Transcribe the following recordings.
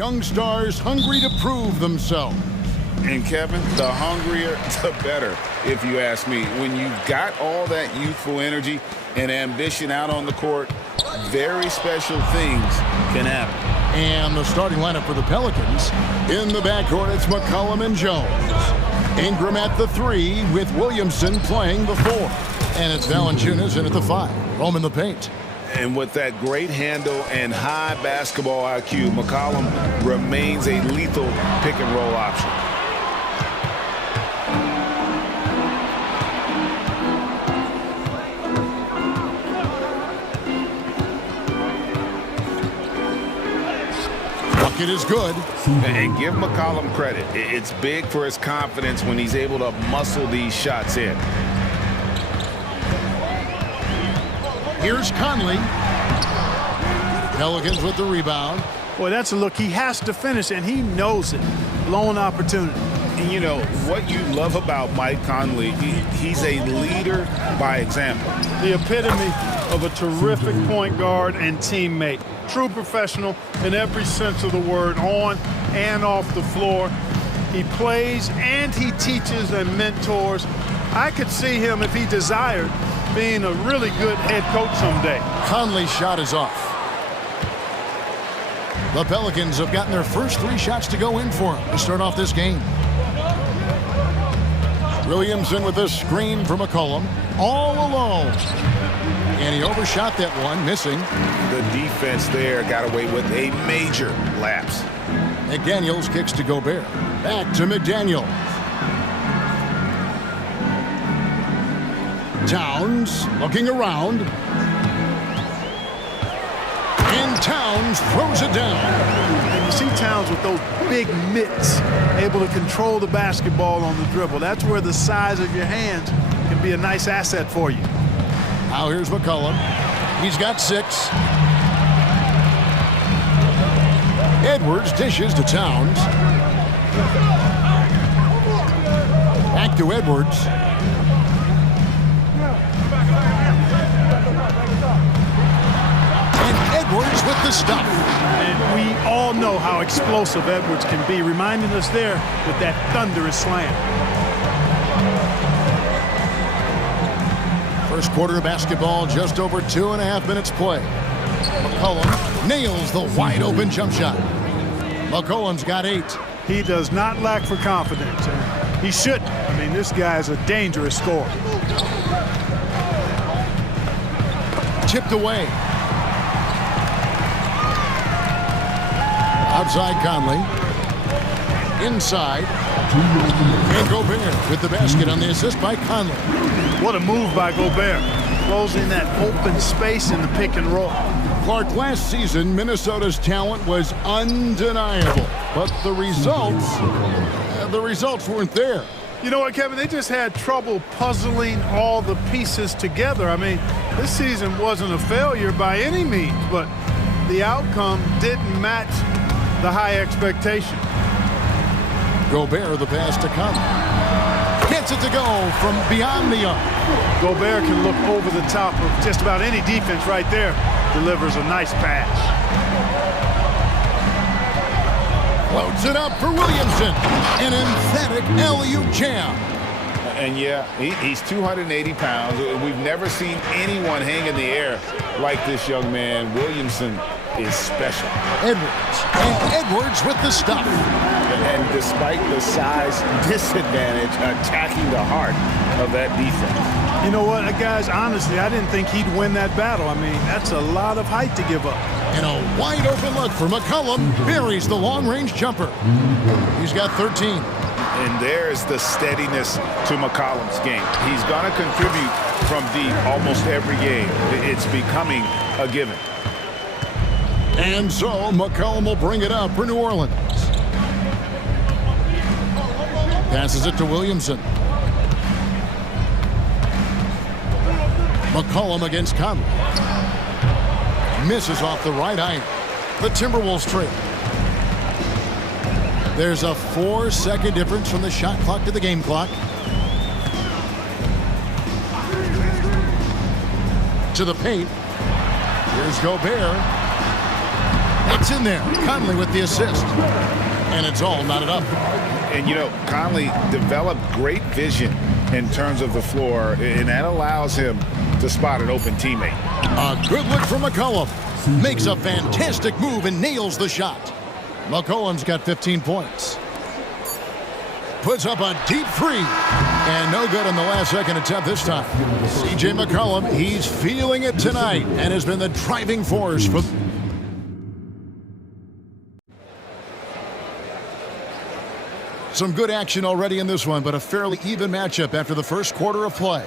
young stars hungry to prove themselves. And Kevin, the hungrier, the better, if you ask me. When you've got all that youthful energy and ambition out on the court, very special things can happen. And the starting lineup for the Pelicans. In the backcourt, it's McCollum and Jones. Ingram at the 3 with Williamson playing the 4. And it's Valanciunas in at the 5. Roam in the paint. And with that great handle and high basketball IQ, McCollum remains a lethal pick-and-roll option. Bucket is good. And give McCollum credit. It's big for his confidence when he's able to muscle these shots in. Here's Conley. Pelicans with the rebound. Boy, that's a look he has to finish, and he knows it. Blown opportunity. And you know, what you love about Mike Conley, he's a leader by example. The epitome of a terrific point guard and teammate. True professional in every sense of the word, on and off the floor. He plays and he teaches and mentors. I could see him, if he desired, being a really good head coach someday. Conley's shot is off. The Pelicans have gotten their first 3 shots to go in for him to start off this game. Williamson with a screen for McCollum, all alone. And he overshot that one, missing. The defense there got away with a major lapse. McDaniels kicks to Gobert. Back to McDaniels. Towns looking around. And Towns throws it down. And you see Towns with those big mitts, able to control the basketball on the dribble. That's where the size of your hands can be a nice asset for you. Now here's McCollum. He's got 6. Edwards dishes to Towns. Back to Edwards. And Edwards with the stop. And we all know how explosive Edwards can be, reminding us there with that thunderous slam. First quarter of basketball, just over 2.5 minutes play. McCollum nails the wide open jump shot. McCollum's got 8. He does not lack for confidence. He shouldn't. I mean, this guy's a dangerous scorer. Tipped away. Outside Conley. Inside. And Gobert with the basket on the assist by Conley. What a move by Gobert. Closing that open space in the pick and roll. Clark, last season, Minnesota's talent was undeniable. But the results weren't there. You know what, Kevin? They just had trouble puzzling all the pieces together. I mean, this season wasn't a failure by any means, but the outcome didn't match the high expectation. Gobert, the pass to Conley. Gets it to go from beyond the arc. Gobert can look over the top of just about any defense right there. Delivers a nice pass. Floats it up for Williamson. An emphatic alley-oop jam. And yeah, he's 280 pounds. We've never seen anyone hang in the air like this young man. Williamson is special. Edwards. And Edwards with the stop. And despite the size disadvantage, attacking the heart of that defense. You know what, guys, honestly, I didn't think he'd win that battle. I mean, that's a lot of height to give up. And a wide open look for McCollum. Buries the long-range jumper. He's got 13. And there's the steadiness to McCollum's game. He's going to contribute from deep almost every game. It's becoming a given. And so McCollum will bring it up for New Orleans. Passes it to Williamson. McCollum against Conley. Misses off the right iron. The Timberwolves trail. There's a 4-second difference from the shot clock to the game clock. To the paint. Here's Gobert. Gets in there. Conley with the assist. And it's all knotted up. And, you know, Conley developed great vision in terms of the floor, and that allows him to spot an open teammate. A good look from McCollum. Makes a fantastic move and nails the shot. McCollum's got 15 points. Puts up a deep three. And no good on the last second attempt this time. C.J. McCollum, he's feeling it tonight and has been the driving force for... Some good action already in this one, but a fairly even matchup after the first quarter of play.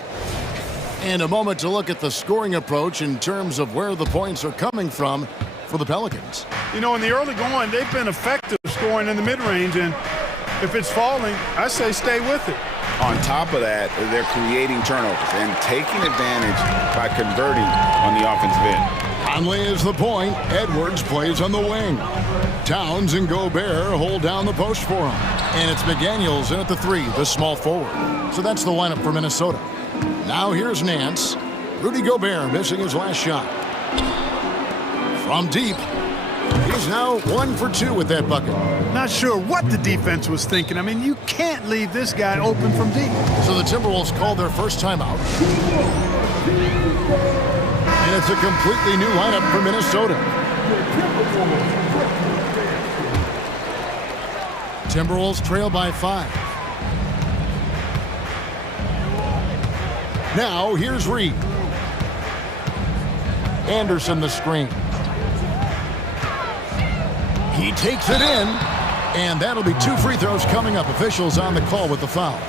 And a moment to look at the scoring approach in terms of where the points are coming from for the Pelicans. You know, in the early going, they've been effective scoring in the mid-range, and if it's falling, I say stay with it. On top of that, they're creating turnovers and taking advantage by converting on the offensive end. Conley is the point. Edwards plays on the wing. Towns and Gobert hold down the post for him. And it's McDaniels in at the three, the small forward. So that's the lineup for Minnesota. Now here's Nance. Rudy Gobert missing his last shot. From deep, he's now 1 for 2 with that bucket. Not sure what the defense was thinking. I mean, you can't leave this guy open from deep. So the Timberwolves called their first timeout. And it's a completely new lineup for Minnesota. Timberwolves trail by 5. Now, here's Reed. Anderson the screen. He takes it in, and that'll be 2 free throws coming up. Officials on the call with the foul.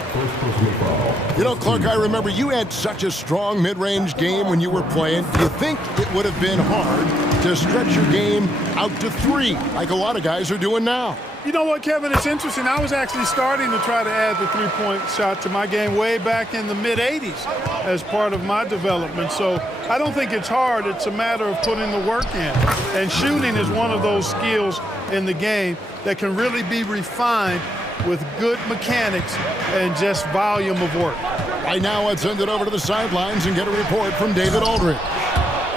You know, Clark, I remember you had such a strong mid-range game when you were playing. You think it would have been hard to stretch your game out to 3, like a lot of guys are doing now. You know what, Kevin? It's interesting. I was actually starting to try to add the three-point shot to my game way back in the mid-'80s as part of my development. So I don't think it's hard. It's a matter of putting the work in. And shooting is one of those skills in the game that can really be refined with good mechanics and just volume of work. Right now, let's send it over to the sidelines and get a report from David Aldridge.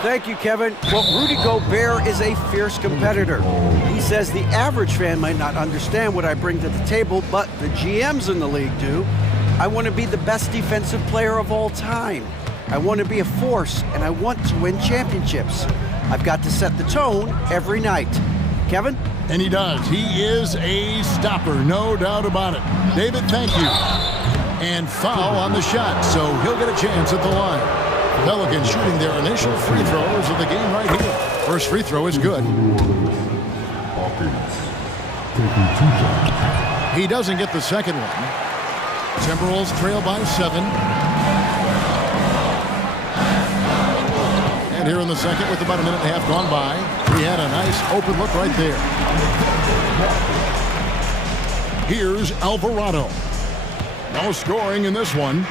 Thank you, Kevin. Well, Rudy Gobert is a fierce competitor. He says the average fan might not understand what I bring to the table, but the GMs in the league do. I want to be the best defensive player of all time. I want to be a force, and I want to win championships. I've got to set the tone every night. Kevin? And he does. He is a stopper, no doubt about it. David, thank you. And foul on the shot, so he'll get a chance at the line. Pelicans shooting their initial free throws of the game right here. First free throw is good. He doesn't get the second one. Timberwolves trail by 7. And here in the second, with about a minute and a half gone by, he had a nice open look right there. Here's Alvarado. No scoring in this one.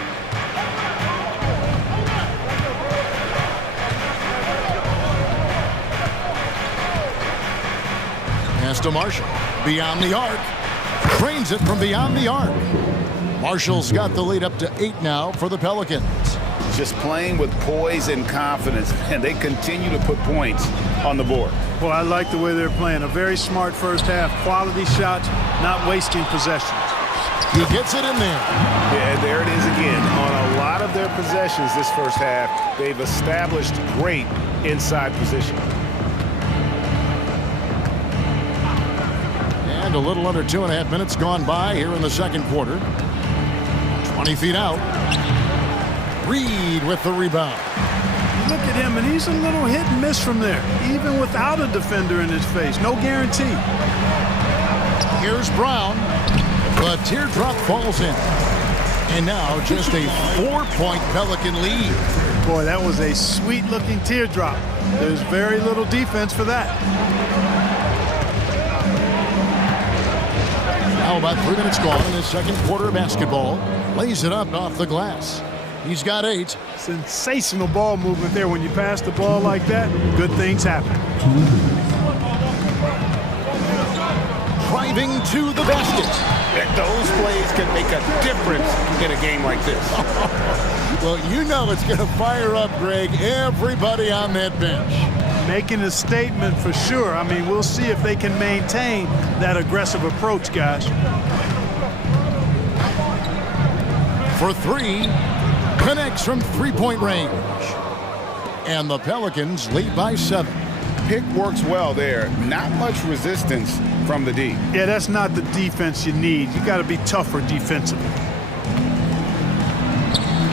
Pass to Marshall. Beyond the arc. Trains it from beyond the arc. Marshall's got the lead up to 8 now for the Pelicans. Just playing with poise and confidence, and they continue to put points on the board. Well, I like the way they're playing. A very smart first half. Quality shots, not wasting possessions. He gets it in there. Yeah, there it is again. On a lot of their possessions this first half, they've established great inside position. And a little under 2.5 minutes gone by here in the second quarter. 20 feet out. Reed with the rebound. Look at him, and he's a little hit and miss from there, even without a defender in his face. No guarantee. Here's Brown. The teardrop falls in. And now just a 4-point Pelican lead. Boy, that was a sweet-looking teardrop. There's very little defense for that. Now about 3 minutes gone in this second quarter of basketball. Lays it up off the glass. He's got 8. Sensational ball movement there. When you pass the ball like that, good things happen. Driving to the basket. Those plays can make a difference in a game like this. Well, you know it's going to fire up, Greg, everybody on that bench. Making a statement for sure. I mean, we'll see if they can maintain that aggressive approach, guys. For three, connects from three-point range. And the Pelicans lead by 7. Pick works well there. Not much resistance from the D. Yeah, that's not the defense you need. You got to be tougher defensively.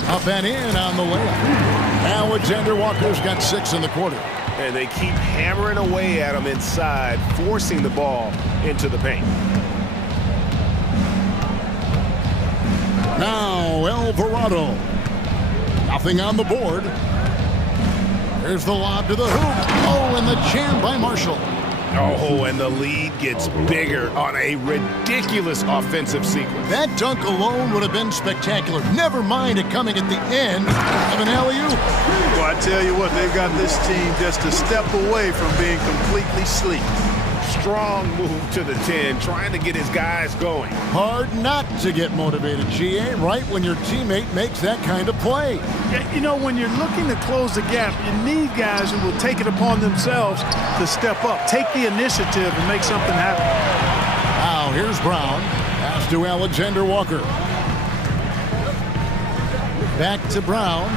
Up and in on the layup. Alexander Walker's got 6 in the quarter. And they keep hammering away at him inside, forcing the ball into the paint. Now Alvarado. Nothing on the board. There's the lob to the hoop. Oh, and the jam by Marshall. Oh, and the lead gets bigger on a ridiculous offensive sequence. That dunk alone would have been spectacular. Never mind it coming at the end of an alley-oop. Well, I tell you what, they've got this team just a step away from being completely sleep. Strong move to the 10, trying to get his guys going. Hard not to get motivated, GA, right when your teammate makes that kind of play. Yeah, you know, when you're looking to close the gap, you need guys who will take it upon themselves to step up, take the initiative and make something happen. Now here's Brown. Pass to Alexander Walker. Back to Brown.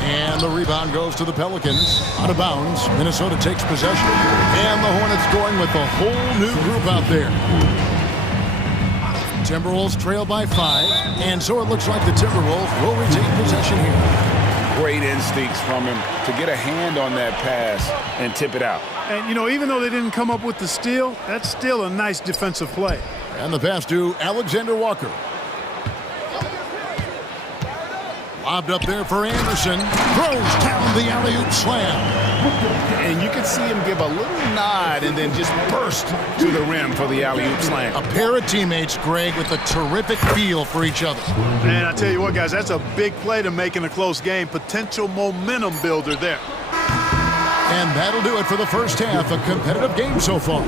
And the rebound goes to the Pelicans. Out of bounds. Minnesota takes possession. And the Hornets going with a whole new group out there. Timberwolves trail by 5. And so it looks like the Timberwolves will retain possession here. Great instincts from him to get a hand on that pass and tip it out. And, you know, even though they didn't come up with the steal, that's still a nice defensive play. And the pass to Alexander Walker. Lobbed up there for Anderson. Throws down the alley-oop slam. And you can see him give a little nod and then just burst to the rim for the alley-oop slam. A pair of teammates, Greg, with a terrific feel for each other. Man, I tell you what, guys, that's a big play to make in a close game. Potential momentum builder there. And that'll do it for the first half. A competitive game so far.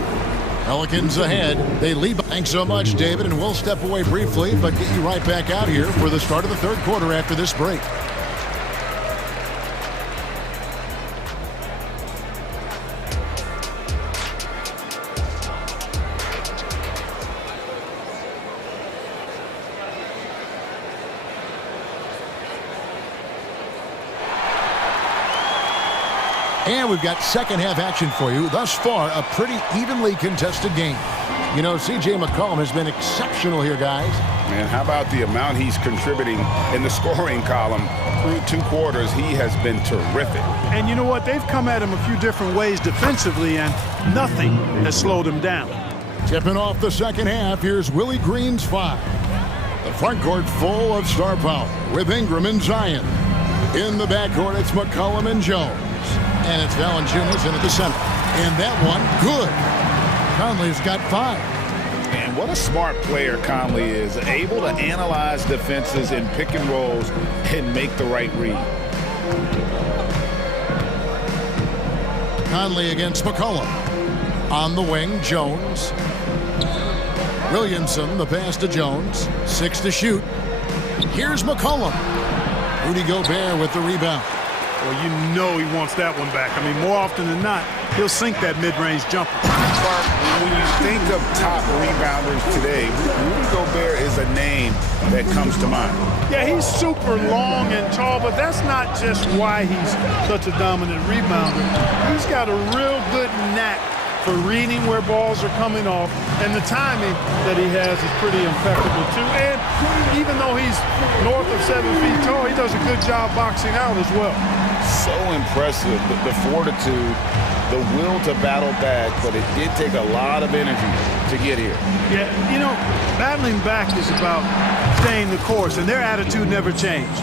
Pelicans ahead. They lead. Thanks so much, David, and we'll step away briefly, but get you right back out here for the start of the third quarter after this break. And we've got second half action for you. Thus far, a pretty evenly contested game. You know, C.J. McCollum has been exceptional here, guys. Man, how about the amount he's contributing in the scoring column through 2 quarters? He has been terrific. And you know what? They've come at him a few different ways defensively, and nothing has slowed him down. Tipping off the second half, here's Willie Green's 5. The front court full of star power with Ingram and Zion. In the backcourt, it's McCollum and Jones. And it's Valanciunas in at the center. And that one, good. Conley's got 5. And what a smart player Conley is. Able to analyze defenses in pick and rolls and make the right read. Conley against McCollum. On the wing, Jones. Williamson, the pass to Jones. 6 to shoot. Here's McCollum. Rudy Gobert with the rebound. Well, you know he wants that one back. I mean, more often than not, he'll sink that mid-range jumper. Clark, when you think of top rebounders today, Rudy Gobert is a name that comes to mind. Yeah, he's super long and tall, but that's not just why he's such a dominant rebounder. He's got a real good knack for reading where balls are coming off, and the timing that he has is pretty impeccable too. And even though he's north of 7 feet tall, he does a good job boxing out as well. So impressive, the fortitude, the will to battle back, but it did take a lot of energy to get here. Yeah, you know, battling back is about staying the course, and their attitude never changed.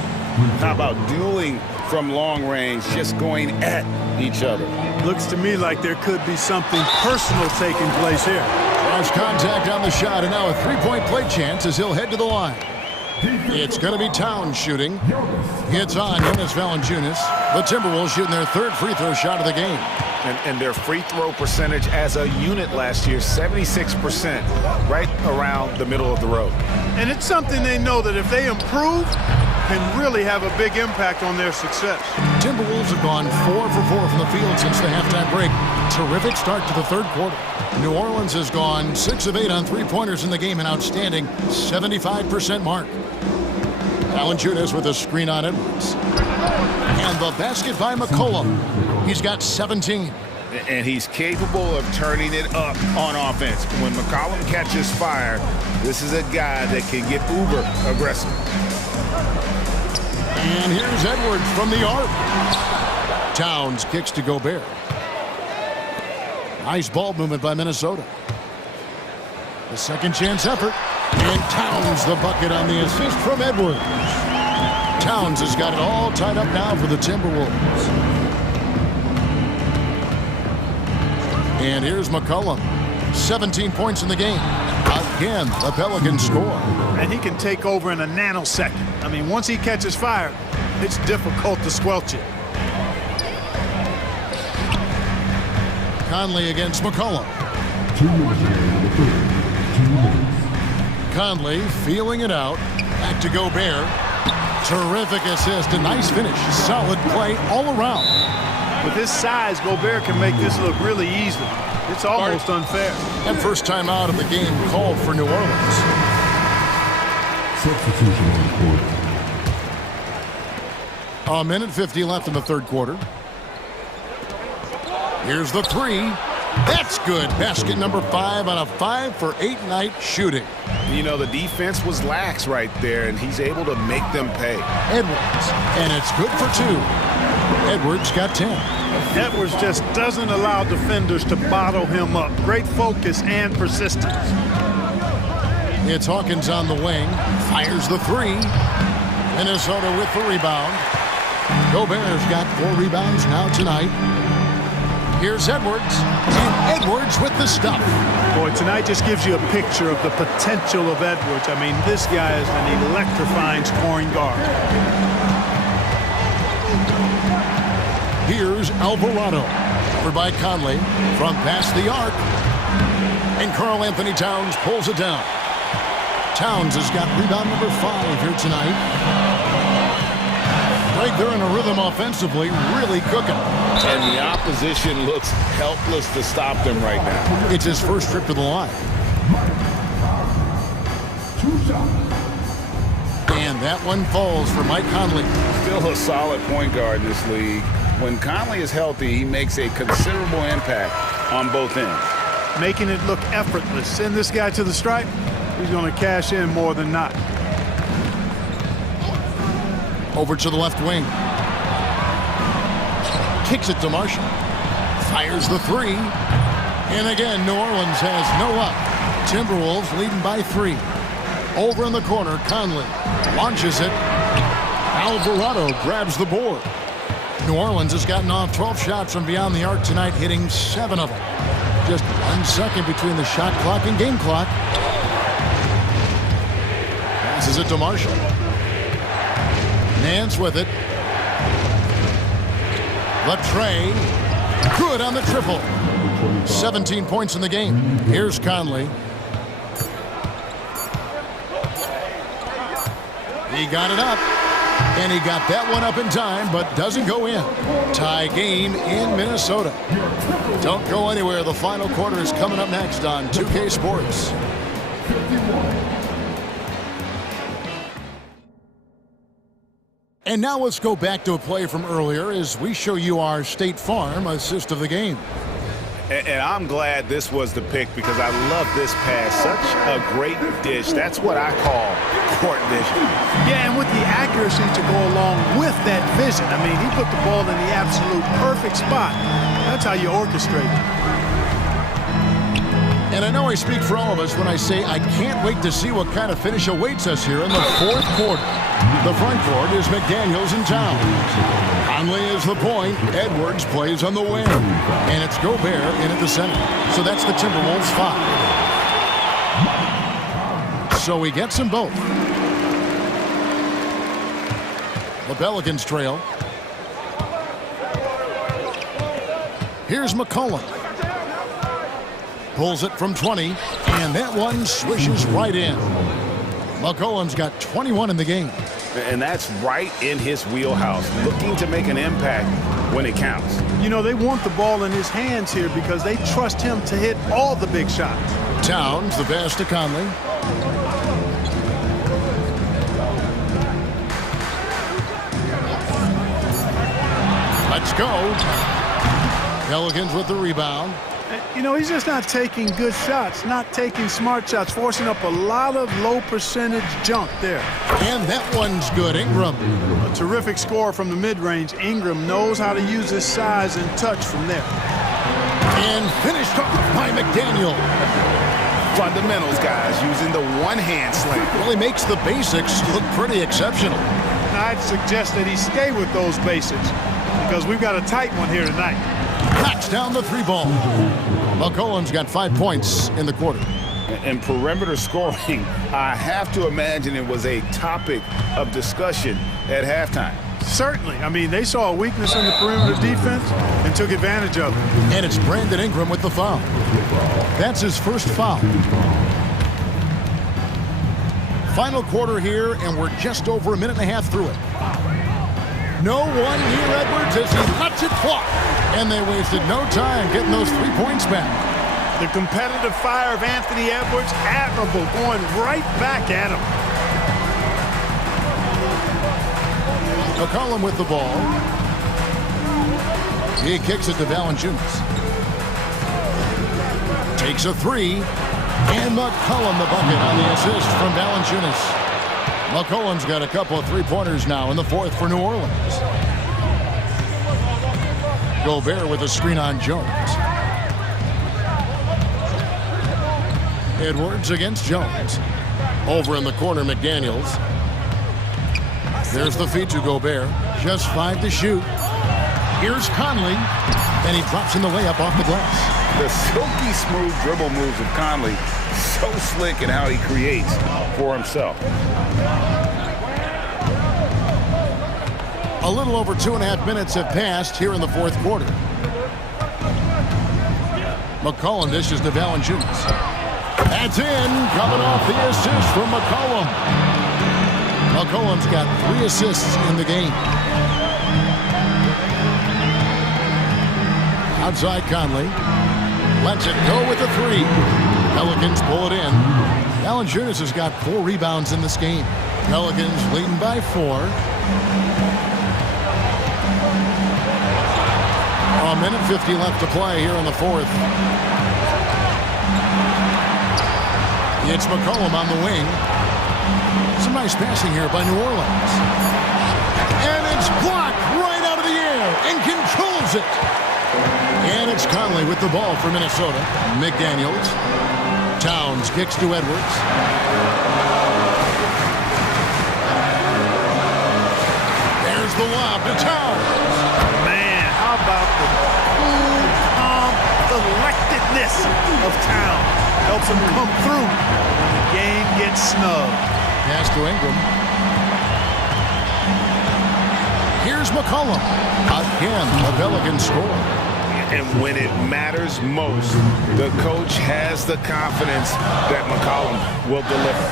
How about dueling from long range, just going at each other? Looks to me like there could be something personal taking place here. Cross contact on the shot, and now a three-point play chance as he'll head to the line. It's going to be Towns shooting. It's on Jonas Valanciunas. The Timberwolves shooting their third free throw shot of the game. And their free throw percentage as a unit last year, 76%, right around the middle of the road. And it's something they know that if they improve, can really have a big impact on their success. Timberwolves have gone 4 for 4 from the field since the halftime break. Terrific start to the third quarter. New Orleans has gone 6 of 8 on three-pointers in the game, an outstanding 75% mark. Valanciunas with a screen on Edwards. And the basket by McCollum. He's got 17. And he's capable of turning it up on offense. When McCollum catches fire, this is a guy that can get uber aggressive. And here's Edwards from the arc. Towns kicks to Gobert. Nice ball movement by Minnesota. The second chance effort. And Towns the bucket on the assist from Edwards. Towns has got it all tied up now for the Timberwolves. And here's McCollum. 17 points in the game. Again, the Pelicans score. And he can take over in a nanosecond. I mean, once he catches fire, it's difficult to squelch it. Conley against McCollum. 2 minutes. 2 minutes. Conley feeling it out. Back to Gobert. Terrific assist. A nice finish. Solid play all around. With his size, Gobert can make this look really easy. It's almost unfair. And first time out of the game called for New Orleans. Substitution on the court. A minute 50 left in the third quarter. Here's the three. That's good. Basket number 5 on a 5 for 8 night shooting. You know, the defense was lax right there, and he's able to make them pay. Edwards. And it's good for 2. Edwards got 10. Edwards just doesn't allow defenders to bottle him up. Great focus and persistence. It's Hawkins on the wing. Fires the 3. Minnesota with the rebound. Gobert's got 4 rebounds now tonight. Here's Edwards. And Edwards with the stuff. Boy, tonight just gives you a picture of the potential of Edwards. I mean, this guy is an electrifying scoring guard. Here's Alvarado. Covered by Conley from past the arc. And Karl Anthony Towns pulls it down. Towns has got rebound number 5 here tonight. Right, they're in a rhythm offensively, really cooking. And the opposition looks helpless to stop them right now. It's his first trip to the line. 2 shots. And that one falls for Mike Conley. Still a solid point guard in this league. When Conley is healthy, he makes a considerable impact on both ends. Making it look effortless. Send this guy to the stripe, he's going to cash in more than not. Over to the left wing. Kicks it to Marshall. Fires the 3. And again, New Orleans has no luck. Timberwolves leading by 3. Over in the corner, Conley launches it. Alvarado grabs the board. New Orleans has gotten off 12 shots from beyond the arc tonight, hitting 7 of them. Just 1 second between the shot clock and game clock. Passes it to Marshall. Nance with it. Latrey. Good on the triple. 17 points in the game. Here's Conley. He got it up. And he got that one up in time, but doesn't go in. Tie game in Minnesota. Don't go anywhere. The final quarter is coming up next on 2K Sports. And now let's go back to a play from earlier as we show you our State Farm assist of the game. And I'm glad this was the pick because I love this pass. Such a great dish. That's what I call court vision. Yeah, and with the accuracy to go along with that vision. I mean, he put the ball in the absolute perfect spot. That's how you orchestrate it. And I know I speak for all of us when I say I can't wait to see what kind of finish awaits us here in the fourth quarter. The front court is McDaniels and Towns. Conley is the point. Edwards plays on the wing. And it's Gobert in at the center. So that's the Timberwolves 5. So he gets them both. The Pelicans trail. Here's McCollum. Pulls it from 20, and that one swishes right in. McCollum's got 21 in the game. And that's right in his wheelhouse, looking to make an impact when it counts. You know, they want the ball in his hands here because they trust him to hit all the big shots. Towns, the pass to Conley. Let's go. Pelicans with the rebound. You know, he's just not taking good shots, not taking smart shots, forcing up a lot of low percentage junk there. And that one's good. Ingram. A terrific score from the mid-range. Ingram knows how to use his size and touch from there. And finished off by McDaniel. Fundamentals, guys, using the one-hand slam. Well, he makes the basics look pretty exceptional. I'd suggest that he stay with those basics because we've got a tight one here tonight. Knocks down the three ball. McCollum's got 5 points in the quarter. And perimeter scoring, I have to imagine it was a topic of discussion at halftime. Certainly. I mean, they saw a weakness in the perimeter defense and took advantage of it. And it's Brandon Ingram with the foul. That's his first foul. Final quarter here, and we're just over a minute and a half through it. No one near Edwards as he lets it fly. And they wasted no time getting those 3 points back. The competitive fire of Anthony Edwards, admirable, going right back at him. McCollum with the ball. He kicks it to Valanciunas. Takes a three. And McCollum the bucket on the assist from Valanciunas. McCollum's got a couple of three-pointers now in the fourth for New Orleans. Gobert with a screen on Jones. Edwards against Jones. Over in the corner, McDaniels. There's the feed to Gobert. Just 5 to shoot. Here's Conley. And he drops in the layup off the glass. The silky smooth dribble moves of Conley, so slick in how he creates for himself. A little over 2.5 minutes have passed here in the fourth quarter. McCollum dishes to Valanciunas. That's in, coming off the assist from McCollum. McCollum's got 3 assists in the game. Outside Conley. Lets it go with a 3. Pelicans pull it in. Valanciunas has got 4 rebounds in this game. Pelicans leading by 4. A minute 50 left to play here in the fourth. It's McCollum on the wing. Some nice passing here by New Orleans. And it's blocked right out of the air and controls it. And it's Conley with the ball for Minnesota. McDaniels. Towns kicks to Edwards. There's the lob to Towns. Man, how about the cool, calm, collectedness of Town. Helps him come through when the game gets snug. Pass to Ingram. Here's McCollum. Again, the Pelicans score. And when it matters most, the coach has the confidence that McCollum will deliver.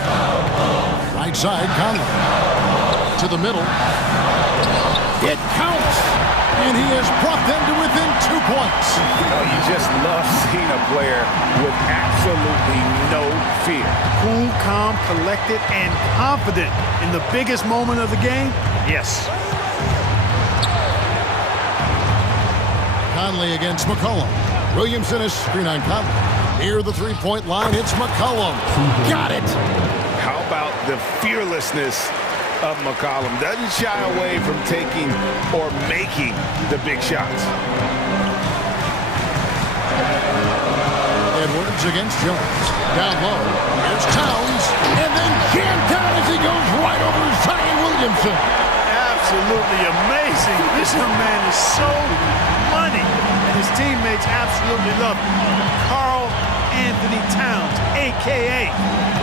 Right side, Conley. To the middle. It counts. And he has brought them to within 2 points. Oh, you just love seeing a player with absolutely no fear. Cool, calm, collected, and confident in the biggest moment of the game? Yes. Conley against McCollum. Williamson is screen on Conley. Near the three-point line, it's McCollum. Got it. How about the fearlessness of McCollum? Doesn't shy away from taking or making the big shots. Edwards against Jones. Down low. Here's Towns. And then jammed down as he goes right over Zion Williamson. Absolutely amazing. This young man is so money. And his teammates absolutely love him. Karl Anthony Towns, a.k.a.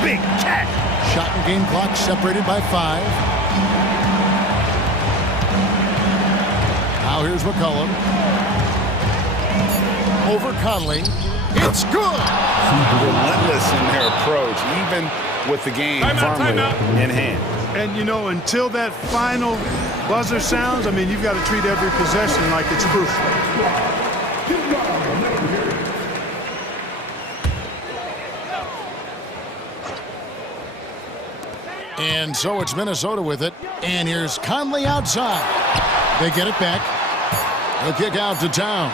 Big Cat. Shot and game clock separated by 5. Now here's McCollum. Over Conley. It's good. Relentless in their approach, even with the game firmly in hand. And, you know, until that final buzzer sounds, I mean, you've got to treat every possession like it's crucial. And so it's Minnesota with it. And here's Conley outside. They get it back. The kick out to Towns.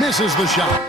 Misses the shot.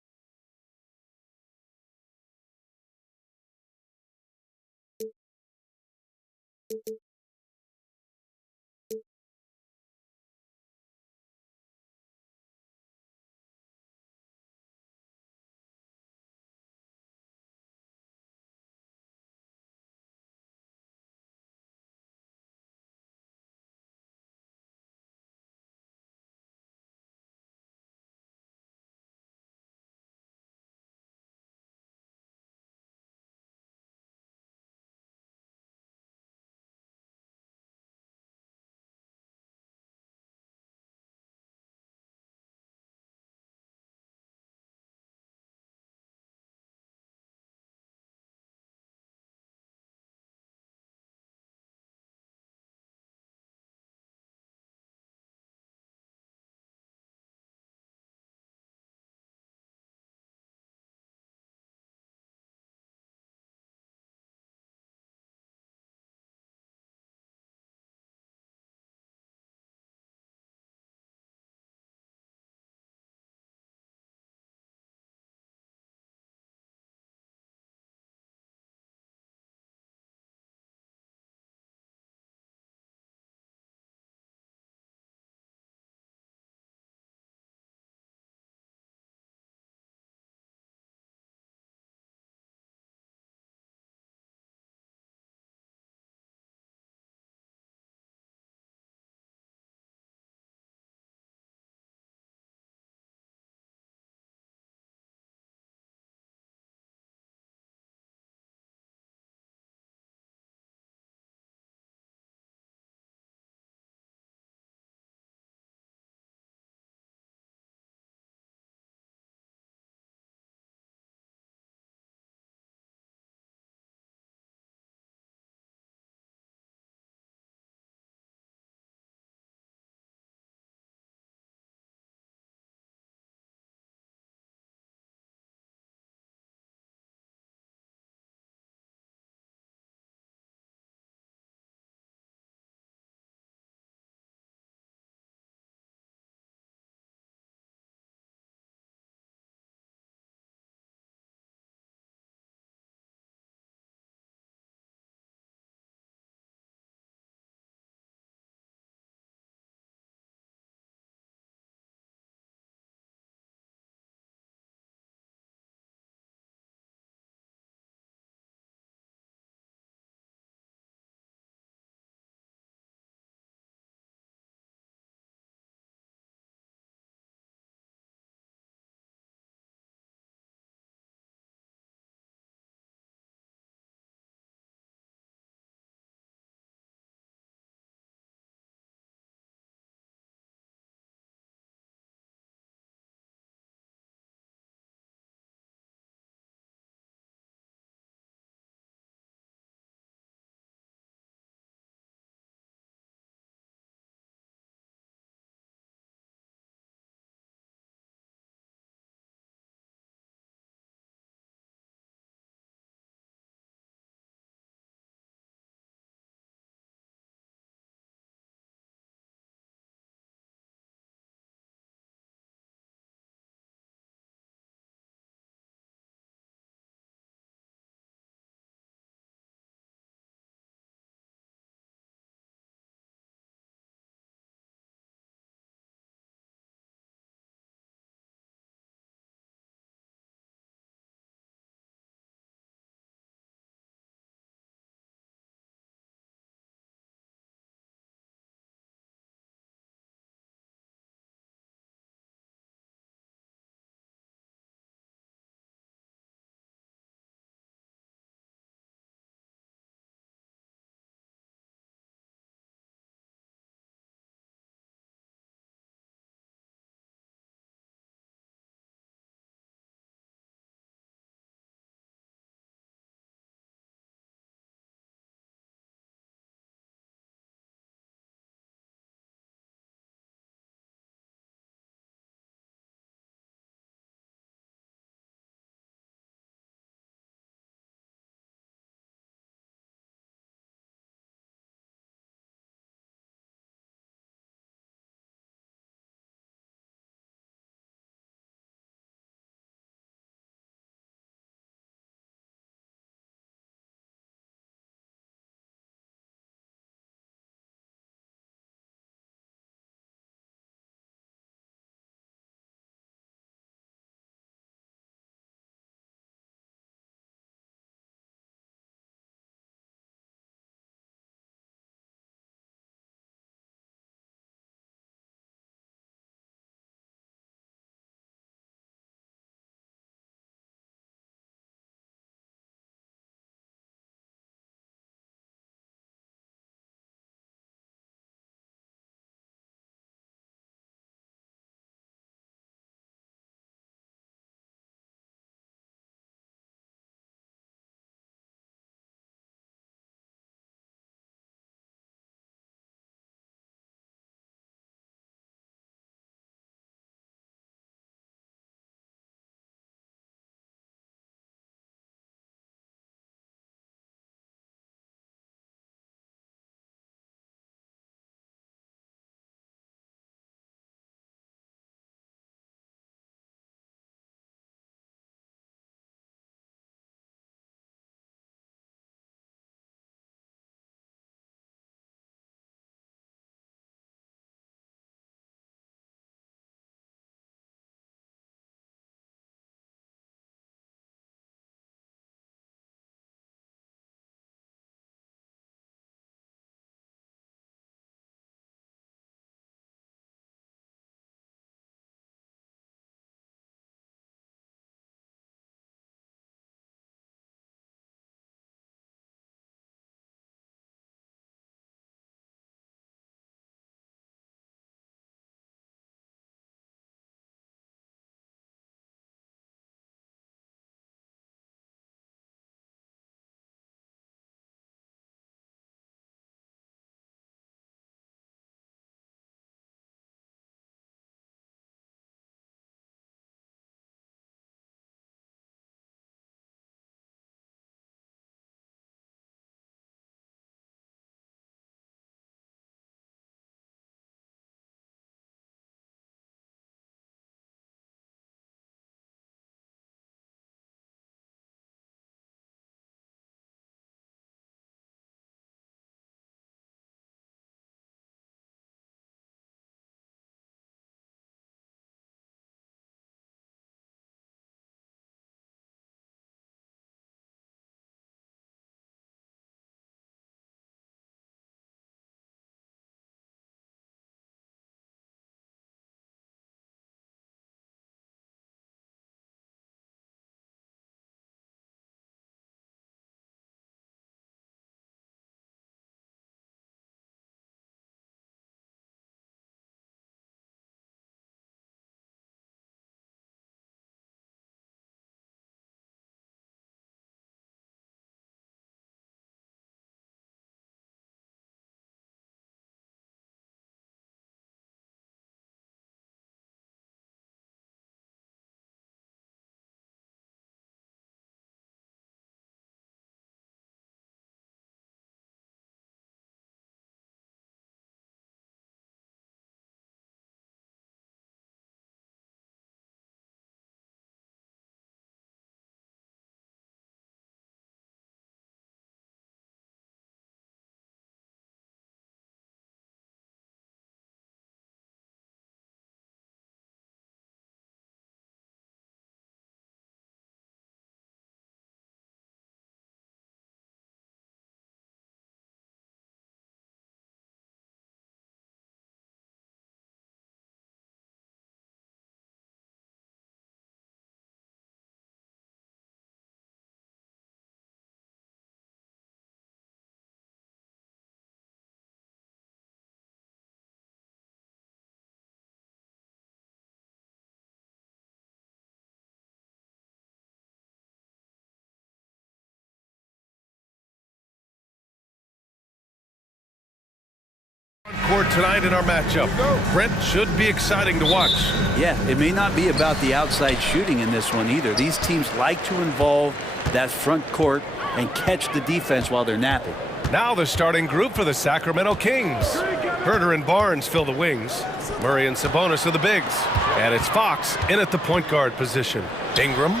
court tonight in our matchup. Brent, should be exciting to watch. Yeah, it may not be about the outside shooting in this one either. These teams like to involve that front court and catch the defense while they're napping. Now the starting group for the Sacramento Kings. Herder and Barnes fill the wings. Murray and Sabonis are the bigs. And it's Fox in at the point guard position. Ingram.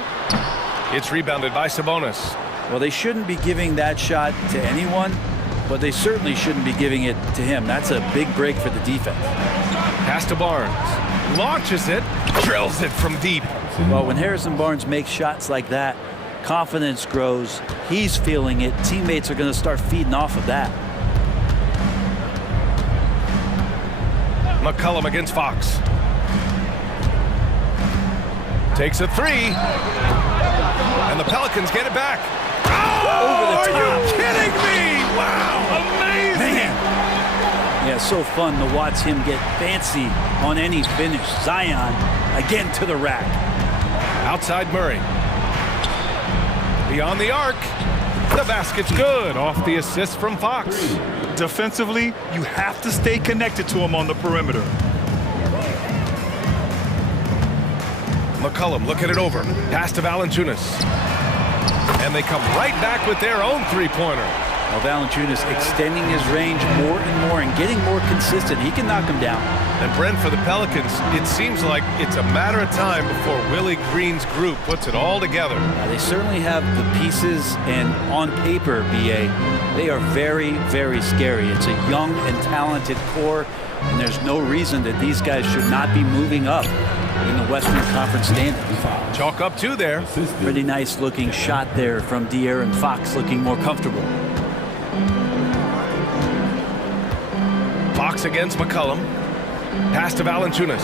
It's rebounded by Sabonis. Well, they shouldn't be giving that shot to anyone, but they certainly shouldn't be giving it to him. That's a big break for the defense. Pass to Barnes. Launches it. Drills it from deep. Well, when Harrison Barnes makes shots like that, confidence grows. He's feeling it. Teammates are going to start feeding off of that. McCollum against Fox. Takes a three. And the Pelicans get it back. Oh, over the top. Are you kidding me? Wow, amazing. Man. Yeah, so fun to watch him get fancy on any finish. Zion again to the rack. Outside Murray. Beyond the arc. The basket's good off the assist from Fox. Defensively, you have to stay connected to him on the perimeter. McCollum looking it over. Pass to Valanciunas. And they come right back with their own three-pointer. Well, Valanciunas extending his range more and more and getting more consistent. He can knock him down. And Brent, for the Pelicans, it seems like it's a matter of time before Willie Green's group puts it all together. They certainly have the pieces, and on paper, BA, they are very, very scary. It's a young and talented core, and there's no reason that these guys should not be moving up in the Western Conference standings. Chalk up two there. Pretty nice looking shot there from De'Aaron Fox, looking more comfortable. Fox against McCollum. Pass to Valanciunas.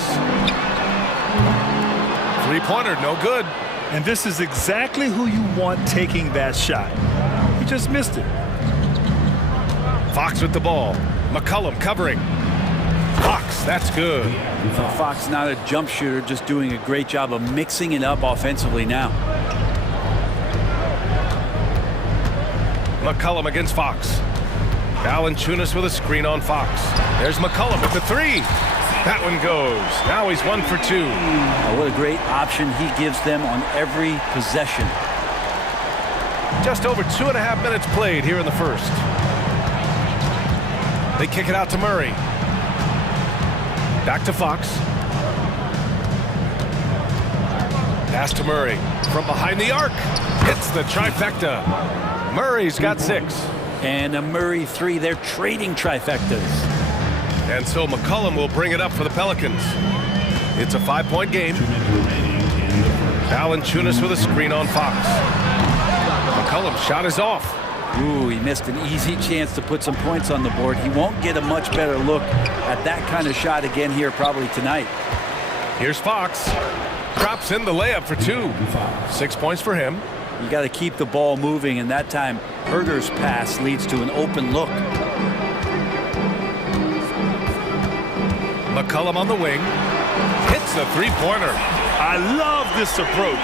Three-pointer, no good. And this is exactly who you want taking that shot. He just missed it. Fox with the ball. McCollum covering. Fox, that's good. Fox not a jump shooter, just doing a great job of mixing it up offensively now. McCollum against Fox. Valanciunas with a screen on Fox. There's McCollum with the three. That one goes. Now he's 1 for 2. What a great option he gives them on every possession. Just over 2.5 minutes played here in the first. They kick it out to Murray. Back to Fox. Pass to Murray. From behind the arc. Hits the trifecta. Murray's got 6. And a Murray 3. They're trading trifectas. And so McCollum will bring it up for the Pelicans. It's a 5-point game. Valanciunas with a screen on Fox. McCollum's shot is off. Ooh, he missed an easy chance to put some points on the board. He won't get a much better look at that kind of shot again here probably tonight. Here's Fox. Drops in the layup for 2. 6 points for him. You got to keep the ball moving, and that time Herder's pass leads to an open look. McCollum on the wing. Hits the three-pointer. I love this approach.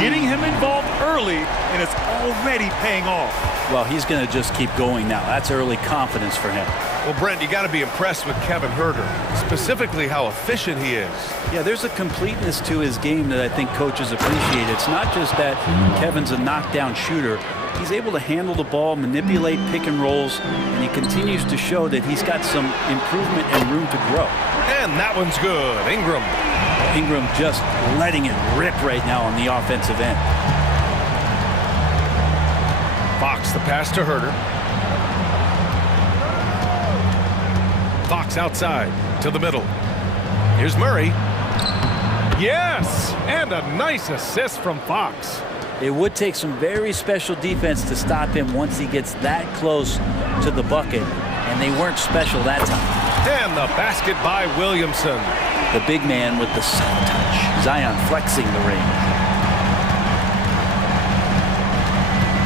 Getting him involved early, and it's already paying off. Well, he's going to just keep going now. That's early confidence for him. Well, Brent, you got to be impressed with Kevin Herder, specifically how efficient he is. Yeah, there's a completeness to his game that I think coaches appreciate. It's not just that Kevin's a knockdown shooter. He's able to handle the ball, manipulate pick and rolls, and he continues to show that he's got some improvement and room to grow. And that one's good. Ingram. Ingram just letting it rip right now on the offensive end. Fox, the pass to Herder. Fox outside to the middle. Here's Murray. Yes, and a nice assist from Fox. It would take some very special defense to stop him once he gets that close to the bucket, and they weren't special that time. And the basket by Williamson. The big man with the soft touch. Zion flexing the range.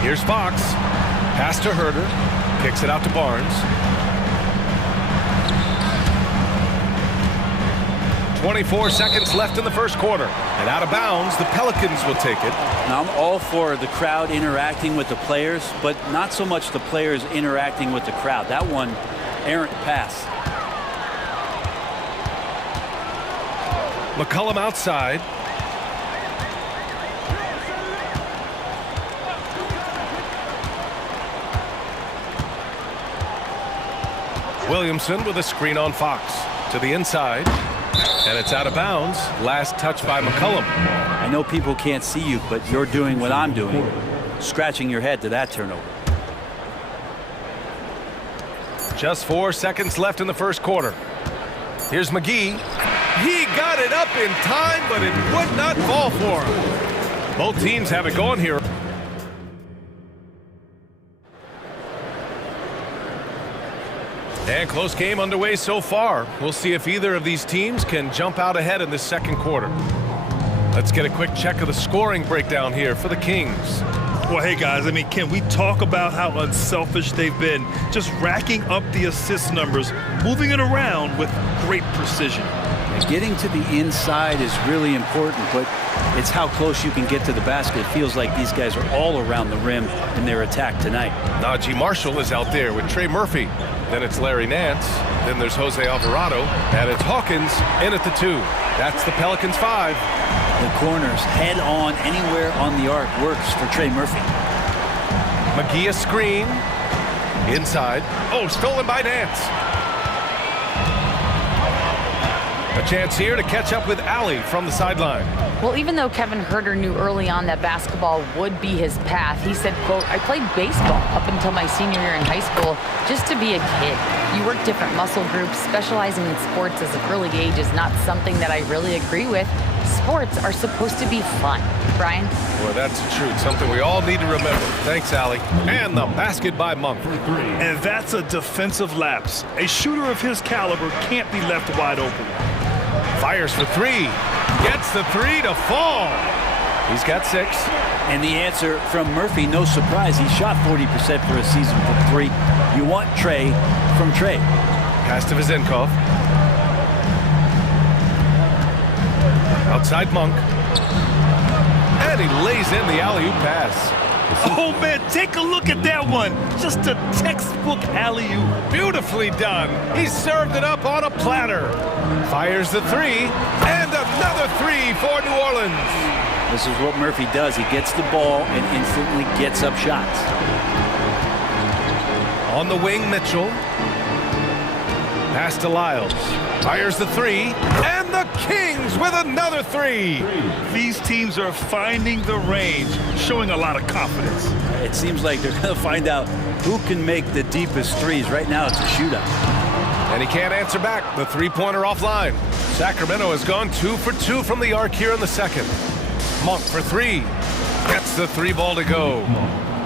Here's Fox. Pass to Herder. Kicks it out to Barnes. 24 seconds left in the first quarter. And out of bounds, the Pelicans will take it. Now, I'm all for the crowd interacting with the players, but not so much the players interacting with the crowd. That one, errant pass. McCollum outside. Williamson with a screen on Fox. To the inside. And it's out of bounds. Last touch by McCollum. I know people can't see you, but you're doing what I'm doing. Scratching your head to that turnover. Just 4 seconds left in the first quarter. Here's McGee. He got it up in time, but it would not fall for him. Both teams have it going here. And close game underway so far. We'll see if either of these teams can jump out ahead in this second quarter. Let's get a quick check of the scoring breakdown here for the Kings. Well, hey, guys, I mean, can we talk about how unselfish they've been? Just racking up the assist numbers, moving it around with great precision. Getting to the inside is really important, but it's how close you can get to the basket. It feels like these guys are all around the rim in their attack tonight. Najee Marshall is out there with Trey Murphy. Then it's Larry Nance. Then there's Jose Alvarado. And it's Hawkins in at the 2. That's the Pelicans 5. The corners head on anywhere on the arc works for Trey Murphy. McGee a screen. Inside. Oh, stolen by Nance. A chance here to catch up with Allie from the sideline. Well, even though Kevin Huerter knew early on that basketball would be his path, he said, quote, I played baseball up until my senior year in high school just to be a kid. You work different muscle groups. Specializing in sports as an early age is not something that I really agree with. Sports are supposed to be fun. Brian? Well, that's the truth. Something we all need to remember. Thanks, Allie. And the basket by Monk. And that's a defensive lapse. A shooter of his caliber can't be left wide open. Fires for 3. Gets the 3 to fall. He's got 6. And the answer from Murphy, no surprise. He shot 40% for a season from 3. You want Trey from Trey. Pass to Vizenkov. Outside Monk. And he lays in the alley-oop pass. Oh, man, take a look at that one. Just a textbook alley-oop. Beautifully done. He served it up on a platter. Fires the 3. And another 3 for New Orleans. This is what Murphy does. He gets the ball and instantly gets up shots. On the wing, Mitchell. Pass to Lyles. Fires the 3. And the Kings with another 3. These teams are finding the range, showing a lot of confidence. It seems like they're going to find out who can make the deepest threes. Right now, it's a shootout. And he can't answer back. The three-pointer offline. Sacramento has gone 2 for 2 from the arc here in the second. Monk for 3. Gets the 3 ball to go.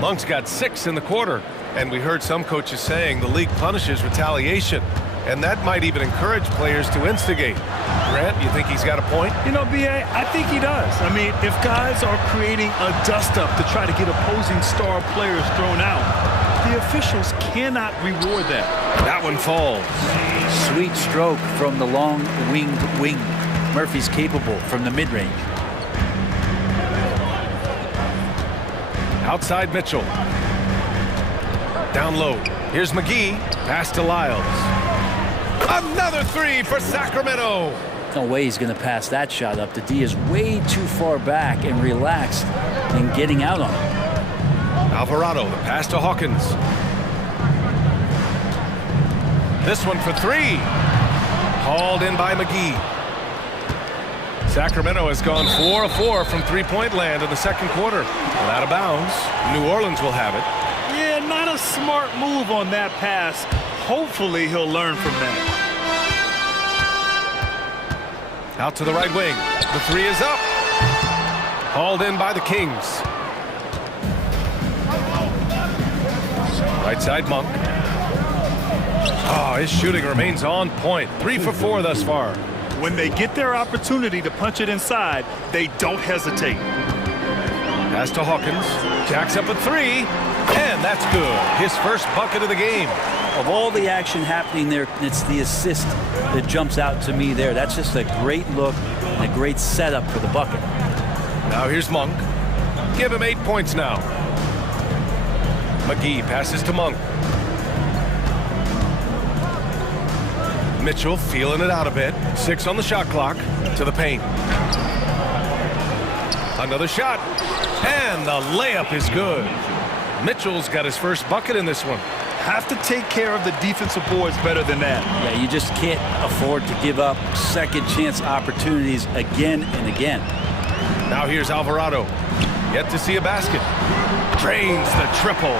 Monk's got 6 in the quarter. And we heard some coaches saying the league punishes retaliation. And that might even encourage players to instigate. Grant, you think he's got a point? You know, B.A., I think he does. I mean, if guys are creating a dust-up to try to get opposing star players thrown out, the officials cannot reward that. That one falls. Sweet stroke from the long-winged wing. Murphy's capable from the mid-range. Outside Mitchell. Down low. Here's McGee. Pass to Lyles. Another 3 for Sacramento. No way he's going to pass that shot up. The D is way too far back and relaxed in getting out on it. Alvarado, the pass to Hawkins. This one for 3. Hauled in by McGee. Sacramento has gone 4 of 4 from three-point land in the second quarter. And out of bounds, New Orleans will have it. Yeah, not a smart move on that pass. Hopefully he'll learn from that. Out to the right wing. The 3 is up. Hauled in by the Kings. Right side Monk. Oh, his shooting remains on point. 3 for 4 thus far. When they get their opportunity to punch it inside, they don't hesitate. Pass to Hawkins. Jacks up a 3. And that's good. His first bucket of the game. Of all the action happening there, it's the assist that jumps out to me there. That's just a great look and a great setup for the bucket. Now here's Monk. Give him 8 points now. McGee passes to Monk. Mitchell feeling it out a bit. 6 on the shot clock. To the paint. Another shot. And the layup is good. Mitchell's got his first bucket in this one. Have to take care of the defensive boards better than that. Yeah, you just can't afford to give up second chance opportunities again and again. Now here's Alvarado. Yet to see a basket. Drains the triple.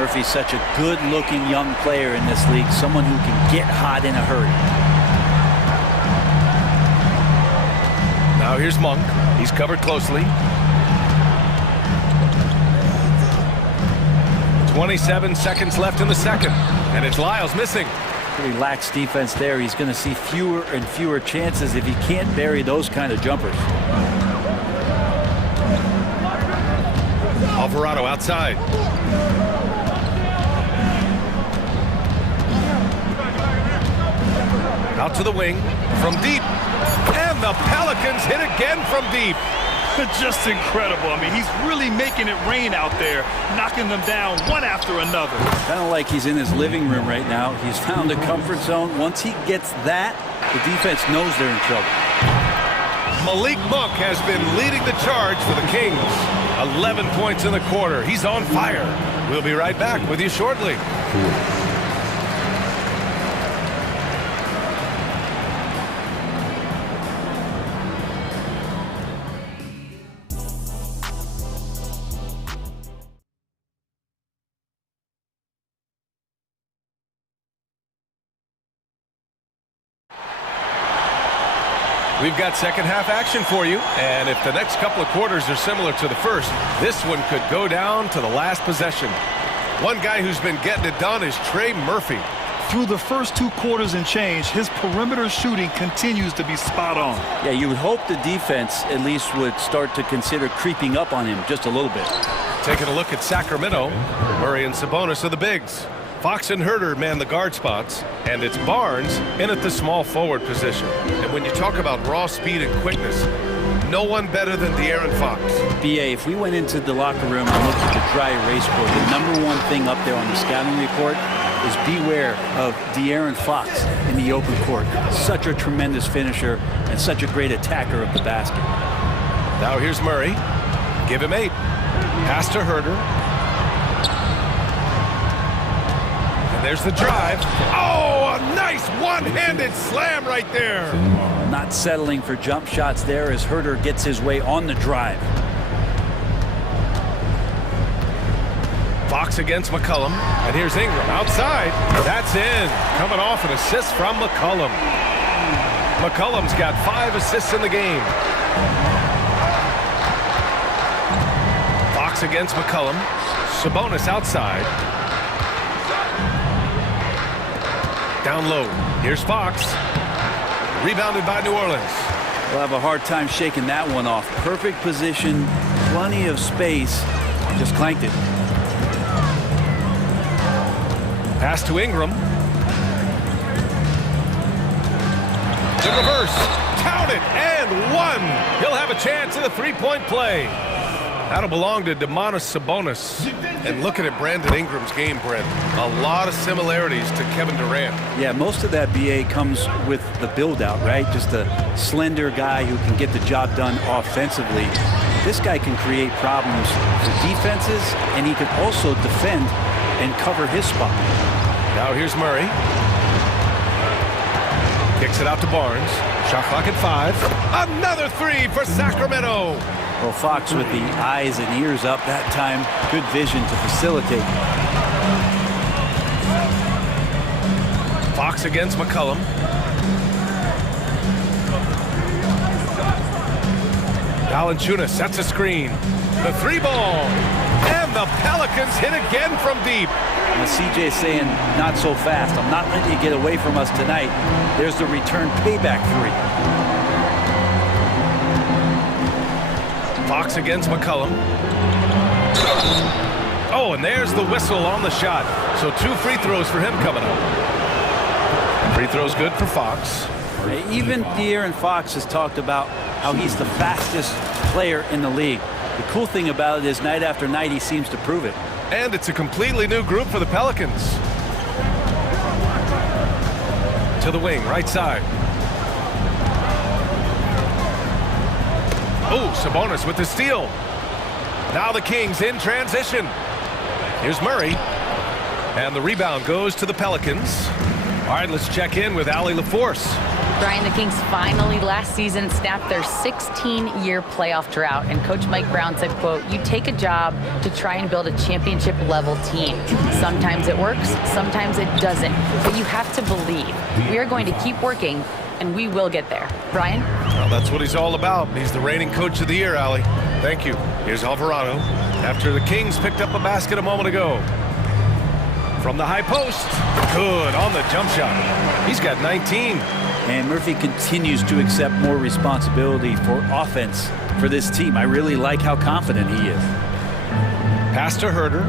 Murphy's such a good-looking young player in this league, someone who can get hot in a hurry. Now here's Monk. He's covered closely. 27 seconds left in the second, and it's Lyles missing. Pretty lax defense there. He's going to see fewer and fewer chances if he can't bury those kind of jumpers. Alvarado outside. Out to the wing from deep, and the Pelicans hit again from deep. Just incredible. I mean, he's really making it rain out there, knocking them down one after another. Kind of like he's in his living room right now. He's found a comfort zone. Once he gets that, the defense knows they're in trouble. Malik Monk has been leading the charge for the Kings. 11 points in the quarter. He's on fire. We'll be right back with you shortly. We've got second half action for you, and if the next couple of quarters are similar to the first, this one could go down to the last possession. One guy who's been getting it done is Trey Murphy. Through the first 2 quarters and change, his perimeter shooting continues to be spot on. Yeah, you would hope the defense at least would start to consider creeping up on him just a little bit. Taking a look at Sacramento, Murray and Sabonis are the bigs. Fox and Herter man the guard spots, and it's Barnes in at the small forward position. And when you talk about raw speed and quickness, no one better than De'Aaron Fox. BA, if we went into the locker room and looked at the dry erase board, the number one thing up there on the scouting report is beware of De'Aaron Fox in the open court. Such a tremendous finisher and such a great attacker of the basket. Now here's Murray. Give him 8. Pass to Herter. There's the drive. Oh, a nice one-handed slam right there. Not settling for jump shots there as Herter gets his way on the drive. Fox against McCollum. And here's Ingram outside. That's in. Coming off an assist from McCollum. McCollum's got 5 assists in the game. Fox against McCollum. Sabonis outside. Down low. Here's Fox. Rebounded by New Orleans. We'll have a hard time shaking that one off. Perfect position, plenty of space. Just clanked it. Pass to Ingram. The reverse. Counted and 1. He'll have a chance at a 3-point play. That'll belong to Domantas Sabonis. And looking at Brandon Ingram's game, Brent, a lot of similarities to Kevin Durant. Yeah, most of that BA comes with the build-out, right? Just a slender guy who can get the job done offensively. This guy can create problems for defenses, and he can also defend and cover his spot. Now here's Murray. Kicks it out to Barnes. Shot clock at 5. Another 3 for Sacramento. Well, Fox with the eyes and ears up that time. Good vision to facilitate. Fox against McCollum. Valanciunas sets a screen. The 3-ball. And the Pelicans hit again from deep. Now CJ saying, not so fast. I'm not letting you get away from us tonight. There's the return payback 3. Fox against McCollum. Oh, and there's the whistle on the shot. So 2 free throws for him coming up. Free throws good for Fox. Even De'Aaron Fox has talked about how he's the fastest player in the league. The cool thing about it is night after night he seems to prove it. And it's a completely new group for the Pelicans. To the wing, right side. Oh, Sabonis with the steal. Now the Kings in transition. Here's Murray. And the rebound goes to the Pelicans. All right, let's check in with Allie LaForce. Brian, the Kings finally last season snapped their 16-year playoff drought, and Coach Mike Brown said, quote, "You take a job to try and build a championship-level team. Sometimes it works, sometimes it doesn't, but you have to believe. We are going to keep working, and we will get there." Brian? Well, that's what he's all about. He's the reigning Coach of the Year, Allie. Thank you. Here's Alvarado after the Kings picked up a basket a moment ago. From the high post. Good on the jump shot. He's got 19. And Murphy continues to accept more responsibility for offense for this team. I really like how confident he is. Pass to Herder.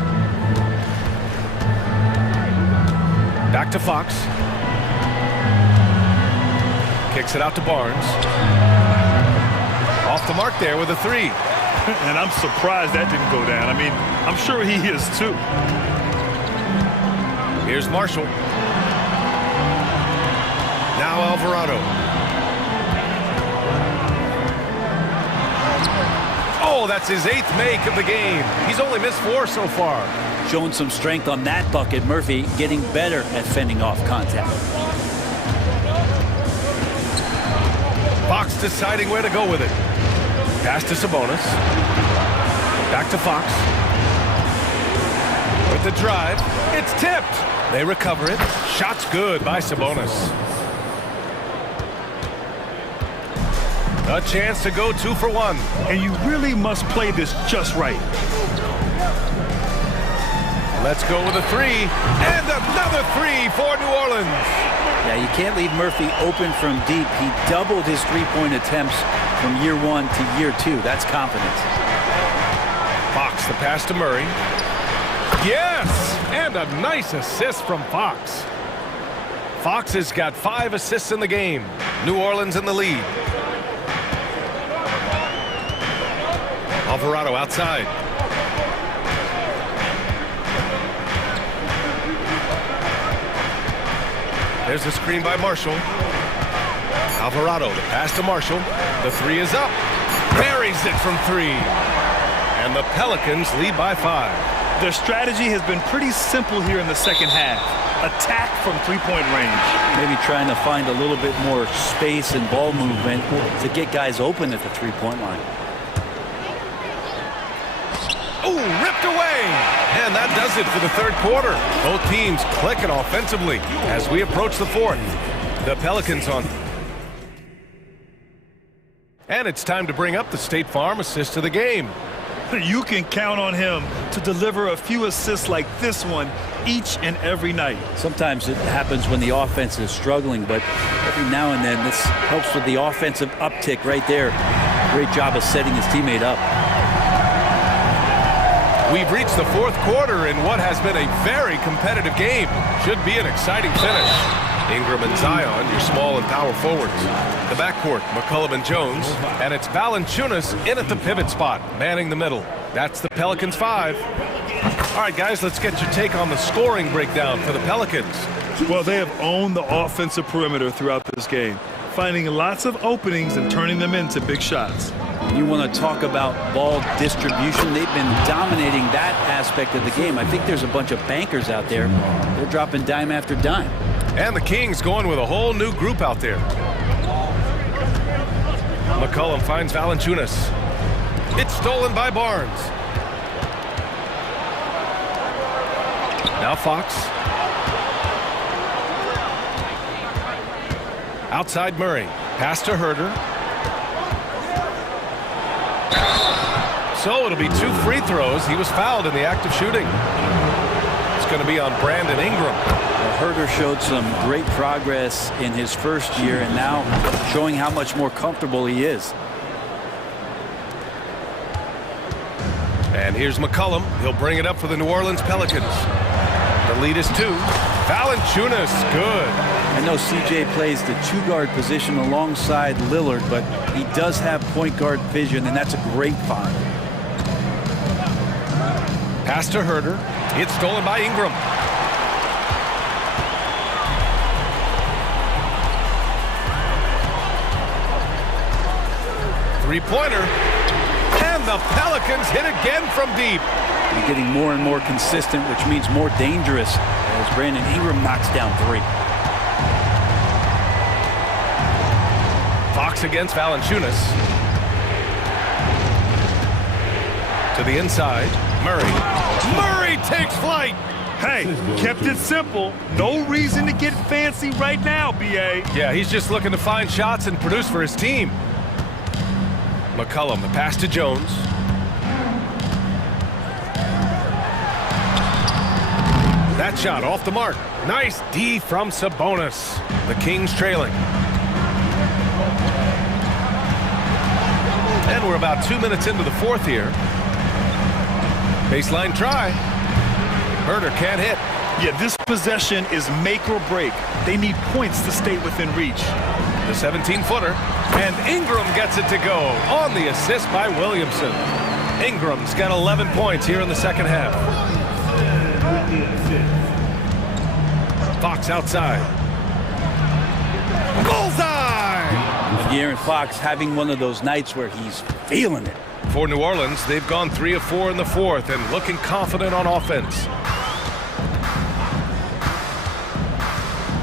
Back to Fox. Kicks it out to Barnes. Off the mark there with a three. And I'm surprised that didn't go down. I mean, I'm sure he is too. Here's Marshall. Now Alvarado. Oh, that's his 8th make of the game. He's only missed 4 so far. Showing some strength on that bucket. Murphy getting better at fending off contact. Fox deciding where to go with it. Pass to Sabonis. Back to Fox. With the drive. It's tipped. They recover it. Shot's good by Sabonis. A chance to go 2 for 1. And you really must play this just right. Let's go with a 3. And another 3 for New Orleans. Yeah, you can't leave Murphy open from deep. He doubled his three-point attempts from year 1 to year 2. That's confidence. Fox, the pass to Murray. Yes! And a nice assist from Fox. Fox has got 5 assists in the game. New Orleans in the lead. Alvarado outside. There's a screen by Marshall. Alvarado, the pass to Marshall. The 3 is up. Buries it from 3. And the Pelicans lead by 5. Their strategy has been pretty simple here in the second half. Attack from three-point range. Maybe trying to find a little bit more space and ball movement to get guys open at the three-point line. Oh, ripped away. And that does it for the third quarter. Both teams clicking offensively as we approach the fourth. The Pelicans on. And it's time to bring up the State Farm assist of the game. You can count on him to deliver a few assists like this one each and every night. Sometimes it happens when the offense is struggling, but every now and then this helps with the offensive uptick right there. Great job of setting his teammate up. We've reached the fourth quarter in what has been a very competitive game. Should be an exciting finish. Ingram and Zion, your small and power forwards. The backcourt, McCollum and Jones. And it's Valanciunas in at the pivot spot, manning the middle. That's the Pelicans 5. All right, guys, let's get your take on the scoring breakdown for the Pelicans. Well, they have owned the offensive perimeter throughout this game, finding lots of openings and turning them into big shots. You want to talk about ball distribution. They've been dominating that aspect of the game. I think there's a bunch of bankers out there. They're dropping dime after dime. And the Kings going with a whole new group out there. McCollum finds Valanciunas. It's stolen by Barnes. Now Fox. Outside Murray. Pass to Herder. So it'll be 2 free throws. He was fouled in the act of shooting. It's going to be on Brandon Ingram. Well, Herder showed some great progress in his first year and now showing how much more comfortable he is. And here's McCollum. He'll bring it up for the New Orleans Pelicans. The lead is 2. Valanciunas, good. I know CJ plays the 2-guard position alongside Lillard, but he does have point guard vision, and that's a great find. Pass to Herder. It's stolen by Ingram. Three-pointer. the Pelicans hit again from deep. They're getting more and more consistent, which means more dangerous as Brandon Ingram knocks down 3. Fox against Valanciunas. To the inside, Murray. Murray takes flight. Hey, kept it simple. No reason to get fancy right now, B.A. Yeah, he's just looking to find shots and produce for his team. McCollum, the pass to Jones. That shot off the mark. Nice D from Sabonis. The Kings trailing. And we're about 2 minutes into the fourth here. Baseline try. Herder can't hit. Yeah, this possession is make or break. They need points to stay within reach. The 17-footer. And Ingram gets it to go on the assist by Williamson. Ingram's got 11 points here in the second half. Fox outside. Bullseye! De'Aaron Fox having one of those nights where he's feeling it. For New Orleans, they've gone 3 of 4 in the fourth and looking confident on offense.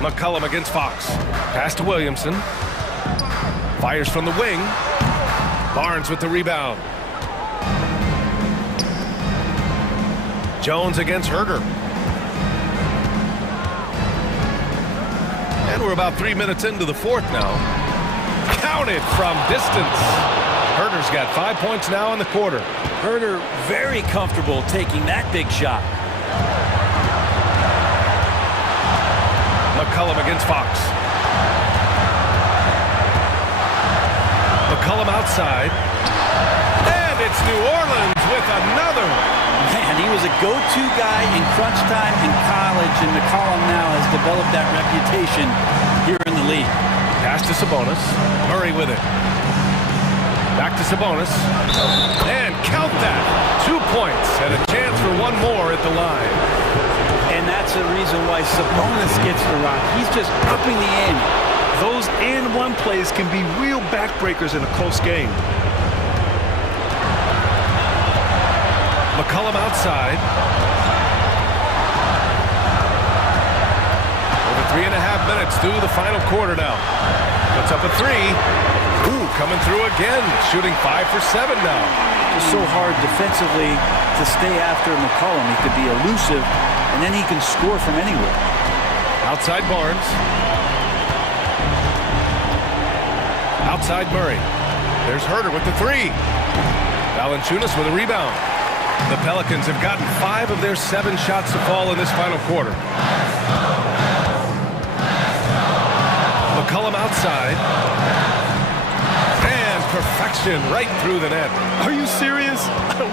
McCollum against Fox. Pass to Williamson. Fires from the wing. Barnes with the rebound. Jones against Herder. And we're about 3 minutes into the fourth now. Counted from distance. Herder's got 5 points now in the quarter. Herder very comfortable taking that big shot. McCollum against Fox. McCollum outside. And it's New Orleans with another. Man, he was a go-to guy in crunch time in college, and McCollum now has developed that reputation here in the league. Pass to Sabonis. Murray with it. Back to Sabonis. And count that. 2 points and a chance for one more at the line. And that's the reason why Sabonis gets the rock. He's just upping the ante. Those and-one plays can be real backbreakers in a close game. McCollum outside. Over 3.5 minutes through the final quarter now. Puts up a 3. Ooh, coming through again. Shooting 5 for 7 now. Just so hard defensively to stay after McCollum. He could be elusive, and then he can score from anywhere. Outside Barnes. Outside Murray. There's Herder with the 3. Valanciunas with a rebound. The Pelicans have gotten 5 of their 7 shots to fall in this final quarter. McCollum outside. And perfection right through the net. Are you serious?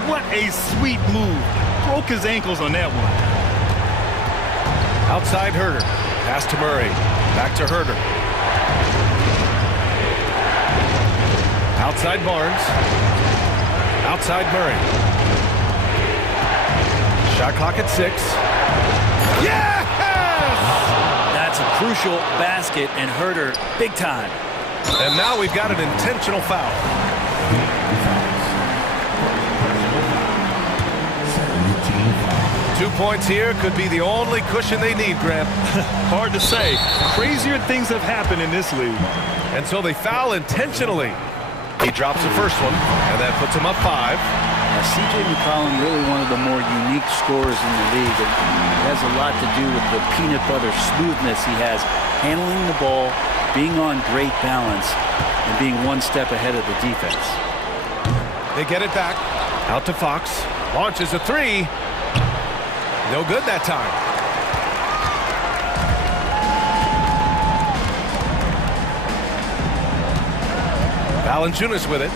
What a sweet move. Broke his ankles on that one. Outside Herder. Pass to Murray. Back to Herder. Outside Barnes. Outside Murray. Shot clock at 6. Yes! That's a crucial basket, and Herder big time. And now we've got an intentional foul. 2 points here could be the only cushion they need, Grant. Hard to say. Crazier things have happened in this league. And so they foul intentionally. He drops the first one, and that puts him up 5. C.J. McCollum, really one of the more unique scorers in the league. And it has a lot to do with the peanut butter smoothness he has, handling the ball, being on great balance, and being one step ahead of the defense. They get it back. Out to Fox. Launches a 3. No good that time. Valanciunas with it.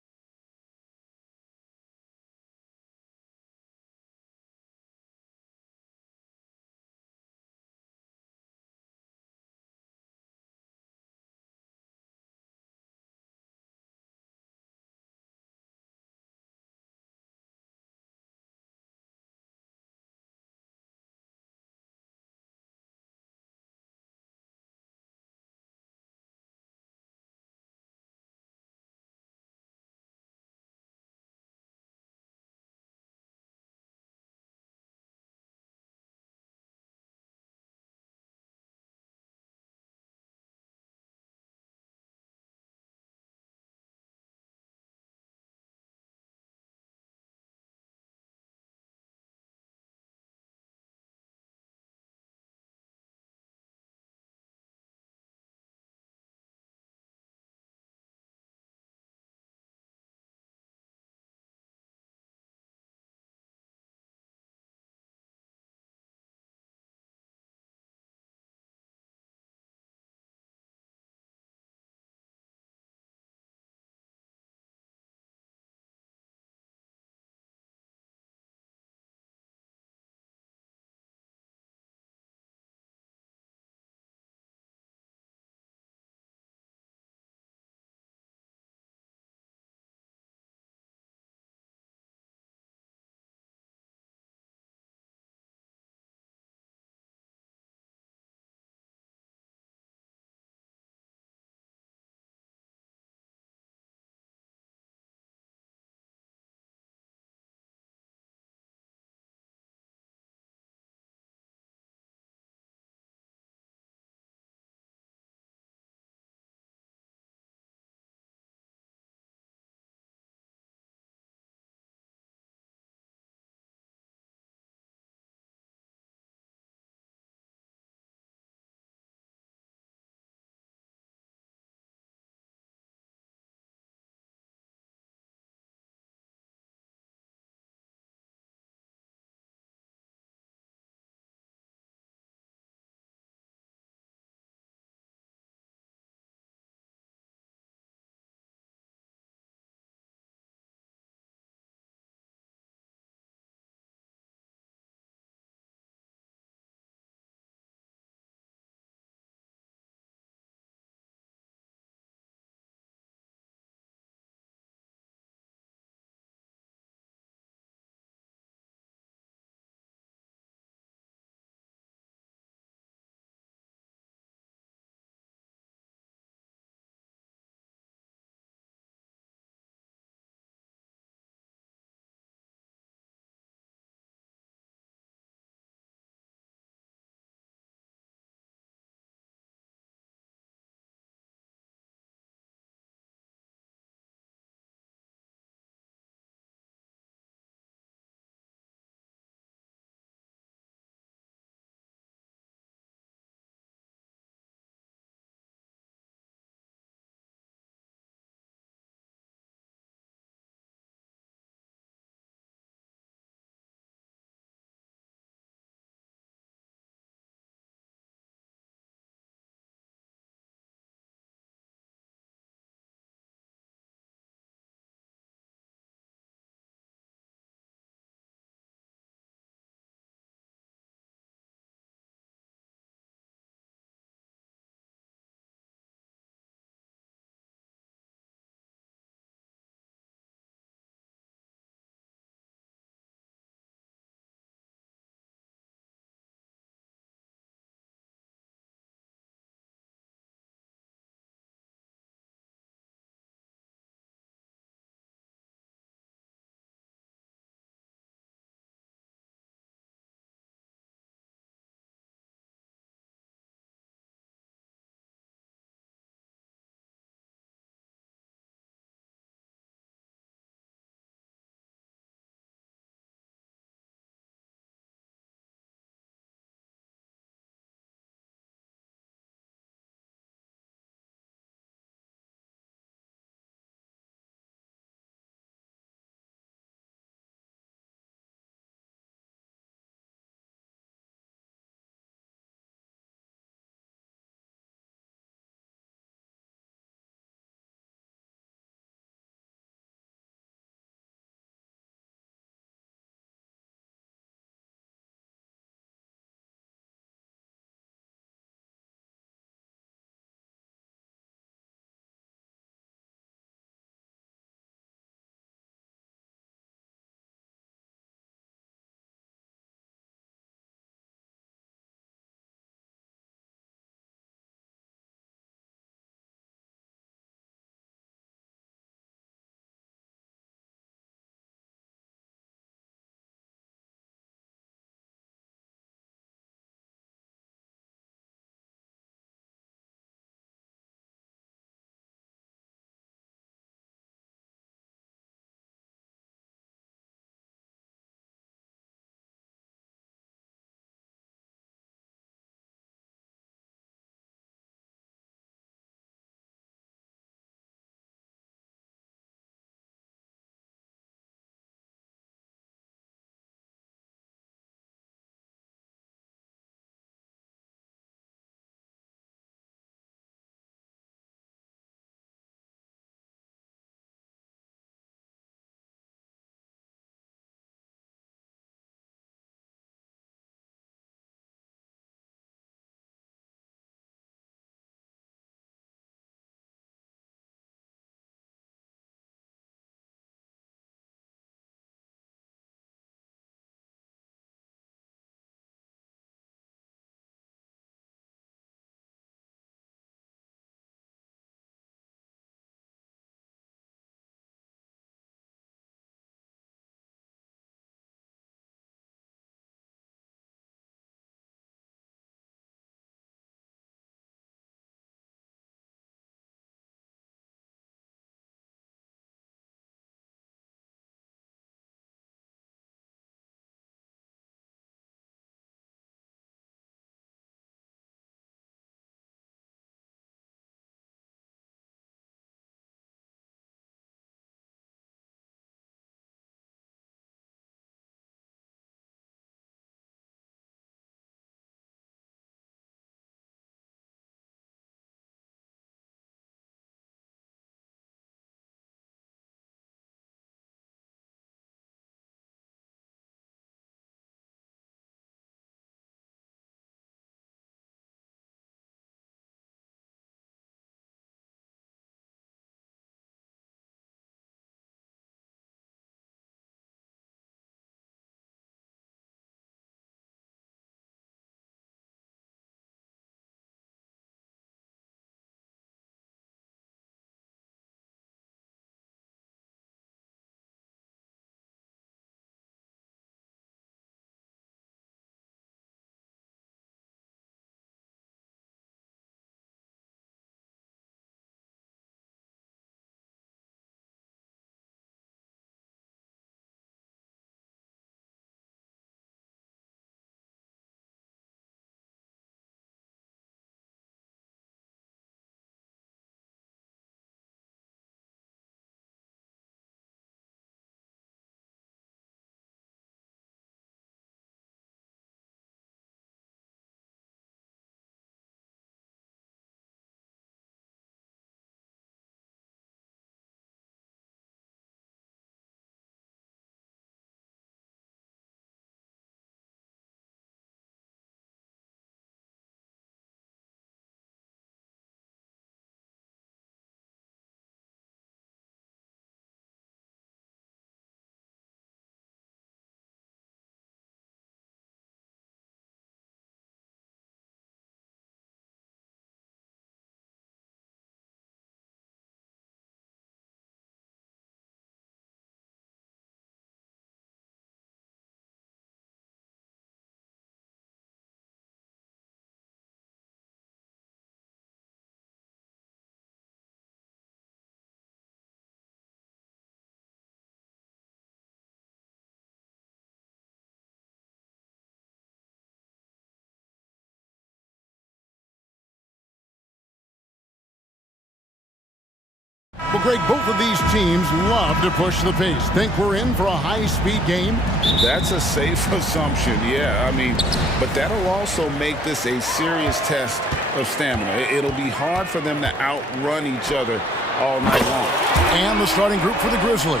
Greg, both of these teams love to push the pace. Think we're in for a high-speed game? That's a safe assumption, yeah. I mean, but that'll also make this a serious test of stamina. It'll be hard for them to outrun each other all night long. And the starting group for the Grizzlies.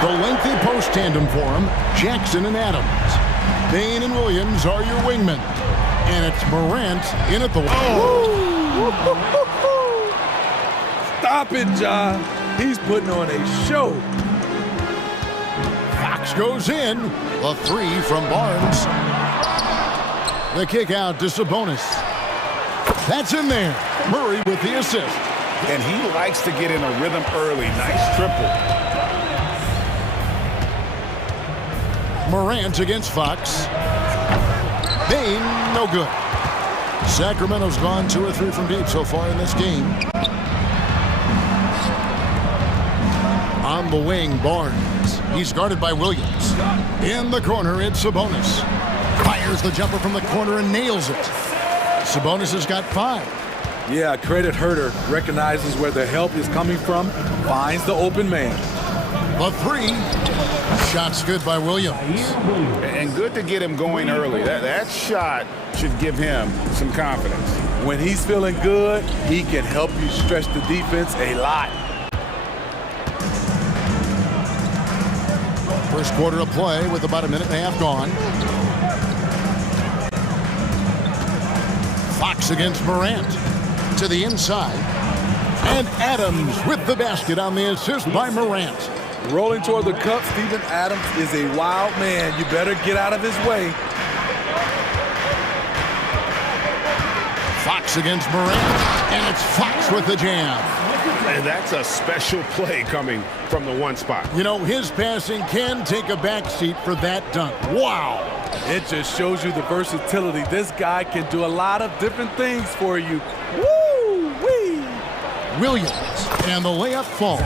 The lengthy post tandem for them, Jackson and Adams. Bain and Williams are your wingmen. And it's Morant in at the... Stop it, John. He's putting on a show. Fox goes in. The three from Barnes. The kick out to Sabonis. That's in there. Murray with the assist. And he likes to get in a rhythm early. Nice triple. Morant against Fox. Bain, no good. Sacramento's gone 2 or 3 from deep so far in this game. On the wing, Barnes. He's guarded by Williams. In the corner, it's Sabonis. Fires the jumper from the corner and nails it. Sabonis has got 5. Yeah, credit Herter. Recognizes where the help is coming from. Finds the open man. The 3. Shot's good by Williams. And good to get him going early. That shot should give him some confidence. When he's feeling good, he can help you stretch the defense a lot. First quarter of play with about a minute and a half gone. Fox against Morant. To the inside. And Adams with the basket on the assist by Morant. Rolling toward the cup, Steven Adams is a wild man. You better get out of his way. Fox against Morant. And it's Fox with the jam. And that's a special play coming from the one spot. You know, his passing can take a backseat for that dunk. Wow. It just shows you the versatility. This guy can do a lot of different things for you. Woo-wee! Williams. And the layup falls.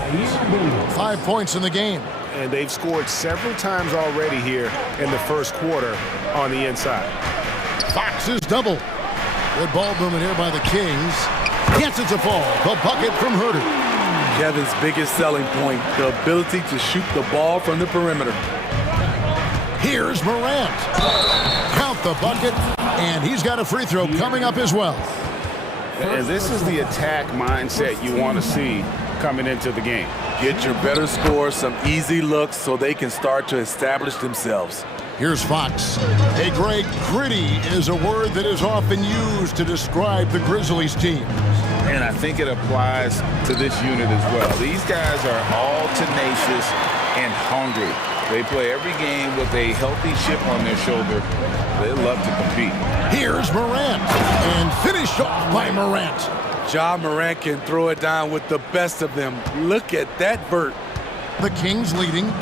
5 points in the game. And they've scored several times already here in the first quarter on the inside. Fox is double. Good ball movement here by the Kings. Yes, it's a fall. The bucket from Herter. Kevin's biggest selling point, the ability to shoot the ball from the perimeter. Here's Morant. Count the bucket, and he's got a free throw coming up as well. And this is the attack mindset you want to see coming into the game. Get your better scores, some easy looks so they can start to establish themselves. Here's Fox. Hey, Greg, gritty is a word that is often used to describe the Grizzlies team. And I think it applies to this unit as well. These guys are all tenacious and hungry. They play every game with a healthy chip on their shoulder. They love to compete. Here's Morant. And finished off by Morant. Ja Morant can throw it down with the best of them. Look at that vert. The Kings leading.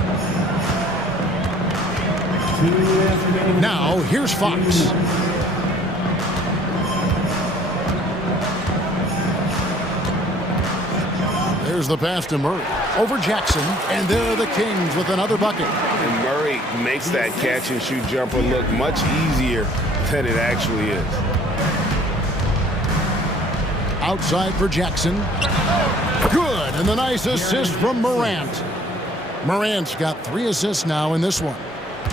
Now, here's Fox. There's the pass to Murray. Over Jackson, and there are the Kings with another bucket. And Murray makes that catch-and-shoot jumper look much easier than it actually is. Outside for Jackson. Good, and the nice assist from Morant. Morant's got 3 assists now in this one.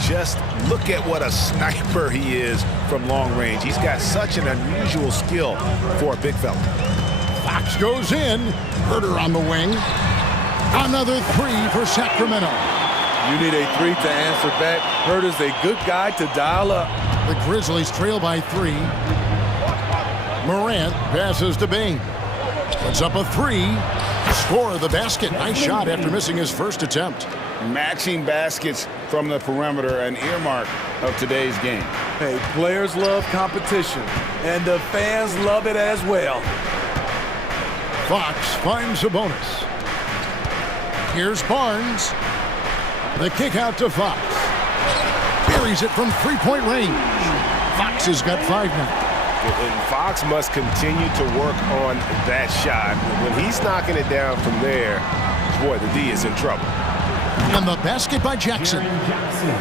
Just look at what a sniper he is from long range. He's got such an unusual skill for a big fella. Fox goes in. Herter on the wing. Another 3 for Sacramento. You need a 3 to answer back. Herter's a good guy to dial up. The Grizzlies trail by 3. Morant passes to Bain. Puts up a 3. Score the basket. Nice shot after missing his first attempt. Matching baskets from the perimeter, an earmark of today's game. Hey, players love competition, and the fans love it as well. Fox finds a bonus. Here's Barnes. The kick out to Fox. Carries it from 3-point range. Fox has got 5 now. And Fox must continue to work on that shot. When he's knocking it down from there, boy, the D is in trouble. And the basket by Jackson.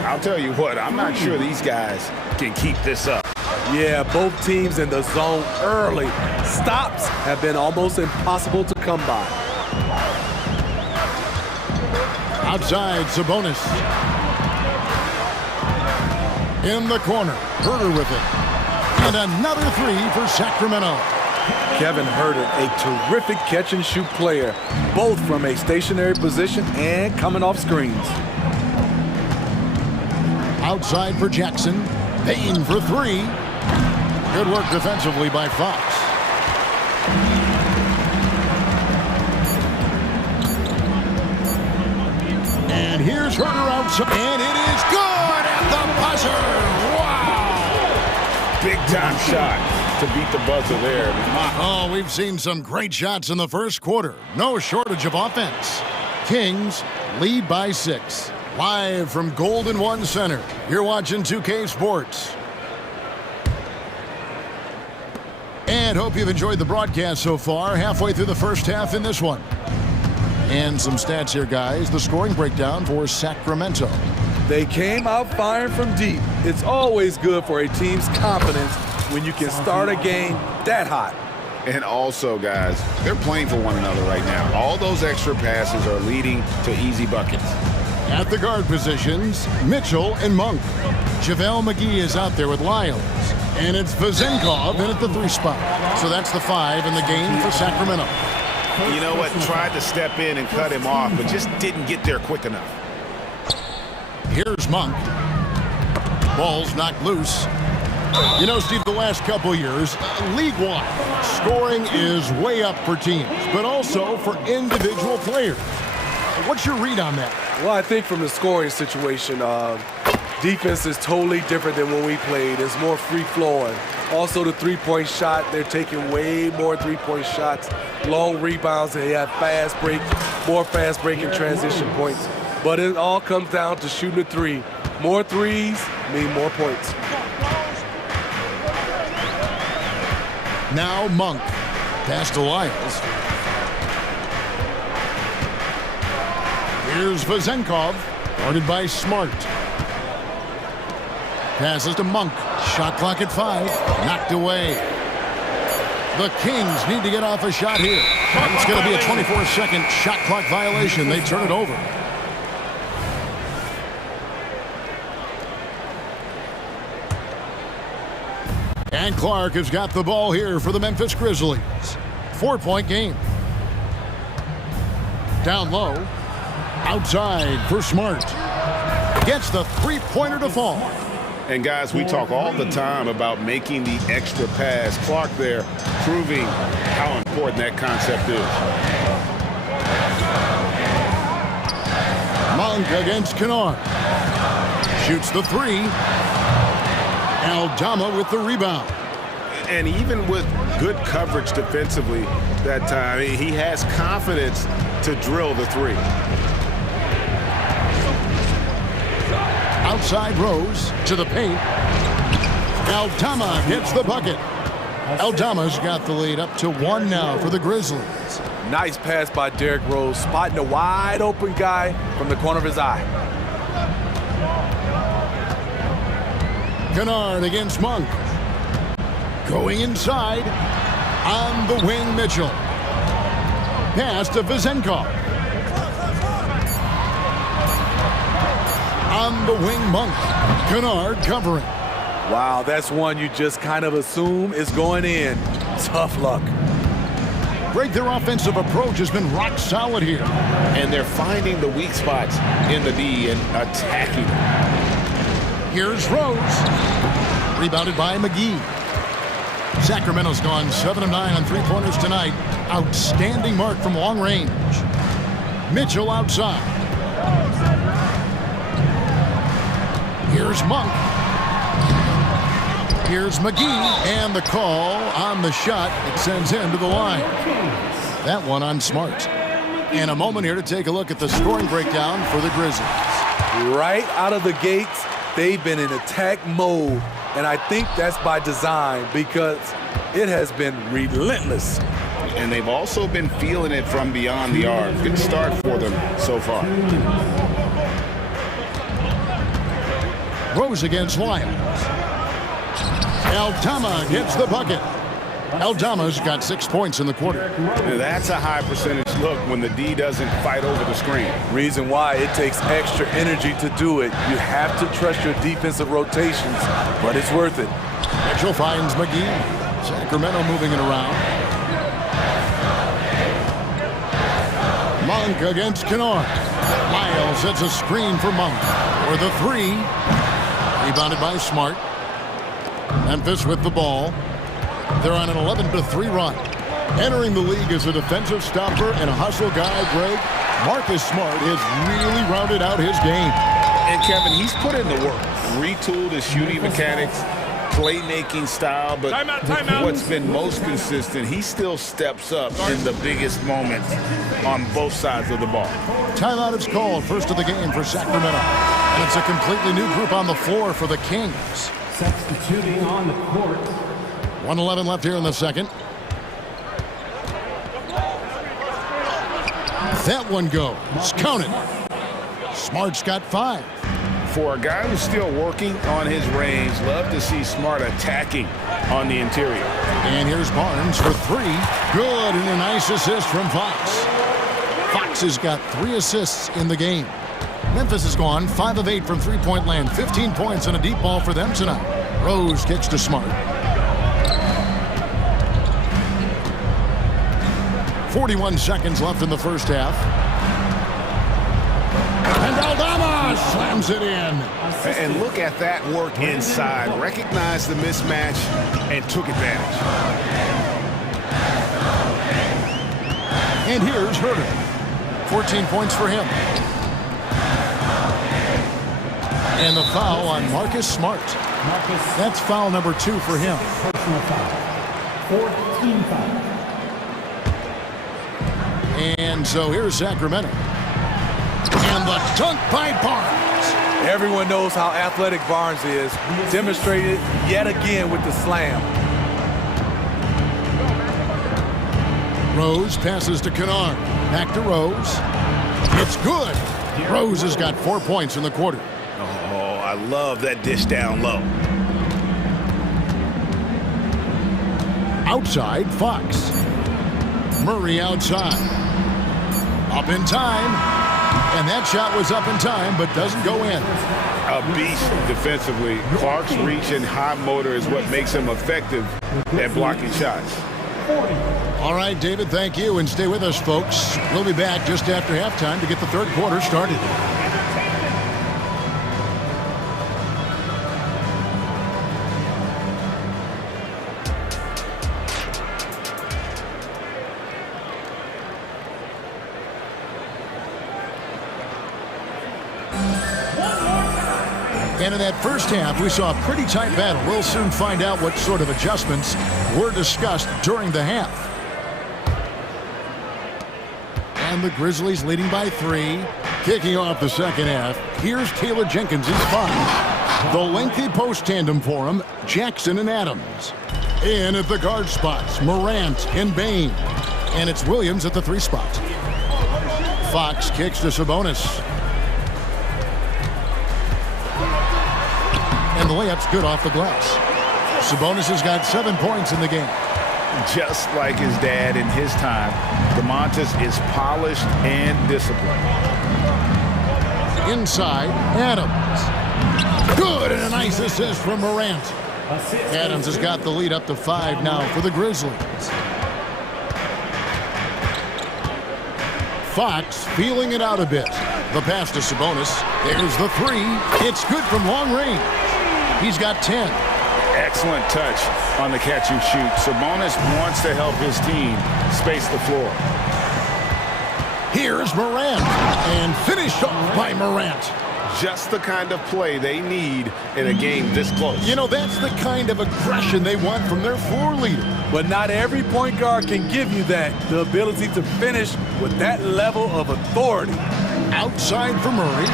I'll tell you what, I'm not sure these guys can keep this up. Yeah, both teams in the zone early. Stops have been almost impossible to come by. Outside, Sabonis. In the corner, Herder with it. And another three for Sacramento. Kevin Herder, a terrific catch-and-shoot player, both from a stationary position and coming off screens. Outside for Jackson. Payne for three. Good work defensively by Fox. And here's Herder outside. And it is good at the buzzer. Wow! Big-time shot to beat the buzzer there. Oh, we've seen some great shots in the first quarter. No shortage of offense. Kings lead by 6. Live from Golden One Center, you're watching 2K Sports. And hope you've enjoyed the broadcast so far. Halfway through the first half in this one. And some stats here, guys. The scoring breakdown for Sacramento. They came out firing from deep. It's always good for a team's confidence when you can start a game that hot. And also, guys, they're playing for one another right now. All those extra passes are leading to easy buckets. At the guard positions, Mitchell and Monk. JaVale McGee is out there with Lyles. And it's Vezenkov in at the 3 spot. So that's the 5 in the game for Sacramento. You know what? Tried to step in and cut him off, but just didn't get there quick enough. Here's Monk. Ball's knocked loose. You know, Steve, the last couple years, league-wide, scoring is way up for teams, but also for individual players. What's your read on that? Well, I think from the scoring situation, defense is totally different than when we played. It's more free-flowing. Also, the three-point shot, they're taking way more three-point shots, long rebounds, and they have fast break, more fast break and transition points. But it all comes down to shooting a three. More threes mean more points. Now Monk. Pass to Lyles. Here's Vezenkov. Guarded by Smart. Passes to Monk. Shot clock at 5. Knocked away. The Kings need to get off a shot here. It's going to be a 24-second shot clock violation. They turn it over. And Clark has got the ball here for the Memphis Grizzlies. 4-point game. Down low. Outside for Smart. Gets the three-pointer to fall. And guys, we talk all the time about making the extra pass. Clark there proving how important that concept is. Monk against Kennard. Shoots the 3. Aldama with the rebound. And even with good coverage defensively that time, he has confidence to drill the 3. Outside Rose to the paint. Aldama gets the bucket. Aldama's got the lead up to 1 now for the Grizzlies. Nice pass by Derrick Rose, spotting a wide open guy from the corner of his eye. Kennard against Monk. Going inside. On the wing, Mitchell. Pass to Vezenkov. On the wing, Monk. Kennard covering. Wow, that's one you just kind of assume is going in. Tough luck. Greg, their offensive approach has been rock solid here. And they're finding the weak spots in the D and attacking them. Here's Rose. Rebounded by McGee. Sacramento's gone 7 of 9 on three-pointers tonight. Outstanding mark from long range. Mitchell outside. Here's Monk. Here's McGee, and the call on the shot. It sends him to the line. That one on Smart. And a moment here to take a look at the scoring breakdown for the Grizzlies. Right out of the gates, they've been in attack mode. And I think that's by design because it has been relentless. And they've also been feeling it from beyond the arc. Good start for them so far. Rose against Lyles. Aldama gets the bucket. Aldama's got 6 points in the quarter. That's a high percentage look when the D doesn't fight over the screen. Reason why it takes extra energy to do it. You have to trust your defensive rotations, but it's worth it. Mitchell finds McGee. Sacramento moving it around. Monk against Kennard. Miles sets a screen for Monk for the 3. Rebounded by Smart. Memphis with the ball. They're on an 11-3 run. Entering the league as a defensive stopper and a hustle guy, Greg, Marcus Smart has really rounded out his game. And Kevin, he's put in the work. Retooled his shooting mechanics, playmaking style, but what's been most consistent, he still steps up in the biggest moments on both sides of the ball. Timeout is called, first of the game for Sacramento. And it's a completely new group on the floor for the Kings. Substituting on the court. 1:11 left here in the second. That one goes. Counted. Smart's got 5. For a guy who's still working on his range, love to see Smart attacking on the interior. And here's Barnes for 3. Good, and a nice assist from Fox. Fox has got 3 assists in the game. Memphis has gone 5 of 8 from three-point land. 15 points and a deep ball for them tonight. Rose kicks to Smart. 41 seconds left in the first half. And Aldama slams it in. And look at that work inside. Recognized the mismatch and took advantage. And here's Herter. 14 points for him. And the foul on Marcus Smart. That's foul number 2 for him. Personal foul. 14 foul. And so here's Sacramento. And the dunk by Barnes. Everyone knows how athletic Barnes is. Demonstrated yet again with the slam. Rose passes to Kennard. Back to Rose. It's good. Rose has got 4 points in the quarter. Oh, I love that dish down low. Outside, Fox. Murray outside. Up in time. And that shot was up in time, but doesn't go in. A beast defensively. Clark's reach and high motor is what makes him effective at blocking shots. All right, David, thank you. And stay with us, folks. We'll be back just after halftime to get the third quarter started. And in that first half, we saw a pretty tight battle. We'll soon find out what sort of adjustments were discussed during the half. And the Grizzlies leading by 3. Kicking off the second half, here's Taylor Jenkins' 5. The lengthy post tandem for him, Jackson and Adams. In at the guard spots, Morant and Bain. And it's Williams at the 3 spot. Fox kicks to Sabonis. And the layup's good off the glass. Sabonis has got 7 points in the game. Just like his dad in his time, DeMontis is polished and disciplined. Inside, Adams. Good, and a nice assist from Morant. Adams has got the lead up to 5 now for the Grizzlies. Fox feeling it out a bit. The pass to Sabonis. There's the 3. It's good from long range. He's got 10. Excellent touch on the catch and shoot. Sabonis wants to help his team space the floor. Here's Morant. And finished off by Morant. Just the kind of play they need in a game this close. You know, that's the kind of aggression they want from their floor leader. But not every point guard can give you that. The ability to finish with that level of authority. Outside for Murray.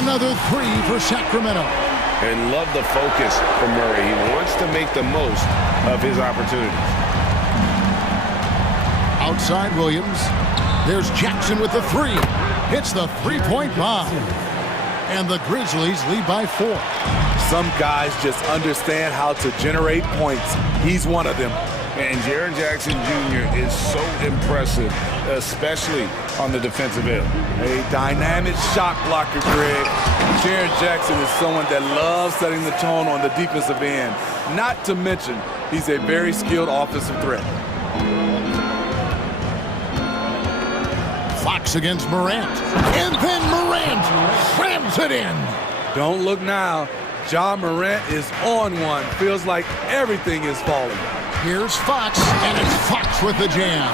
Another 3 for Sacramento. And love the focus from Murray. He wants to make the most of his opportunities. Outside Williams. There's Jackson with the 3. Hits the 3-point bomb. And the Grizzlies lead by 4. Some guys just understand how to generate points. He's one of them. And Jaren Jackson Jr. is so impressive, especially on the defensive end. A dynamic shot blocker, Greg. Jaren Jackson is someone that loves setting the tone on the defensive end. Not to mention, he's a very skilled offensive threat. Fox against Morant. And then Morant slams it in. Don't look now. Ja Morant is on one. Feels like everything is falling. Here's Fox, and it's Fox with the jam.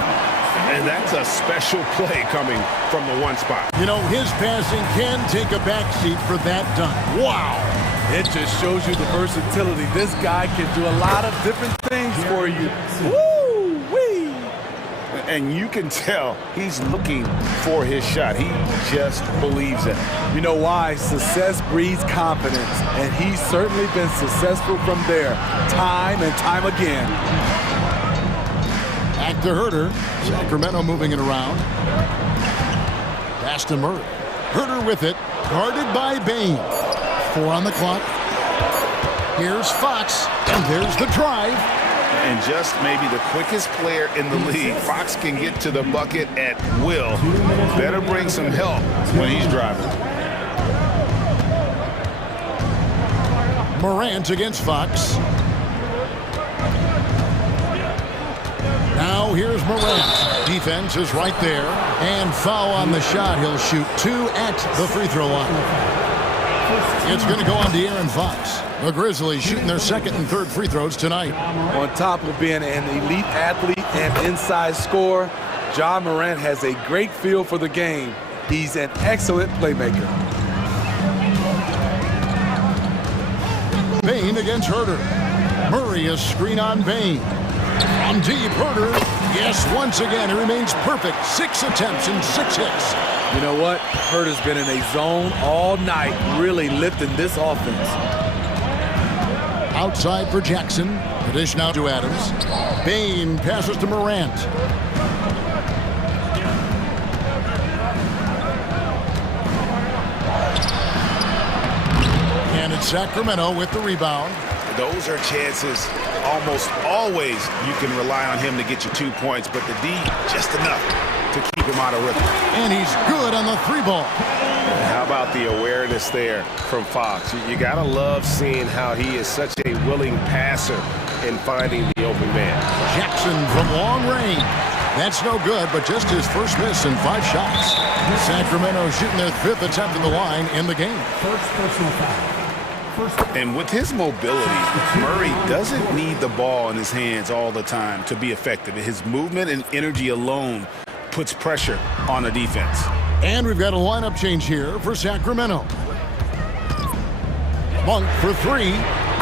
And that's a special play coming from the one spot. You know, his passing can take a backseat for that dunk. Wow. It just shows you the versatility. This guy can do a lot of different things for you. Woo-wee. And you can tell he's looking for his shot. He just believes it. You know why? Success breeds confidence, and he's certainly been successful from there, time and time again. Back to Herter. Sacramento moving it around. Pass to Murray. Herter with it, guarded by Bain. 4 on the clock. Here's Fox, and there's the drive. And just maybe the quickest player in the league. Fox can get to the bucket at will. Better bring some help when he's driving. Morant against Fox. Now here's Morant. Defense is right there. And foul on the shot. He'll shoot 2 at the free throw line. It's going to go on to Aaron Fox. The Grizzlies shooting their second and third free throws tonight. On top of being an elite athlete and inside scorer, Ja Morant has a great feel for the game. He's an excellent playmaker. Bain against Herter. Murray a screen on Bain. From deep, Herter. Yes, once again, he remains perfect. 6 attempts and 6 hits. You know what? Herter's been in a zone all night, really lifting this offense. Outside for Jackson. The dish now to Adams. Bain passes to Morant. And it's Sacramento with the rebound. Those are chances almost always you can rely on him to get you 2 points, but the D, just enough to keep him out of rhythm. And he's good on the 3-ball. How about the awareness there from Fox? You got to love seeing how he is such a willing passer in finding the open man. Jackson from long range. That's no good, but just his first miss in 5 shots. Sacramento shooting their 5th attempt at the line in the game. First personal foul. And with his mobility, Murray doesn't need the ball in his hands all the time to be effective. His movement and energy alone puts pressure on the defense. And we've got a lineup change here for Sacramento. Monk for 3.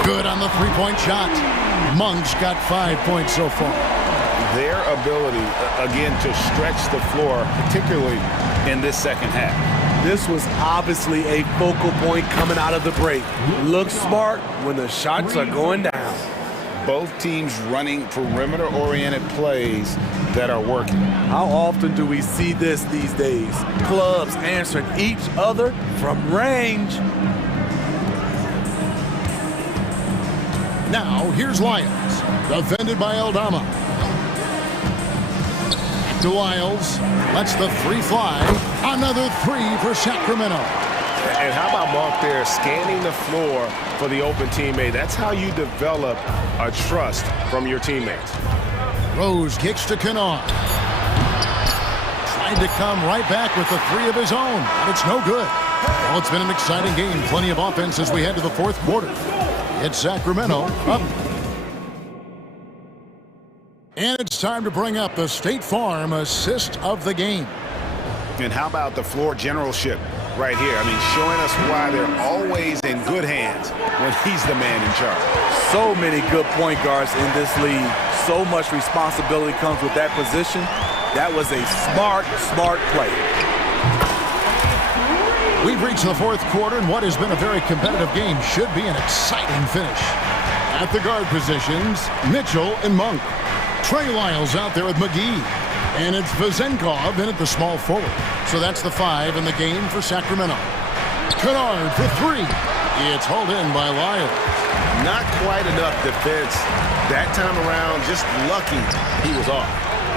Good on the 3-point shot. Monk's got 5 points so far. Their ability, again, to stretch the floor, particularly in this second half. This was obviously a focal point coming out of the break. Look smart when the shots are going down. Both teams running perimeter-oriented plays that are working. How often do we see this these days? Clubs answering each other from range. Now, here's Lyons. Defended by Aldama. To Lyles. Lets the 3 fly. Another 3 for Sacramento. And how about Monk there scanning the floor for the open teammate? That's how you develop a trust from your teammates. Rose kicks to Kennard. Tried to come right back with the 3 of his own, but it's no good. Well, it's been an exciting game. Plenty of offense as we head to the 4th quarter. It's Sacramento up. And it's time to bring up the State Farm assist of the game. And how about the floor generalship right here? I mean, showing us why they're always in good hands when he's the man in charge. So many good point guards in this league. So much responsibility comes with that position. That was a smart play. We've reached the 4th quarter, and what has been a very competitive game should be an exciting finish. At the guard positions, Mitchell and Monk. Trey Lyles out there with McGee. And it's Vezenkov in at the small forward. So that's the 5 in the game for Sacramento. Kennard for three. It's hauled in by Lyles. Not quite enough defense that time around. Just lucky he was off.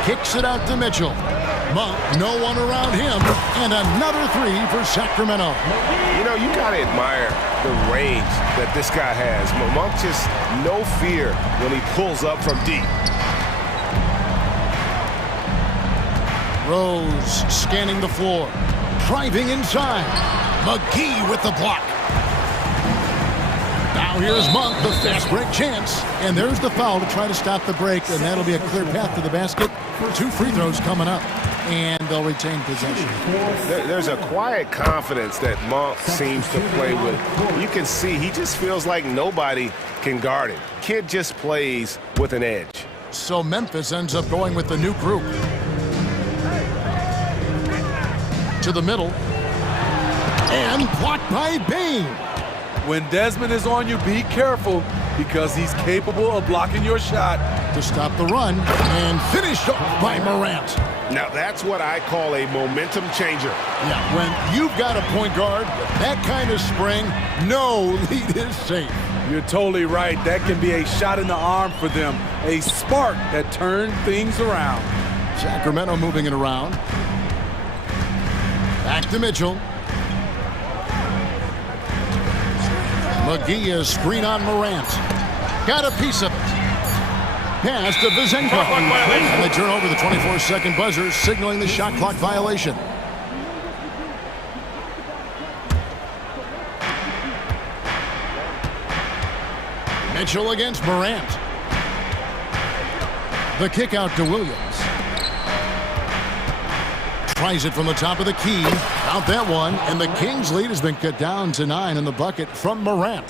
Kicks it out to Mitchell. Monk, no one around him, and another three for Sacramento. You know, you got to admire the range that this guy has. Monk just no fear when he pulls up from deep. Rose scanning the floor, driving inside. McGee with the block. Now here's Monk, the fast break chance. And there's the foul to try to stop the break, and that'll be a clear path to the basket. 2 free throws coming up, and they'll retain possession. There's a quiet confidence that Monk seems to play with. You can see he just feels like nobody can guard him. Kid just plays with an edge. So Memphis ends up going with the new group. To the middle. And blocked by Bain. When Desmond is on you, be careful because he's capable of blocking your shot. To stop the run and finished off by Morant. Now that's what I call a momentum changer. Yeah, when you've got a point guard with that kind of spring, no lead is safe. You're totally right. That can be a shot in the arm for them. A spark that turns things around. Sacramento moving it around. Back to Mitchell. McGee is screen on Morant. Got a piece of it. Pass to Vizenko. And they turn over the 24-second buzzer, signaling the shot clock violation. Mitchell against Morant. The kick out to Williams. Tries it from the top of the key. Out that one, and the Kings' lead has been cut down to 9 in the bucket from Morant.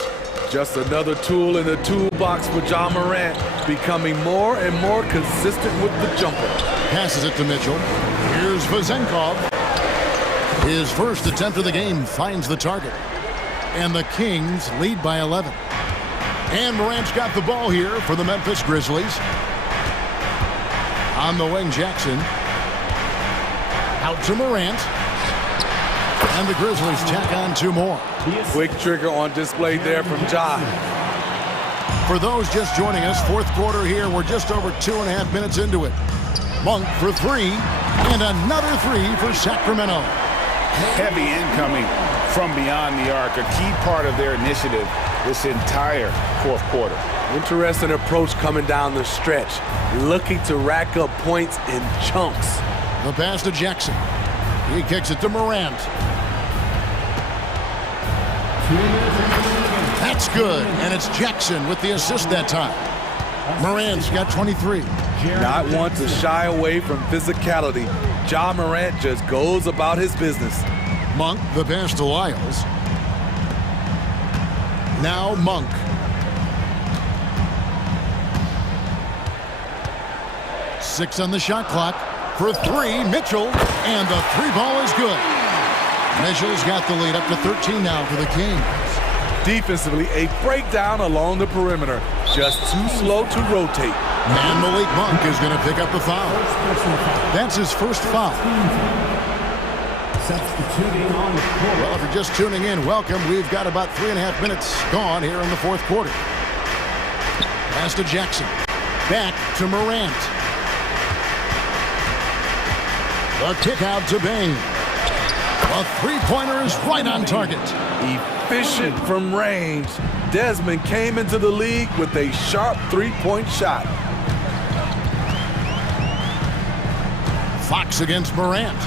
Just another tool in the toolbox for John Morant, becoming more and more consistent with the jumper. Passes it to Mitchell. Here's Vizenkov. His first attempt of the game finds the target. And the Kings lead by 11. And Morant's got the ball here for the Memphis Grizzlies. On the wing, Jackson. Out to Morant. And the Grizzlies tack on 2 more. Quick trigger on display there from Ja. For those just joining us, fourth quarter here. We're just over 2.5 minutes into it. Monk for 3. And another 3 for Sacramento. Heavy incoming from beyond the arc. A key part of their initiative this entire fourth quarter. Interesting approach coming down the stretch. Looking to rack up points in chunks. The pass to Jackson. He kicks it to Morant. That's good, and it's Jackson with the assist that time. Morant's got 23. Not want to shy away from physicality. Ja Morant just goes about his business. Monk, the pass to Lyles. Now Monk. Six on the shot clock. For 3, Mitchell, and the 3-ball is good. Mitchell's got the lead up to 13 now for the Kings. Defensively, a breakdown along the perimeter. Just too slow to rotate. And Malik Monk is going to pick up the foul. That's his first foul. Substituting on the court. Well, if you're just tuning in, welcome. We've got about 3.5 minutes gone here in the fourth quarter. Pass to Jackson. Back to Morant. The kick out to Bain. A 3-pointer is right on target. Efficient from range. Desmond came into the league with a sharp 3-point shot. Fox against Morant.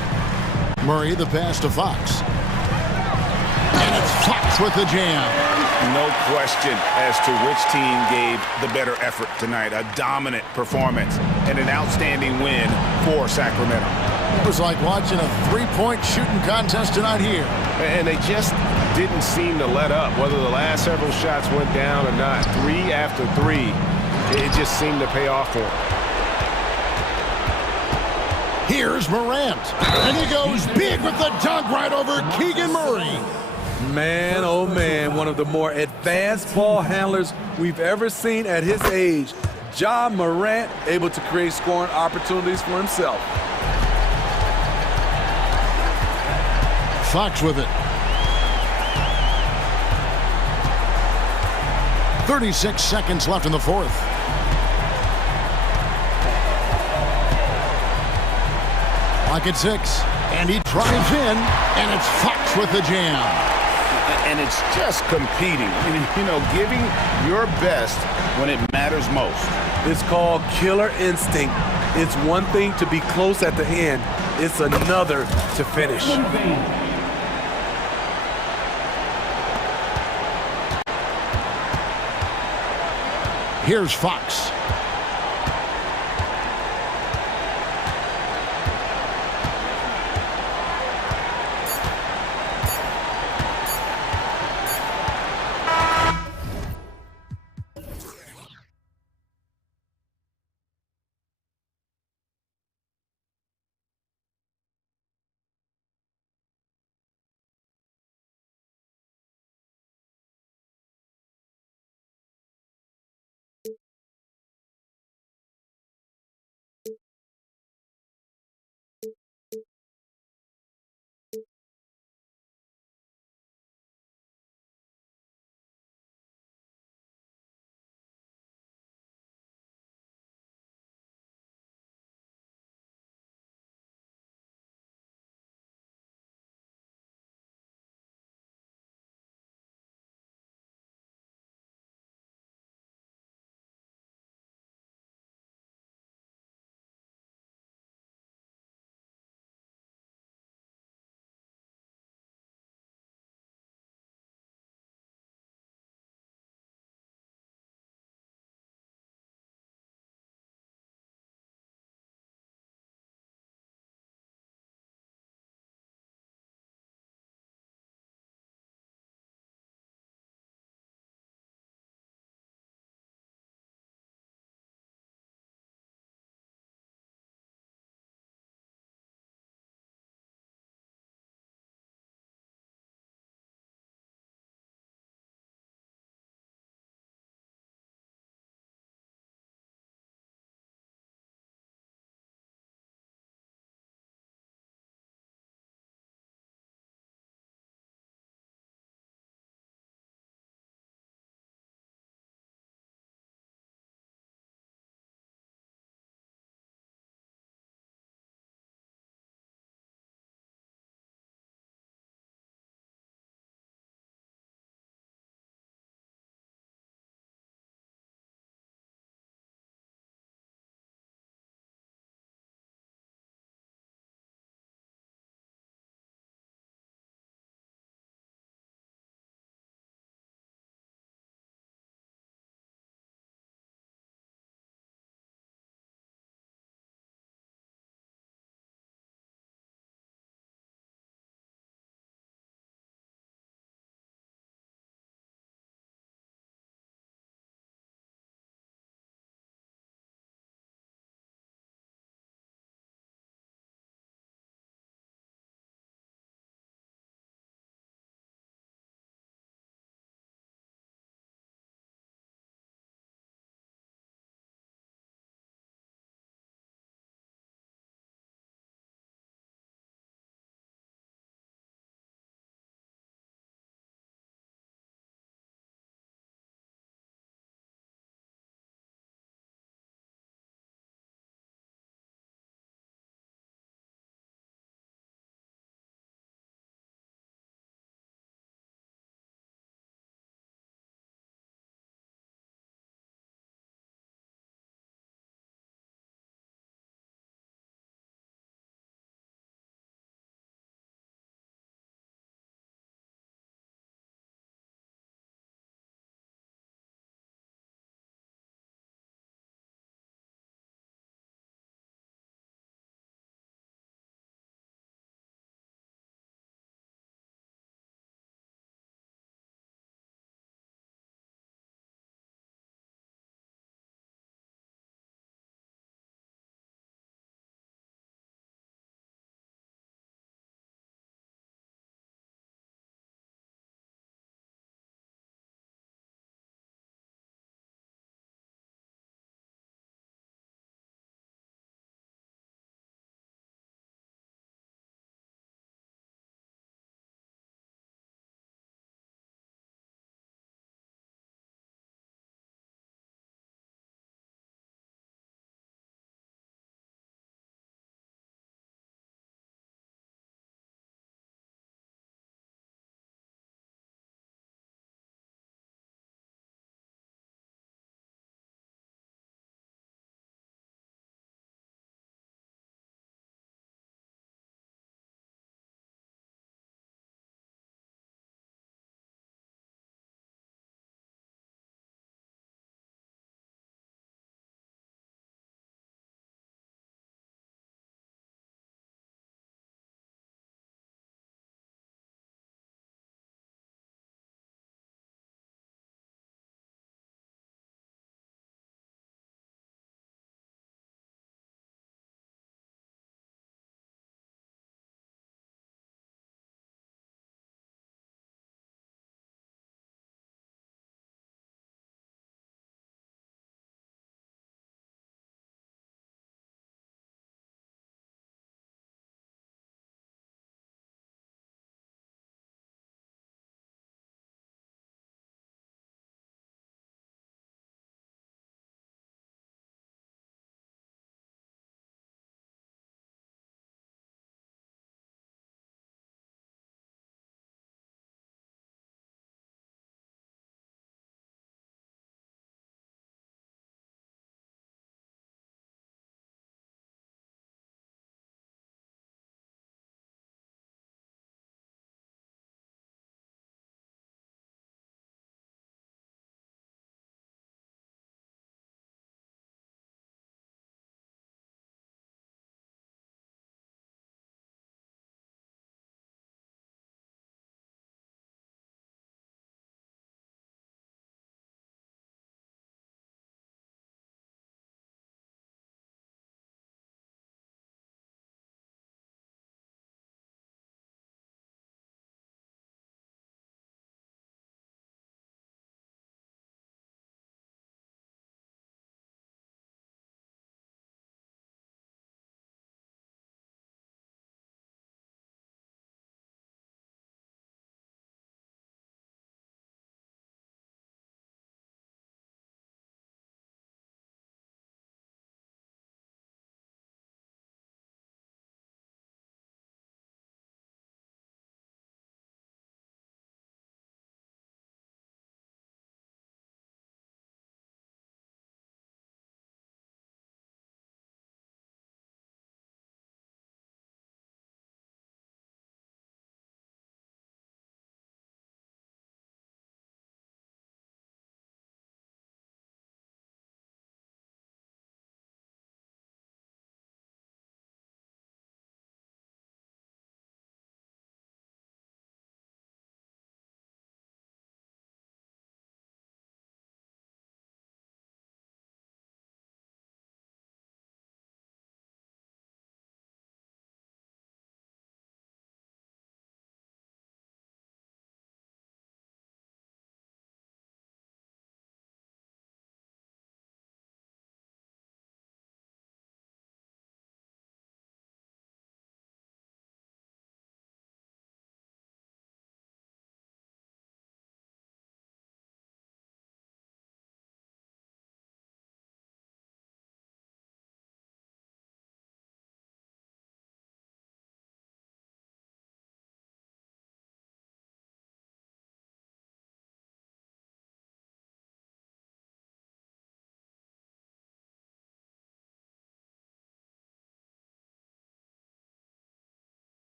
Murray the pass to Fox. And it's Fox with the jam. No question as to which team gave the better effort tonight. A dominant performance and an outstanding win for Sacramento. It was like watching a 3-point shooting contest tonight here. And they just didn't seem to let up. Whether the last several shots went down or not, 3 after 3, it just seemed to pay off for them. Here's Morant. And he goes big with the dunk right over Keegan Murray. Man, oh man, one of the more advanced ball handlers we've ever seen at his age. Ja Morant able to create scoring opportunities for himself. Fox with it. 36 seconds left in the fourth. Clock at 6, and he drives in, and it's Fox with the jam. And it's just competing. I mean, you know, giving your best when it matters most. It's called killer instinct. It's one thing to be close at the end. It's another to finish. Here's Fox.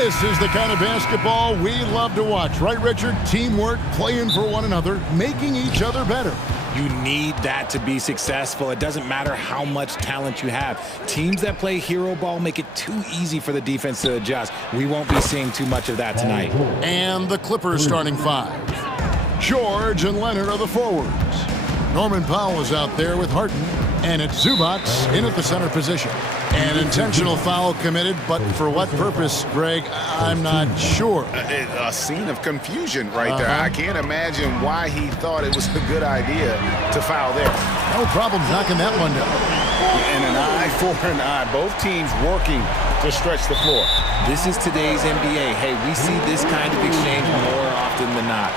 This is the kind of basketball we love to watch, right, Richard? Teamwork, playing for one another, making each other better. You need that to be successful. It doesn't matter how much talent you have. Teams that play hero ball make it too easy for the defense to adjust. We won't be seeing too much of that tonight. And the Clippers starting five. George and Leonard are the forwards. Norman Powell is out there with Harden, and it's Zubac in at the center position. An intentional foul committed, but for what purpose, Greg, I'm not sure. A scene of confusion right there. I can't imagine why he thought it was a good idea to foul there. No problem knocking that one down. And an eye for an eye. Both teams working to stretch the floor. This is today's NBA. Hey, we see this kind of exchange more often than not.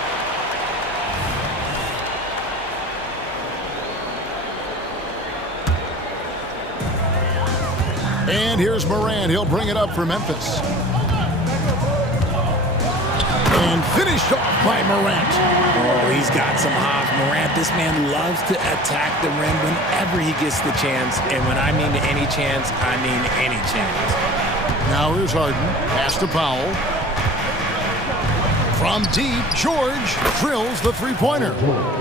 And here's Morant. He'll bring it up for Memphis. And finished off by Morant. Oh, he's got some hops. Morant, this man loves to attack the rim whenever he gets the chance. And when I mean any chance, I mean any chance. Now here's Harden. Pass to Powell. From deep, George drills the three-pointer.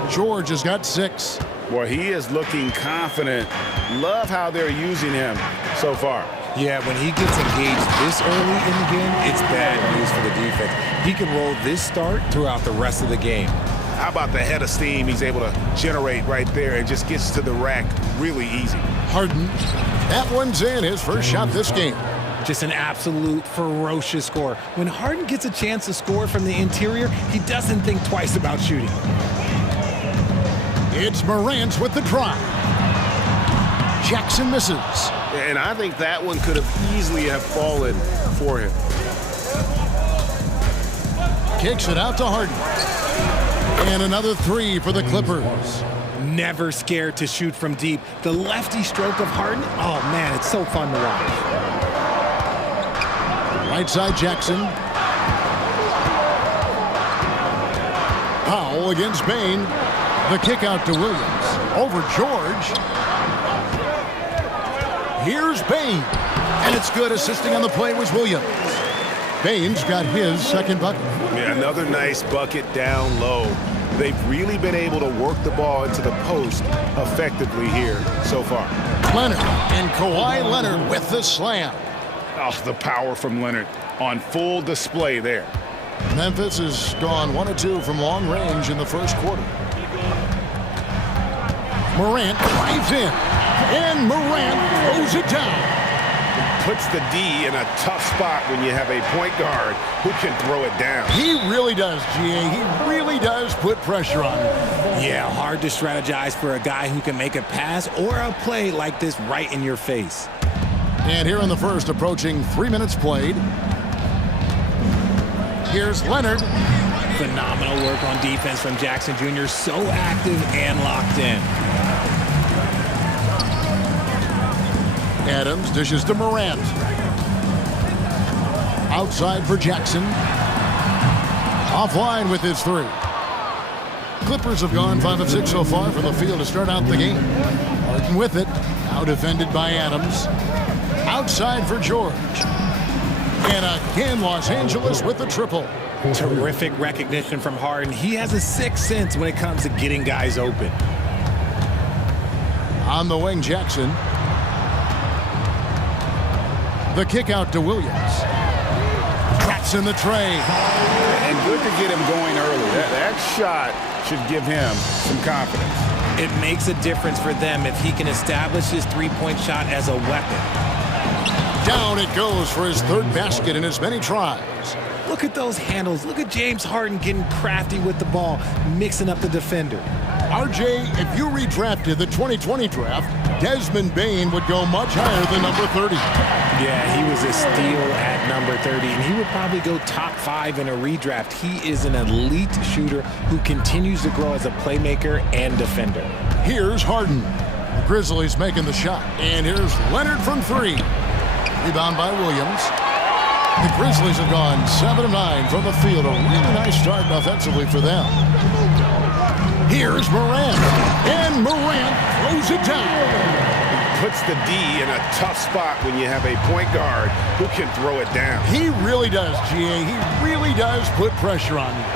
George has got 6. Well, he is looking confident. Love how they're using him so far. Yeah, when he gets engaged this early in the game, it's bad news for the defense. He can roll this start throughout the rest of the game. How about the head of steam he's able to generate right there and just gets to the rack really easy. Harden, that one's in, his first shot this game. Just an absolute ferocious score. When Harden gets a chance to score from the interior, he doesn't think twice about shooting. It's Morant with the drive. Jackson misses. And I think that one could have easily have fallen for him. Kicks it out to Harden. And another 3 for the Clippers. Never scared to shoot from deep. The lefty stroke of Harden, oh man, it's so fun to watch. Right side Jackson. Powell against Bain. The kick out to Williams. Over George. Here's Bain. And it's good. Assisting on the play was Williams. Bain's got his second bucket. Yeah, another nice bucket down low. They've really been able to work the ball into the post effectively here so far. Leonard and Kawhi Leonard with the slam. Oh, the power from Leonard on full display there. Memphis has gone 1 of 2 from long range in the first quarter. Morant drives in, and Morant throws it down. Puts the D in a tough spot when you have a point guard who can throw it down. He really does, GA. He really does put pressure on him. Yeah, hard to strategize for a guy who can make a pass or a play like this right in your face. And here in the first, approaching 3 minutes played. Here's Leonard. Phenomenal work on defense from Jackson Jr. So active and locked in. Adams dishes to Morant. Outside for Jackson. Offline with his 3. Clippers have gone 5 of 6 so far from the field to start out the game. Harden with it. Now defended by Adams. Outside for George. And again, Los Angeles with the triple. Terrific recognition from Harden. He has a sixth sense when it comes to getting guys open. On the wing, Jackson. The kick out to Williams. Traps in the tray. And good to get him going early. That shot should give him some confidence. It makes a difference for them if he can establish his three-point shot as a weapon. Down it goes for his 3rd basket in as many tries. Look at those handles. Look at James Harden getting crafty with the ball, mixing up the defender. RJ, if you redrafted the 2020 draft, Desmond Bain would go much higher than number 30. Yeah, he was a steal at number 30, and he would probably go top 5 in a redraft. He is an elite shooter who continues to grow as a playmaker and defender. Here's Harden. The Grizzlies making the shot. And here's Leonard from 3. Rebound by Williams. The Grizzlies have gone 7 of 9 from the field. A really nice start offensively for them. Here's Morant. And Morant throws it down. puts the D in a tough spot when you have a point guard who can throw it down. He really does, GA. He really does put pressure on you.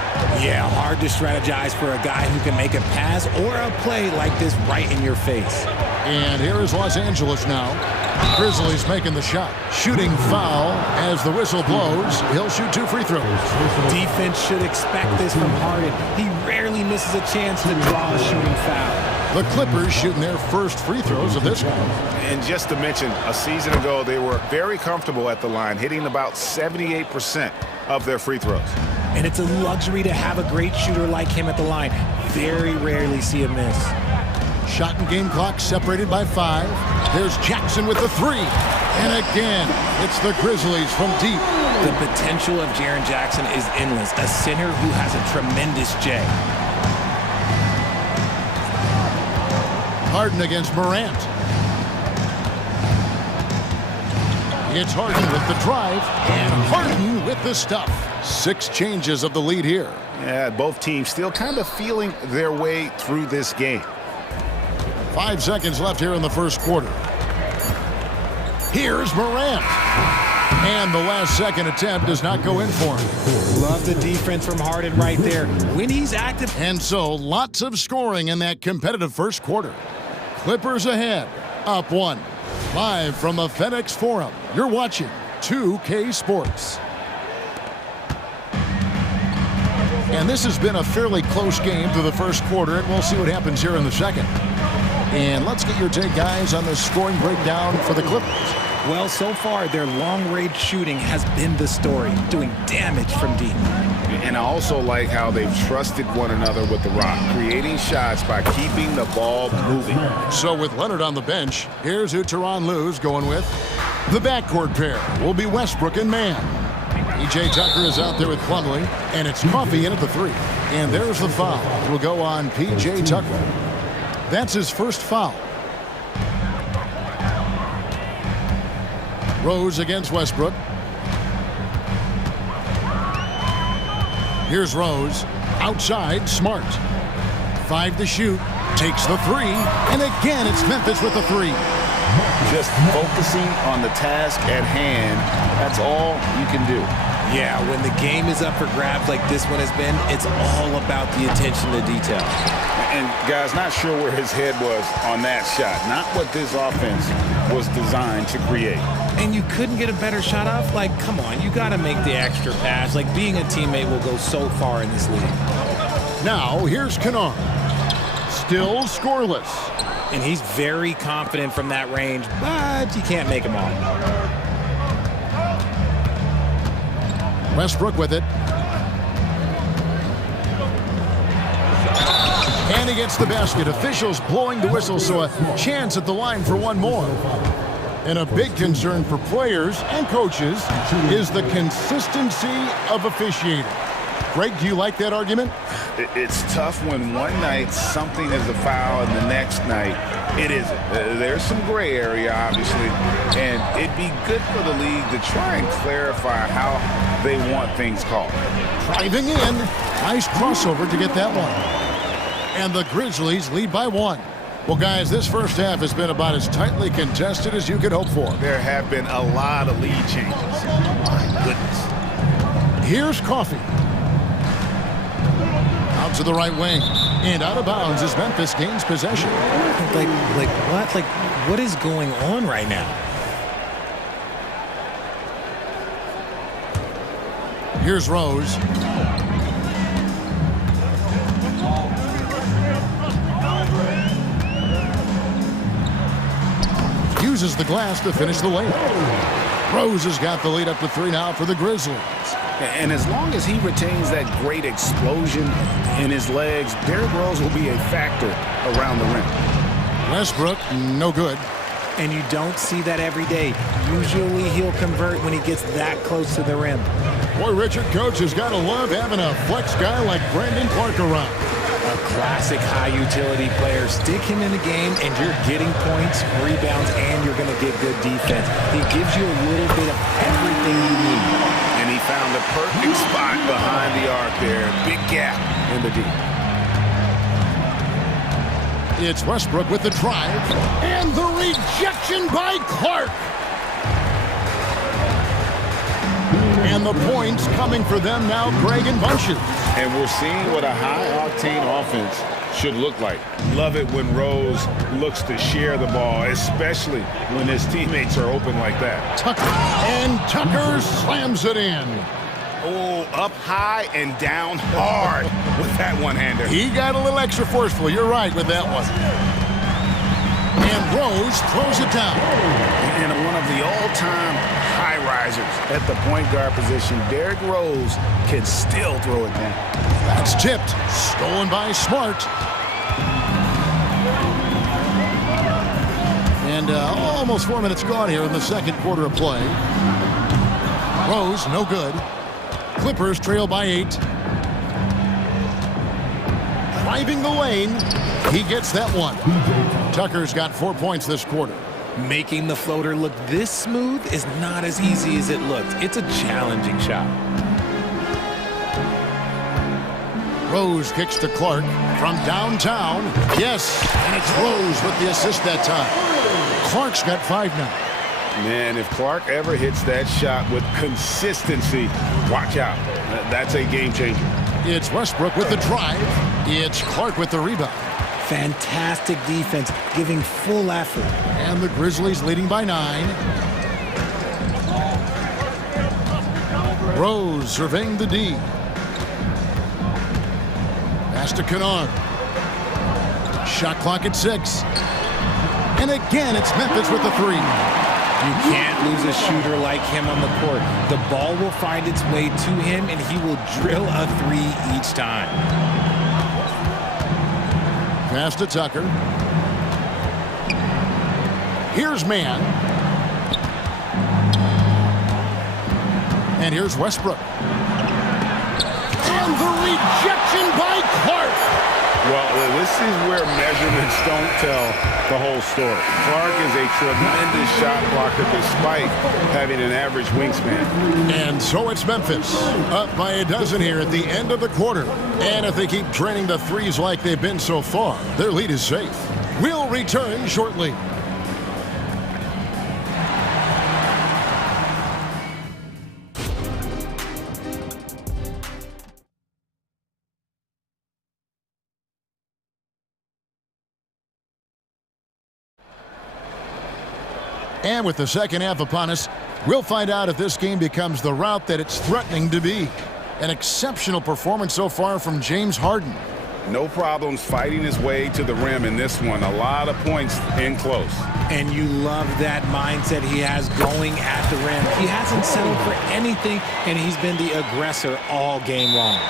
Yeah, hard to strategize for a guy who can make a pass or a play like this right in your face. And here is Los Angeles now. Grizzlies making the shot. Shooting foul as the whistle blows. He'll shoot 2 free throws. Defense should expect this from Harden. He rarely misses a chance to draw a shooting foul. The Clippers shooting their first free throws of this one. And just to mention, a season ago, they were very comfortable at the line, hitting about 78% of their free throws. And it's a luxury to have a great shooter like him at the line. Very rarely see a miss. Shot and game clock separated by 5. There's Jackson with the 3. And again, it's the Grizzlies from deep. The potential of Jaren Jackson is endless. A center who has a tremendous J. Harden against Morant. It's Harden with the drive, and Harden with the stuff. 6 changes of the lead here. Yeah, both teams still kind of feeling their way through this game. 5 seconds left here in the first quarter. Here's Morant. And the last second attempt does not go in for him. Love the defense from Harden right there. When he's active. And so lots of scoring in that competitive first quarter. Clippers ahead, up 1. Live from the FedEx Forum, you're watching 2K Sports. And this has been a fairly close game through the first quarter, and we'll see what happens here in the second. And let's get your take, guys, on the scoring breakdown for the Clippers. Well, so far, their long-range shooting has been the story, doing damage from deep. And I also like how they've trusted one another with the rock, creating shots by keeping the ball moving. So with Leonard on the bench, here's who Tyronn Lue's going with. The backcourt pair will be Westbrook and Mann. P.J. Tucker is out there with Plumlee, and it's Coffey in at the 3. And there's the foul. It will go on P.J. Tucker. That's his first foul. Rose against Westbrook. Here's Rose. Outside, Smart. 5 to shoot. Takes the 3. And again, it's Memphis with the 3. Just focusing on the task at hand. That's all you can do. Yeah, when the game is up for grabs like this one has been, it's all about the attention to detail. And guys, not sure where his head was on that shot. Not what this offense was designed to create. And you couldn't get a better shot off? Like, come on, you got to make the extra pass. Like, being a teammate will go so far in this league. Now, here's Kennard. Still scoreless. And he's very confident from that range, but you can't make him all. Westbrook with it. And he gets the basket. Officials blowing the whistle, so a chance at the line for one more. And a big concern for players and coaches is the consistency of officiating. Greg, do you like that argument? It's tough when one night something is a foul and the next night it isn't. There's some gray area, obviously, and it'd be good for the league to try and clarify how they want things called. Driving in. Nice crossover to get that one. And the Grizzlies lead by 1. Well, guys, this first half has been about as tightly contested as you could hope for. There have been a lot of lead changes. My goodness. Here's Coffey. Out to the right wing. And out of bounds as Memphis gains possession. Like what? Like, what is going on right now? Here's Rose. Uses the glass to finish the layup. Rose has got the lead up to 3 now for the Grizzlies. And as long as he retains that great explosion in his legs, Derrick Rose will be a factor around the rim. Westbrook, no good. And you don't see that every day. Usually he'll convert when he gets that close to the rim. Boy, Richard, coach has got to love having a flex guy like Brandon Clark around. A classic high-utility player. Stick him in the game, and you're getting points, rebounds, and you're going to get good defense. He gives you a little bit of everything you need. And he found the perfect spot behind the arc there. Big gap in the D. It's Westbrook with the drive. And the rejection by Clark. And the points coming for them now, Greg and Bunches. And we're seeing what a high-octane offense should look like. Love it when Rose looks to share the ball, especially when his teammates are open like that. Tucker. And Tucker slams it in. Oh, up high and down hard with that one-hander. He got a little extra forceful. You're right with that one. And Rose throws it down. And one of the all-time high risers at the point guard position, Derrick Rose can still throw it down. That's tipped. Stolen by Smart. And almost 4 minutes gone here in the second quarter of play. Rose, no good. Clippers trail by 8. Driving the lane. He gets that one. Tucker's got 4 points this quarter. Making the floater look this smooth is not as easy as it looks. It's a challenging shot. Rose kicks to Clark from downtown. Yes, and it's Rose with the assist that time. Clark's got 5 now. Man, if Clark ever hits that shot with consistency, watch out. That's a game changer. It's Westbrook with the drive. It's Clark with the rebound. Fantastic defense, giving full effort. And the Grizzlies leading by 9. Rose surveying the D. Pass to Kennard. Shot clock at 6. And again, it's Memphis with the 3. You can't lose a shooter like him on the court. The ball will find its way to him, and he will drill a 3 each time. Pass to Tucker. Here's Mann. And here's Westbrook. And the rejection by Clark. Well, this is where measurements don't tell the whole story. Clark is a tremendous shot blocker despite having an average wingspan. And so it's Memphis, up by a dozen here at the end of the quarter. And if they keep draining the threes like they've been so far, their lead is safe. We'll return shortly. And with the second half upon us, we'll find out if this game becomes the route that it's threatening to be. An exceptional performance so far from James Harden. No problems fighting his way to the rim in this one. A lot of points in close. And you love that mindset he has going at the rim. He hasn't settled for anything, and he's been the aggressor all game long.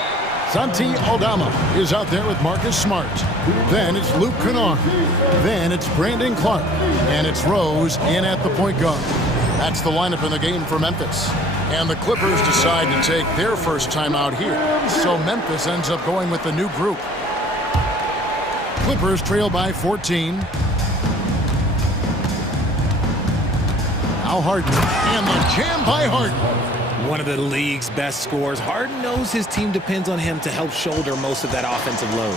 Santi Aldama is out there with Marcus Smart. Then it's Luke Kennard. Then it's Brandon Clark. And it's Rose in at the point guard. That's the lineup in the game for Memphis. And the Clippers decide to take their first time out here. So Memphis ends up going with the new group. Clippers trail by 14. Now Harden. And the jam by Harden. One of the league's best scorers. Harden knows his team depends on him to help shoulder most of that offensive load.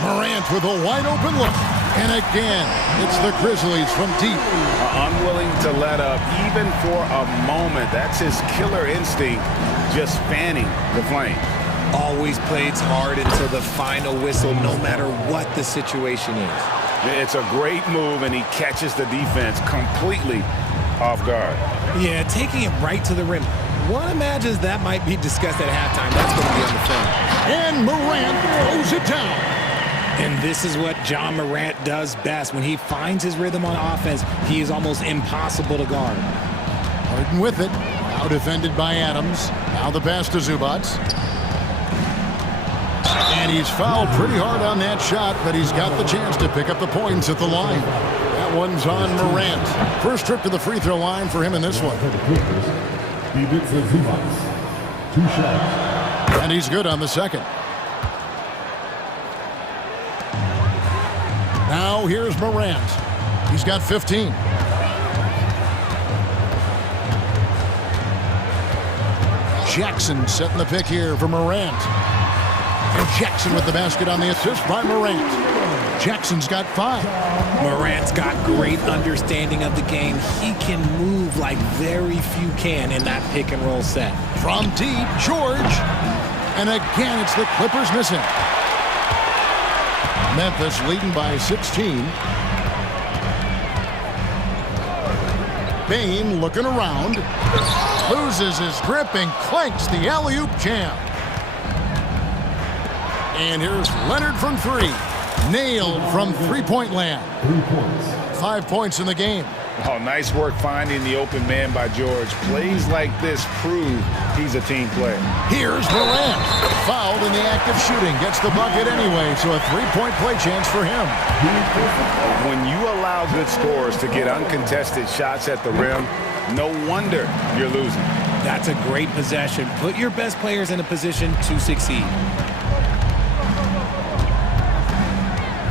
Morant with a wide open look. And again, it's the Grizzlies from deep. Unwilling to let up even for a moment. That's his killer instinct, just fanning the flame. Always plays hard until the final whistle, no matter what the situation is. It's a great move, and he catches the defense completely off guard. Yeah, taking it right to the rim. One imagines that might be discussed at halftime. That's going to be on the film. And Morant throws it down. And this is what John Morant does best. When he finds his rhythm on offense, he is almost impossible to guard. Harden with it. Now defended by Adams. Now the pass to Zubac. And he's fouled pretty hard on that shot, but he's got the chance to pick up the points at the line. That one's on Morant. First trip to the free throw line for him in this one. And he's good on the second. Now here's Morant. He's got 15. Jackson setting the pick here for Morant. And Jackson with the basket on the assist by Morant. Jackson's got 5. Morant's got great understanding of the game. He can move like very few can in that pick and roll set. From deep, George. And again, it's the Clippers missing. Memphis leading by 16. Bain looking around. Loses his grip and clanks the alley-oop jam. And here's Leonard from 3. Nailed from three-point land. 3 points. 5 points in the game. Oh, nice work finding the open man by George. Plays like this prove he's a team player. Here's Morant. Fouled in the act of shooting. Gets the bucket anyway, so a 3-point play chance for him. When you allow good scorers to get uncontested shots at the rim, no wonder you're losing. That's a great possession. Put your best players in a position to succeed.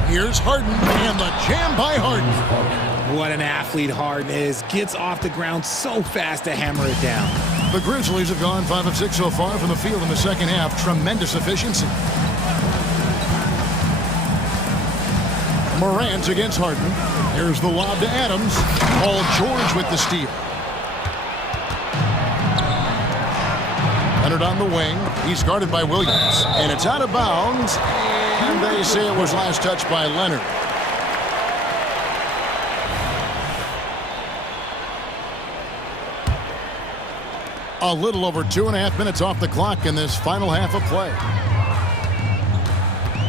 Here's Harden, and the jam by Harden. What an athlete Harden is. Gets off the ground so fast to hammer it down. The Grizzlies have gone 5 of 6 so far from the field in the second half. Tremendous efficiency. Morant against Harden. Here's the lob to Adams. Paul George with the steal. Leonard on the wing. He's guarded by Williams. And it's out of bounds. And they say it was last touched by Leonard. A little over 2.5 minutes off the clock in this final half of play.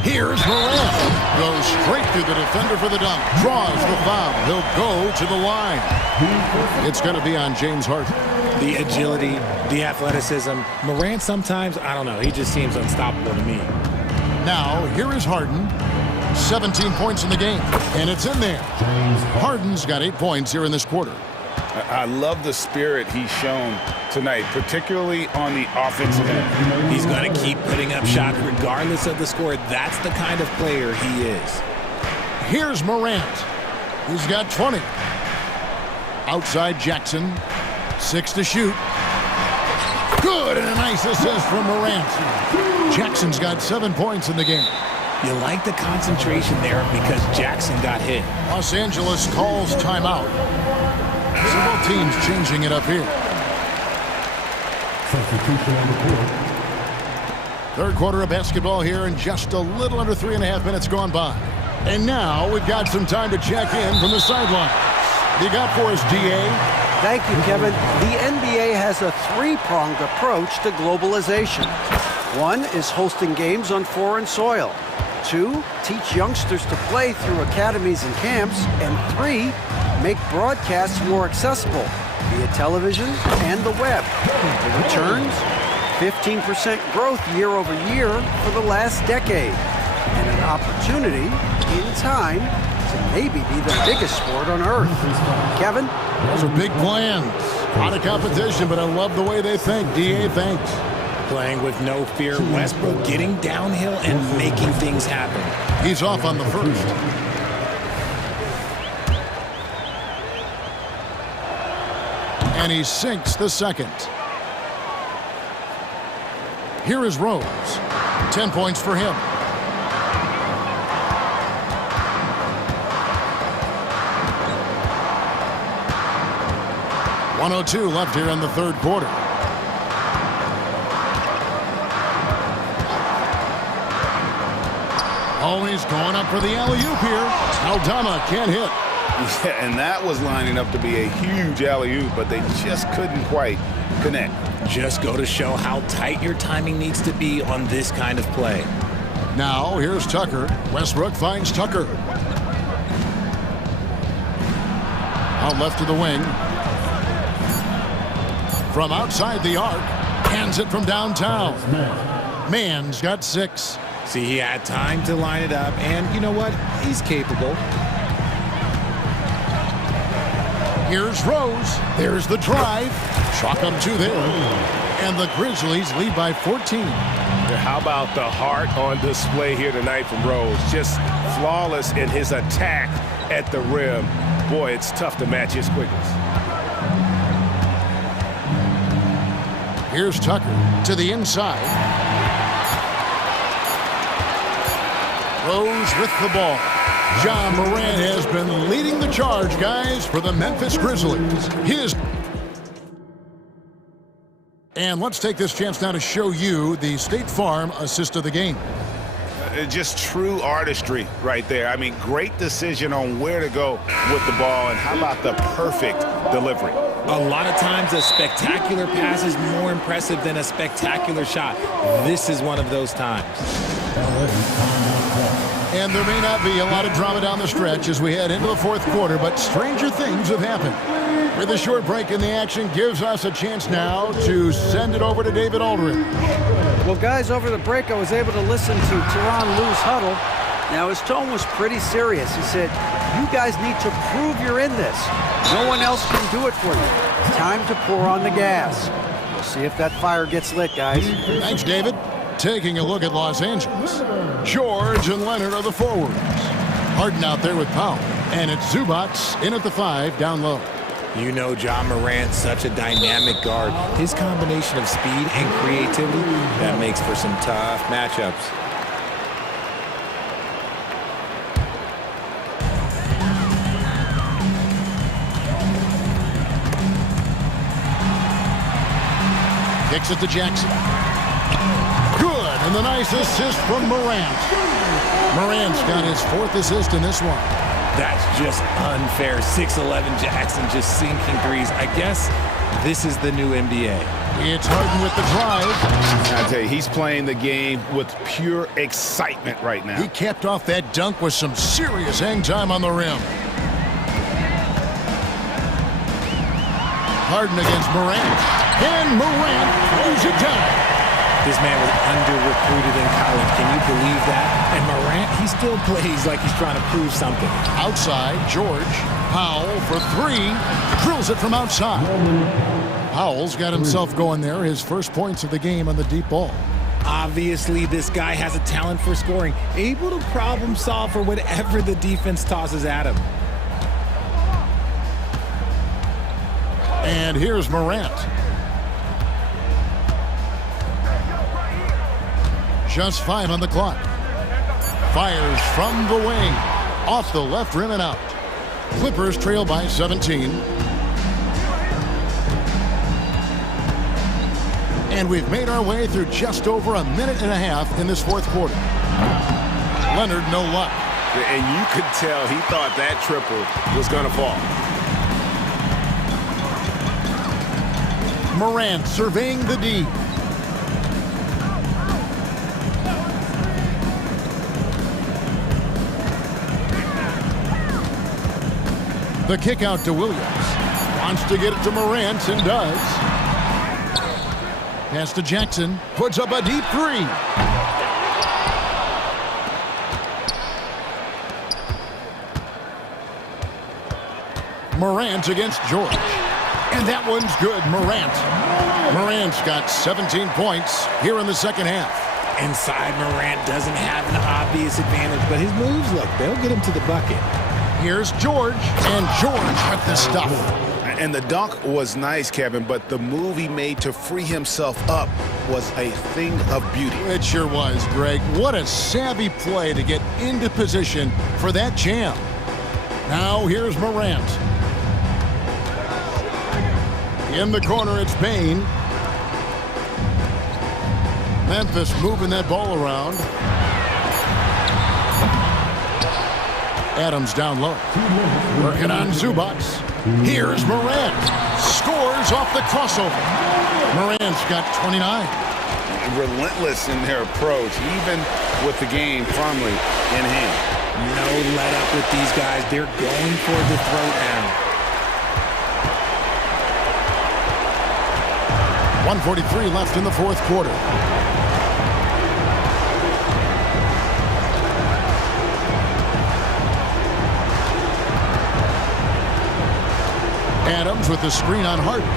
Here's Morant. Goes straight through the defender for the dunk. Draws the foul. He'll go to the line. It's going to be on James Harden. The agility, the athleticism. Morant sometimes, I don't know, he just seems unstoppable to me. Now, here is Harden. 17 points in the game. And it's in there. Harden's got 8 points here in this quarter. I love the spirit he's shown tonight, particularly on the offensive end. He's going to keep putting up shots regardless of the score. That's the kind of player he is. Here's Morant. He's got 20. Outside Jackson. 6 to shoot. Good, and a nice assist from Morant. Jackson's got 7 points in the game. You like the concentration there because Jackson got hit. Los Angeles calls timeout. Several teams changing it up here. Substitution on the court. Third quarter of basketball here in just a little under 3.5 minutes gone by. And now we've got some time to check in from the sideline. You got for us, DA? Thank you, Kevin. The NBA has a 3-pronged approach to globalization. 1 is hosting games on foreign soil. 2, teach youngsters to play through academies and camps. And 3, make broadcasts more accessible via television and the web. The returns, 15% growth year over year for the last decade. And an opportunity in time to maybe be the biggest sport on earth. Kevin? Those are big plans. A lot of competition, but I love the way they think. DA, thanks. Playing with no fear. Westbrook getting downhill and making things happen. He's off on the first. And he sinks the second. Here is Rose. 10 points for him. .102 left here in the third quarter. Oh, he's going up for the alley-oop here. Aldama can't hit. Yeah, and that was lining up to be a huge alley-oop, but they just couldn't quite connect. Just go to show how tight your timing needs to be on this kind of play. Now, here's Tucker. Westbrook finds Tucker. Out left to the wing. From outside the arc. Hands it from downtown. Mann's got 6. See, he had time to line it up, and you know what? He's capable. Here's Rose. There's the drive. Chalk up 2 there. And the Grizzlies lead by 14. How about the heart on display here tonight from Rose? Just flawless in his attack at the rim. Boy, it's tough to match his quickness. Here's Tucker to the inside. Rose with the ball. John Morant has been leading the charge, guys, for the Memphis Grizzlies. And let's take this chance now to show you the State Farm assist of the game. Just true artistry right there. I mean, great decision on where to go with the ball, and how about the perfect delivery? A lot of times a spectacular pass is more impressive than a spectacular shot. This is one of those times. And there may not be a lot of drama down the stretch as we head into the fourth quarter, but stranger things have happened. With a short break in the action gives us a chance now to send it over to David Aldridge. Well, guys, over the break, I was able to listen to Tyronn Lue's huddle. Now, his tone was pretty serious. He said, you guys need to prove you're in this. No one else can do it for you. Time to pour on the gas. We'll see if that fire gets lit, guys. Thanks, David. Taking a look at Los Angeles. George and Leonard are the forwards. Harden out there with Powell. And it's Zubats in at the 5 down low. You know John Morant, such a dynamic guard. His combination of speed and creativity, that makes for some tough matchups. Kicks it to Jackson. Good, and the nice assist from Morant. Morant's got his 4th assist in this one. That's just unfair. 6'11" Jackson just sinking threes. I guess this is the new NBA. It's Harden with the drive. I tell you, he's playing the game with pure excitement right now. He capped off that dunk with some serious hang time on the rim. Harden against Morant. And Morant throws it down. This man was under-recruited in college. Can you believe that? And Morant, he still plays like he's trying to prove something. Outside, George. Powell for 3. Drills it from outside. Powell's got himself going there. His first points of the game on the deep ball. Obviously, this guy has a talent for scoring. Able to problem solve for whatever the defense tosses at him. And here's Morant. Just 5 on the clock. Fires from the wing. Off the left rim and out. Clippers trail by 17. And we've made our way through just over a minute and a half in this fourth quarter. Leonard, no luck. And you could tell he thought that triple was going to fall. Morant surveying the D. The kick out to Williams. Wants to get it to Morant and does. Pass to Jackson. Puts up a deep 3. Morant against George. And that one's good. Morant's got 17 points here in the second half. Inside, Morant doesn't have an obvious advantage, but his moves, look, they'll get him to the bucket. Here's George, and George with the stuff. And the dunk was nice, Kevin, but the move he made to free himself up was a thing of beauty. It sure was, Greg. What a savvy play to get into position for that jam. Now here's Morant. In the corner, it's Bain. Memphis moving that ball around. Adams down low. Working on Zubats. Here's Morant. Scores off the crossover. Morant's got 29. Relentless in their approach, even with the game firmly in hand. No let up with these guys. They're going for the throw down. 1:43 left in the fourth quarter. Adams with the screen on Harden.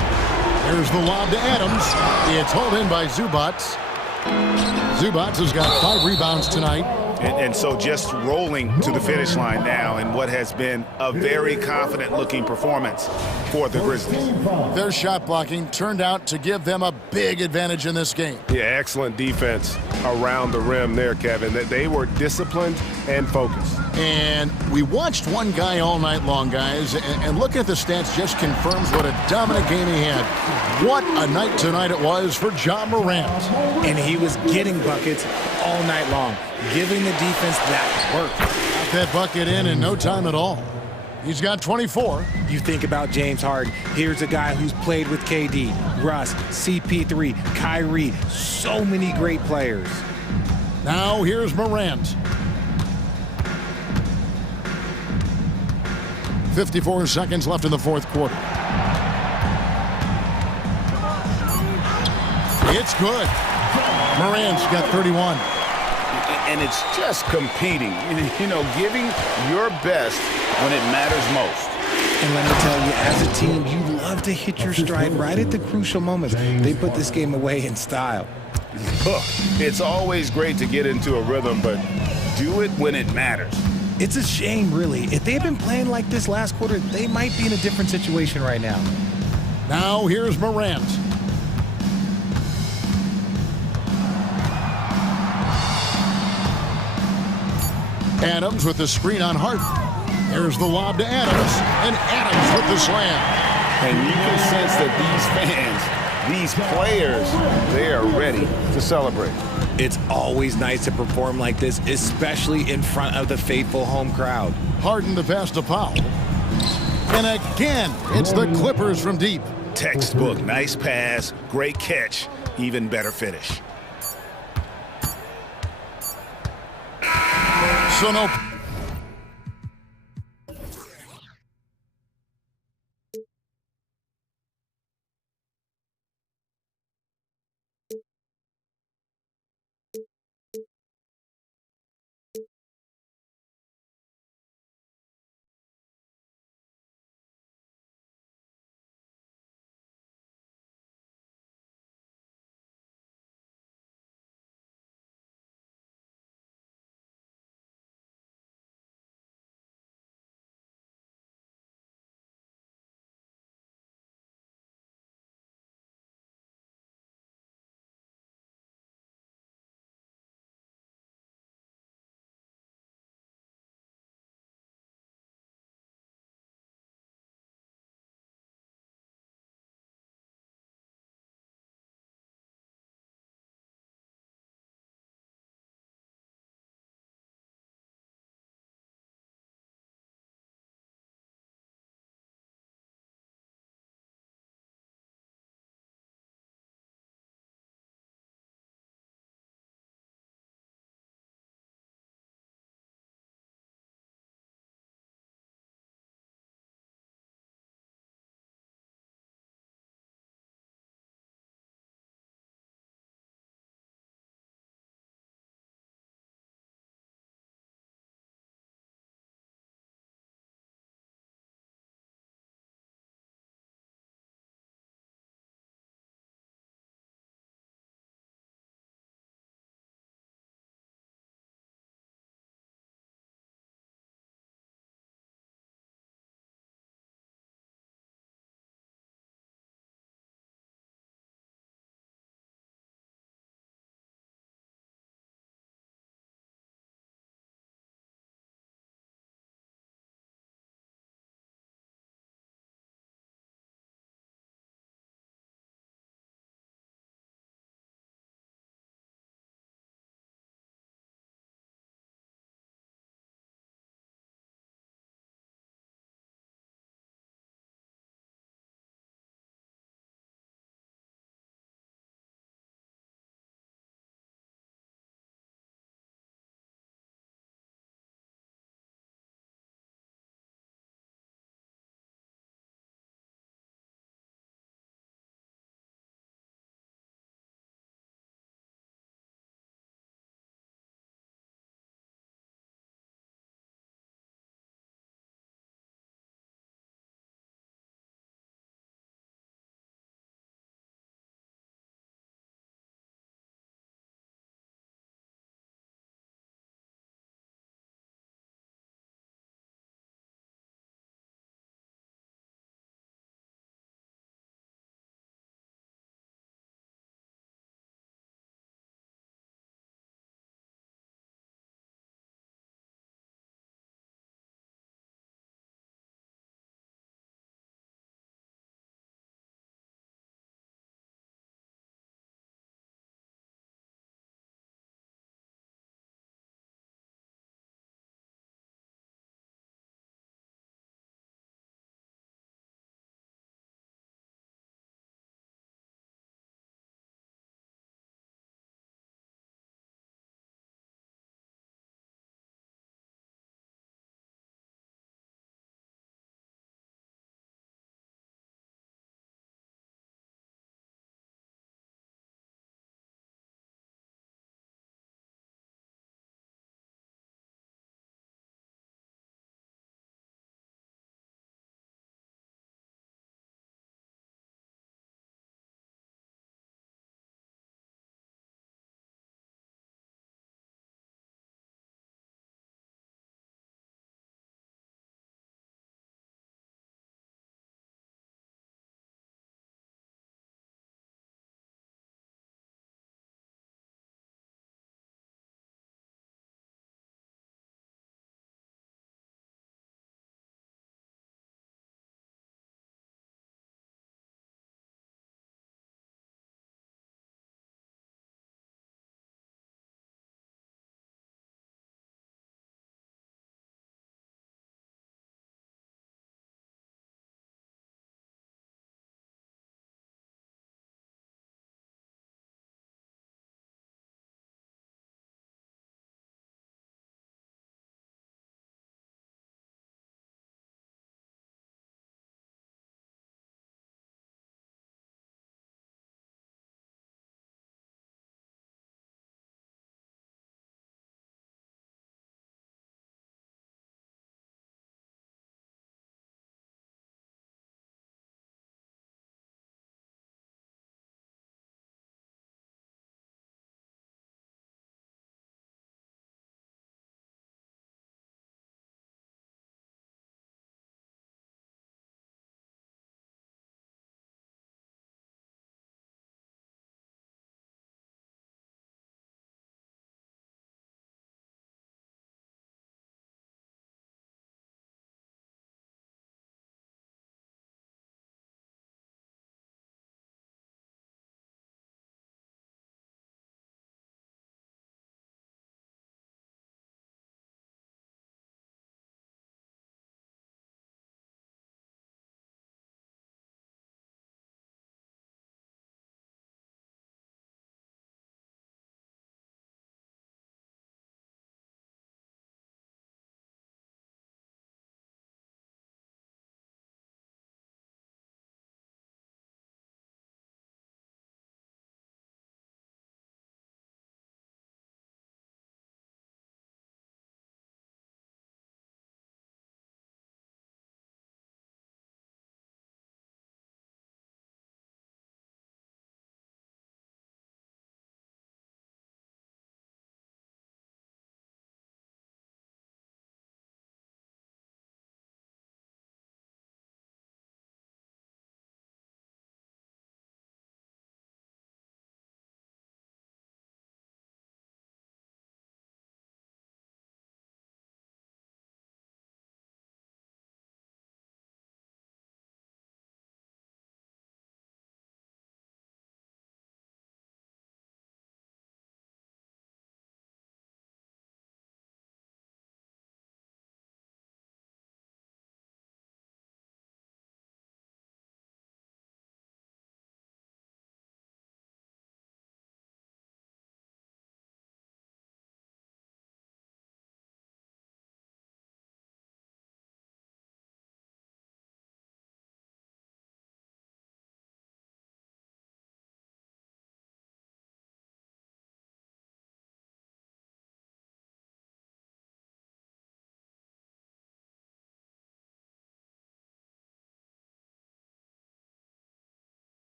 There's the lob to Adams. It's hauled in by Zubats. Zubats has got 5 rebounds tonight, And so just rolling to the finish line now in what has been a very confident-looking performance for the Grizzlies. Their shot blocking turned out to give them a big advantage in this game. Yeah, excellent defense around the rim there, Kevin. They were disciplined and focused. And we watched one guy all night long, guys, and looking at the stats just confirms what a dominant game he had. What a night tonight it was for Ja Morant. And he was getting buckets all night long, giving the defense that work. Got that bucket in no time at all. He's got 24. You think about James Harden. Here's a guy who's played with KD, Russ, CP3, Kyrie, so many great players. Now here's Morant. 54 seconds left in the fourth quarter. It's good. Morant's got 31. And it's just competing, you know, giving your best when it matters most. And let me tell you, as a team, you love to hit your stride right at the crucial moments. They put this game away in style. Look, it's always great to get into a rhythm, but do it when it matters. It's a shame, really. If they had been playing like this last quarter, they might be in a different situation right now. Now here's Morant. Adams with the screen on Harden. There's the lob to Adams, and Adams with the slam. And you can sense that these fans, these players, they are ready to celebrate. It's always nice to perform like this, especially in front of the faithful home crowd. Harden to pass to Powell. And again, it's the Clippers from deep. Textbook, nice pass, great catch, even better finish. So no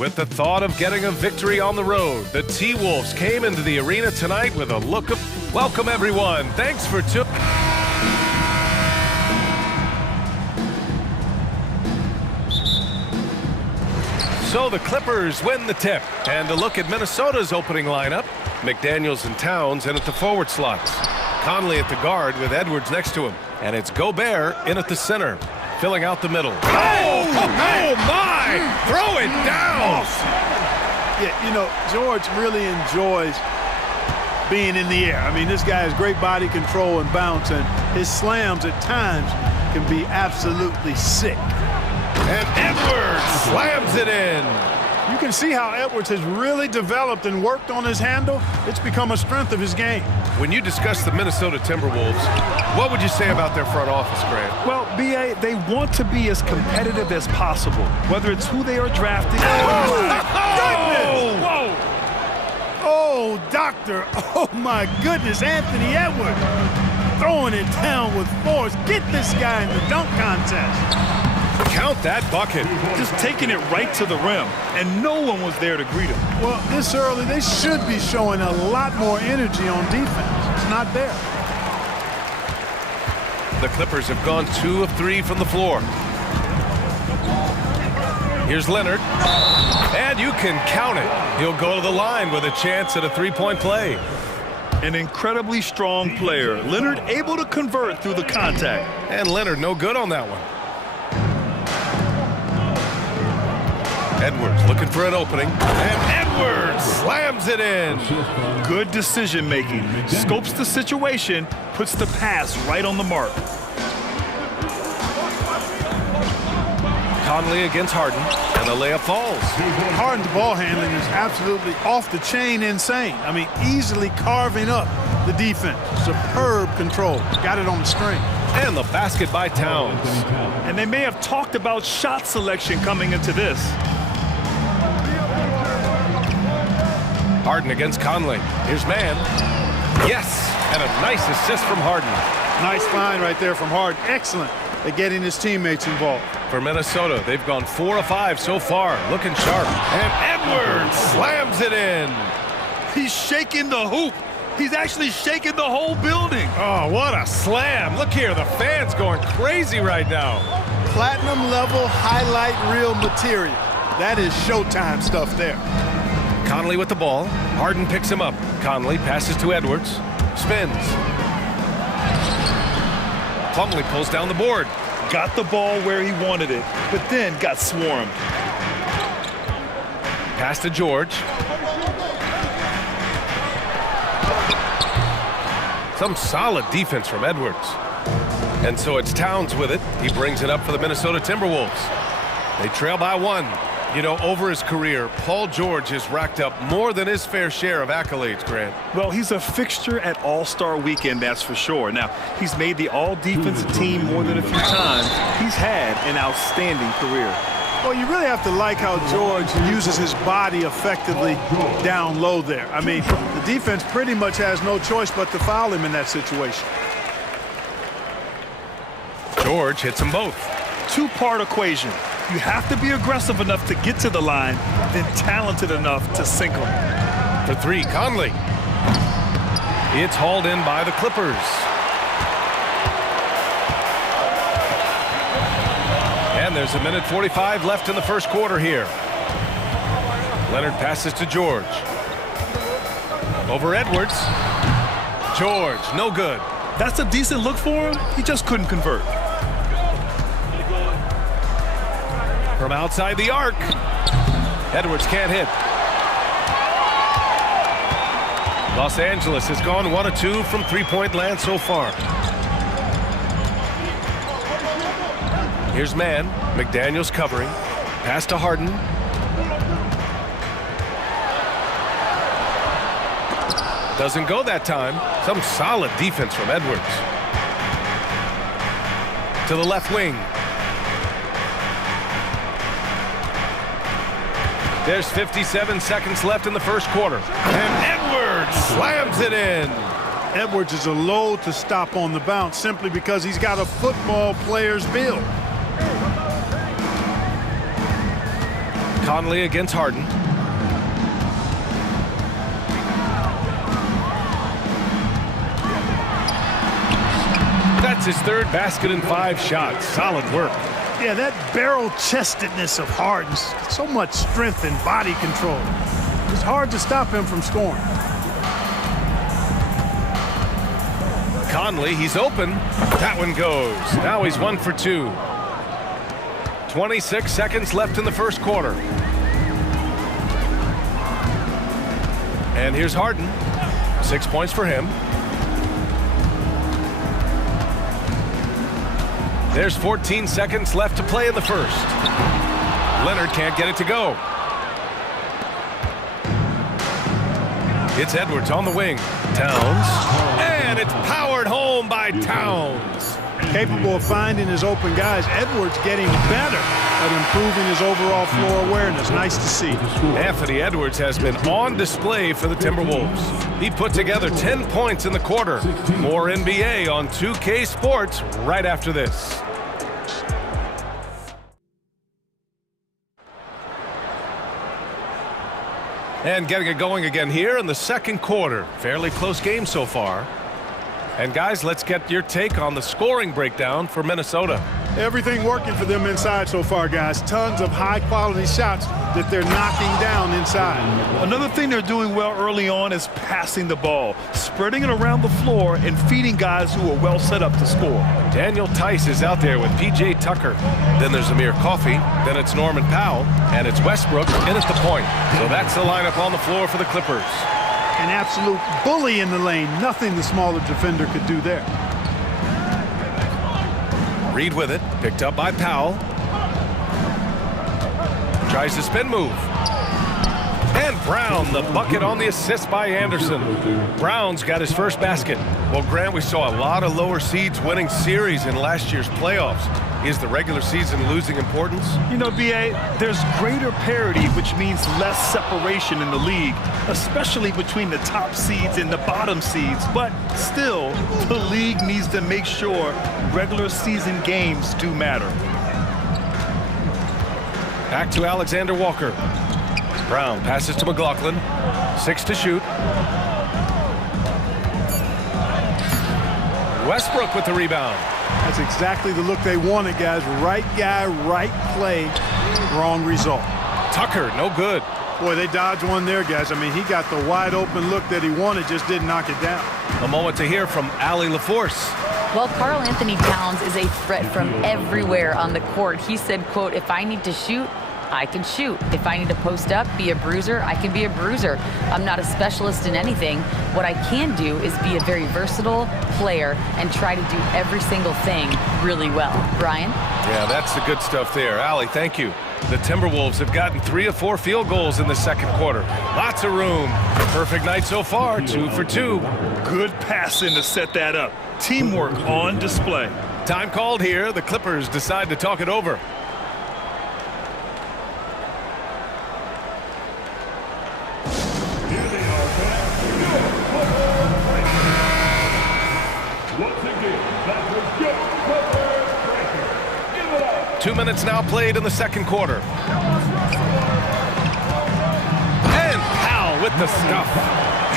With the thought of getting a victory on the road, the T-Wolves came into the arena tonight with a look of... Welcome, everyone. Thanks for tuning... So the Clippers win the tip. And to look at Minnesota's opening lineup, McDaniels and Towns in at the forward slots. Conley at the guard with Edwards next to him. And it's Gobert in at the center, filling out the middle. Oh my! Throw it down! Yeah, you know, George really enjoys being in the air. I mean, this guy has great body control and bounce, and his slams at times can be absolutely sick. And Edwards slams it in. You can see how Edwards has really developed and worked on his handle. It's become a strength of his game. When you discuss the Minnesota Timberwolves, what would you say about their front office, Grant? Well, B.A., they want to be as competitive as possible, whether it's who they are drafting. Goodness! Whoa! Oh, doctor. Oh, my goodness. Anthony Edwards throwing it down with force. Get this guy in the dunk contest. Count that bucket. Just taking it right to the rim, and no one was there to greet him. Well, this early, they should be showing a lot more energy on defense. It's not there. The Clippers have gone 2 of 3 from the floor. Here's Leonard. And you can count it. He'll go to the line with a chance at a three-point play. An incredibly strong player. Leonard able to convert through the contact. And Leonard no good on that one. Edwards looking for an opening. And Edwards slams it in. Good decision making. Scopes the situation, puts the pass right on the mark. Conley against Harden, and the layup falls. Harden's ball handling is absolutely off the chain insane. I mean, easily carving up the defense. Superb control. Got it on the string. And the basket by Towns. And they may have talked about shot selection coming into this. Harden against Conley. Here's Mann. Yes, and a nice assist from Harden. Nice find right there from Harden. Excellent at getting his teammates involved. For Minnesota, they've gone 4 of 5 so far. Looking sharp. And Edwards slams it in. He's shaking the hoop. He's actually shaking the whole building. Oh, what a slam. Look here, the fans going crazy right now. Platinum level highlight reel material. That is Showtime stuff there. Conley with the ball. Harden picks him up. Conley passes to Edwards. Spins. Plumlee pulls down the board. Got the ball where he wanted it, but then got swarmed. Pass to George. Some solid defense from Edwards. And so it's Towns with it. He brings it up for the Minnesota Timberwolves. They trail by 1. You know, over his career, Paul George has racked up more than his fair share of accolades, Grant. Well, he's a fixture at All-Star Weekend, that's for sure. Now, he's made the All-Defensive team more than a few times. He's had an outstanding career. Well, you really have to like how George uses his body effectively down low there. I mean, the defense pretty much has no choice but to foul him in that situation. George hits them both. Two-part equation. You have to be aggressive enough to get to the line, then talented enough to sink them. For 3, Conley. It's hauled in by the Clippers. And there's 1:45 left in the first quarter here. Leonard passes to George. Over Edwards. George, no good. That's a decent look for him. He just couldn't convert. From outside the arc. Edwards can't hit. Los Angeles has gone 1 of 2 from three-point land so far. Here's Mann. McDaniels covering. Pass to Harden. Doesn't go that time. Some solid defense from Edwards. To the left wing. There's 57 seconds left in the first quarter. And Edwards slams it in. Edwards is a load to stop on the bounce simply because he's got a football player's build. Conley against Harden. That's his third basket in 5 shots. Solid work. Yeah, that barrel-chestedness of Harden, so much strength and body control. It's hard to stop him from scoring. Conley, he's open. That one goes. Now he's 1 for 2. 26 seconds left in the first quarter. And here's Harden. 6 points for him. There's 14 seconds left to play in the first. Leonard can't get it to go. It's Edwards on the wing. Towns. And it's powered home by Towns. Capable of finding his open guys. Edwards getting better at improving his overall floor awareness. Nice to see. Anthony Edwards has been on display for the Timberwolves. He put together 10 points in the quarter. More NBA on 2K Sports right after this. And getting it going again here in the second quarter. Fairly close game so far. And guys, let's get your take on the scoring breakdown for Minnesota. Everything working for them inside so far, guys. Tons of high-quality shots that they're knocking down inside. Another thing they're doing well early on is passing the ball, spreading it around the floor and feeding guys who are well set up to score. Daniel Tice is out there with P.J. Tucker. Then there's Amir Coffey. Then it's Norman Powell. And it's Westbrook in at the point. So that's the lineup on the floor for the Clippers. An absolute bully in the lane. Nothing the smaller defender could do there. Reed with it. Picked up by Powell. Tries the spin move. And Brown, the bucket on the assist by Anderson. Brown's got his first basket. Well, Grant, we saw a lot of lower seeds winning series in last year's playoffs. Is the regular season losing importance? You know, B.A., there's greater parity, which means less separation in the league, especially between the top seeds and the bottom seeds. But still, the league needs to make sure regular season games do matter. Back to Alexander Walker. Brown passes to McLaughlin. 6 to shoot. Westbrook with the rebound. That's exactly the look they wanted, guys. Right guy, right play, wrong result. Tucker, no good. Boy, they dodged one there, guys. I mean, he got the wide open look that he wanted, just didn't knock it down. A moment to hear from Allie LaForce. Well, Karl Anthony Towns is a threat from everywhere on the court. He said, quote, if I need to shoot, I can shoot. If I need to post up, be a bruiser, I can be a bruiser. I'm not a specialist in anything. What I can do is be a very versatile player and try to do every single thing really well. Brian? Yeah, that's the good stuff there. Allie, thank you. The Timberwolves have gotten 3 of 4 field goals in the second quarter. Lots of room. Perfect night so far, 2 for 2. Good passing to set that up. Teamwork on display. Time called here. The Clippers decide to talk it over. Two minutes now played in the second quarter. And Powell with the stuff.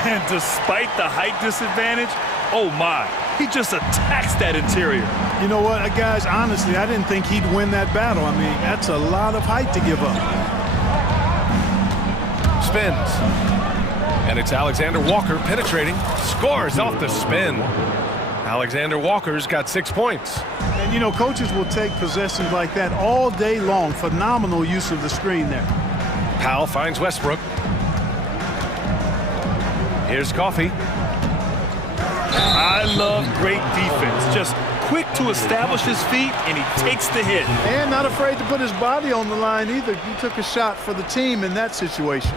And despite the height disadvantage, oh my, he just attacks that interior. You know what, guys, honestly, I didn't think he'd win that battle. I mean, that's a lot of height to give up. Spins. And it's Alexander Walker penetrating. Scores off the spin. Alexander Walker's got 6 points. And, you know, coaches will take possessions like that all day long. Phenomenal use of the screen there. Powell finds Westbrook. Here's Coffey. I love great defense. Just quick to establish his feet, and he takes the hit. And not afraid to put his body on the line either. He took a shot for the team in that situation.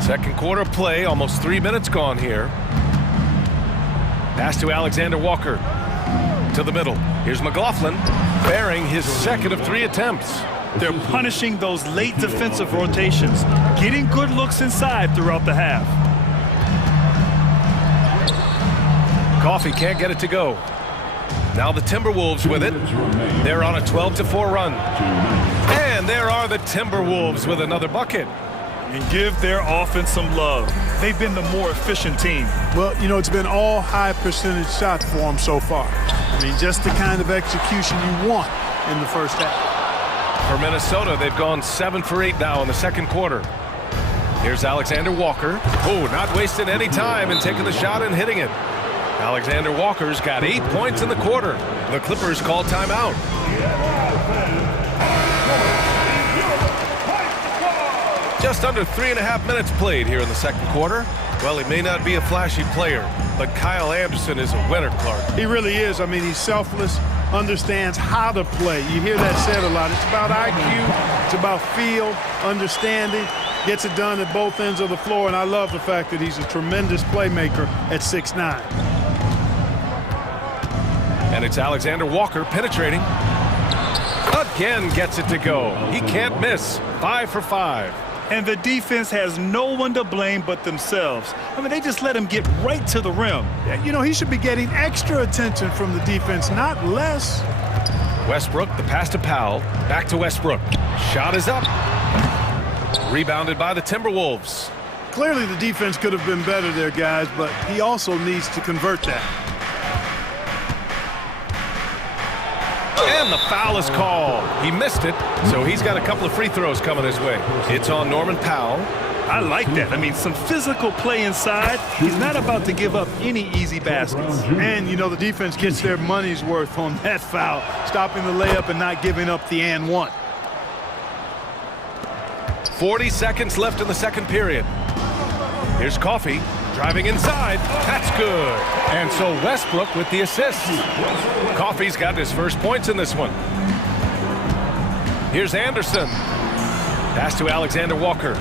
Second quarter play, almost 3 minutes gone here. Pass to Alexander Walker. To the middle. Here's McLaughlin, bearing his second of 3 attempts. They're punishing those late defensive rotations, getting good looks inside throughout the half. Coffey can't get it to go. Now the Timberwolves with it. They're on a 12-4 run. And there are the Timberwolves with another bucket. And give their offense some love. They've been the more efficient team. Well, you know, it's been all high percentage shots for them so far. I mean, just the kind of execution you want in the first half. For Minnesota, they've gone 7 for 8 now in the second quarter. Here's Alexander Walker. Oh, not wasting any time and taking the shot and hitting it. Alexander Walker's got 8 points in the quarter. The Clippers call timeout. Just under 3.5 minutes played here in the second quarter. Well, he may not be a flashy player, but Kyle Anderson is a winner, Clark. He really is. I mean, he's selfless, understands how to play. You hear that said a lot. It's about IQ, it's about feel, understanding, gets it done at both ends of the floor, and I love the fact that he's a tremendous playmaker at 6'9". And it's Alexander Walker penetrating. Again gets it to go. He can't miss. 5 for 5. And the defense has no one to blame but themselves. I mean, they just let him get right to the rim. You know, he should be getting extra attention from the defense, not less. Westbrook, the pass to Powell. Back to Westbrook. Shot is up. Rebounded by the Timberwolves. Clearly the defense could have been better there, guys, but he also needs to convert that. And the foul is called. He missed it, so he's got a couple of free throws coming his way. It's on Norman Powell. I like that. I mean, some physical play inside. He's not about to give up any easy baskets. And, you know, the defense gets their money's worth on that foul, stopping the layup and not giving up the and one. 40 seconds left in the second period. Here's Coffey driving inside. That's good. And so Westbrook with the assist. Coffey's got his first points in this one. Here's Anderson. Pass to Alexander Walker.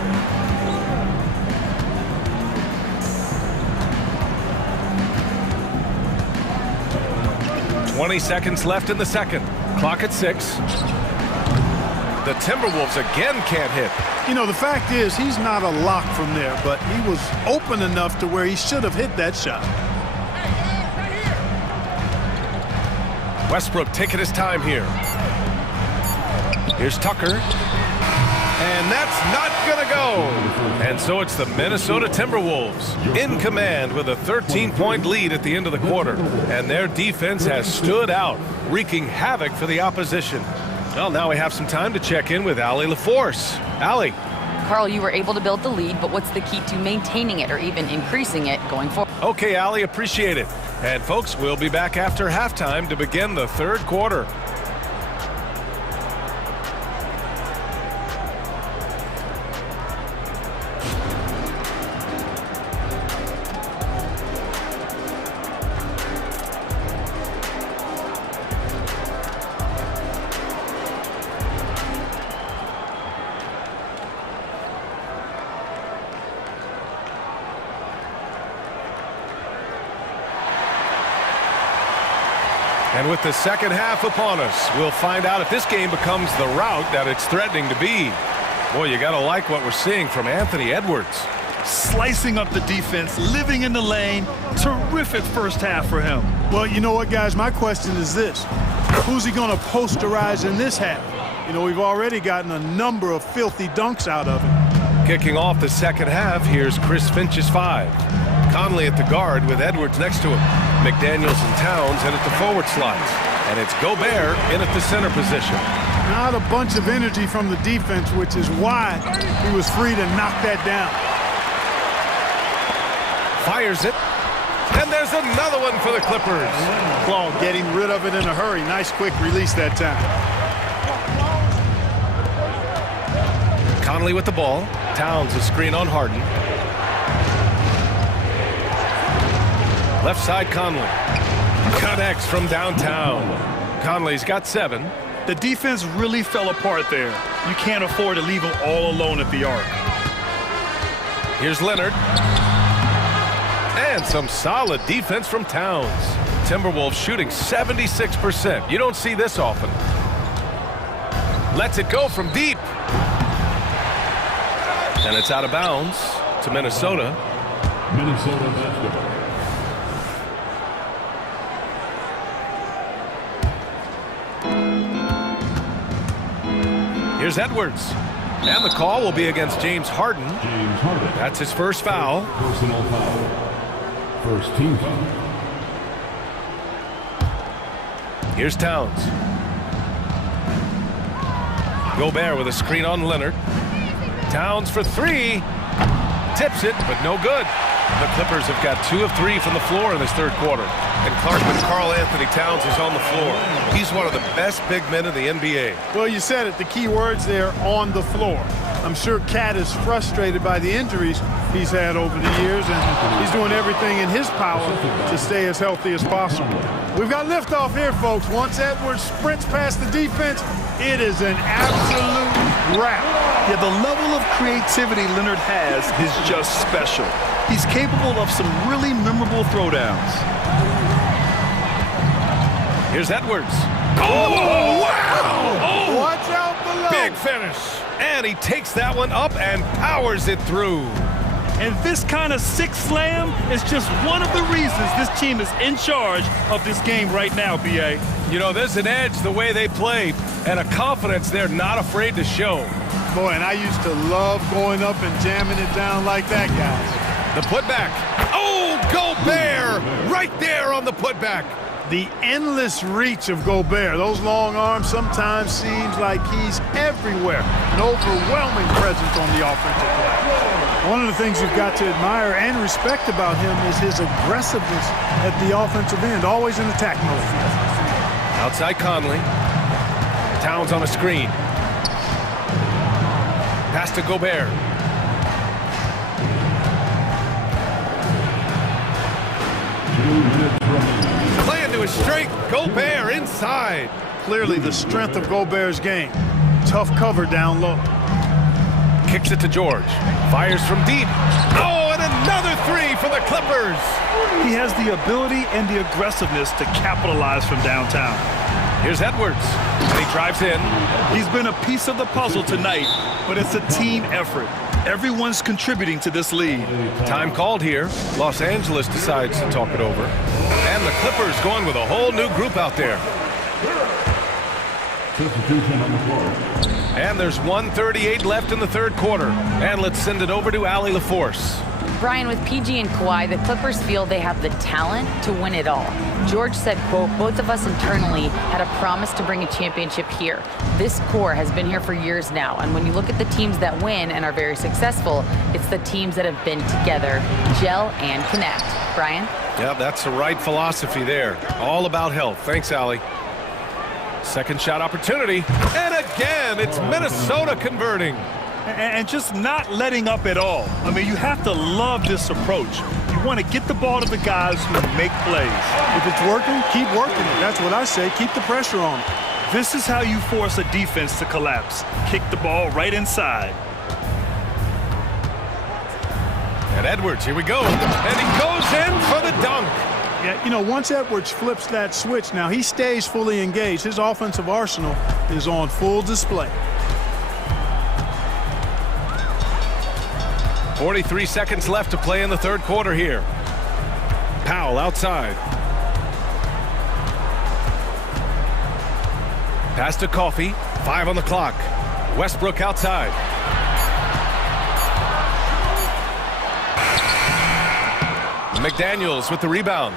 "20 seconds left in the second. Clock at 6. The Timberwolves again can't hit. You know, the fact is he's not a lock from there, but he was open enough to where he should have hit that shot. Westbrook taking his time here. Here's Tucker. And that's not going to go. And so it's the Minnesota Timberwolves in command with a 13-point lead at the end of the quarter. And their defense has stood out, wreaking havoc for the opposition. Well, now we have some time to check in with Allie LaForce. Allie. Carl, you were able to build the lead, but what's the key to maintaining it or even increasing it going forward? Okay, Allie, appreciate it. And folks, we'll be back after halftime to begin the third quarter. And with the second half upon us, we'll find out if this game becomes the rout that it's threatening to be. Boy, you got to like what we're seeing from Anthony Edwards. Slicing up the defense, living in the lane. Terrific first half for him. Well, you know what, guys? My question is this. Who's he going to posterize in this half? You know, we've already gotten a number of filthy dunks out of him. Kicking off the second half, here's Chris Finch's 5. Conley at the guard with Edwards next to him. McDaniels and Towns in at the forward slots. And it's Gobert in at the center position. Not a bunch of energy from the defense, which is why he was free to knock that down. Fires it. And there's another one for the Clippers. Claw getting rid of it in a hurry. Nice quick release that time. Conley with the ball. Towns a screen on Harden. Left side Conley. Connects from downtown. Conley's got 7. The defense really fell apart there. You can't afford to leave him all alone at the arc. Here's Leonard. And some solid defense from Towns. Timberwolves shooting 76%. You don't see this often. Lets it go from deep. And it's out of bounds to Minnesota. Minnesota basketball. Here's Edwards. And the call will be against James Harden. James Harden. That's his first foul. Personal foul. First team foul. Here's Towns. Gobert with a screen on Leonard. Towns for three. Tips it, but no good. The Clippers have got 2 of 3 from the floor in this third quarter. And Clarkman Karl Anthony Towns is on the floor. He's one of the best big men in the NBA. Well, you said it, the key words there, on the floor. I'm sure Cat is frustrated by the injuries he's had over the years, and he's doing everything in his power to stay as healthy as possible. We've got liftoff here, folks. Once Edwards sprints past the defense, it is an absolute wrap. Yeah, the level of creativity Leonard has is just special. He's capable of some really memorable throwdowns. Here's Edwards. Oh, wow! Oh, watch out below. Big finish. And he takes that one up and powers it through. And this kind of six slam is just one of the reasons this team is in charge of this game right now, B.A. You know, there's an edge the way they play and a confidence they're not afraid to show. Boy, and I used to love going up and jamming it down like that, guys. The putback. Oh, Gobert! Right there on the putback. The endless reach of Gobert. Those long arms sometimes seems like he's everywhere. An overwhelming presence on the offensive glass. One of the things you've got to admire and respect about him is his aggressiveness at the offensive end, always in attack mode. Outside Conley. Towns on a screen. Pass to Gobert. Playing to his strength. Gobert inside. Clearly the strength of Gobert's game. Tough cover down low. Kicks it to George. Fires from deep. Oh, and another three for the Clippers. He has the ability and the aggressiveness to capitalize from downtown. Here's Edwards. And he drives in. He's been a piece of the puzzle tonight, but it's a team effort. Everyone's contributing to this lead. Time called here. Los Angeles decides to talk it over. And the Clippers going with a whole new group out there. Substitution on the floor. And there's 1:38 left in the third quarter. And let's send it over to Allie LaForce. Brian, with PG and Kawhi, the Clippers feel they have the talent to win it all. George said, quote, both of us internally had a promise to bring a championship here. This core has been here for years now, and when you look at the teams that win and are very successful, it's the teams that have been together, gel and connect. Brian? Yeah, that's the right philosophy there. All about health. Thanks, Allie. Second shot opportunity. And again, it's Minnesota converting. And just not letting up at all. I mean, you have to love this approach. You want to get the ball to the guys who make plays. If it's working, keep working it. That's what I say. Keep the pressure on. This is how you force a defense to collapse. Kick the ball right inside. And Edwards, here we go. And he goes in for the dunk. Yeah, you know, once Edwards flips that switch, now he stays fully engaged. His offensive arsenal is on full display. 43 seconds left to play in the third quarter here. Powell outside. Pass to Coffey. 5 on the clock. Westbrook outside. McDaniels with the rebound.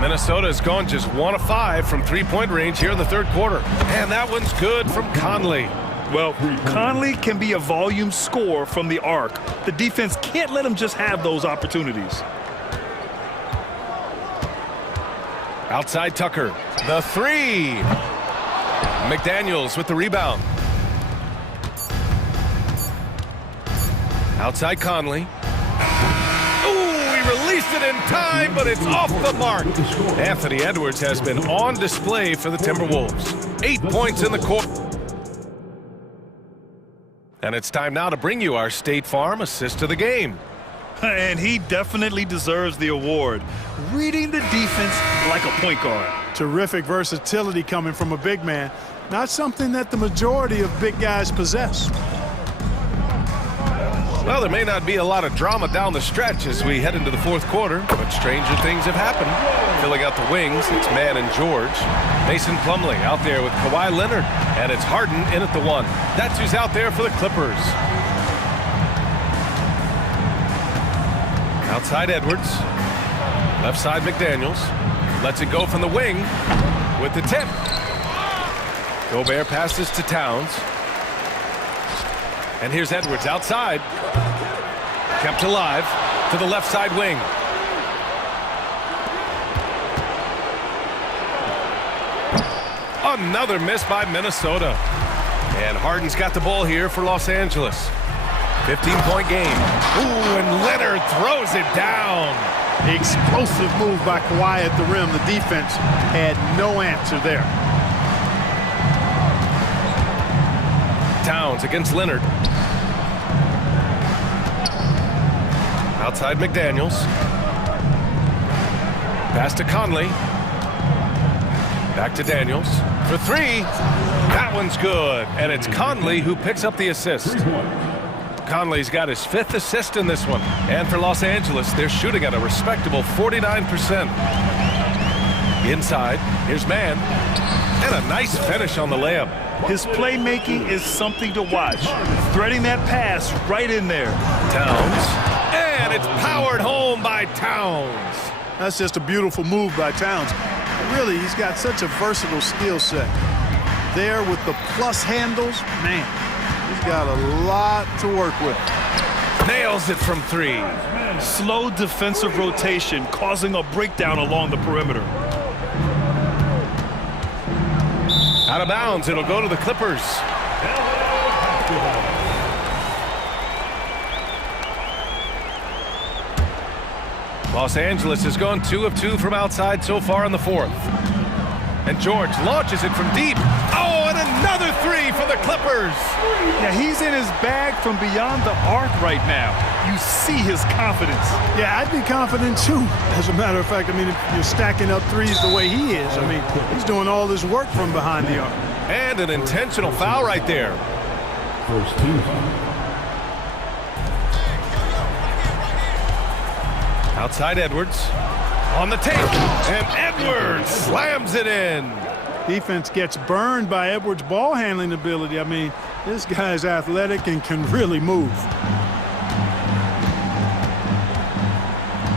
Minnesota has gone just 1 of 5 from three-point range here in the third quarter. And that one's good from Conley. Well, Conley can be a volume scorer from the arc. The defense can't let him just have those opportunities. Outside Tucker. The three. McDaniels with the rebound. Outside Conley. Released it in time, but it's off the mark. Anthony Edwards has been on display for the Timberwolves. 8 points in the quarter. And it's time now to bring you our State Farm assist of the game. And he definitely deserves the award. Reading the defense like a point guard. Terrific versatility coming from a big man. Not something that the majority of big guys possess. Well, there may not be a lot of drama down the stretch as we head into the fourth quarter, but stranger things have happened. Filling out the wings, it's Mann and George. Mason Plumlee out there with Kawhi Leonard, and it's Harden in at the one. That's who's out there for the Clippers. Outside Edwards, left side McDaniels, lets it go from the wing with the tip. Gobert passes to Towns. And here's Edwards outside. Kept alive to the left side wing. Another miss by Minnesota. And Harden's got the ball here for Los Angeles. 15-point game. Ooh, and Leonard throws it down. Explosive move by Kawhi at the rim. The defense had no answer there. Towns against Leonard. Outside McDaniels. Pass to Conley. Back to Daniels for three. That one's good. And it's Conley who picks up the assist. Conley's got his 5th assist in this one. And for Los Angeles, they're shooting at a respectable 49%. Inside, here's Mann. And a nice finish on the layup. His playmaking is something to watch. Threading that pass right in there. Towns. And it's powered home by Towns. That's just a beautiful move by Towns. Really, he's got such a versatile skill set. There with the plus handles, man, he's got a lot to work with. Nails it from three. Slow defensive rotation causing a breakdown along the perimeter. Out of bounds, it'll go to the Clippers. Los Angeles has gone 2 of 2 from outside so far in the fourth. And George launches it from deep. Oh, and another three for the Clippers. Yeah, he's in his bag from beyond the arc right now. You see his confidence. Yeah, I'd be confident too. As a matter of fact, I mean, if you're stacking up threes the way he is, I mean, he's doing all this work from behind the arc. And an intentional foul right there. First team foul. Outside Edwards. On the tape. And Edwards slams it in. Defense gets burned by Edwards' ball handling ability. I mean, this guy's athletic and can really move.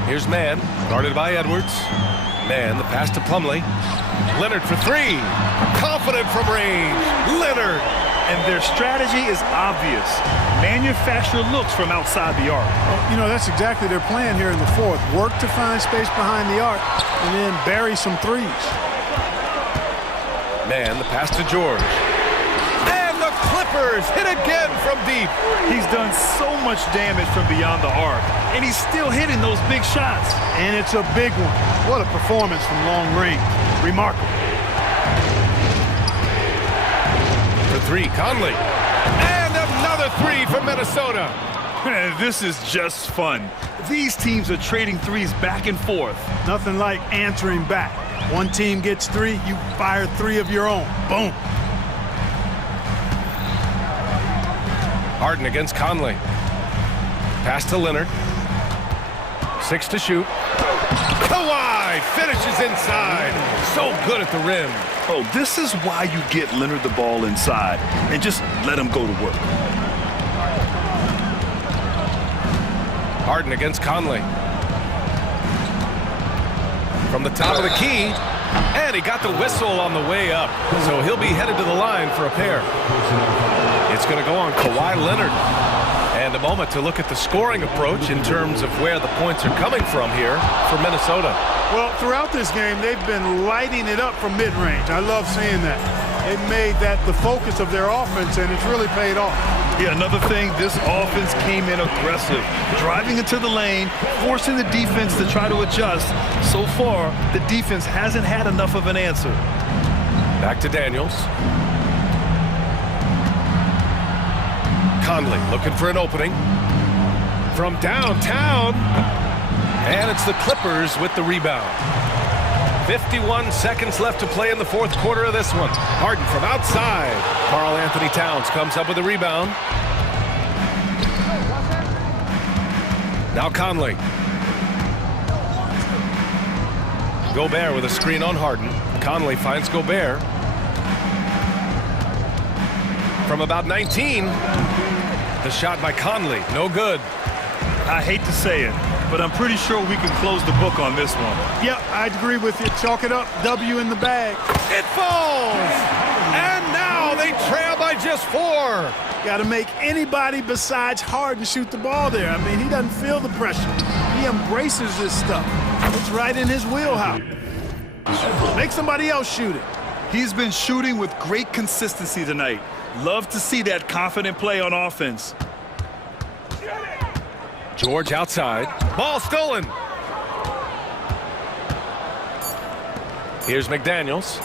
Here's Mann, guarded by Edwards. Mann, the pass to Plumlee. Leonard for three. Confident from range. Leonard. And their strategy is obvious. Manufacture looks from outside the arc. Well, you know, that's exactly their plan here in the fourth. Work to find space behind the arc and then bury some threes. Mann, the pass to George. And the Clippers hit again from deep. He's done so much damage from beyond the arc, and he's still hitting those big shots. And it's a big one. What a performance from long range. Remarkable. For three, Conley. And another three from Minnesota. This is just fun. These teams are trading threes back and forth. Nothing like answering back. One team gets three, you fire three of your own. Boom. Harden against Conley. Pass to Leonard. 6 to shoot. Kawhi finishes inside. So good at the rim. Oh, this is why you get Leonard the ball inside and just let him go to work. Harden against Conley. From the top of the key, and he got the whistle on the way up. So he'll be headed to the line for a pair. It's going to go on Kawhi Leonard. And a moment to look at the scoring approach in terms of where the points are coming from here for Minnesota. Well, throughout this game, they've been lighting it up from mid-range. I love seeing that. They've made that the focus of their offense, and it's really paid off. Yeah, another thing, this offense came in aggressive, driving into the lane, forcing the defense to try to adjust. So far, the defense hasn't had enough of an answer. Back to Daniels. Conley looking for an opening. From downtown. And it's the Clippers with the rebound. 51 seconds left to play in the fourth quarter of this one. Harden from outside. Karl Anthony Towns comes up with a rebound. Now Conley. Gobert with a screen on Harden. Conley finds Gobert. From about 19, the shot by Conley, no good. I hate to say it, but I'm pretty sure we can close the book on this one. Yep, I'd agree with you. Chalk it up. W in the bag. It falls! And now they trail by just 4. Got to make anybody besides Harden shoot the ball there. I mean, he doesn't feel the pressure. He embraces this stuff. It's right in his wheelhouse. Make somebody else shoot it. He's been shooting with great consistency tonight. Love to see that confident play on offense. George outside. Ball stolen. Here's McDaniels.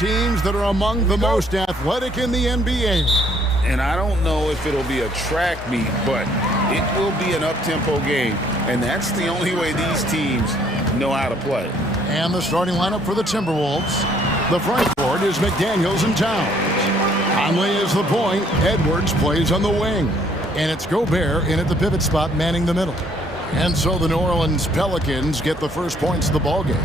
teams that are among the most athletic in the NBA. And I don't know if it'll be a track meet, but it will be an up-tempo game. And that's the only way these teams know how to play. And the starting lineup for the Timberwolves. The front court is McDaniels and Towns. Conley is the point. Edwards plays on the wing. And it's Gobert in at the pivot spot, manning the middle. And so the New Orleans Pelicans get the first points of the ballgame.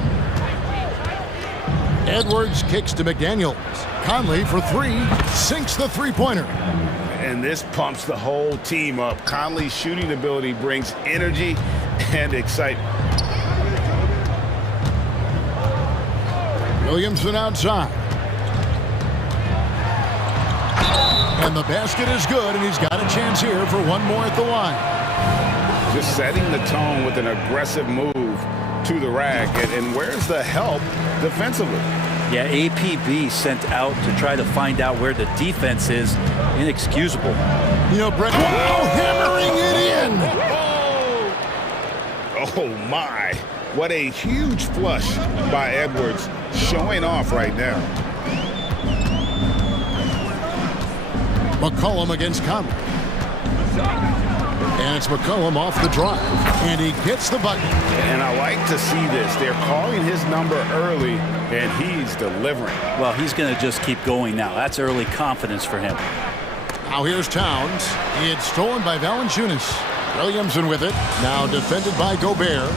Edwards kicks to McDaniels. Conley for three, sinks the three-pointer. And this pumps the whole team up. Conley's shooting ability brings energy and excitement. Williamson outside. And the basket is good, and he's got a chance here for one more at the line. Just setting the tone with an aggressive move to the rack. And where's the help defensively? Yeah, APB sent out to try to find out where the defense is. Inexcusable. You know, Brett, wow, hammering it in. Oh, my. What a huge flush by Edwards, showing off right now. McCollum against Conley. And it's McCollum off the drive. And he gets the bucket. And I like to see this. They're calling his number early, and he's delivering. Well, he's going to just keep going now. That's early confidence for him. Now here's Towns. It's stolen by Valanciunas. Williamson with it. Now defended by Gobert.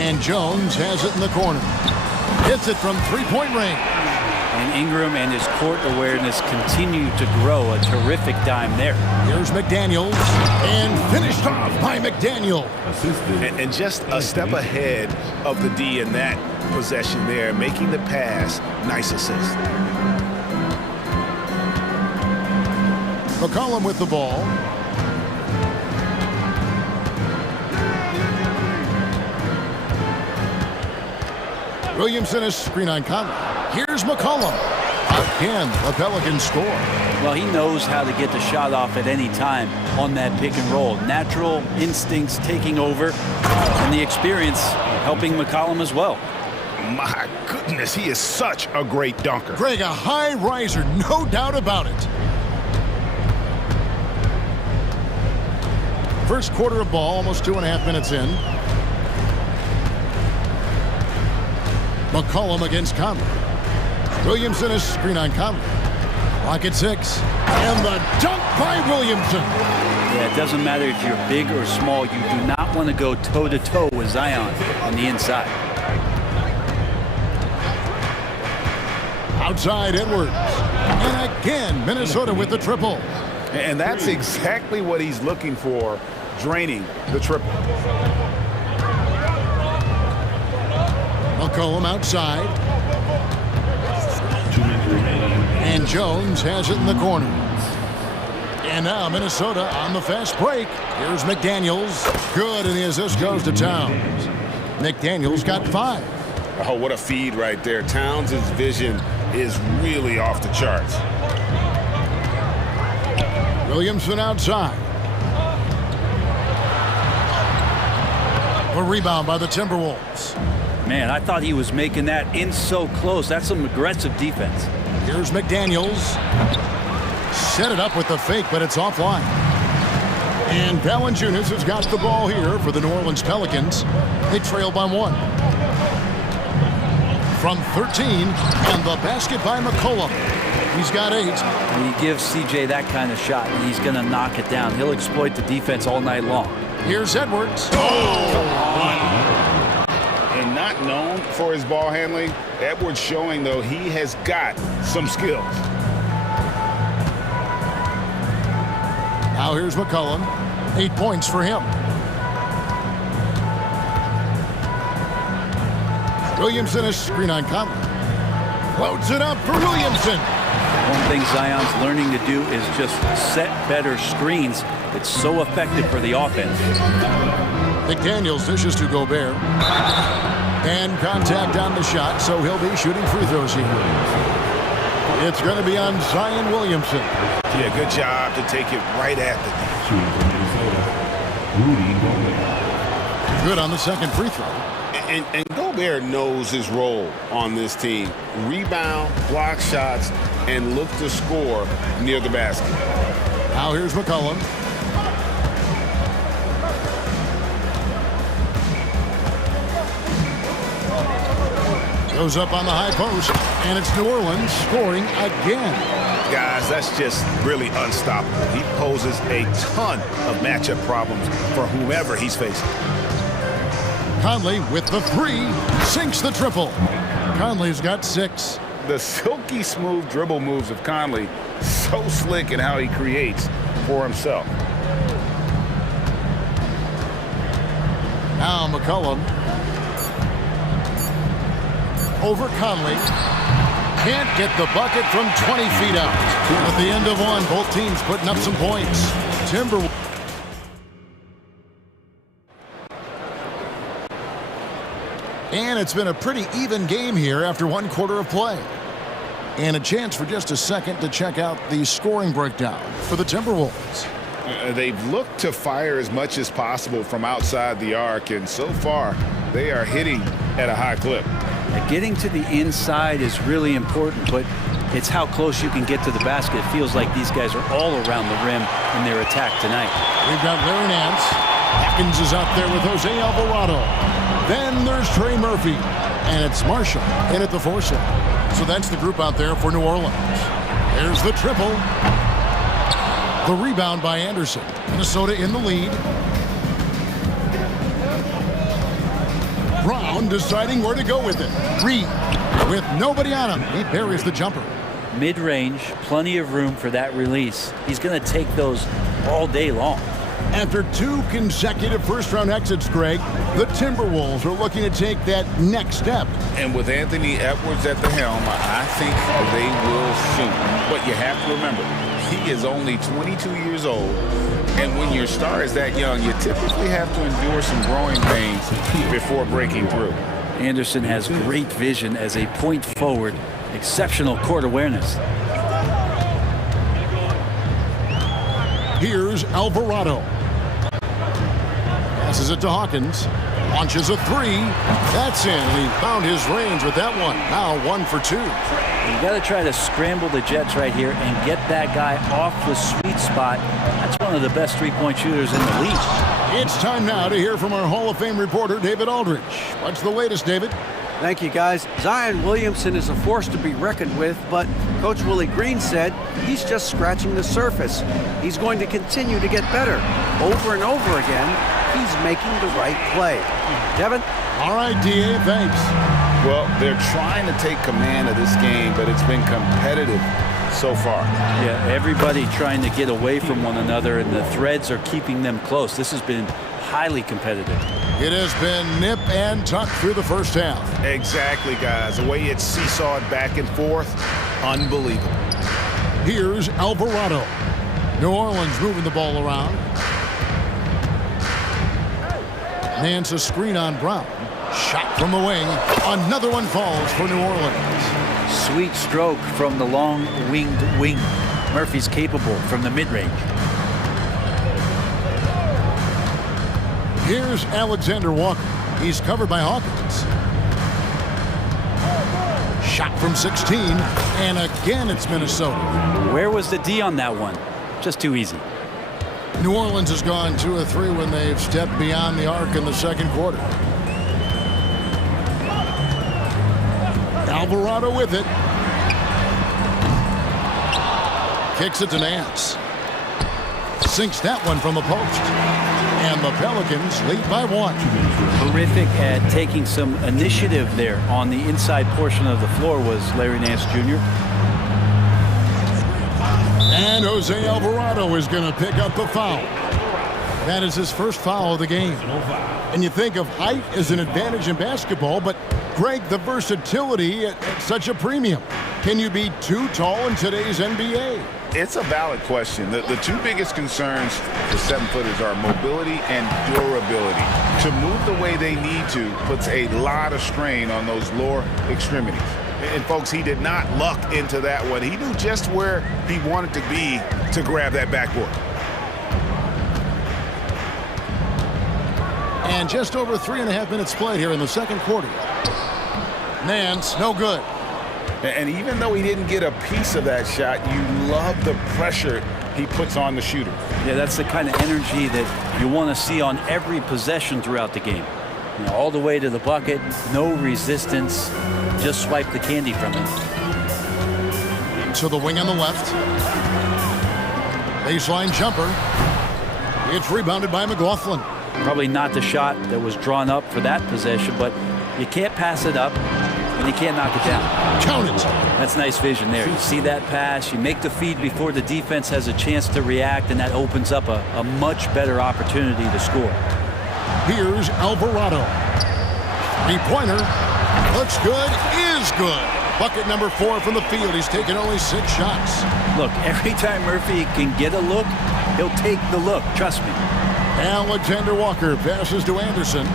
And Jones has it in the corner. Hits it from three-point range. And Ingram and his court awareness continue to grow. A terrific dime there. Here's McDaniels. And finished off by McDaniel. And just a step ahead of the D in that possession there, making the pass. Nice assist. McCollum with the ball. Williamson is screen on Conley. Here's McCollum. Again, the Pelicans score. Well, he knows how to get the shot off at any time on that pick and roll. Natural instincts taking over, and the experience helping McCollum as well. My goodness, he is such a great dunker. Greg, a high riser, no doubt about it. First quarter of ball, almost 2.5 minutes in. McCollum against Conley. Williamson is screen on Conley. Clock at 6. And the dunk by Williamson. Yeah, it doesn't matter if you're big or small. You do not want to go toe-to-toe with Zion on the inside. Outside Edwards. And again, Minnesota with the triple. And that's exactly what he's looking for, draining the triple. McCollum outside. And Jones has it in the corner. And now Minnesota on the fast break. Here's McDaniels. Good, and the assist goes to Towns. McDaniels got 5. Oh, what a feed right there. Towns' vision is really off the charts. Williamson outside. A rebound by the Timberwolves. Man, I thought he was making that in so close. That's some aggressive defense. Here's McDaniels. Set it up with the fake, but it's offline. And Valanciunas has got the ball here for the New Orleans Pelicans. They trail by 1. From 13, and the basket by McCollum. He's got 8. When you give CJ that kind of shot, he's going to knock it down. He'll exploit the defense all night long. Here's Edwards. Oh! And not known for his ball handling, Edwards showing, though, he has got some skills. Now here's McCollum. 8 points for him. Williamson is screen on Conley. Loads it up for Williamson. One thing Zion's learning to do is just set better screens. It's so effective for the offense. McDaniels dishes to Gobert. And contact on the shot, so he'll be shooting free throws here. It's going to be on Zion Williamson. Yeah, good job to take it right at the net. Good on the second free throw. And go Gobert knows his role on this team. Rebound, block shots, and look to score near the basket. Now here's McCollum. Goes up on the high post, and it's New Orleans scoring again. Guys, that's just really unstoppable. He poses a ton of matchup problems for whomever he's facing. Conley with the three, sinks the triple. Conley's got 6. The silky smooth dribble moves of Conley, so slick in how he creates for himself. Now McCollum. Over Conley. Can't get the bucket from 20 feet out. At the end of one, both teams putting up some points. Timberwolves. And it's been a pretty even game here after one quarter of play. And a chance for just a second to check out the scoring breakdown for the Timberwolves. They've looked to fire as much as possible from outside the arc, and so far they are hitting at a high clip. Getting to the inside is really important, but it's how close you can get to the basket. It feels like these guys are all around the rim in their attack tonight. We've got Larry Nance. Hawkins is out there with Jose Alvarado. Then there's Trey Murphy. And it's Marshall in at the 4 slot. So that's the group out there for New Orleans. There's the triple. The rebound by Anderson. Minnesota in the lead. Brown deciding where to go with it. Reed with nobody on him. He buries the jumper. Mid-range, plenty of room for that release. He's going to take those all day long. After 2 consecutive first-round exits, Greg, the Timberwolves are looking to take that next step. And with Anthony Edwards at the helm, I think they will shoot. But you have to remember, he is only 22 years old. And when your star is that young, you typically have to endure some growing pains before breaking through. Anderson has great vision as a point forward, exceptional court awareness. Here's Alvarado. Passes it to Hawkins. Launches a 3. That's in. He found his range with that one. Now 1 for 2. You got to try to scramble the Jets right here and get that guy off the sweet spot. That's one of the best three-point shooters in the league. It's time now to hear from our Hall of Fame reporter, David Aldridge. What's the latest, David? Thank you, guys. Zion Williamson is a force to be reckoned with, but Coach Willie Green said he's just scratching the surface. He's going to continue to get better. Over and over again, he's making the right play. Kevin? All right, D.A., thanks. Well, they're trying to take command of this game, but it's been competitive so far. Yeah, everybody trying to get away from one another, and the threads are keeping them close. This has been highly competitive. It has been nip and tuck through the first half. Exactly, guys. The way it's seesawed back and forth, unbelievable. Here's Alvarado. New Orleans moving the ball around. Nance a screen on Brown. Shot from the wing. Another one falls for New Orleans. Sweet stroke from the long-winged wing. Murphy's capable from the mid-range. Here's Alexander Walker. He's covered by Hawkins. Shot from 16, and again it's Minnesota. Where was the D on that one? Just too easy. New Orleans has gone 2 of 3 when they've stepped beyond the arc in the second quarter. Alvarado with it. Kicks it to Nance. Sinks that one from the post. And the Pelicans lead by 1. Terrific at taking some initiative there on the inside portion of the floor was Larry Nance Jr. And Jose Alvarado is going to pick up the foul. That is his first foul of the game. And you think of height as an advantage in basketball, but Greg, the versatility at such a premium. Can you be too tall in today's NBA? It's a valid question. The 2 biggest concerns for 7-footers are mobility and durability. To move the way they need to puts a lot of strain on those lower extremities. And folks, he did not luck into that one. He knew just where he wanted to be to grab that backboard. And just over 3.5 minutes played here in the second quarter. Nance, no good. And even though he didn't get a piece of that shot, you love the pressure he puts on the shooter. Yeah, that's the kind of energy that you want to see on every possession throughout the game. You know, all the way to the bucket, no resistance, just swipe the candy from it. To the wing on the left. Baseline jumper. It's rebounded by McLaughlin. Probably not the shot that was drawn up for that possession, but you can't pass it up and you can't knock it down. Count it. That's nice vision there. You see that pass, you make the feed before the defense has a chance to react, and that opens up a much better opportunity to score. Here's Alvarado. Three-pointer. Looks good, is good. Bucket number 4 from the field. He's taken only 6 shots. Look, every time Murphy can get a look, he'll take the look. Trust me. Alexander Walker passes to Anderson.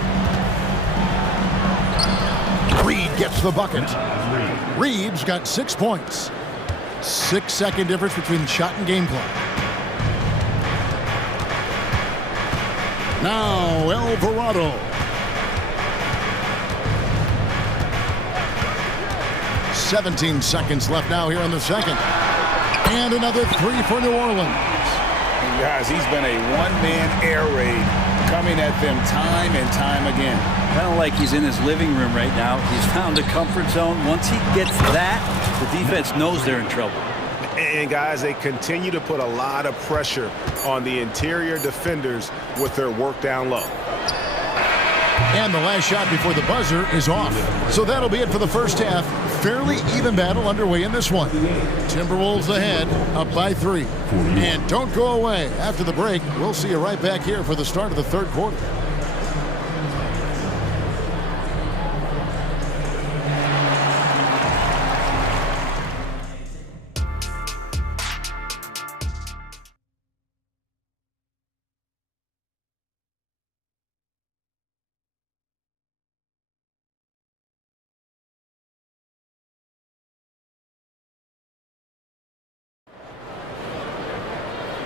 Reed gets the bucket. Reed's got 6 points. 6-second difference between shot and game clock. Now Alvarado. 17 seconds left now here in the second. And another 3 for New Orleans. And guys, he's been a one-man air raid coming at them time and time again. Kind of like he's in his living room right now. He's found a comfort zone. Once he gets that, the defense knows they're in trouble. And guys, they continue to put a lot of pressure on the interior defenders with their work down low. And the last shot before the buzzer is off. So that'll be it for the first half. Fairly even battle underway in this one. Timberwolves ahead, up by 3. And don't go away. After the break, we'll see you right back here for the start of the third quarter.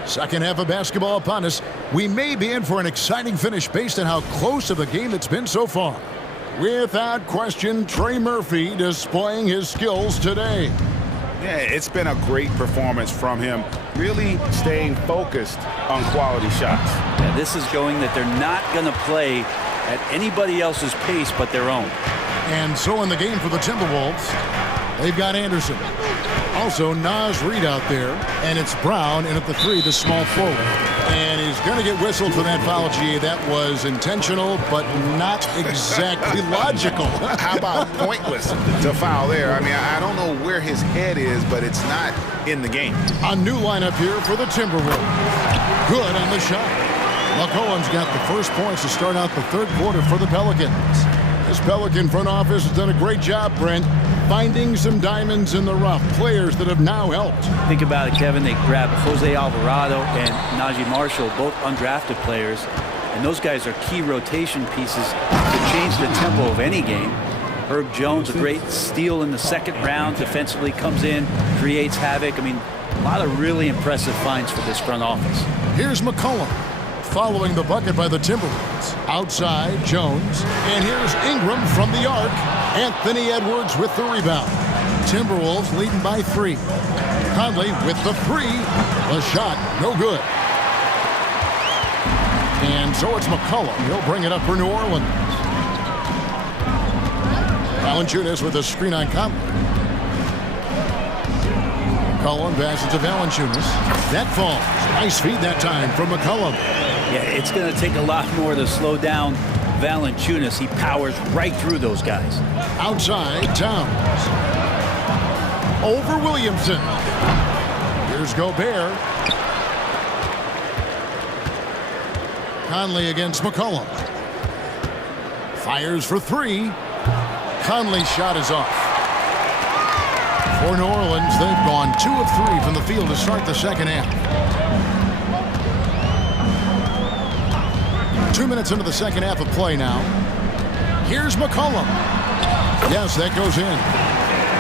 Second half of basketball upon us. We may be in for an exciting finish based on how close of a game it's been so far. Without question, Trey Murphy displaying his skills today. Yeah, it's been a great performance from him, really staying focused on quality shots. Yeah, this is going that they're not going to play at anybody else's pace but their own. And so in the game for the Timberwolves, they've got Anderson. Also, Naz Reid out there, and it's Brown in at the 3, the small forward. And he's going to get whistled for that foul, G. That was intentional, but not exactly logical. How about pointless to foul there? I mean, I don't know where his head is, but it's not in the game. A new lineup here for the Timberwolves. Good on the shot. McCollum's got the first points to start out the third quarter for the Pelicans. This Pelican front office has done a great job, Brent, finding some diamonds in the rough, players that have now helped. Think about it, Kevin. They grabbed Jose Alvarado and Najee Marshall, both undrafted players, and those guys are key rotation pieces to change the tempo of any game. Herb Jones, a great steal in the second round, defensively comes in, creates havoc. I mean, a lot of really impressive finds for this front office. Here's McCollum following the bucket by the Timberwolves. Outside, Jones. And here's Ingram from the arc. Anthony Edwards with the rebound. Timberwolves leading by 3. Conley with the 3. The shot, no good. And so it's McCollum. He'll bring it up for New Orleans. Valanciunas with a screen on Conley. McCollum passes to Valanciunas. That falls. Nice feed that time from McCollum. Yeah, it's going to take a lot more to slow down Valanciunas. He powers right through those guys. Outside, Towns. Over Williamson. Here's Gobert. Conley against McCollum. Fires for 3. Conley's shot is off. For New Orleans, they've gone 2 of 3 from the field to start the second half. 2 minutes into the second half of play now. Here's McCollum. Yes, that goes in.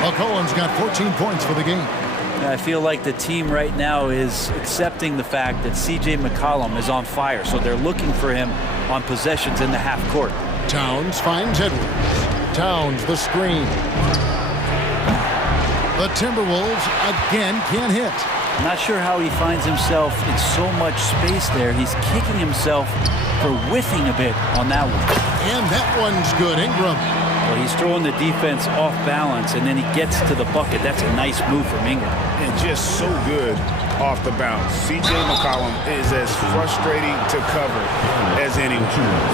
McCollum's got 14 points for the game. I feel like the team right now is accepting the fact that C.J. McCollum is on fire, so they're looking for him on possessions in the half court. Towns finds Edwards. Towns the screen. The Timberwolves again can't hit. I'm not sure how he finds himself in so much space there. He's kicking himself for whiffing a bit on that one. And that one's good. Ingram. Well, he's throwing the defense off balance, and then he gets to the bucket. That's a nice move from Ingram. And just so good off the bounce. C.J. McCollum is as frustrating to cover as anyone.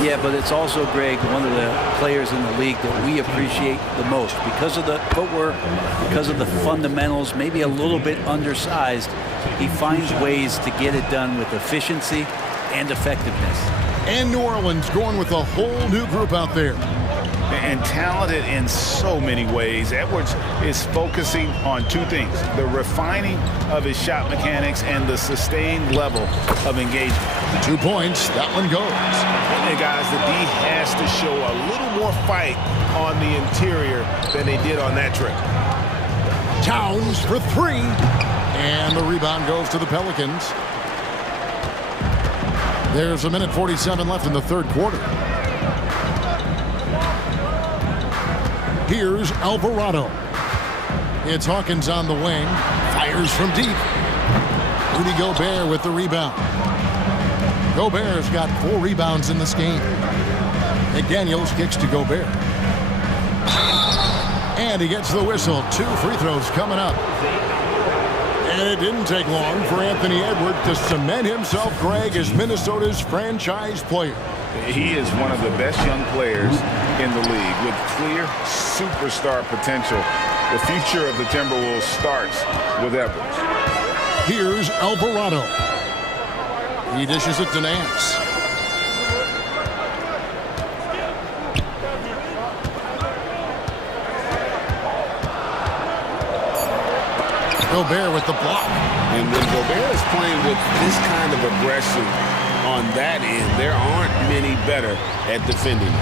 Yeah, but it's also, Greg, one of the players in the league that we appreciate the most because of the footwork, because of the fundamentals, maybe a little bit undersized. He finds ways to get it done with efficiency and effectiveness. And New Orleans going with a whole new group out there. And talented in so many ways. Edwards is focusing on two things: the refining of his shot mechanics and the sustained level of engagement. 2 points, that one goes. And guys, the D has to show a little more fight on the interior than they did on that trip. Towns for 3. And the rebound goes to the Pelicans. There's 1:47 left in the third quarter. Here's Alvarado. It's Hawkins on the wing. Fires from deep. Rudy Gobert with the rebound. Gobert's got 4 rebounds in this game. McDaniels kicks to Gobert. And he gets the whistle. 2 free throws coming up. And it didn't take long for Anthony Edwards to cement himself, Greg, as Minnesota's franchise player. He is one of the best young players in the league with clear superstar potential. The future of the Timberwolves starts with Edwards. Here's Alvarado. He dishes it to Nance. Gobert with the block. And when Gobert is playing with this kind of aggression on that end, there aren't many better at defending.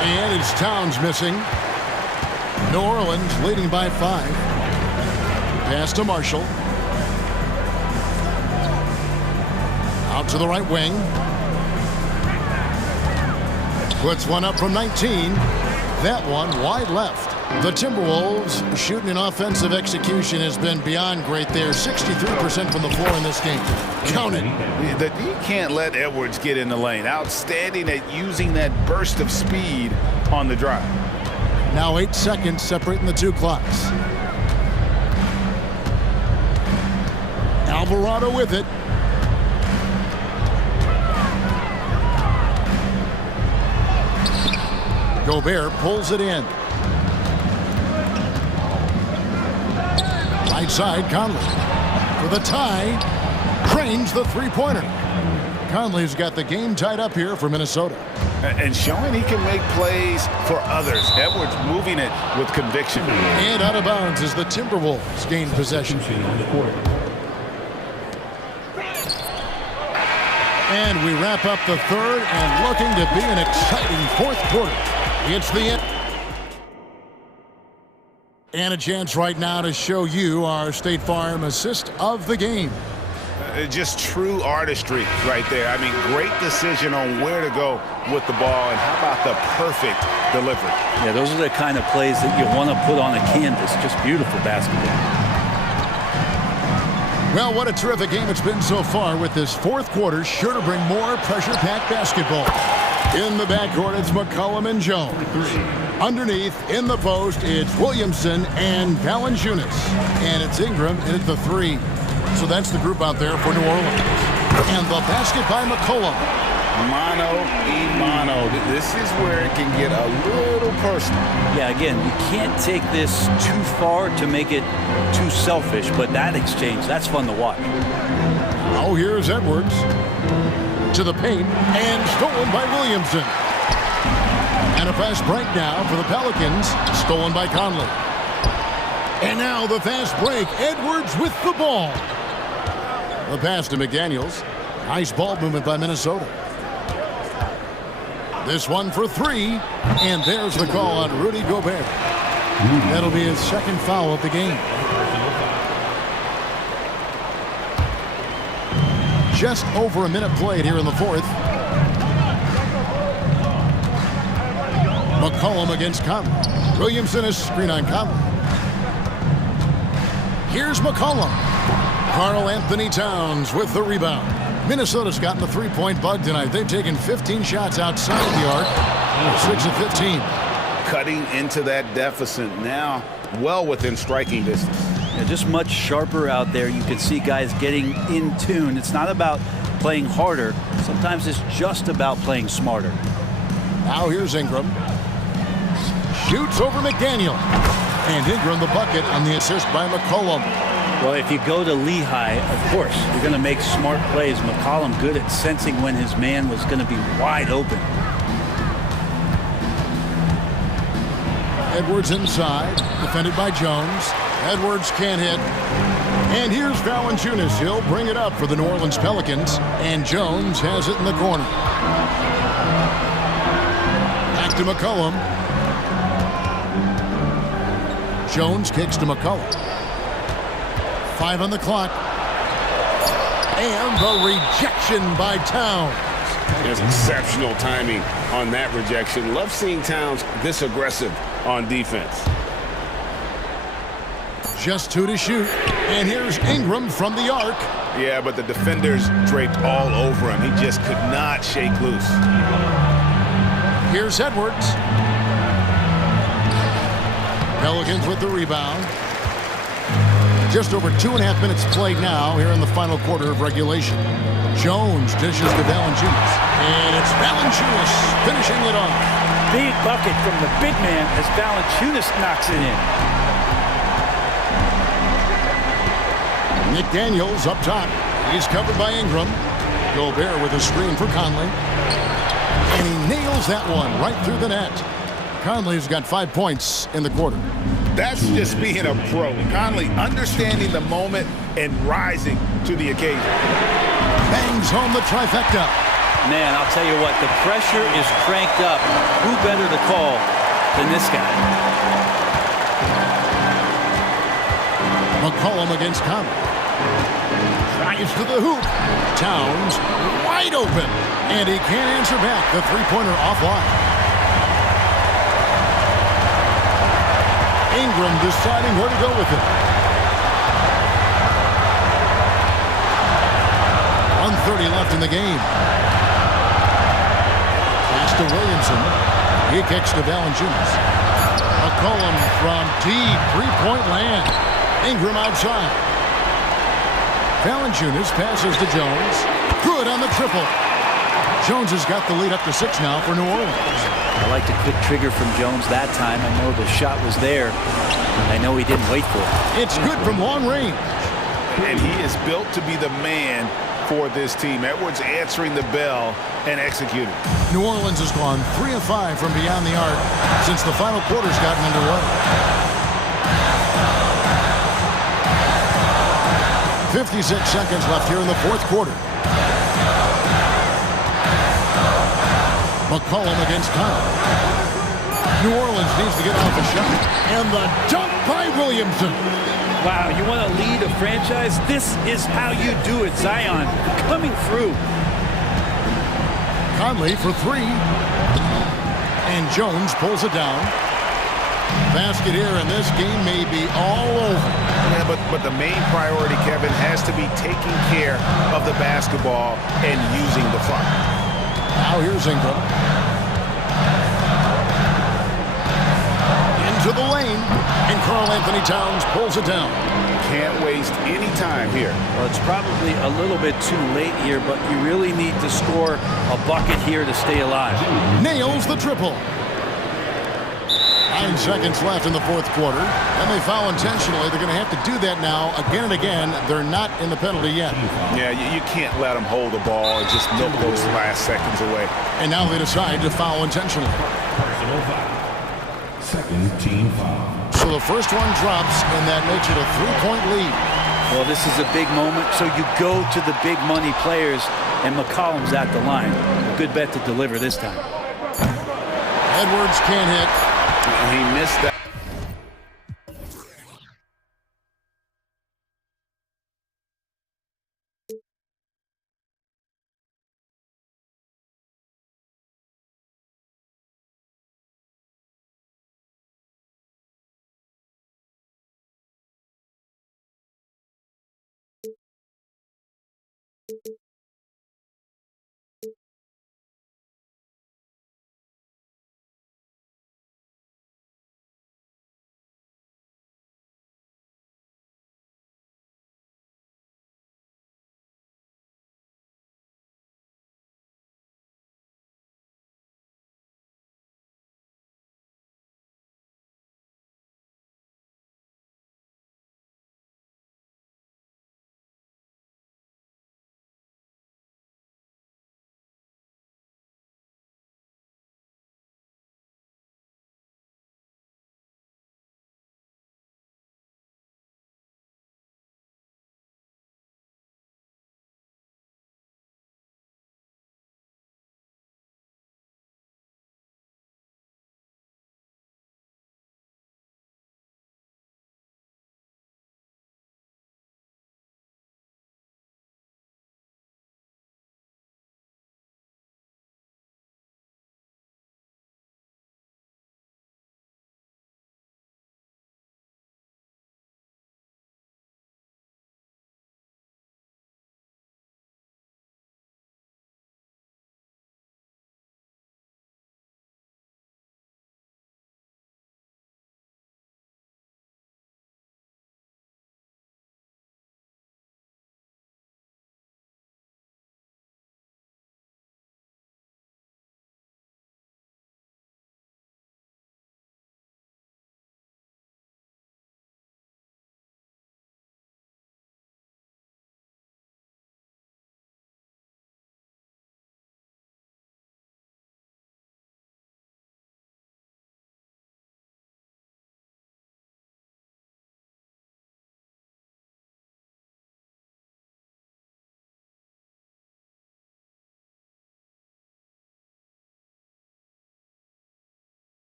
And it's Towns missing. New Orleans leading by 5. Pass to Marshall. Out to the right wing. Puts one up from 19. That one wide left. The Timberwolves shooting and offensive execution has been beyond great there. 63% from the floor in this game. Count it. You can't let Edwards get in the lane. Outstanding at using that burst of speed on the drive. Now 8 seconds separating the 2 clocks. Alvarado with it. Gobert pulls it in. Right side, Conley. For the tie, cranes the three-pointer. Conley's got the game tied up here for Minnesota. And showing he can make plays for others. Edwards moving it with conviction. And out of bounds as the Timberwolves gain possession. And we wrap up the third and looking to be an exciting fourth quarter. It's the end. And a chance right now to show you our State Farm assist of the game. Just true artistry right there. I mean, great decision on where to go with the ball, and how about the perfect delivery? Yeah, those are the kind of plays that you want to put on a canvas. Just beautiful basketball. Well, what a terrific game it's been so far, with this fourth quarter sure to bring more pressure-packed basketball. In the backcourt, it's McCollum and Jones. Underneath, in the post, it's Williamson and Valanciunas. And it's Ingram in at the 3. So that's the group out there for New Orleans. And the basket by McCollum. Mano y mano. This is where it can get a little personal. Yeah, again, you can't take this too far to make it too selfish, but that exchange, that's fun to watch. Oh, here's Edwards. To the paint, and stolen by Williamson. And a fast break now for the Pelicans, stolen by Conley. And now the fast break, Edwards with the ball. The pass to McDaniels. Nice ball movement by Minnesota. This one for 3, and there's the call on Rudy Gobert. That'll be his second foul of the game. Just over a minute played here in the fourth. McCollum against Conley. Williamson is screen on Conley. Here's McCollum. Karl Anthony Towns with the rebound. Minnesota's gotten the three-point bug tonight. They've taken 15 shots outside the arc. 6 of 15. Cutting into that deficit now, well within striking distance. Yeah, just much sharper out there. You can see guys getting in tune. It's not about playing harder. Sometimes it's just about playing smarter. Now here's Ingram. Shoots over McDaniel. And Ingram the bucket on the assist by McCollum. Well, if you go to Lehigh, of course, you're going to make smart plays. McCollum good at sensing when his man was going to be wide open. Edwards inside, defended by Jones. Edwards can't hit. And here's Valanciunas. He'll bring it up for the New Orleans Pelicans. And Jones has it in the corner. Back to McCollum. Jones kicks to McCollum. 5 on the clock. And the rejection by Towns. There's exceptional timing on that rejection. Love seeing Towns this aggressive on defense. Just 2 to shoot. And here's Ingram from the arc. Yeah, but the defenders draped all over him. He just could not shake loose. Here's Edwards. Pelicans with the rebound. Just over 2.5 minutes played now here in the final quarter of regulation. Jones dishes to Valanciunas. And it's Valanciunas finishing it off. Big bucket from the big man as Valanciunas knocks it in. McDaniels up top. He's covered by Ingram. Gobert with a screen for Conley. And he nails that one right through the net. Conley's got 5 points in the quarter. That's just being a pro. Conley understanding the moment and rising to the occasion. Bangs home the trifecta. Man, I'll tell you what, the pressure is cranked up. Who better to call than this guy? McCollum against Conley. Drives to the hoop. Towns wide open. And he can't answer back. The three-pointer offline. Ingram deciding where to go with it. 1:30 left in the game. Pass to Williamson. He kicks to Valanciunas. McCollum from deep three-point land. Ingram outside. Valanciunas passes to Jones. Good on the triple. Jones has got the lead up to 6 now for New Orleans. I like the quick trigger from Jones that time. I know the shot was there. I know he didn't wait for it. It's good from long range. And he is built to be the man for this team. Edwards answering the bell and executing. New Orleans has gone 3 of 5 from beyond the arc since the final quarter's gotten underway. 56 seconds left here in the fourth quarter. McCollum against Conley. New Orleans needs to get off a shot. And the dunk by Williamson. Wow, you want to lead a franchise? This is how you do it. Zion coming through. Conley for 3. And Jones pulls it down. Basket here, and this game may be all over. Yeah, but the main priority, Kevin, has to be taking care of the basketball and using the clock. Now here's Ingram. Into the lane. And Karl Anthony Towns pulls it down. Can't waste any time here. Well, it's probably a little bit too late here, but you really need to score a bucket here to stay alive. Nails the triple. 9 seconds left in the fourth quarter. And they foul intentionally. They're going to have to do that now again and again. They're not in the penalty yet. Yeah, you can't let them hold the ball and just milk those last seconds away. And now they decide to foul intentionally. Personal foul. Second team foul. So the first one drops, and that makes it a 3-point lead. Well, this is a big moment, so you go to the big money players, and McCollum's at the line. A good bet to deliver this time. Edwards can't hit. He missed that.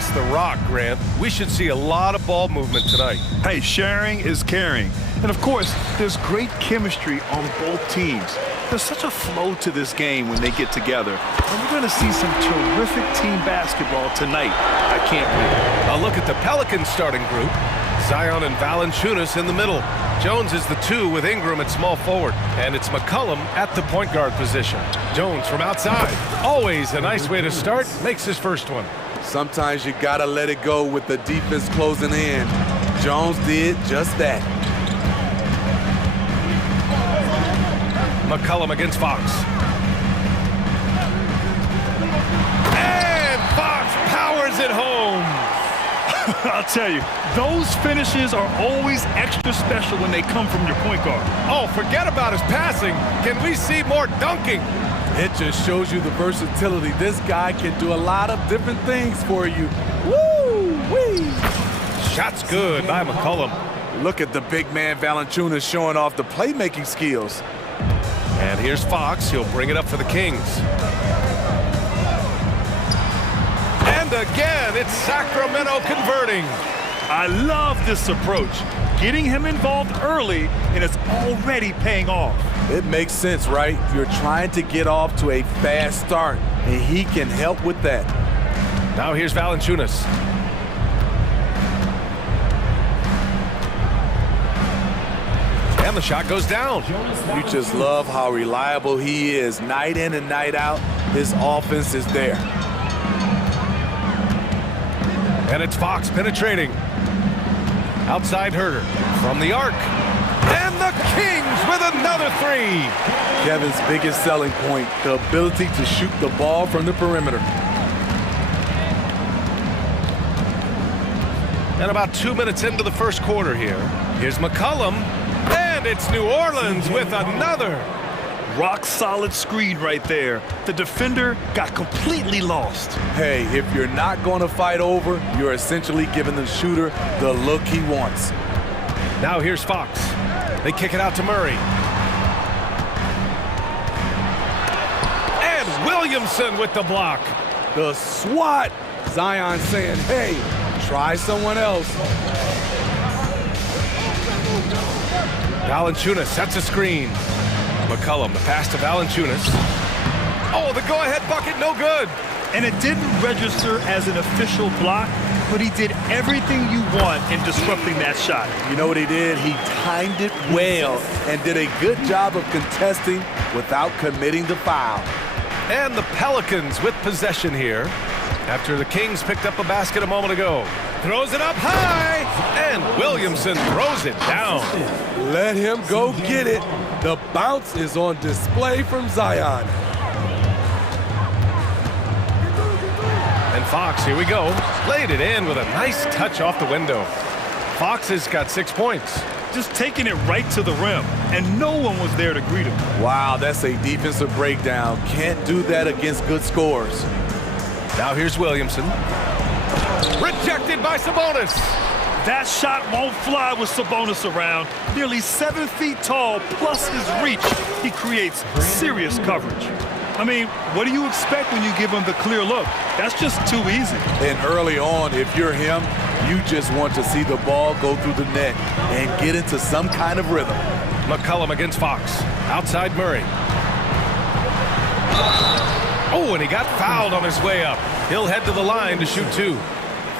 pass the rock, Grant. We should see a lot of ball movement tonight. Hey, sharing is caring. And of course, there's great chemistry on both teams. There's such a flow to this game when they get together. And we're going to see some terrific team basketball tonight. I can't wait. A look at the Pelicans starting group. Zion and Valanciunas in the middle. Jones is the 2 with Ingram at small forward. And it's McCollum at the point guard position. Jones from outside. Always a nice way to start. Makes his first one. Sometimes you gotta let it go with the defense closing in. Jones did just that. McCollum against Fox. And Fox powers it home. I'll tell you, those finishes are always extra special when they come from your point guard. Oh, forget about his passing. Can we see more dunking? It just shows you the versatility. This guy can do a lot of different things for you. Woo-wee! Shot's good by McCollum. Look at the big man Valanciunas showing off the playmaking skills. And here's Fox. He'll bring it up for the Kings. And again, it's Sacramento converting. I love this approach. Getting him involved early, and it's already paying off. It makes sense, right? You're trying to get off to a fast start, and he can help with that. Now here's Valanciunas. And the shot goes down. You just love how reliable he is. Night in and night out, his offense is there. And it's Fox penetrating. Outside Herter from the arc. And the Kings with another 3. Kevin's biggest selling point, the ability to shoot the ball from the perimeter. And about 2 minutes into the first quarter here. Here's McCollum. And it's New Orleans with another. Rock solid screen right there. The defender got completely lost. Hey, if you're not going to fight over, you're essentially giving the shooter the look he wants. Now here's Fox. They kick it out to Murray. And Williamson with the block. The swat. Zion saying, hey, try someone else. Valanciunas sets a screen. McCollum, the pass to Valanciunas. Oh, the go-ahead bucket, no good. And it didn't register as an official block, but he did everything you want in disrupting that shot. You know what he did? He timed it well and did a good job of contesting without committing the foul. And the Pelicans with possession here after the Kings picked up a basket a moment ago. Throws it up high, and Williamson throws it down. Let him go get it. The bounce is on display from Zion. And Fox, here we go. Laid it in with a nice touch off the window. Fox has got 6 points. Just taking it right to the rim, and no one was there to greet him. Wow, that's a defensive breakdown. Can't do that against good scores. Now here's Williamson. Rejected by Sabonis. That shot won't fly with Sabonis around. Nearly 7 feet tall, plus his reach. He creates serious coverage. I mean, what do you expect when you give him the clear look? That's just too easy. And early on, if you're him, you just want to see the ball go through the net and get into some kind of rhythm. McCollum against Fox. Outside Murray. Oh, and he got fouled on his way up. He'll head to the line to shoot 2.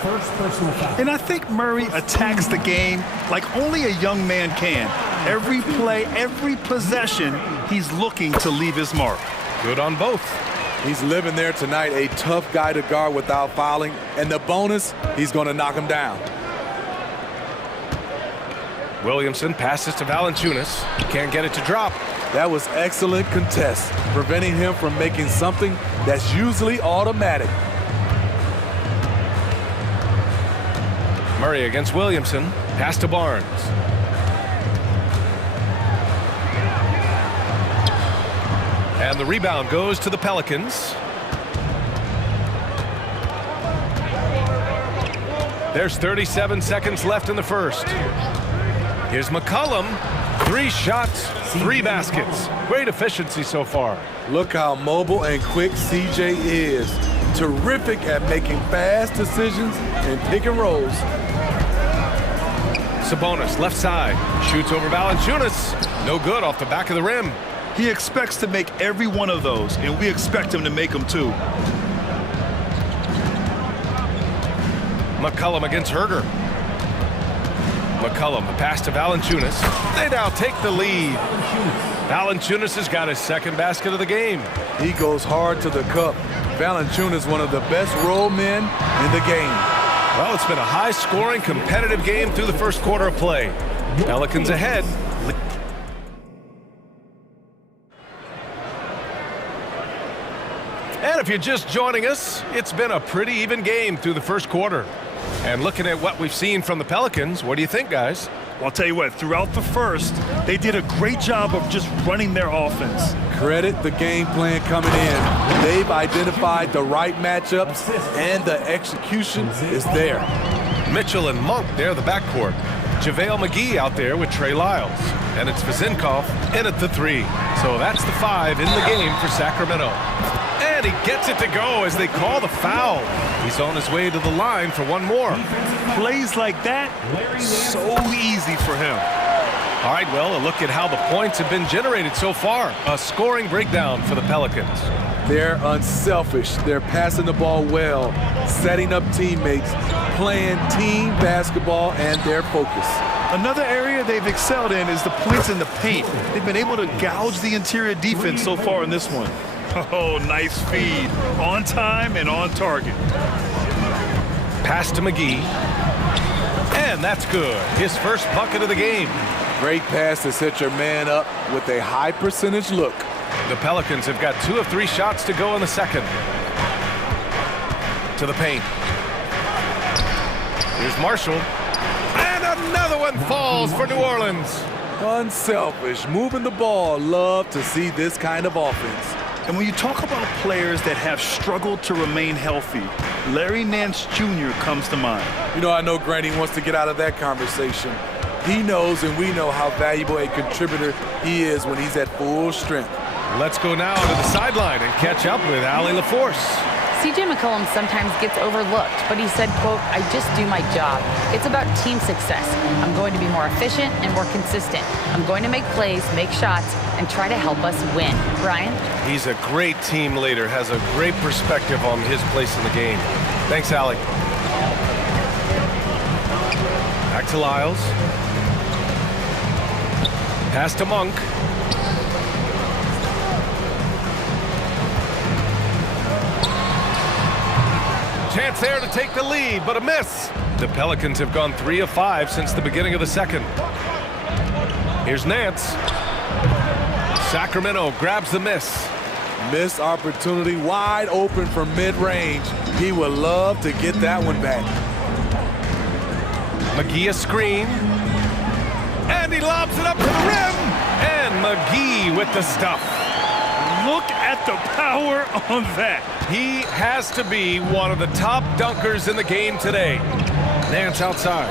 First personal foul. And I think Murray attacks the game like only a young man can. Every play, every possession, he's looking to leave his mark. Good on both. He's living there tonight, a tough guy to guard without fouling. And the bonus, he's going to knock him down. Williamson passes to Valanciunas. Can't get it to drop. That was excellent contest, preventing him from making something that's usually automatic. Murray against Williamson. Pass to Barnes. And the rebound goes to the Pelicans. There's 37 seconds left in the first. Here's McCollum. 3 shots, 3 baskets. Great efficiency so far. Look how mobile and quick CJ is. terrific at making fast decisions and pick and rolls. Sabonis, left side, shoots over Valanciunas. No good off the back of the rim. He expects to make every one of those, and we expect him to make them too. McCollum against Herder. McCollum, the pass to Valanciunas. They now take the lead. Valanciunas has got his second basket of the game. He goes hard to the cup. Valanciunas, one of the best roll men in the game. Well, it's been a high-scoring, competitive game through the first quarter of play. Pelicans ahead. And if you're just joining us, it's been a pretty even game through the first quarter. And looking at what we've seen from the Pelicans, what do you think, guys? Well, I'll tell you what, throughout the first, they did a great job of just running their offense. Credit the game plan coming in. They've identified the right matchups, and the execution is there. Mitchell and Monk, they're the backcourt. JaVale McGee out there with Trey Lyles. And it's Vezinkov in at the 3. So that's the 5 in the game for Sacramento. And he gets it to go as they call the foul. He's on his way to the line for one more. Plays like that, so easy for him. All right, well, a look at how the points have been generated so far. A scoring breakdown for the Pelicans. They're unselfish. They're passing the ball well, setting up teammates, playing team basketball, and their focus. Another area they've excelled in is the points in the paint. They've been able to gouge the interior defense so far in this one. Oh, nice feed. On time and on target. Pass to McGee. And that's good. His first bucket of the game. Great pass to set your man up with a high percentage look. The Pelicans have got 2 of 3 shots to go in the second. To the paint. Here's Marshall. And another one falls for New Orleans. Unselfish, moving the ball. Love to see this kind of offense. And when you talk about players that have struggled to remain healthy, Larry Nance Jr. comes to mind. You know, I know Granny wants to get out of that conversation. He knows and we know how valuable a contributor he is when he's at full strength. Let's go now to the sideline and catch up with Allie LaForce. C.J. McCollum sometimes gets overlooked, but he said, quote, "I just do my job. It's about team success. I'm going to be more efficient and more consistent. I'm going to make plays, make shots, and try to help us win." Brian? He's a great team leader, has a great perspective on his place in the game. Thanks, Allie. Back to Lyles. Pass to Monk. Chance there to take the lead, but a miss. The Pelicans have gone 3 of 5 since the beginning of the second. Here's Nance. Sacramento grabs the miss. Missed opportunity, wide open from mid-range. He would love to get that one back. McGee a screen. And he lobs it up to the rim. And McGee with the stuff. Look at the power on that. He has to be one of the top dunkers in the game today. Nance outside.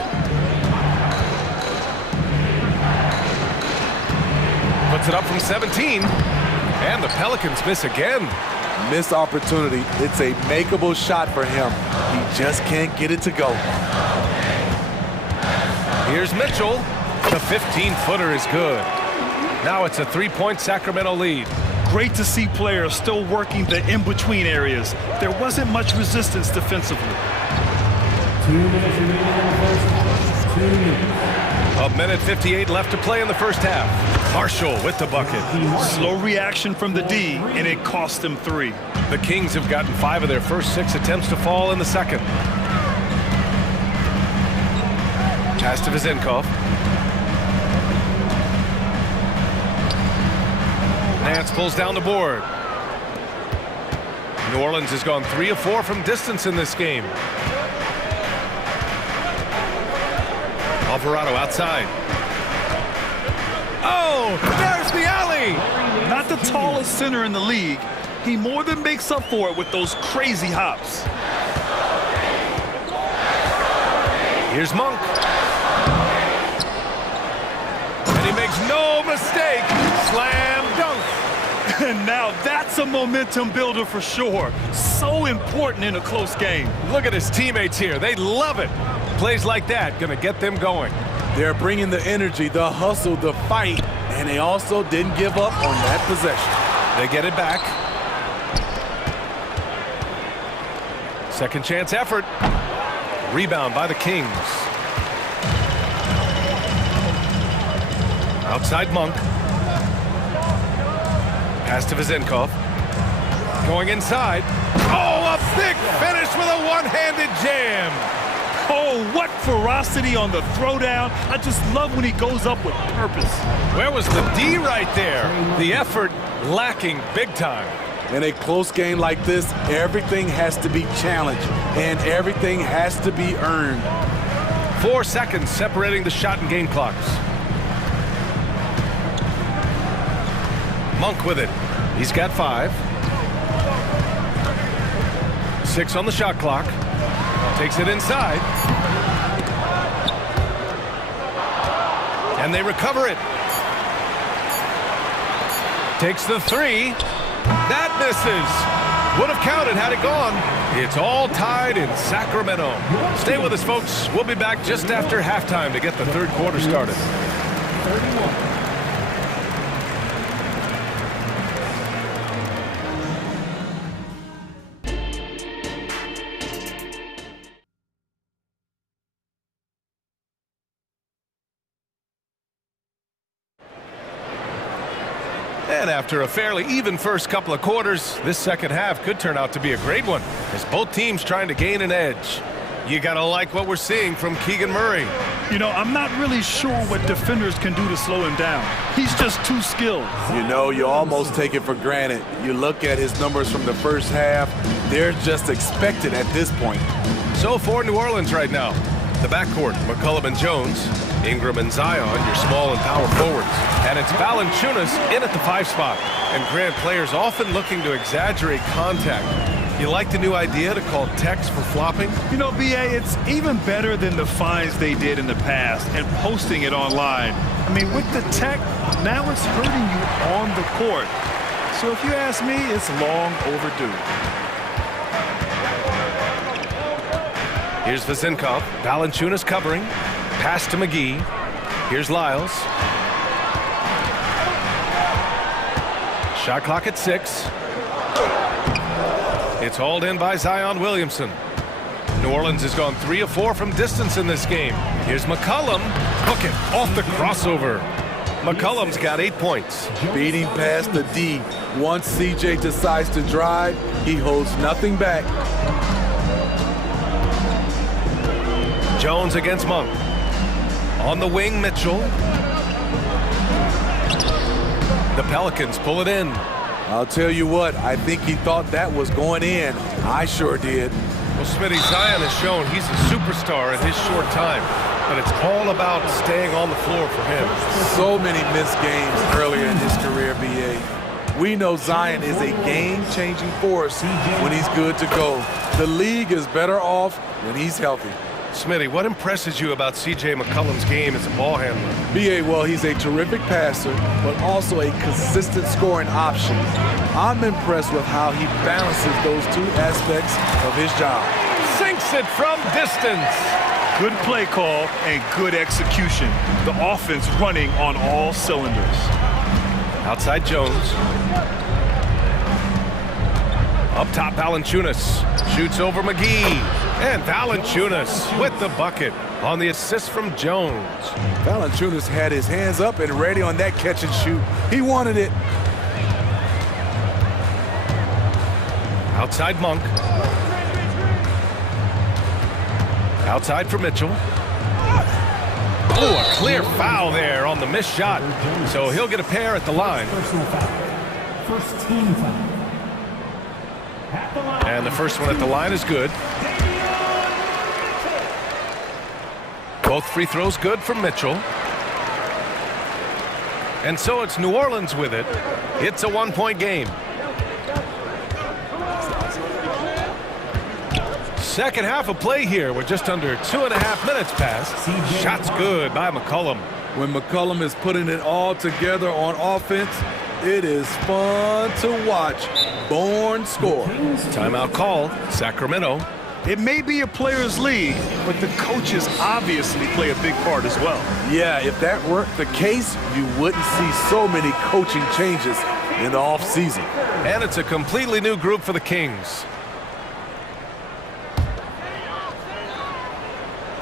Puts it up from 17. And the Pelicans miss again. Missed opportunity. It's a makeable shot for him. He just can't get it to go. Here's Mitchell. The 15-footer is good. Now it's a 3-point Sacramento lead. Great to see players still working the in-between areas. There wasn't much resistance defensively. 2 minutes remaining in the first. 2 minutes. A minute 58 left to play in the first half. Marshall with the bucket. Slow reaction from the D, and it cost them 3. The Kings have gotten 5 of their first 6 attempts to fall in the second. Pass to Vezinkov. Nance pulls down the board. New Orleans has gone 3 of 4 from distance in this game. Alvarado outside. Oh, there's the alley! Not the tallest center in the league. He more than makes up for it with those crazy hops. Here's Monk. And he makes no mistake. Slam dunk. And now that's a momentum builder for sure. So important in a close game. Look at his teammates here. They love it. Plays like that going to get them going. They're bringing the energy, the hustle, the fight, and they also didn't give up on that possession. They get it back. Second chance effort. Rebound by the Kings. Outside Monk. Pass to Vizenkov. Going inside. Oh, a big finish with a one-handed jam. Oh, what ferocity on the throwdown. I just love when he goes up with purpose. Where was the D right there? The effort lacking big time. In a close game like this, everything has to be challenged and everything has to be earned. 4 seconds separating the shot and game clocks. Monk with it. He's got 5. 6 on the shot clock. Takes it inside. And they recover it. Takes the 3. That misses. Would have counted had it gone. It's all tied in Sacramento. Stay with us, folks. We'll be back just after halftime to get the third quarter started. 31. And after a fairly even first couple of quarters, this second half could turn out to be a great one, as both teams trying to gain an edge. You gotta like what we're seeing from Keegan Murray. You know, I'm not really sure what defenders can do to slow him down. He's just too skilled. You know, you almost take it for granted. You look at his numbers from the first half, they're just expected at this point. So for New Orleans right now, the backcourt, McCollum and Jones, Ingram and Zion, your small and power forwards. And it's Valanciunas in at the 5 spot. And Grant, players often looking to exaggerate contact. You like the new idea to call techs for flopping? You know, BA, it's even better than the fines they did in the past and posting it online. I mean, with the tech, now it's hurting you on the court. So if you ask me, it's long overdue. Here's Vizenkov. Valanciunas covering. Pass to McGee. Here's Lyles. Shot clock at 6. It's hauled in by Zion Williamson. New Orleans has gone 3 of 4 from distance in this game. Here's McCollum. Hook it off the crossover. McCollum's got 8 points. Beating past the D. Once CJ decides to drive, he holds nothing back. Jones against Monk. On the wing, Mitchell. The Pelicans pull it in. I'll tell you what, I think he thought that was going in. I sure did. Well, Smitty, Zion has shown he's a superstar in his short time, but it's all about staying on the floor for him. So many missed games earlier in his career, BA. We know Zion is a game-changing force when he's good to go. The league is better off when he's healthy. Smitty, what impresses you about C.J. McCollum's game as a ball handler? BA, well, he's a terrific passer, but also a consistent scoring option. I'm impressed with how he balances those 2 aspects of his job. Sinks it from distance. Good play call and good execution. The offense running on all cylinders. Outside Jones. Up top, Valanciunas. Shoots over McGee. And Valanciunas with the bucket on the assist from Jones. Valanciunas had his hands up and ready on that catch and shoot. He wanted it. Outside Monk. Outside for Mitchell. Oh, a clear foul there on the missed shot. So he'll get a pair at the line. Personal foul. First team foul. And the first one at the line is good. Both free throws good from Mitchell. And so it's New Orleans with it. It's a 1-point game. Second half of play here. We're just under 2.5 minutes past. Shots good by McCollum. When McCollum is putting it all together on offense, It is fun to watch. Born score. Timeout call, Sacramento. It may be a players' league, but the coaches obviously play a big part as well. Yeah, if that weren't the case, you wouldn't see so many coaching changes in the offseason. And it's a completely new group for the Kings.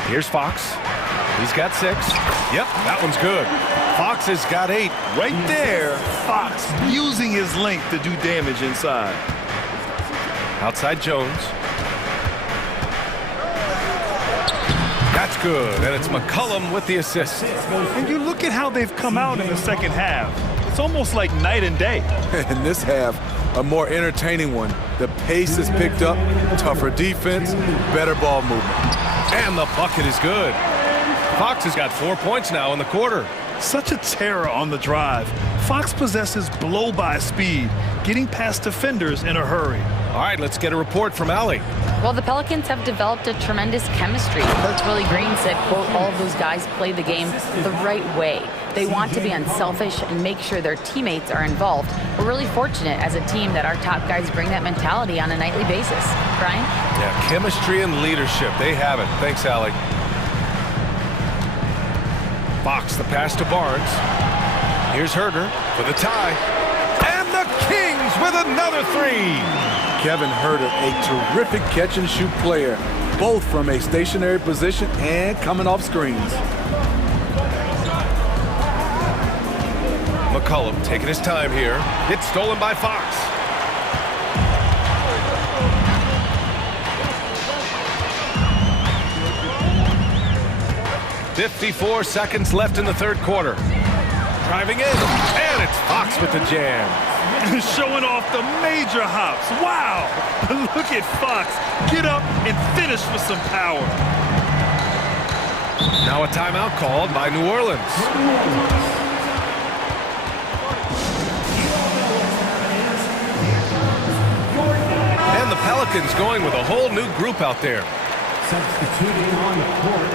Here's Fox. He's got 6. Yep, that one's good. Fox has got 8. Right there, Fox using his length to do damage inside. Outside Jones. That's good, and it's McCollum with the assist. And you look at how they've come out in the second half. It's almost like night and day. In this half, a more entertaining one. The pace is picked up, tougher defense, better ball movement. And the bucket is good. Fox has got 4 points now in the quarter. Such a terror on the drive. Fox possesses blow-by speed, getting past defenders in a hurry. All right, let's get a report from Allie. Well, the Pelicans have developed a tremendous chemistry. Coach Willie Green said, quote, all of those guys play the game the right way. They want to be unselfish and make sure their teammates are involved. We're really fortunate as a team that our top guys bring that mentality on a nightly basis. Brian? Yeah, chemistry and leadership. They have it. Thanks, Allie. Fox, the pass to Barnes. Here's Herder for the tie. And the Kings with another 3. Kevin Herder, a terrific catch-and-shoot player, both from a stationary position and coming off screens. McCollum taking his time here. It's stolen by Fox. "54 seconds left in the third quarter. Driving in, and it's Fox with the jam. Showing off the major hops. Wow! Look at Fox. Get up and finish with some power. Now a timeout called by New Orleans. And the Pelicans going with a whole new group out there. Substituting on the court.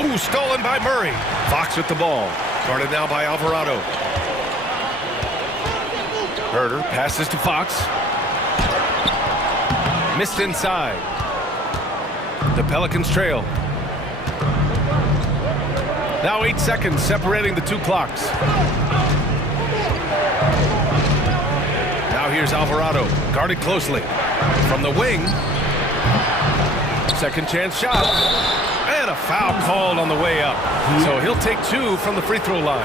Ooh, stolen by Murray. Fox with the ball. Guarded now by Alvarado. Herder passes to Fox. Missed inside. The Pelicans trail. Now 8 seconds separating the two clocks. Now here's Alvarado, guarded closely. From the wing. Second chance shot. And a foul called on the way up. So he'll take 2 from the free throw line.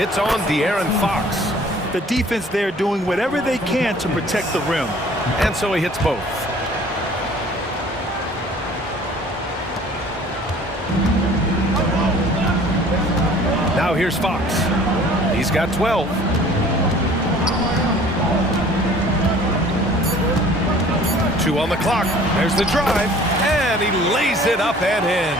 It's on De'Aaron Fox. The defense there doing whatever they can to protect the rim. And so he hits both. Now here's Fox. He's got 12. Two on the clock. There's the drive. And he lays it up and in.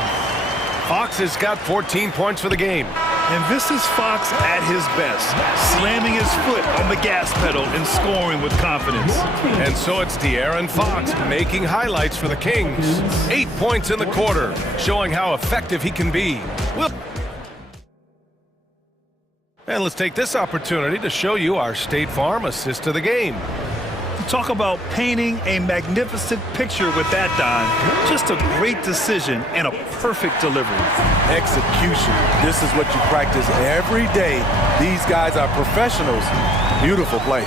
Fox has got 14 points for the game. And this is Fox at his best, slamming his foot on the gas pedal and scoring with confidence. And so it's De'Aaron Fox making highlights for the Kings. 8 points in the quarter, showing how effective he can be. And let's take this opportunity to show you our State Farm assist to the game. Talk about painting a magnificent picture with that dime. Just a great decision and a perfect delivery. Execution. This is what you practice every day. These guys are professionals. Beautiful play.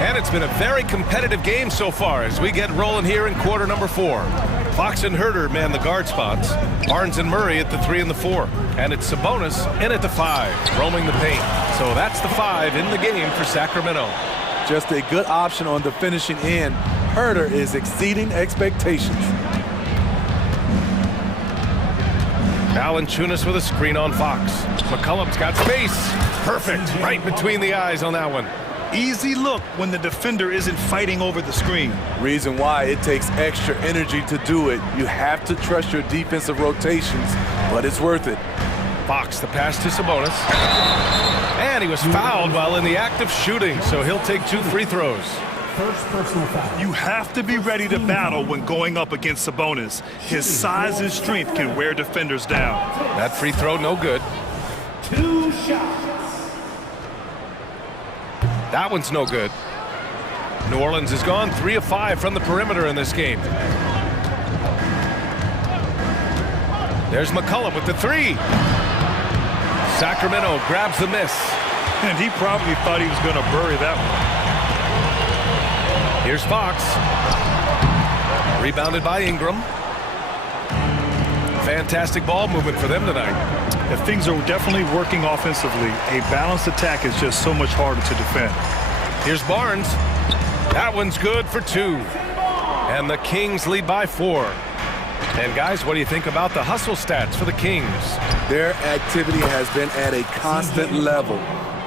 And it's been a very competitive game so far as we get rolling here in quarter number 4. Fox and Herder man the guard spots. Barnes and Murray at the 3 and the 4. And it's Sabonis in at the 5, roaming the paint. So that's the 5 in the game for Sacramento. Just a good option on the finishing end. Herder is exceeding expectations. Valanciunas with a screen on Fox. McCollum's got space. Perfect. Right between the eyes on that one. Easy look when the defender isn't fighting over the screen. Reason why it takes extra energy to do it. You have to trust your defensive rotations, but it's worth it. Fox, the pass to Sabonis. And he was fouled while in the act of shooting, so he'll take 2 free throws. First personal foul. You have to be ready to battle when going up against Sabonis. His size and strength can wear defenders down. That free throw, no good. 2 shots. That one's no good. New Orleans has gone 3 of 5 from the perimeter in this game. There's McCollum with the 3. Sacramento grabs the miss. And he probably thought he was going to bury that one. Here's Fox. Rebounded by Ingram. Fantastic ball movement for them tonight. If things are definitely working offensively, a balanced attack is just so much harder to defend. Here's Barnes. That one's good for 2. And the Kings lead by 4. And guys, what do you think about the hustle stats for the Kings? Their activity has been at a constant level.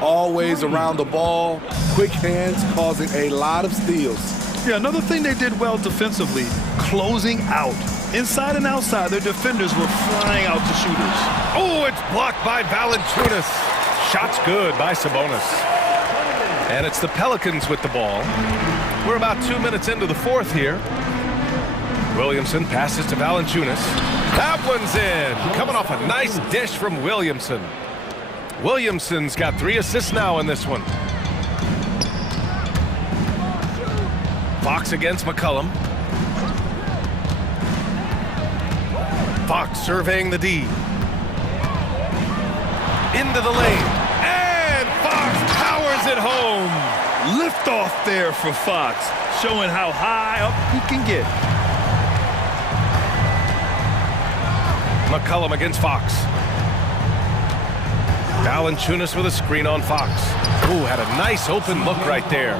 Always around the ball, quick hands causing a lot of steals. Yeah, another thing they did well defensively, closing out. Inside and outside, their defenders were flying out to shooters. Oh, it's blocked by Valanciunas. Shot's good by Sabonis. And it's the Pelicans with the ball. We're about 2 minutes into the fourth here. Williamson passes to Valanciunas. That one's in. Coming off a nice dish from Williamson. Williamson's got 3 assists now in this one. Fox against McCollum. Fox surveying the D. Into the lane. And Fox powers it home. Lift off there for Fox, showing how high up he can get. McCollum against Fox. Valanciunas with a screen on Fox. Ooh, had a nice open look right there.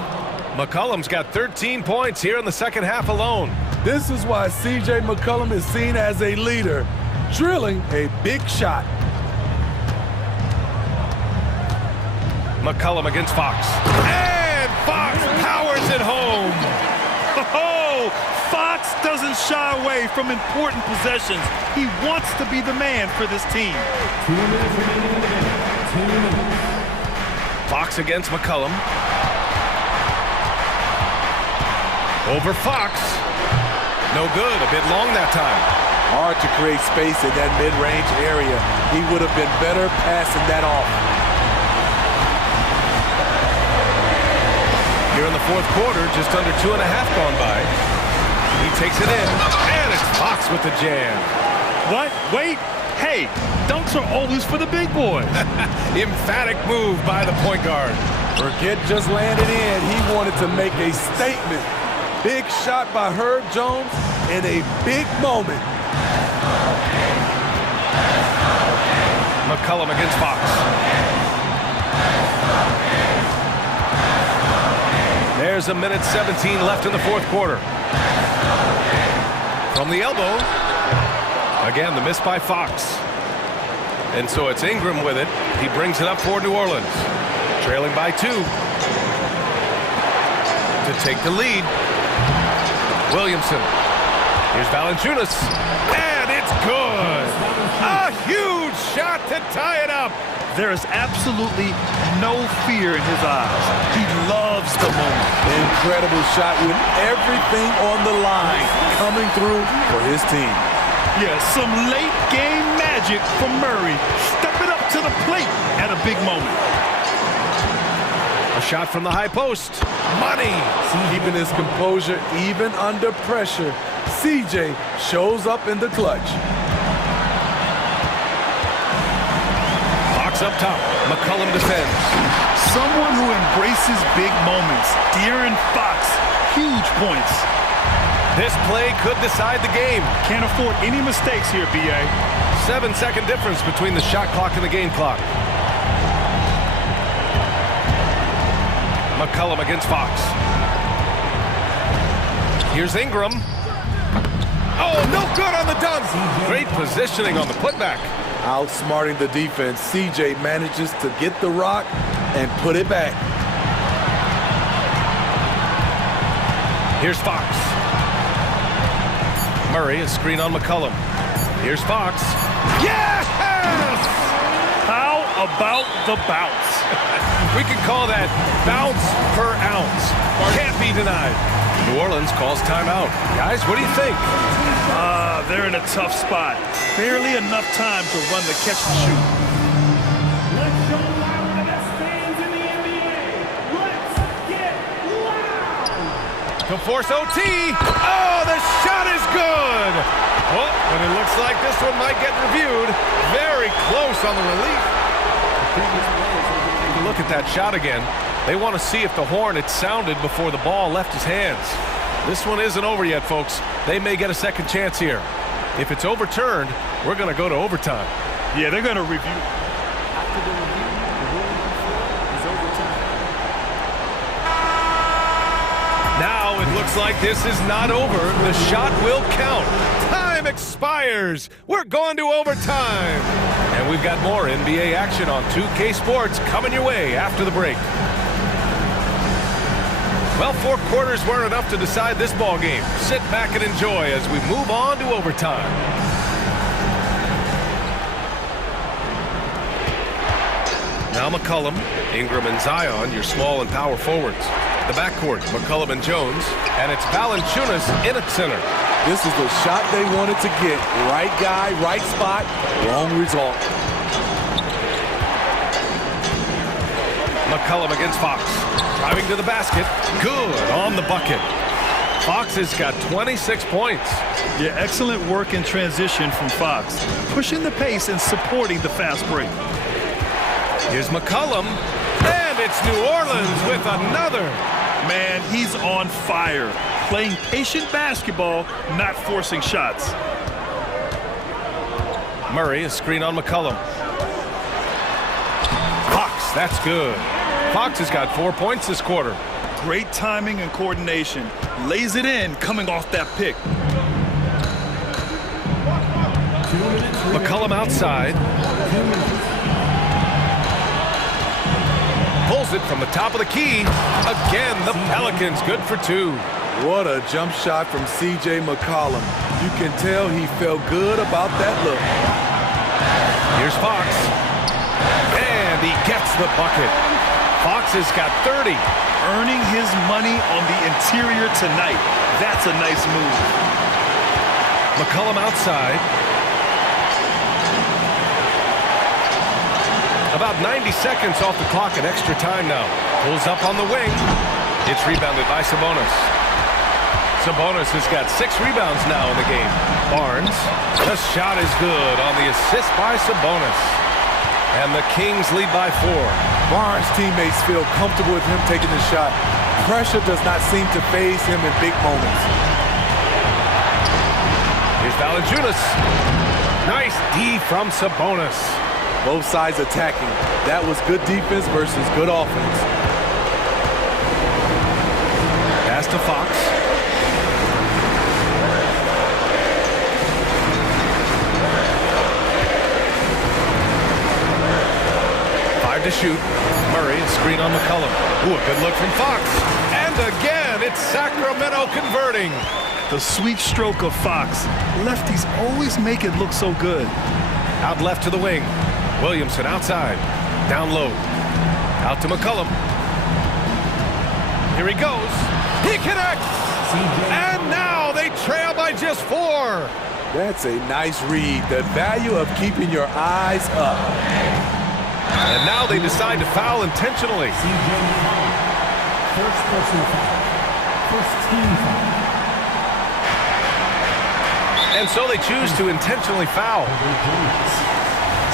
McCollum's got 13 points here in the second half alone. This is why C.J. McCollum is seen as a leader, drilling a big shot. McCollum against Fox. And Fox powers it home. Oh, Fox doesn't shy away from important possessions. He wants to be the man for this team. 2 minutes remaining in the game. 2 minutes. Fox against McCollum. Over Fox. No good. A bit long that time. Hard to create space in that mid-range area. He would have been better passing that off. Here in the fourth quarter, just under 2.5 gone by. He takes it in, and it's Fox with the jam. What? Wait. Hey, dunks are always for the big boys. Emphatic move by the point guard. Forget just landing in. He wanted to make a statement. Big shot by Herb Jones in a big moment. McCollum against Fox. There's 1:17 left in the fourth quarter. From the elbow. Again, the miss by Fox. And so it's Ingram with it. He brings it up for New Orleans. Trailing by 2. To take the lead. Williamson. Here's Valanciunas. And it's good. A huge shot to tie it up. There is absolutely no fear in his eyes. He loves the moment. Incredible shot with everything on the line coming through for his team. Yeah, some late game magic from Murray. Stepping up to the plate at a big moment. A shot from the high post. Money. Keeping his composure even under pressure. CJ shows up in the clutch. Fox up top. McCollum defends. Someone who embraces big moments. De'Aaron Fox. Huge points. This play could decide the game. Can't afford any mistakes here, B.A. 7-second difference between the shot clock and the game clock. McCollum against Fox. Here's Ingram. Oh, no good on the dunk. Great positioning on the putback. Outsmarting the defense, CJ manages to get the rock and put it back. Here's Fox. Murray, a screen on McCollum. Here's Fox. Yes! How about the bounce? We could call that bounce per ounce. Can't be be denied. New Orleans calls timeout. Guys, what do you think? They're in a tough spot. Barely enough time to run the catch and shoot. Let's show loud the best fans in the NBA. Let's get loud. To force OT. Oh, the shot is good. Oh, but it looks like this one might get reviewed. Very close on the relief. Look at that shot again. They want to see if the horn had sounded before the ball left his hands. This one isn't over yet, folks. They may get a second chance here. If it's overturned, we're going to go to overtime. Yeah, they're going to review. After the review, the ruling is overturned. Now it looks like this is not over. The shot will count. Time expires. We're going to overtime. And we've got more NBA action on 2K Sports coming your way after the break. Well, 4 quarters weren't enough to decide this ball game. Sit back and enjoy as we move on to overtime. Now McCollum, Ingram and Zion, your small and power forwards. The backcourt, McCollum and Jones, and it's Valanciunas in at center. This is the shot they wanted to get. Right guy, right spot, wrong result. McCollum against Fox. Driving to the basket. Good on the bucket. Fox has got 26 points. Yeah, excellent work in transition from Fox. Pushing the pace and supporting the fast break. Here's McCollum. And it's New Orleans with another. Man, he's on fire. Playing patient basketball, not forcing shots. Murray, a screen on McCollum. Fox, that's good. Fox has got 4 points this quarter. Great timing and coordination. Lays it in coming off that pick. McCollum outside. Pulls it from the top of the key. Again, the Pelicans good for 2. What a jump shot from C.J. McCollum. You can tell he felt good about that look. Here's Fox. And he gets the bucket. Fox has got 30. Earning his money on the interior tonight. That's a nice move. McCollum outside. About 90 seconds off the clock and extra time now. Pulls up on the wing. It's rebounded by Sabonis. Sabonis has got 6 rebounds now in the game. Barnes. The shot is good on the assist by Sabonis. And the Kings lead by 4. Barnes' teammates feel comfortable with him taking the shot. Pressure does not seem to faze him in big moments. Here's Valanciunas. Nice D from Sabonis. Both sides attacking. That was good defense versus good offense. Pass to Fox. To shoot. Murray, a screen on McCollum. Ooh, a good look from Fox. And again, it's Sacramento converting. The sweet stroke of Fox. Lefties always make it look so good. Out left to the wing. Williamson outside. Down low. Out to McCollum. Here he goes. He connects. And now they trail by just 4. That's a nice read. The value of keeping your eyes up. And now they decide to foul intentionally. First personal foul. First team foul. And so they choose to intentionally foul.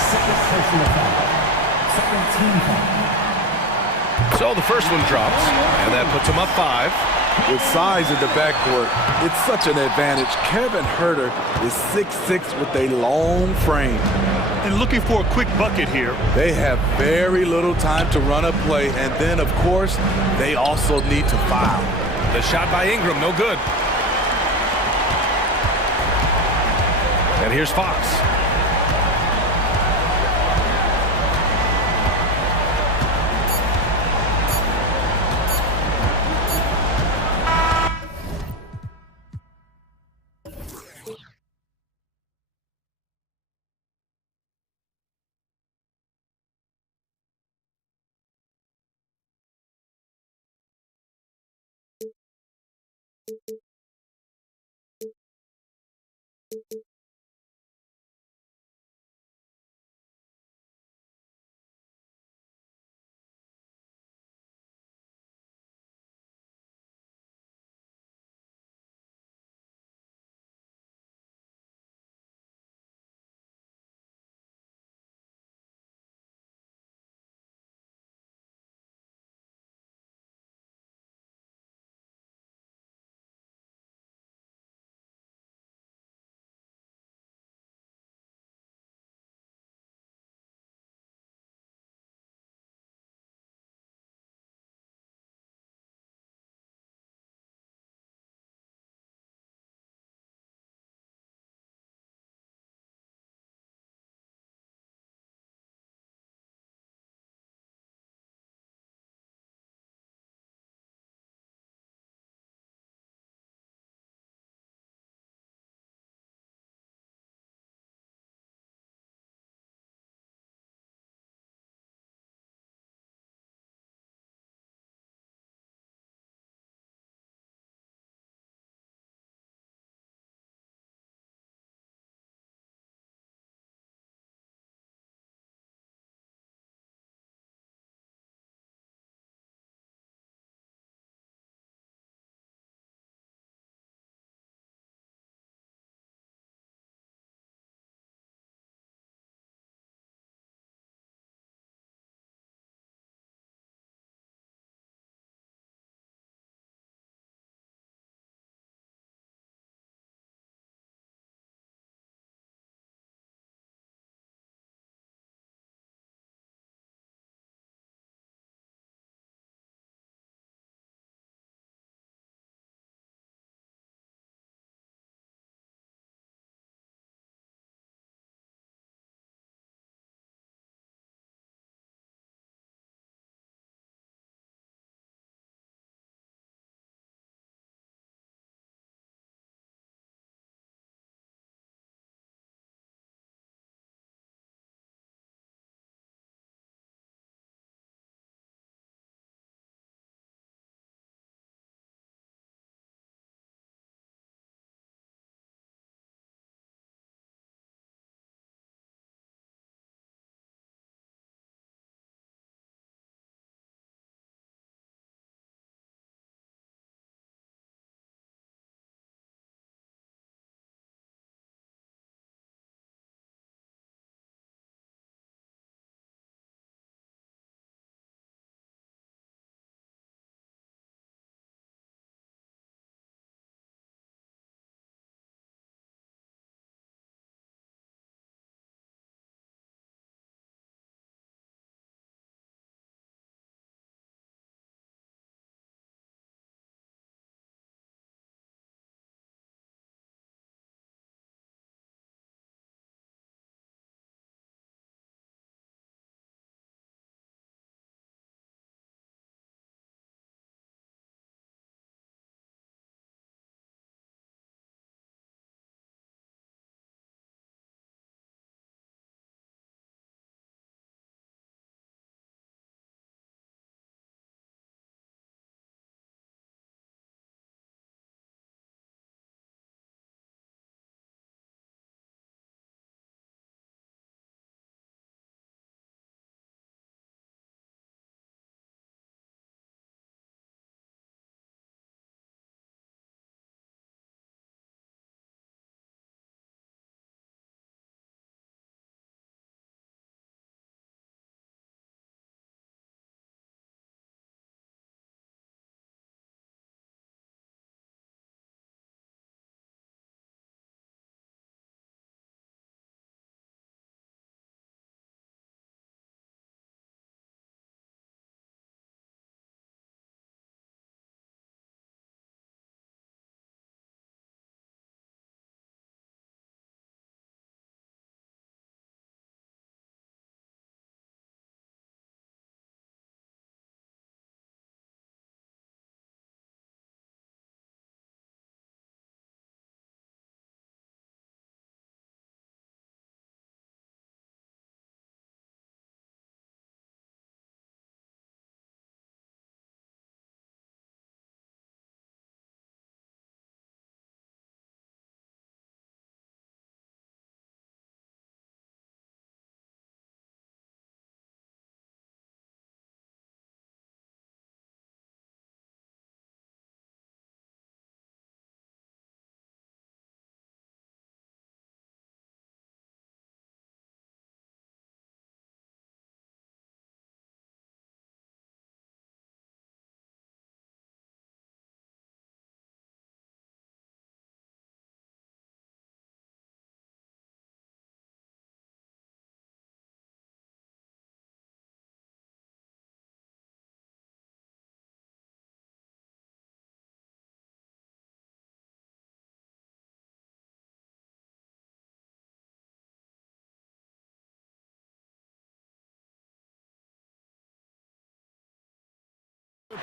Second personal foul. Second team foul. So the first one drops, and that puts them up 5. With size in the backcourt, it's such an advantage. Kevin Huerter is 6'6" with a long frame. And looking for a quick bucket here. They have very little time to run a play, and then, of course, they also need to foul. The shot by Ingram, no good. And here's Fox.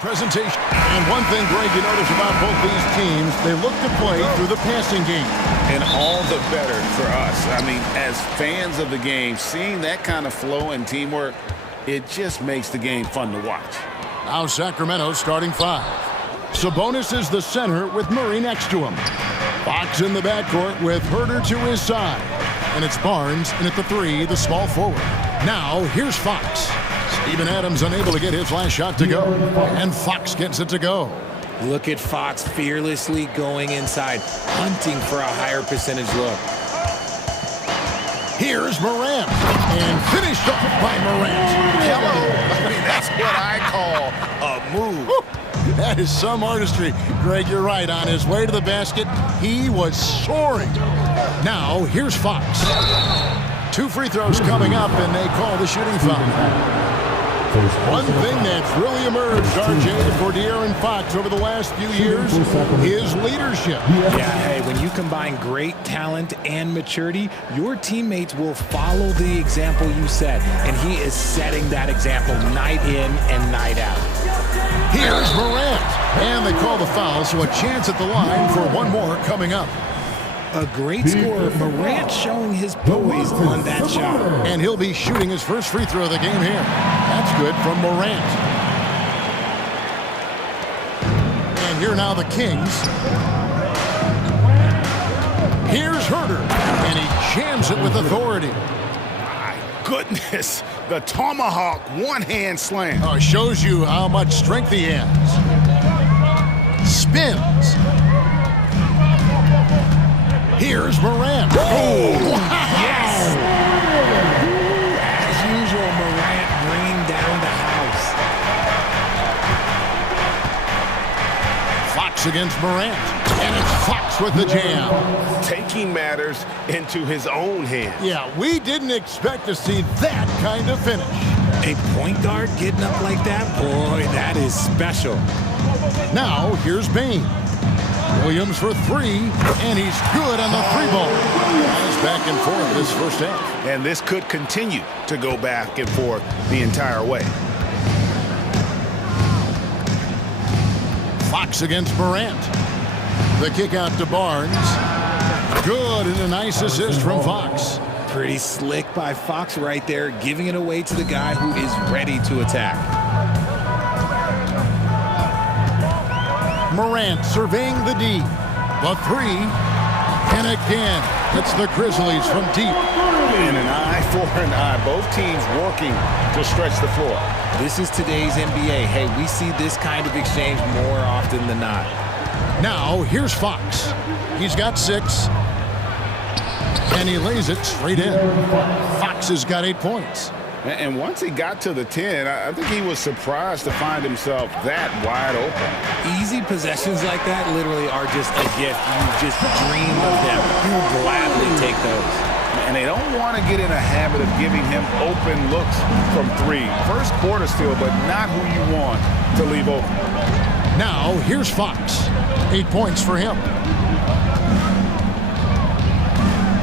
Presentation. And one thing, Greg, you notice about both these teams, they look to play through the passing game. And all the better for us. I mean, as fans of the game, seeing that kind of flow and teamwork, it just makes the game fun to watch. Now Sacramento starting 5. Sabonis is the center with Murray next to him. Fox in the backcourt with Herder to his side. And it's Barnes in at the 3, the small forward. Now here's Fox. Steven Adams unable to get his last shot to go. And Fox gets it to go. Look at Fox fearlessly going inside, hunting for a higher percentage look. Here's Morant. And finished off by Morant. Hello. I mean, that's what I call a move. Woo. That is some artistry. Greg, you're right. On his way to the basket, he was soaring. Now, here's Fox. 2 free throws coming up, and they call the shooting foul. One thing that's really emerged, RJ, for De'Aaron Fox over the last few years is leadership. Yeah, hey, when you combine great talent and maturity, your teammates will follow the example you set, and he is setting that example night in and night out. Here's Morant, and they call the foul, so a chance at the line for one more coming up. A great scorer, Morant showing his poise on that shot. And he'll be shooting his first free throw of the game here. That's good from Morant. And here now the Kings. Here's Herder, and he jams it with authority. My goodness, the tomahawk one-hand slam. Oh, shows you how much strength he has. Spins. Here's Morant. Oh, yes! As usual, Morant bringing down the house. Fox against Morant. And it's Fox with the jam. Taking matters into his own hands. Yeah, we didn't expect to see that kind of finish. A point guard getting up like that? Boy, that is special. Now, here's Bain. Williams for 3, and he's good on the 3-ball. It's back and forth this first half. And this could continue to go back and forth the entire way. Fox against Morant. The kick out to Barnes. Good, and a nice assist from Fox. Pretty slick by Fox right there, giving it away to the guy who is ready to attack. Morant surveying the D. The 3. And again, it's the Grizzlies from deep. And an eye for an eye. Both teams working to stretch the floor. This is today's NBA. Hey, we see this kind of exchange more often than not. Now, here's Fox. He's got 6. And he lays it straight in. Fox has got 8 points. And once he got to the 10, I think he was surprised to find himself that wide open. Easy possessions like that literally are just a gift. You just dream of them. You will gladly take those. And they don't want to get in a habit of giving him open looks from 3. First quarter still, but not who you want to leave open. Now, here's Fox. 8 points for him.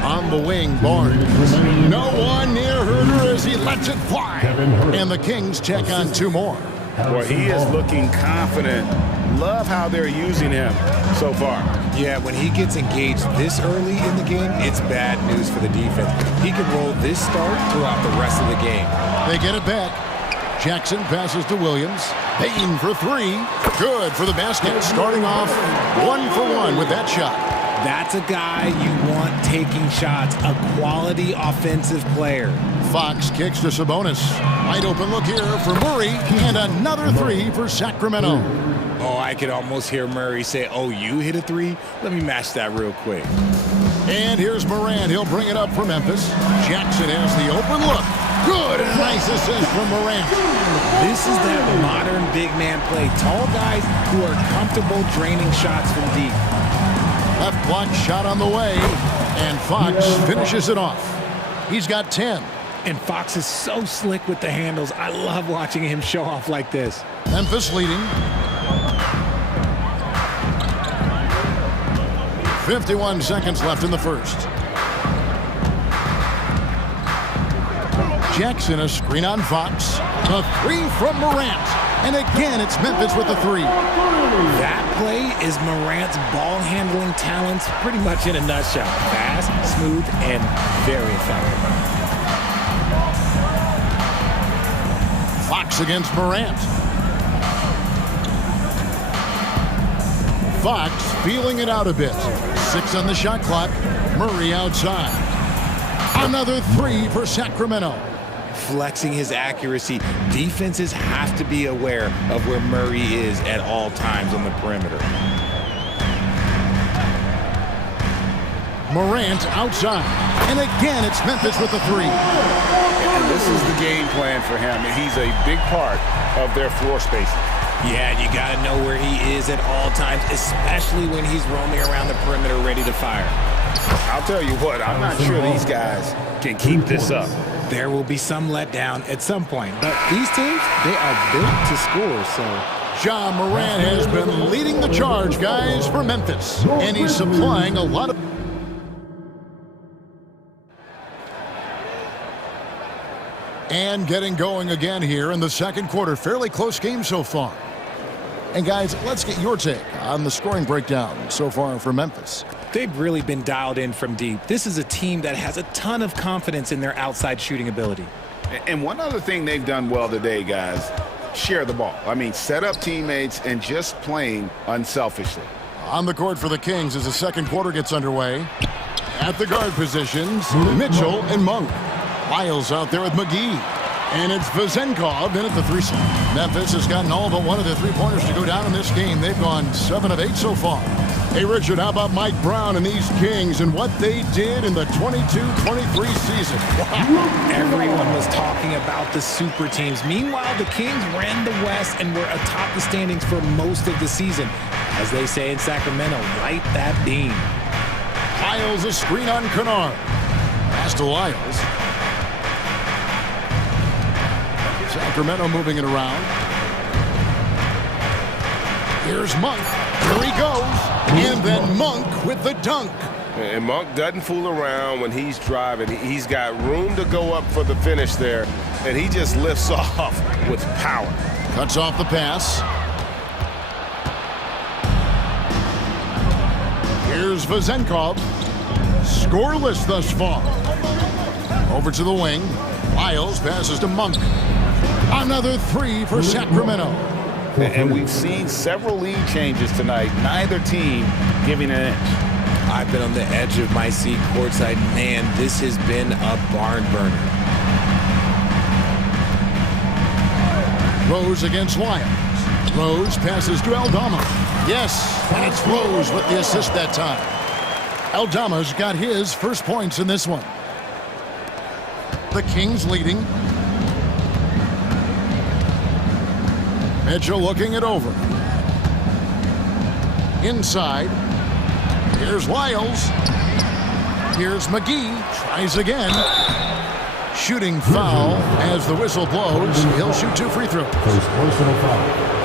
On the wing, Barnes. No one near Herder as he lets it fly. And the Kings check on 2 more. Boy, he is looking confident. Love how they're using him so far. Yeah, when he gets engaged this early in the game, it's bad news for the defense. He could roll this start throughout the rest of the game. They get it back. Jackson passes to Williams. Payton for 3. Good for the basket. Starting off 1 for 1 with that shot. That's a guy you want taking shots, a quality offensive player. Fox kicks to Sabonis. Wide open look here for Murray, and another 3 for Sacramento. Oh, I could almost hear Murray say, oh, you hit a 3? Let me match that real quick. And here's Morant. He'll bring it up for Memphis. Jackson has the open look. Good, and a nice assist from Morant. This is that modern big man play. Tall guys who are comfortable draining shots from deep. Left block shot on the way, and Fox finishes it off. He's got 10. And Fox is so slick with the handles. I love watching him show off like this. Memphis leading. 51 seconds left in the first. Jackson, a screen on Fox. A 3 from Morant. And again, it's Memphis with the three. That play is Morant's ball handling talents pretty much in a nutshell. Fast, smooth, and very effective. Fox against Morant. Fox feeling it out a bit. 6 on the shot clock. Murray outside. Another three for Sacramento. Flexing his accuracy. Defenses have to be aware of where Murray is at all times on the perimeter. Morant outside. And again, it's Memphis with the three. And this is the game plan for him. He's a big part of their floor spacing. Yeah, you got to know where he is at all times, especially when he's roaming around the perimeter ready to fire. I'll tell you what, I'm not sure these guys can keep this up. There will be some letdown at some point, but these teams, they are built to score, so... Ja Morant has been leading the charge, guys, for Memphis. And he's supplying a lot of... And getting going again here in the second quarter. Fairly close game so far. And guys, let's get your take on the scoring breakdown so far for Memphis. They've really been dialed in from deep. This is a team that has a ton of confidence in their outside shooting ability. And one other thing they've done well today, guys, share the ball. I mean, set up teammates and just playing unselfishly. On the court for the Kings as the second quarter gets underway. At the guard positions, Mitchell and Monk. Lyles out there with McGee. And it's Vezenkov in at the threesome. Memphis has gotten all but one of the three-pointers to go down in this game. They've gone 7 of 8 so far. Hey, Richard, how about Mike Brown and these Kings and what they did in the 22-23 season? Wow. Everyone was talking about the super teams. Meanwhile, the Kings ran the West and were atop the standings for most of the season. As they say in Sacramento, light that beam. Lyles a screen on Kennard. Pass to Lyles. Sacramento moving it around. Here's Monk. Here he goes. And then Monk with the dunk. And Monk doesn't fool around when he's driving. He's got room to go up for the finish there, and he just lifts off with power. Cuts off the pass. Here's Vezenkov. Scoreless thus far. Over to the wing. Lyles passes to Monk. Another three for Sacramento. And we've seen several lead changes tonight. Neither team giving an inch. I've been on the edge of my seat courtside. Man, this has been a barn burner. Rose against Lyles. Rose passes to Aldama. Yes, and it's Rose with the assist that time. Aldama's got his first points in this one. The Kings leading. Mitchell looking it over. Inside. Here's Lyles. Here's McGee. Tries again. Shooting foul as the whistle blows. He'll shoot 2 free throws.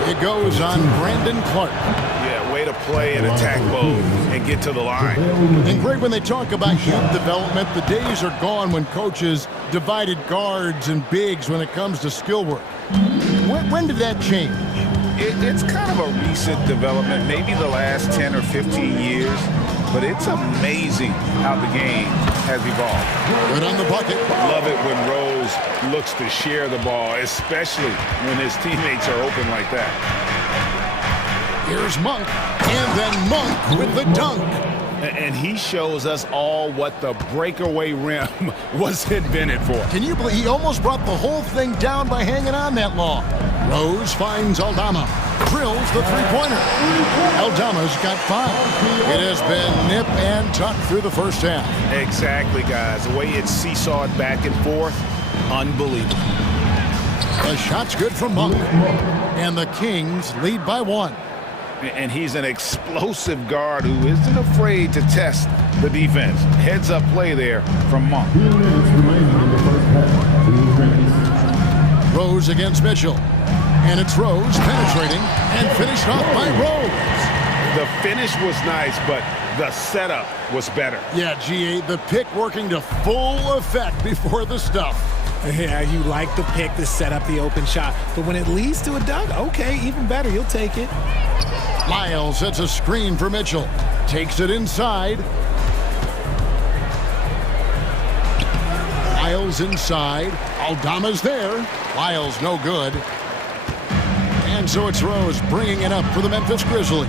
It goes on Brandon Clark. Yeah, way to play and attack mode and get to the line. And Greg, when they talk about youth development, the days are gone when coaches divided guards and bigs when it comes to skill work. When did that change? It's kind of a recent development, maybe the last 10 or 15 years, but it's amazing how the game has evolved. Good on the bucket. Love it when Rose looks to share the ball, especially when his teammates are open like that. Here's Monk, and then Monk with the dunk. And he shows us all what the breakaway rim was invented for. Can you believe he almost brought the whole thing down by hanging on that long? Rose finds Aldama. Drills the three-pointer. Aldama's got 5. It has been nip and tuck through the first half. Exactly, guys. The way it's seesawed back and forth, unbelievable. The shot's good from Monk. And the Kings lead by 1. And he's an explosive guard who isn't afraid to test the defense. Heads up play there from Monk. Rose against Mitchell. And it's Rose penetrating and finished off by Rose. The finish was nice, but the setup was better. Yeah, GA, the pick working to full effect before the stuff. Yeah, you like the pick to set up the open shot, but when it leads to a dunk, okay, even better, you'll take it. Lyles sets a screen for Mitchell. Takes it inside. Lyles inside. Aldama's there. Lyles no good. And so it's Rose bringing it up for the Memphis Grizzlies.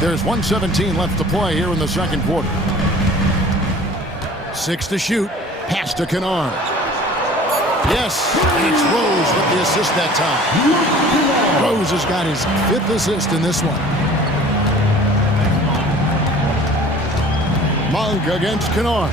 There's 1:17 left to play here in the second quarter. 6 to shoot. Pass to Kennard. Yes, and it's Rose with the assist that time. Rose has got his 5th assist in this one. Monk against Kennard.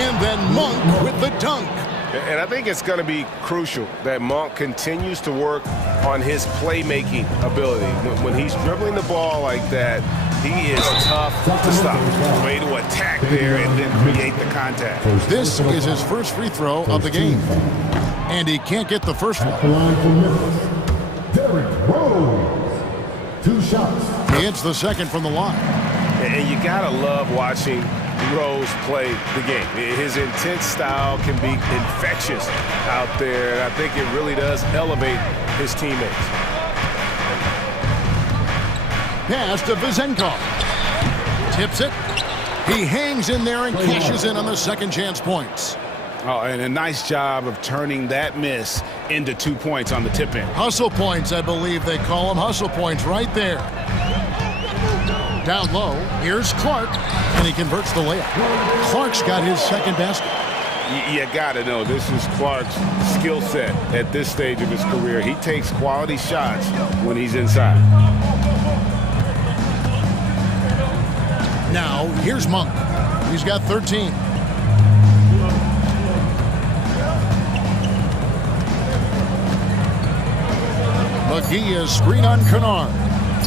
And then Monk with the dunk. And I think it's going to be crucial that Monk continues to work on his playmaking ability. When he's dribbling the ball like that, he is tough to stop. Way to attack there and then create the contact. This is his first free throw of the game. And he can't get the first one. Derrick Rose. 2 shots. He hits the second from the line. And you got to love watching Rose play the game. His intense style can be infectious out there, and I think it really does elevate his teammates. Pass to Vizenkov. Tips it. He hangs in there and cashes in on the second chance points. Oh, and a nice job of turning that miss into 2 points on the tip in. Hustle points, I believe they call them. Hustle points right there. Down low, here's Clark, and he converts the layup. Clark's got his second basket. You got to know this is Clark's skill set at this stage of his career. He takes quality shots when he's inside. Now, here's Monk. He's got 13. McGee is screen on Kennard.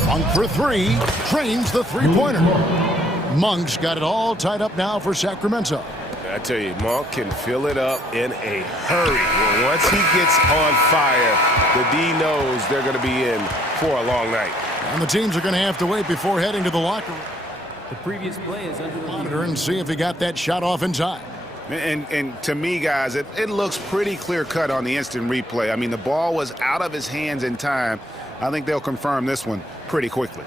Monk for 3, trains the three-pointer. Monk's got it all tied up now for Sacramento. I tell you, Monk can fill it up in a hurry. Once he gets on fire, the D knows they're going to be in for a long night. And the teams are going to have to wait before heading to the locker room. The previous play is under Monitor and see if he got that shot off in time. And to me, guys, it looks pretty clear-cut on the instant replay. I mean, the ball was out of his hands in time. I think they'll confirm this one pretty quickly.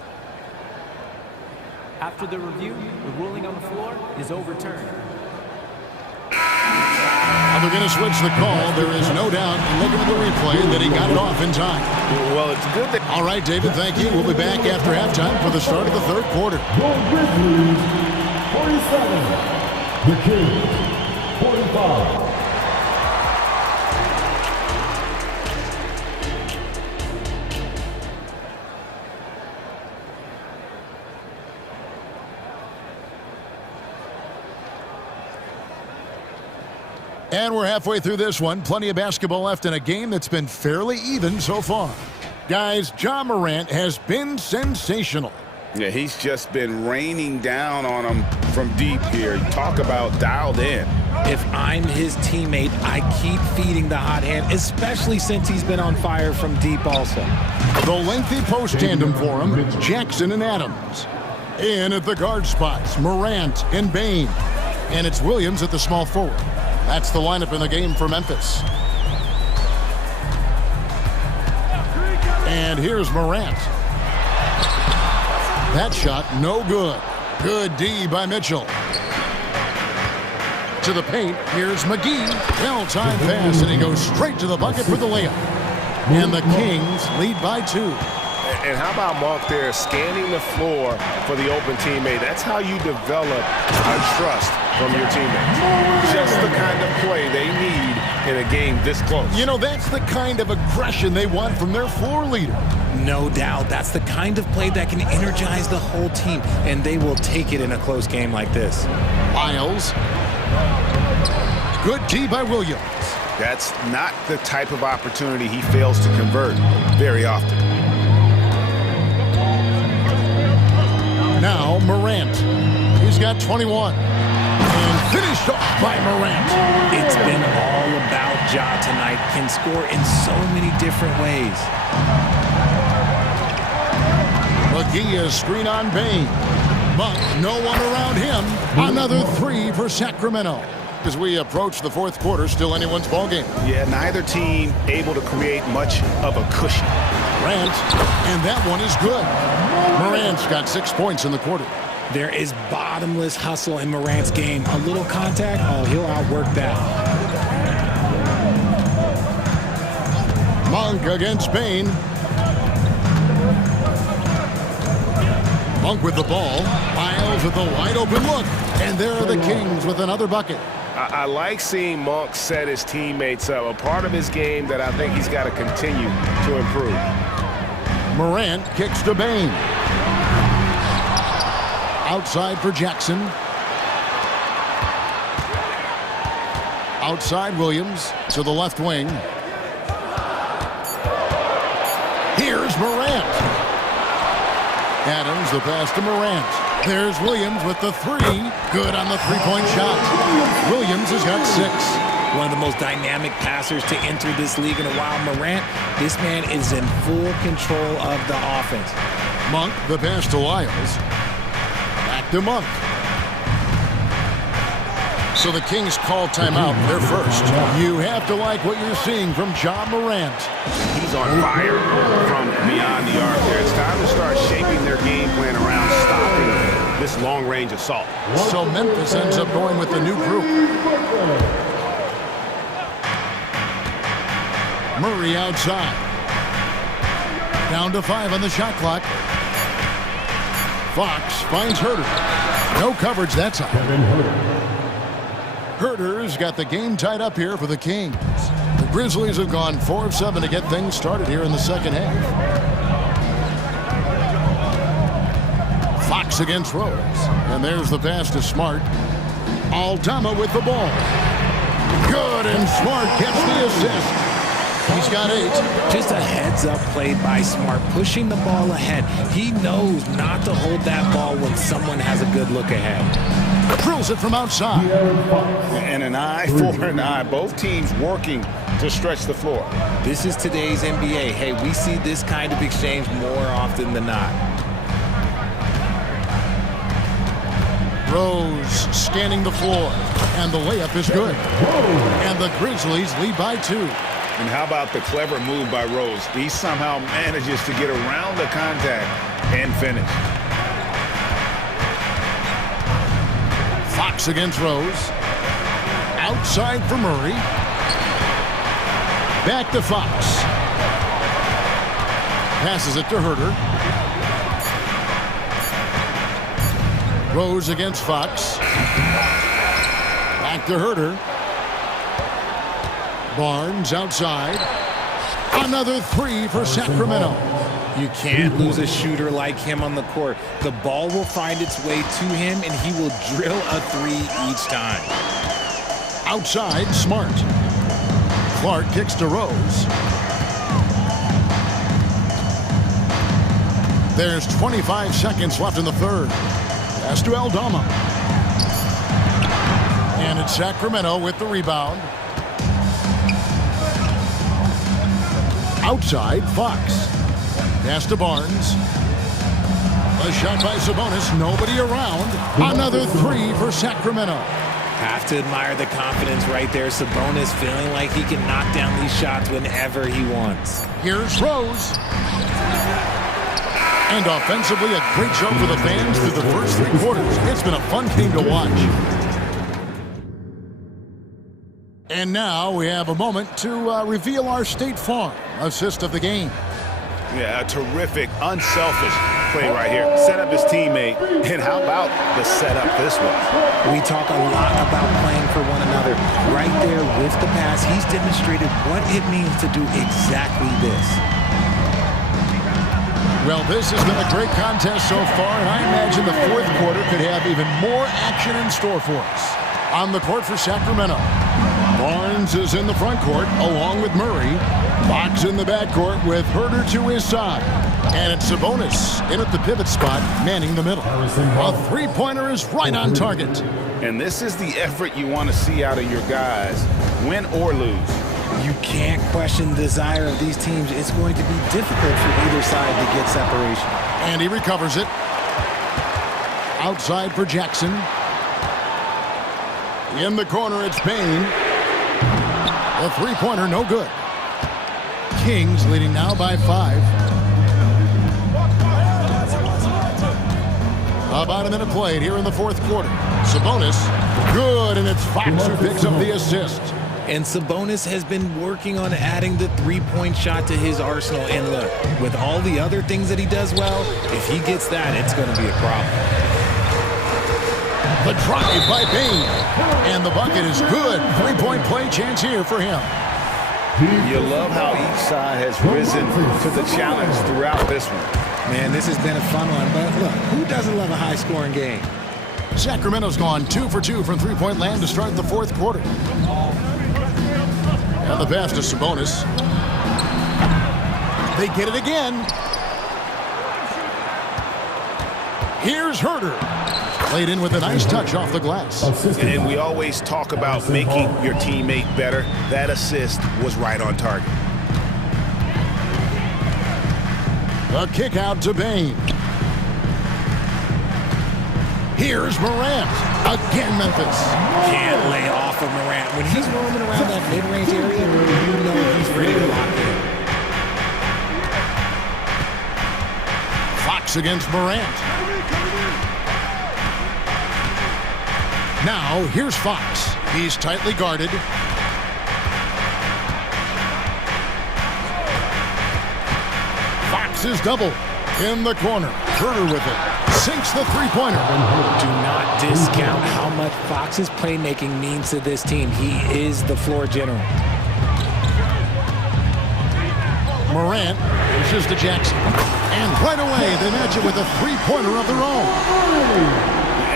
After the review, the ruling on the floor is overturned. Now they're going to switch the call. There is no doubt, looking at the replay, that he got it off in time. Well, it's good that... All right, David, thank you. We'll be back after halftime for the start of the third quarter. Your Grizzlies, 47. The Kings, 45. And we're halfway through this one. Plenty of basketball left in a game that's been fairly even so far. Guys, Ja Morant has been sensational. Yeah, he's just been raining down on him from deep here. Talk about dialed in. If I'm his teammate, I keep feeding the hot hand, especially since he's been on fire from deep also. The lengthy post tandem for him, Jackson and Adams. In at the guard spots, Morant and Bain. And it's Williams at the small forward. That's the lineup in the game for Memphis. And here's Morant. That shot, no good. Good D by Mitchell. To the paint, here's McGee. Well-timed pass, and he goes straight to the bucket for the layup. And the Kings lead by 2. And how about Monk there scanning the floor for the open teammate? That's how you develop trust from your teammates. Just the kind of play they need in a game this close. You know, that's the kind of aggression they want from their floor leader. No doubt. That's the kind of play that can energize the whole team, and they will take it in a close game like this. Lyles. Good D by Williams. That's not the type of opportunity he fails to convert very often. Now Morant. He's got 21. And finished off by Morant. It's been all about Ja tonight. Can score in so many different ways. McGee is screen on Bain. Monk, no one around him. Another three for Sacramento. As we approach the fourth quarter, still anyone's ballgame. Yeah, neither team able to create much of a cushion. Morant, and that one is good. Morant's got 6 points in the quarter. There is bottomless hustle in Morant's game. A little contact, oh, he'll outwork that. Monk against Bain. Monk with the ball. Miles with a wide open look. And there are the Kings with another bucket. I like seeing Monk set his teammates up. A part of his game that I think he's got to continue to improve. Morant kicks to Bain. Outside for Jackson. Outside Williams to the left wing. Here's Morant. Adams, the pass to Morant. There's Williams with the three. Good on the three-point shot. Williams has got 6. One of the most dynamic passers to enter this league in a while. Morant, this man is in full control of the offense. Monk, the pass to Lyles. Back to Monk. So the Kings call timeout. They're first. You have to like what you're seeing from John Morant. He's on fire from beyond the arc there. It's time to start shaping their game plan around stopping this long-range assault. So Memphis ends up going with the new group. Murray outside. Down to 5 on the shot clock. Fox finds Herter. No coverage that time. Herter's got the game tied up here for the Kings. The Grizzlies have gone 4 of 7 to get things started here in the second half. Fox against Rose. And there's the pass to Smart. Aldama with the ball. Good, and Smart gets the assist. He's got 8. Just a heads-up play by Smart, pushing the ball ahead. He knows not to hold that ball when someone has a good look ahead. Drills it from outside. And an eye for an eye. Both teams working to stretch the floor. This is today's NBA. Hey, we see this kind of exchange more often than not. Rose scanning the floor. And the layup is good. And the Grizzlies lead by 2. And how about the clever move by Rose? He somehow manages to get around the contact and finish. Fox against Rose. Outside for Murray. Back to Fox. Passes it to Herter. Rose against Fox. Back to Herter. Barnes outside. Another 3 for Sacramento. You can't lose a shooter like him on the court. The ball will find its way to him, and he will drill a 3 each time. Outside, Smart. Clark kicks to Rose. There's 25 seconds left in the third. Pass to Aldama. And it's Sacramento with the rebound. Outside, Fox. Pass to Barnes. A shot by Sabonis. Nobody around. Another 3 for Sacramento. Have to admire the confidence right there. Sabonis feeling like he can knock down these shots whenever he wants. Here's Rose. And offensively, a great show for the fans through the first 3 quarters. It's been a fun game to watch. And now we have a moment to reveal our State Farm assist of the game. Yeah, a terrific, unselfish play right here. Set up his teammate, and how about the setup this way? We talk a lot about playing for one another. Right there with the pass, he's demonstrated what it means to do exactly this. Well, this has been a great contest so far, and I imagine the fourth quarter could have even more action in store for us. On the court for Sacramento, Barnes is in the front court along with Murray. Fox in the backcourt with Herter to his side. And it's Sabonis in at the pivot spot, manning the middle. A three-pointer is right on target. And this is the effort you want to see out of your guys, win or lose. You can't question the desire of these teams. It's going to be difficult for either side to get separation. And he recovers it. outside for Jackson. In the corner, it's Payne. The three-pointer, no good. Kings leading now by 5. About a minute played here in the fourth quarter. Sabonis, good, and it's Fox who picks up the assist. And Sabonis has been working on adding the three-point shot to his arsenal. And look, with all the other things that he does well, if he gets that, it's going to be a problem. The drive by Payne. And the bucket is good. Three-point play chance here for him. You love how each side has risen to the challenge throughout this one. Man, this has been a fun one, but look, who doesn't love a high-scoring game? Sacramento's gone 2 for 2 from three-point land to start the fourth quarter. And the pass to Sabonis. They get it again. Here's Herder. Played in with a nice touch off the glass. And we always talk about making your teammate better. That assist was right on target. A kick out to Payne. Here's Morant. Again, Memphis. Can't lay off of Morant. When he's roaming around that mid-range area, you know he's ready to lock in. Fox against Morant. Now, here's Fox. He's tightly guarded. Fox is double. In the corner. Herder with it. Sinks the three-pointer. Do not discount how much Fox's playmaking means to this team. He is the floor general. Morant pushes to Jackson. And right away, they match it with a three-pointer of their own.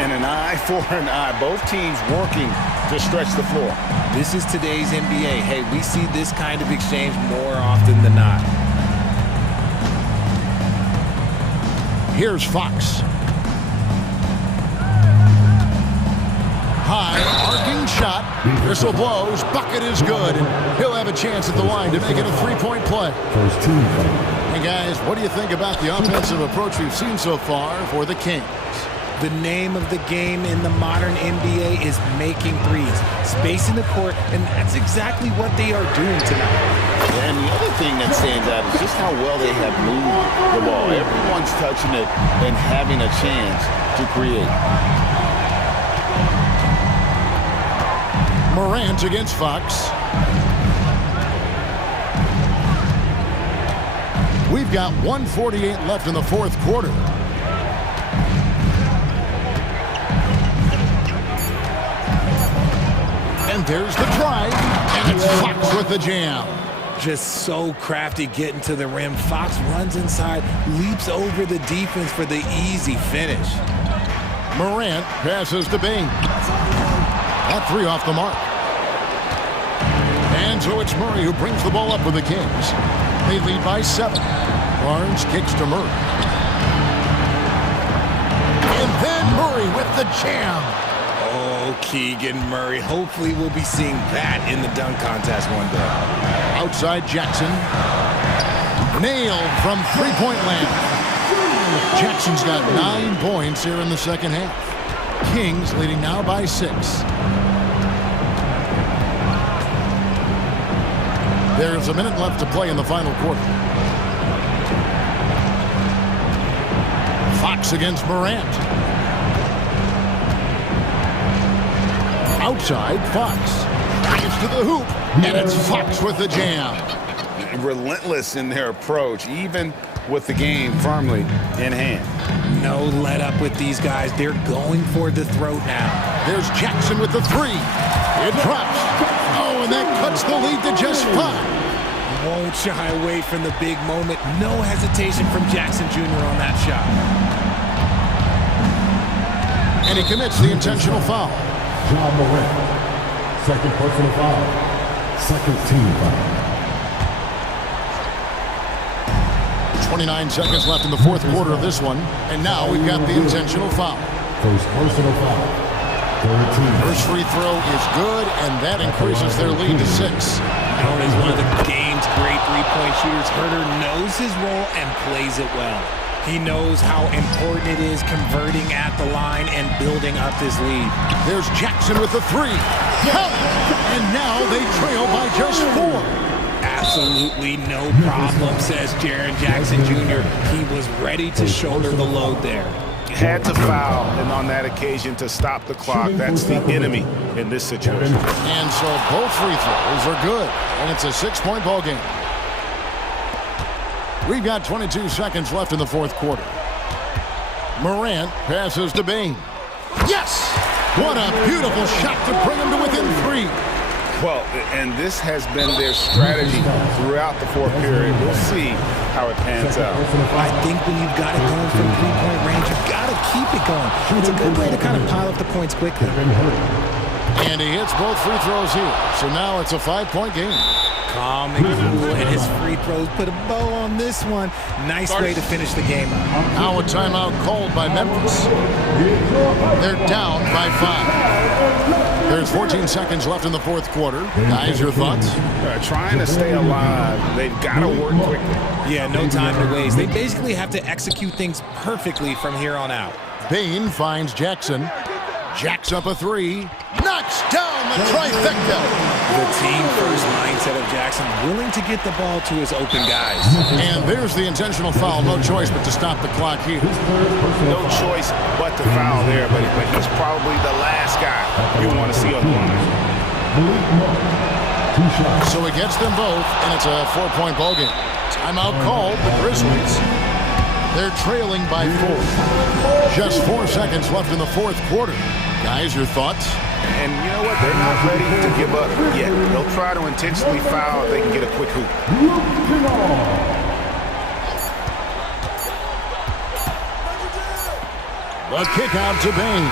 And an eye for an eye. Both teams working to stretch the floor. This is today's NBA. Hey, we see this kind of exchange more often than not. Here's Fox. High, arcing shot. Whistle blows. Bucket is good. And he'll have a chance at the line to make it a three-point play. Hey, guys, what do you think about the offensive approach we've seen so far for the Kings? The name of the game in the modern NBA is making threes. Spacing the court, and that's exactly what they are doing tonight. And the other thing that stands out is just how well they have moved the ball. Everyone's touching it and having a chance to create. Morant against Fox. We've got 1:48 left in the fourth quarter. And there's the drive, and it's Fox with the jam. Just so crafty getting to the rim. Fox runs inside, leaps over the defense for the easy finish. Morant passes to Bing. That three off the mark. And so it's Murray who brings the ball up for the Kings. They lead by 7. Barnes kicks to Murray. And then Murray with the jam. Oh, Keegan Murray. Hopefully we'll be seeing that in the dunk contest one day. Outside Jackson. Nailed from three-point land. Jackson's got 9 points here in the second half. Kings leading now by 6. There's a minute left to play in the final quarter. Fox against Morant. Outside, Fox. Drives to the hoop, and it's Fox with the jam. Relentless in their approach, even with the game firmly in hand. No let up with these guys. They're going for the throat now. There's Jackson with the three. It drops. Oh, and that cuts the lead to just 5. Won't shy away from the big moment. No hesitation from Jackson Jr. on that shot. And he commits the intentional foul. John Morant, second personal foul, second team foul. 29 seconds left in the fourth quarter of this one. And now we've got the intentional foul. First personal foul, third team. First free throw is good, and that increases their lead to 6. Known as one of the game's great three-point shooters, Herder knows his role and plays it well. He knows how important it is converting at the line and building up this lead. There's Jackson with the three. Count! And now they trail by just 4. Absolutely no problem, says Jaren Jackson Jr. He was ready to shoulder the load there. Had to foul, and on that occasion to stop the clock. That's the enemy in this situation. And so both free throws are good, and it's a 6-point ball game. We've got 22 seconds left in the fourth quarter. Morant passes to Bain. Yes! What a beautiful shot to bring him to within 3. Well, and this has been their strategy throughout the fourth period. We'll see how it pans out. I think when you've got it going from 3-point range, you've got to keep it going. It's a good way to kind of pile up the points quickly. And he hits both free throws here. So now it's a 5-point game. Calm and cool, and his free throws put a bow on this one. Nice way to finish the game out. Now a timeout called by Memphis. They're down by 5. There's 14 seconds left in the fourth quarter. Guys, your thoughts? Trying to stay alive. They've got to work quickly. Yeah, no time to waste. They basically have to execute things perfectly from here on out. Bain finds Jackson. Jacks up a 3. Knocks down the trifecta. The team-first mindset of Jackson, willing to get the ball to his open guys. And there's the intentional foul. No choice but to stop the clock here. No choice but to foul there, but he's probably the last guy you want to see on the line. So he gets them both, and it's a 4-point ball game. Timeout called, the Grizzlies. They're trailing by 4. Just 4 seconds left in the fourth quarter. Guys, your thoughts? And you know what? They're not ready to give up yet. They'll try to intentionally foul if they can get a quick hoop. The kick out to Bain.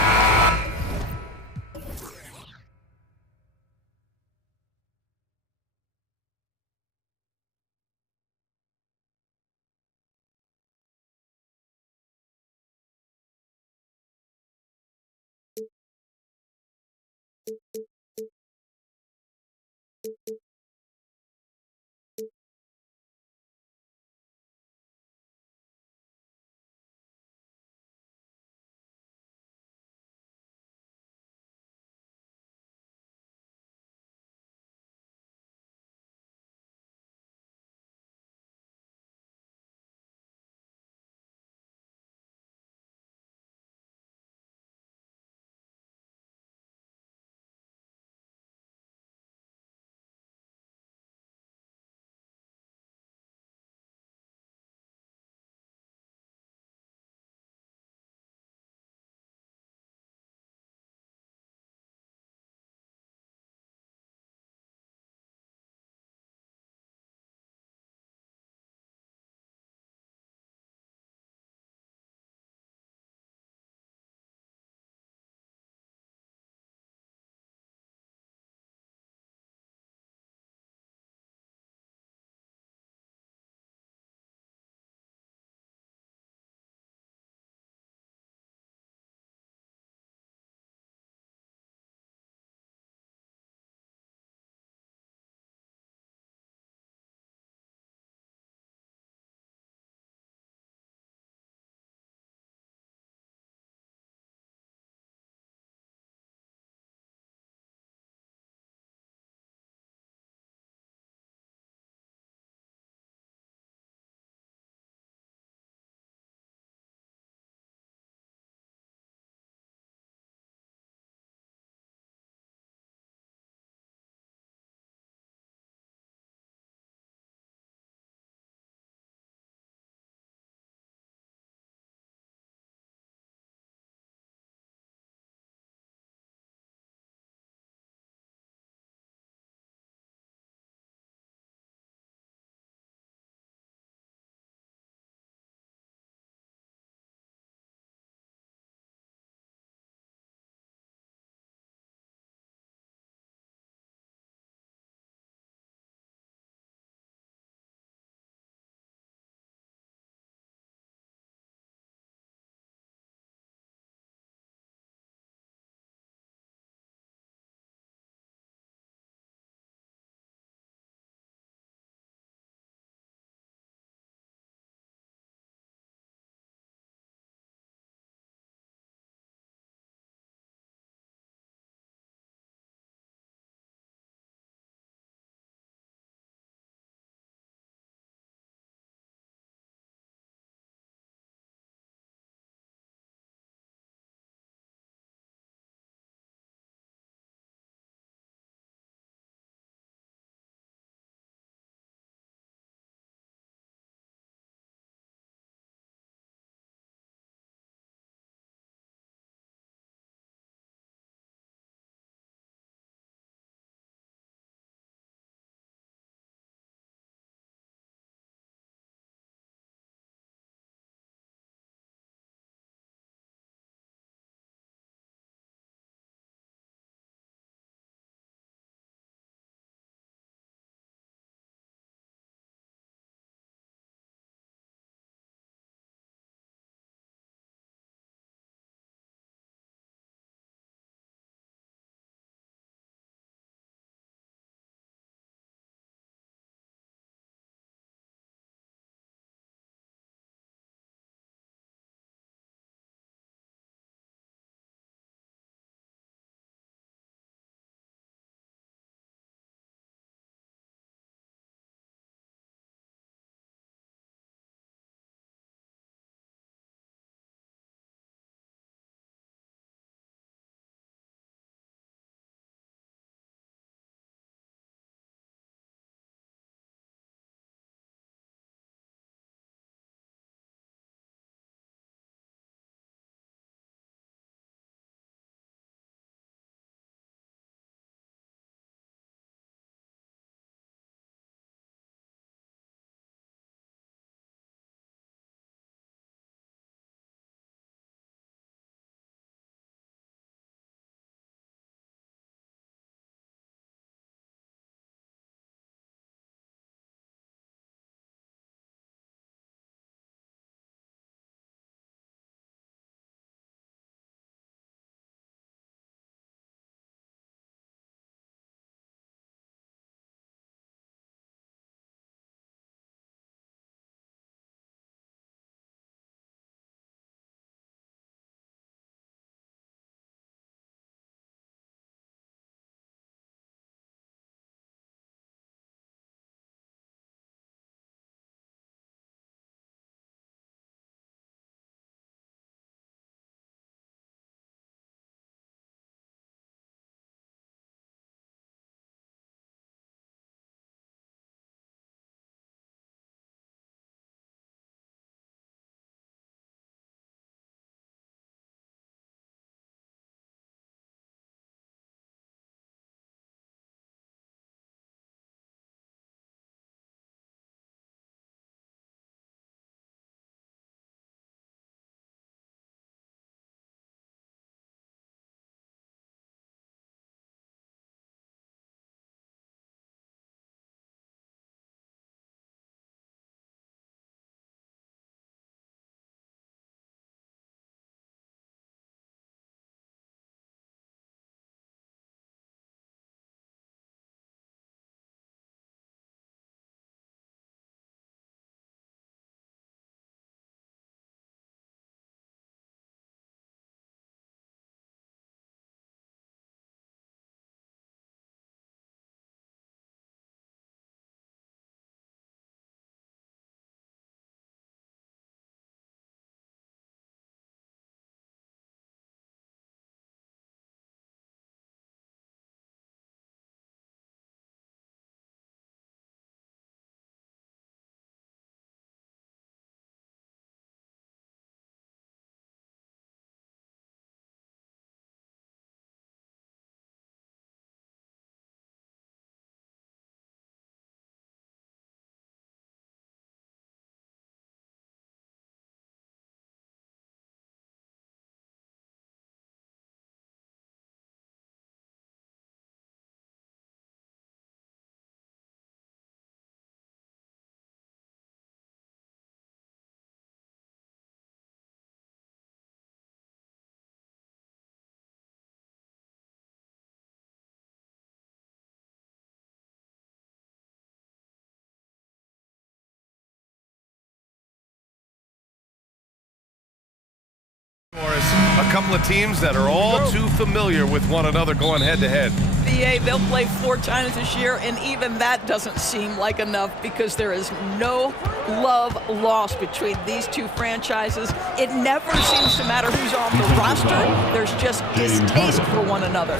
A couple of teams that are all too familiar with one another going head-to-head. BA, they'll play 4 times this year, and even that doesn't seem like enough because there is no love lost between these two franchises. It never seems to matter who's on the roster. There's just distaste for one another.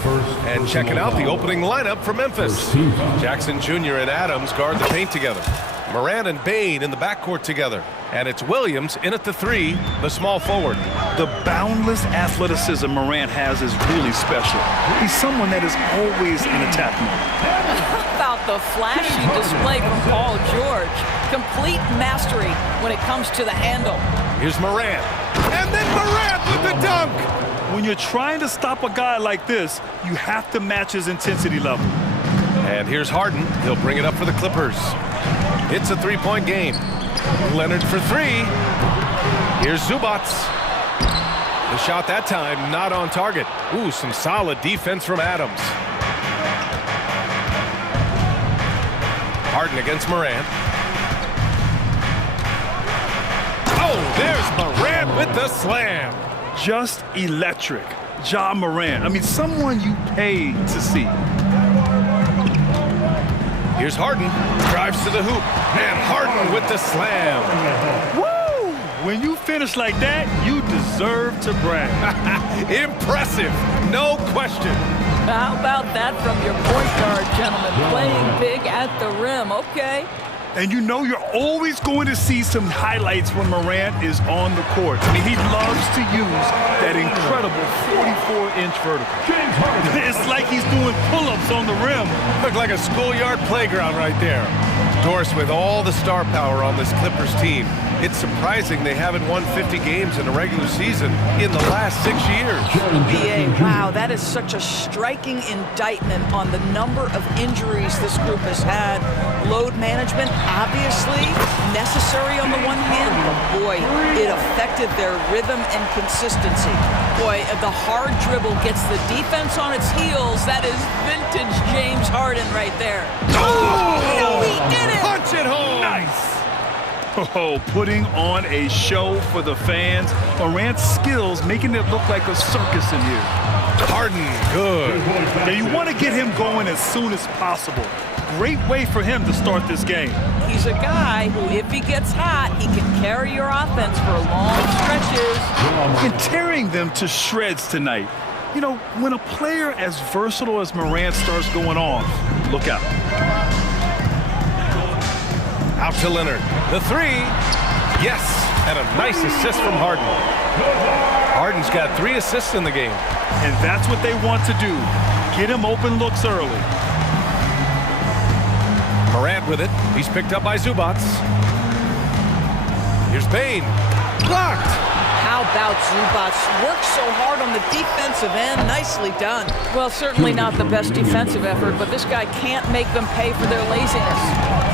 And checking out the opening lineup for Memphis. Jackson Jr. and Adams guard the paint together. Moran and Bain in the backcourt together. And it's Williams in at the 3, the small forward. The boundless athleticism Morant has is really special. He's someone that is always in attack mode. How about the flashy display from Paul George? Complete mastery when it comes to the handle. Here's Morant. And then Morant with the dunk! When you're trying to stop a guy like this, you have to match his intensity level. And here's Harden. He'll bring it up for the Clippers. It's a 3-point game. Leonard for 3. Here's Zubats. The shot that time not on target. Ooh, some solid defense from Adams. Harden against Morant. Oh, there's Morant with the slam. Just electric. Ja Morant. I mean, someone you pay to see. Here's Harden. Drives to the hoop. And Harden with the slam. Woo! When you finish like that, you deserve to brag. Impressive. No question. How about that from your point guard, gentlemen? Playing big at the rim. Okay. And you know you're always going to see some highlights when Morant is on the court. I mean, he loves to use that incredible 44-inch vertical. It's like he's doing pull-ups on the rim. Looked like a schoolyard playground right there. Doris with all the star power on this Clippers team. It's surprising they haven't won 50 games in a regular season in the last 6 years. BA, wow, that is such a striking indictment on the number of injuries this group has had. Load management, obviously necessary on the one hand, but boy, it affected their rhythm and consistency. Boy, the hard dribble gets the defense on its heels. That is vintage James Harden right there. Oh, he did it! Punch it home! Nice! Oh, putting on a show for the fans. Morant's skills making it look like a circus in here. Harden, good. Now you want to get him going as soon as possible. Great way for him to start this game. He's a guy who, if he gets hot, he can carry your offense for long stretches. And tearing them to shreds tonight. You know, when a player as versatile as Morant starts going on, look out. Out to Leonard. The 3. Yes. And a nice assist from Harden. Harden's got 3 assists in the game. And that's what they want to do. Get him open looks early. Morant with it. He's picked up by Zubats. Here's Bain. Blocked. How about Zubats? Works so hard on the defensive end. Nicely done. Well, certainly not the best defensive effort, but this guy can't make them pay for their laziness.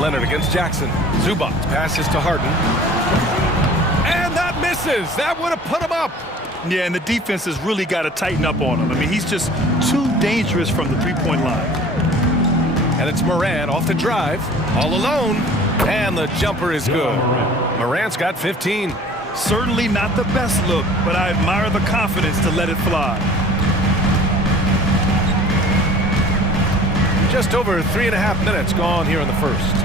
Leonard against Jackson. Zubats passes to Harden. And that misses. That would have put him up. Yeah, and the defense has really got to tighten up on him. I mean, he's just too dangerous from the three-point line. And it's Morant off the drive. All alone. And the jumper is good. Morant's got 15. Certainly not the best look, but I admire the confidence to let it fly. Just over 3.5 minutes gone here in the first.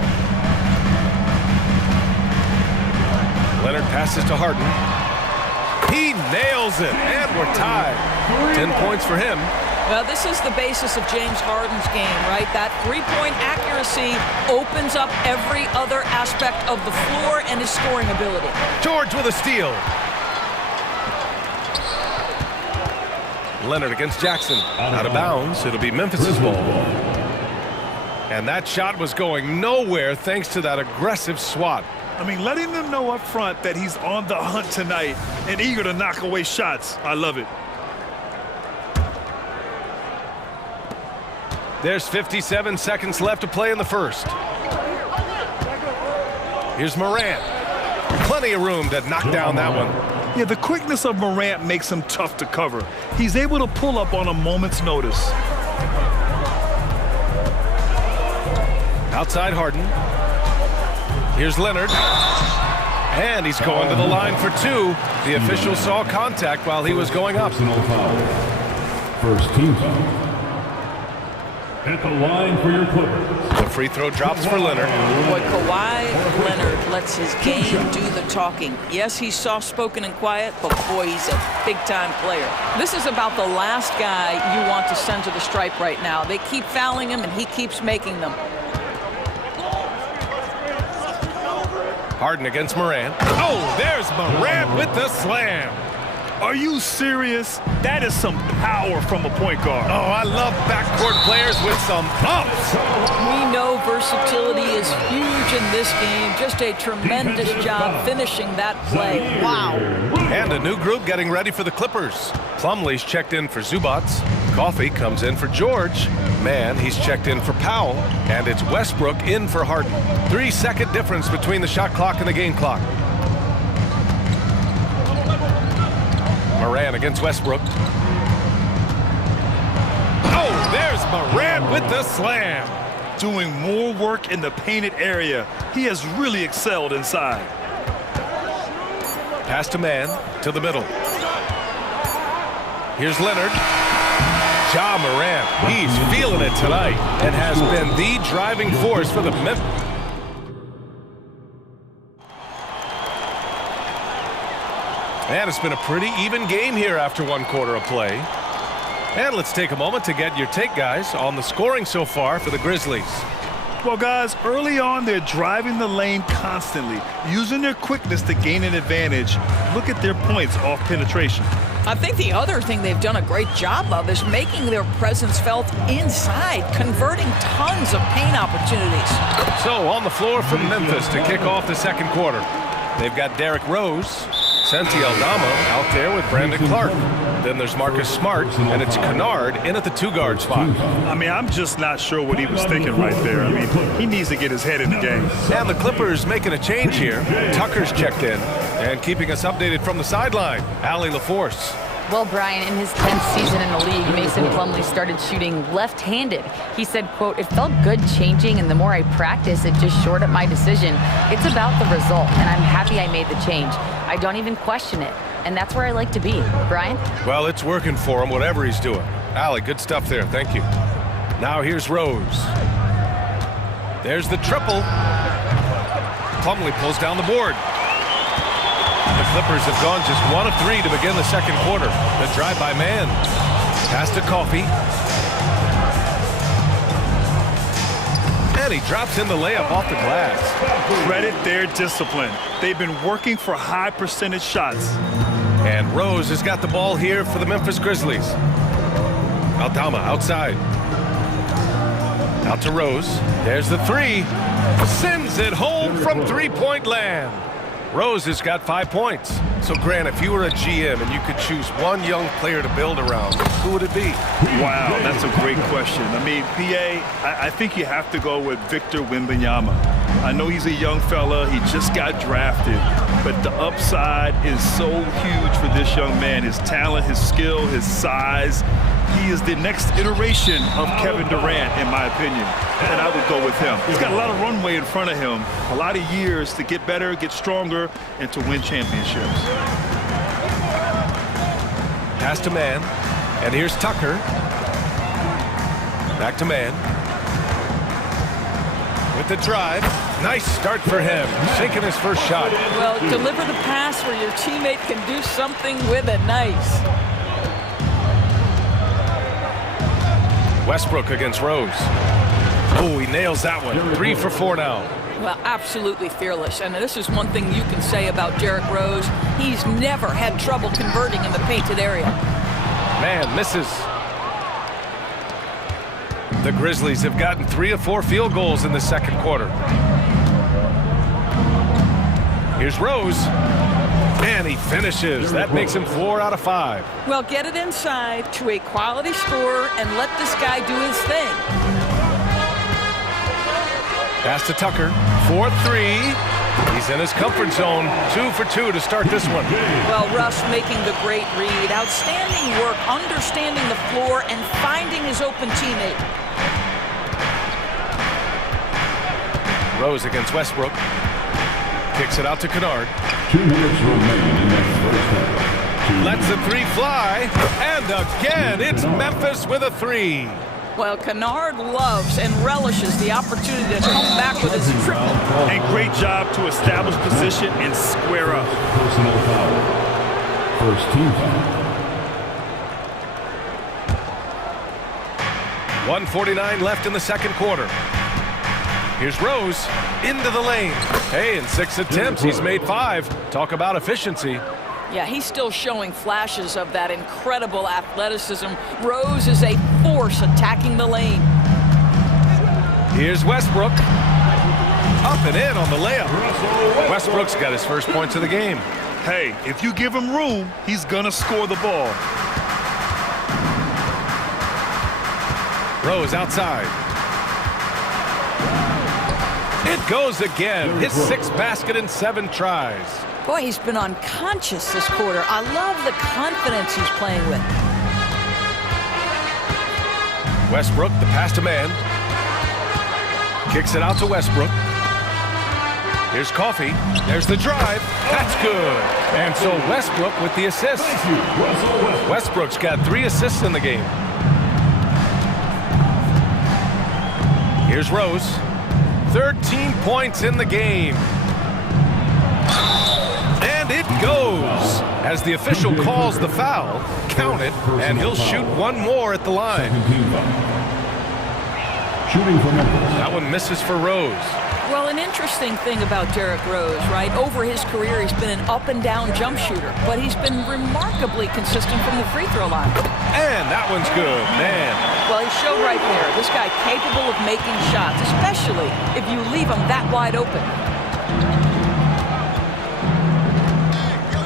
Leonard passes to Harden. He nails it, and we're tied. 10 points for him. Well, this is the basis of James Harden's game, right? That three-point accuracy opens up every other aspect of the floor and his scoring ability. George with a steal. Leonard against Jackson. Out of bounds. It'll be Memphis's ball. And that shot was going nowhere thanks to that aggressive swat. I mean, letting them know up front that he's on the hunt tonight and eager to knock away shots. I love it. There's 57 seconds left to play in the first. Here's Morant. Plenty of room to knock down that one. Yeah, the quickness of Morant makes him tough to cover. He's able to pull up on a moment's notice. Outside Harden. Here's Leonard. And he's going to the line for two. The official saw contact while he was going up. Personal foul. First team foul. At the line for your Clippers. The free throw drops for Leonard. Boy, Kawhi Leonard lets his game do the talking. Yes, he's soft-spoken and quiet, but boy, he's a big-time player. This is about the last guy you want to send to the stripe right now. They keep fouling him, and he keeps making them. Harden against Morant. Oh, there's Morant with the slam. Are you serious? That is some power from a point guard. Oh, I love backcourt players with some ups. We know versatility is huge in this game. Just a tremendous job finishing that play. Wow. And a new group getting ready for the Clippers. Plumlee's checked in for Zubats. Coffee comes in for George. Man, he's checked in for Powell. And it's Westbrook in for Harden. 3-second difference between the shot clock and the game clock. Morant against Westbrook. Oh, there's Morant with the slam. Doing more work in the painted area. He has really excelled inside. Pass to man, to the middle. Here's Leonard. Ja Morant, he's feeling it tonight and has been the driving force for the Memphis. And it's been a pretty even game here after one quarter of play. And let's take a moment to get your take, guys, on the scoring so far for the Grizzlies. Well, guys, early on, they're driving the lane constantly, using their quickness to gain an advantage. Look at their points off penetration. I think the other thing they've done a great job of is making their presence felt inside, converting tons of paint opportunities. So on the floor from Memphis to kick off the second quarter, they've got Derrick Rose, Santi Aldama out there with Brandon Clark. Then there's Marcus Smart, and it's Kennard in at the two-guard spot. I mean, I'm just not sure what he was thinking right there. I mean, he needs to get his head in the game. And the Clippers making a change here. Tucker's checked in, and keeping us updated from the sideline, Allie LaForce. Well, Brian, in his 10th season in the league, Mason Plumlee started shooting left-handed. He said, quote, "It felt good changing, and the more I practice, it just shored up my decision. It's about the result, and I'm happy I made the change. I don't even question it, and that's where I like to be." Brian? Well, it's working for him, whatever he's doing. Allie, good stuff there. Thank you. Now here's Rose. There's the triple. Plumlee pulls down the board. The Clippers have gone just 1 of 3 to begin the second quarter. The drive by man. Pass to Coffee. And he drops in the layup off the glass. Credit their discipline. They've been working for high percentage shots. And Rose has got the ball here for the Memphis Grizzlies. Aldama outside. Out to Rose. There's the three. Sends it home from three-point land. Rose has got 5 points. So, Grant, if you were a GM and you could choose one young player to build around, who would it be? Wow, that's a great question. I mean, PA, I think you have to go with Victor Wembanyama. I know he's a young fella. He just got drafted. But the upside is so huge for this young man. His talent, his skill, his size. He is the next iteration of Kevin Durant, in my opinion. And I would go with him. He's got a lot of runway in front of him. A lot of years to get better, get stronger, and to win championships. Pass to man. And here's Tucker. Back to man. With the drive. Nice start for him. Sinking his first shot. Well, deliver the pass where your teammate can do something with it. Nice. Westbrook against Rose. Oh, he nails that one. 3 for 4 now. Well, absolutely fearless. And this is one thing you can say about Derrick Rose. He's never had trouble converting in the painted area. Man, misses. The Grizzlies have gotten 3 of 4 field goals in the second quarter. Here's Rose. And he finishes. That makes him 4 out of 5. Well, get it inside to a quality scorer and let this guy do his thing. Pass to Tucker. 4-3. He's in his comfort zone. 2 for 2 to start this one. Well, Russ making the great read. Outstanding work, understanding the floor and finding his open teammate. Rose against Westbrook. Kicks it out to Kennard. 2 minutes remaining in the first half. Lets the three fly. And again, it's Memphis with a three. Well, Kennard loves and relishes the opportunity to come back with his triple. And great job to establish position and square up. Personal foul. First team foul. 1:49 left in the second quarter. Here's Rose into the lane. Hey, in 6 attempts, he's made 5. Talk about efficiency. Yeah, he's still showing flashes of that incredible athleticism. Rose is a force attacking the lane. Here's Westbrook. Up and in on the layup. Westbrook's got his first points of the game. Hey, if you give him room, he's gonna score the ball. Rose outside. It goes again. His 6th basket in 7 tries. Boy, he's been unconscious this quarter. I love the confidence he's playing with. Westbrook, the pass to man. Kicks it out to Westbrook. Here's Coffey. There's the drive. That's good. And so Westbrook with the assist. Westbrook's got 3 assists in the game. Here's Rose. 13 points in the game. And it goes. As the official calls the foul, count it, and he'll shoot 1 more at the line. Shooting for Memphis. That one misses for Rose. Well, an interesting thing about Derrick Rose, right? Over his career, he's been an up-and-down jump shooter, but he's been remarkably consistent from the free throw line. And that one's good, man. Well, he showed right there, this guy capable of making shots, especially if you leave him that wide open.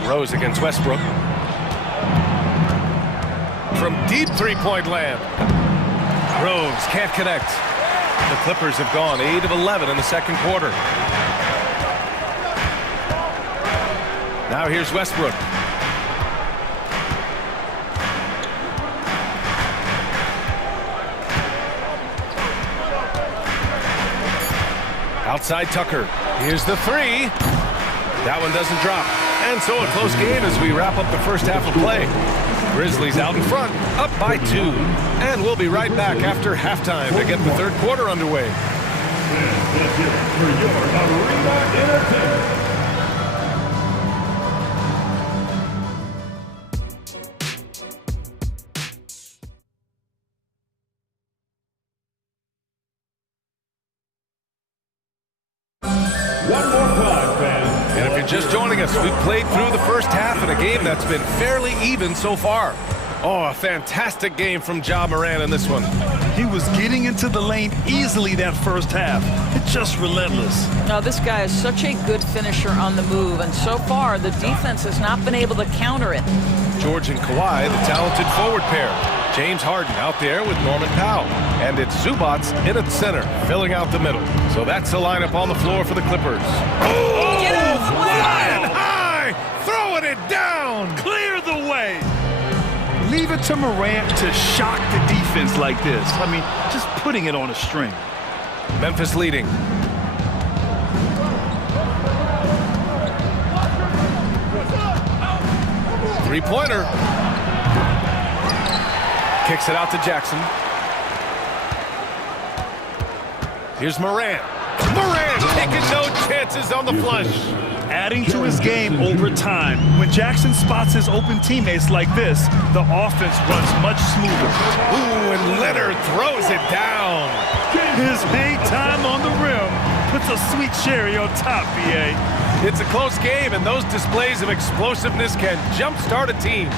Rose against Westbrook. From deep three-point land. Rose can't connect. The Clippers have gone 8 of 11 in the second quarter. Now here's Westbrook. Outside Tucker. Here's the 3. That one doesn't drop. And so a close game as we wrap up the first half of play. Grizzlies out in front, up by 2. And we'll be right back after halftime to get the third quarter underway. Let's hear it for your Arena Entertainment. One more time, fans. And if you're just joining us, we've played through the first half in a game that's been fairly even so far. Oh, a fantastic game from Ja Morant in this one. He was getting into the lane easily that first half. It's just relentless. Now, this guy is such a good finisher on the move, and so far, the defense has not been able to counter it. George and Kawhi, the talented forward pair. James Harden out there with Norman Powell. And it's Zubats in at center, filling out the middle. So that's the lineup on the floor for the Clippers. Oh! Get out of the way! Flying high! Throwing it down! Clear the way! Leave it to Morant to shock the defense like this. I mean, just putting it on a string. Memphis leading. Three-pointer. Kicks it out to Jackson. Here's Morant. Morant taking no chances on the flush. Adding to his game over time. When Jackson spots his open teammates like this, the offense runs much smoother. Ooh, and Leonard throws it down. His hang time on the rim puts a sweet cherry on top, BA. It's a close game, and those displays of explosiveness can jumpstart a team.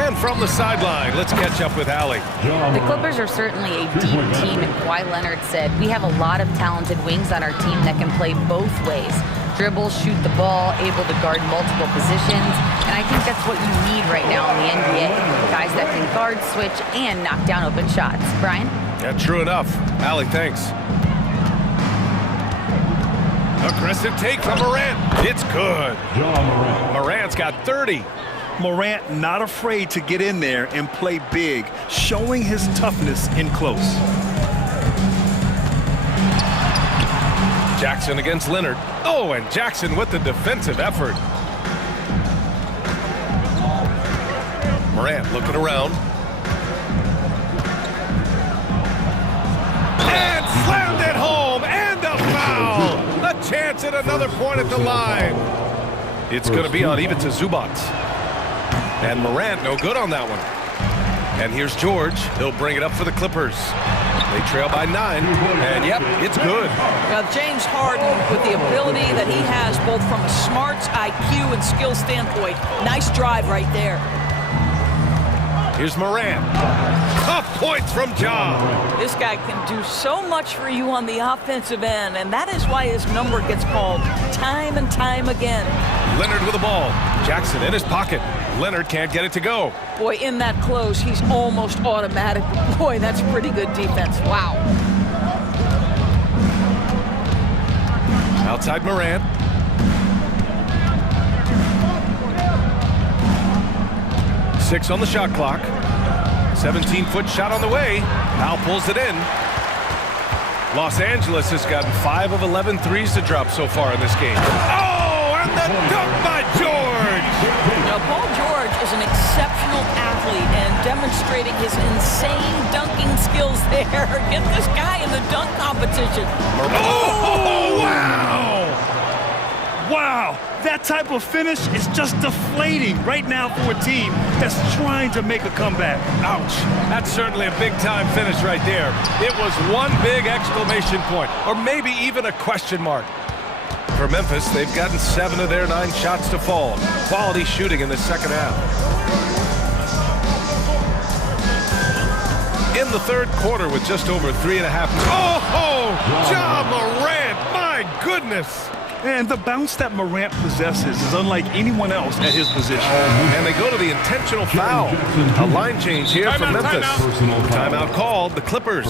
And from the sideline, let's catch up with Allie. The Clippers are certainly a deep team, and Kawhi Leonard said, we have a lot of talented wings on our team that can play both ways. Dribble, shoot the ball, able to guard multiple positions, and I think that's what you need right now in the NBA. Guys that can guard, switch, and knock down open shots. Brian? Yeah, true enough. Allie, thanks. Aggressive take from Morant. It's good. Morant's got 30. Morant not afraid to get in there and play big, showing his toughness in close. Jackson against Leonard. Oh, and Jackson with the defensive effort. Morant looking around. And slammed it home, and a foul. A chance at another point at the line. It's going to be on even to Zubats. And Morant, no good on that one. And here's George. He'll bring it up for the Clippers. They trail by 9, and yep, it's good. Now, James Harden, with the ability that he has, both from a smarts, IQ, and skill standpoint, nice drive right there. Here's Morant. Tough points from Ja. This guy can do so much for you on the offensive end, and that is why his number gets called time and time again. Leonard with the ball. Jackson in his pocket. Leonard can't get it to go. Boy, in that close, he's almost automatic. Boy, that's pretty good defense. Wow. Outside Morant. Six on the shot clock. 17-foot shot on the way. Al pulls it in. Los Angeles has gotten 5 of 11 threes to drop so far in this game. Oh, and the dunk by George! Now, Paul George is an exceptional athlete and demonstrating his insane dunking skills there. Get this guy in the dunk competition. Oh, wow! Wow, that type of finish is just deflating right now for a team that's trying to make a comeback. Ouch. That's certainly a big-time finish right there. It was one big exclamation point, or maybe even a question mark. For Memphis, they've gotten 7 of their 9 shots to fall. Quality shooting in the second half. In the third quarter with just over 3.5. Oh, Ja Morant, my goodness. And the bounce that Morant possesses is unlike anyone else at his position. And they go to the intentional foul. A line change here for Memphis. Timeout called, the Clippers.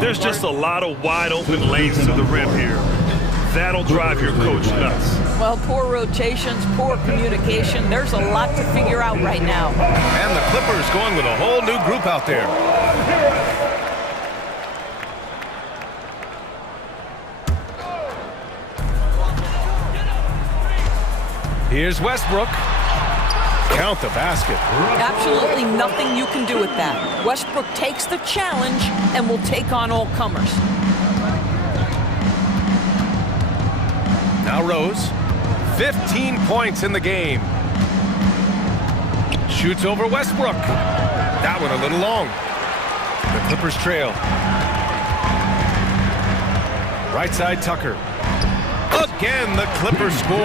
There's just a lot of wide open lanes to the rim here. That'll drive your coach nuts. Well, poor rotations, poor communication. There's a lot to figure out right now. And the Clippers going with a whole new group out there. Here's Westbrook. Count the basket. Absolutely nothing you can do with that. Westbrook takes the challenge and will take on all comers. Now Rose. 15 points in the game. Shoots over Westbrook. That one a little long. The Clippers trail. Right side Tucker. Again, the Clippers score.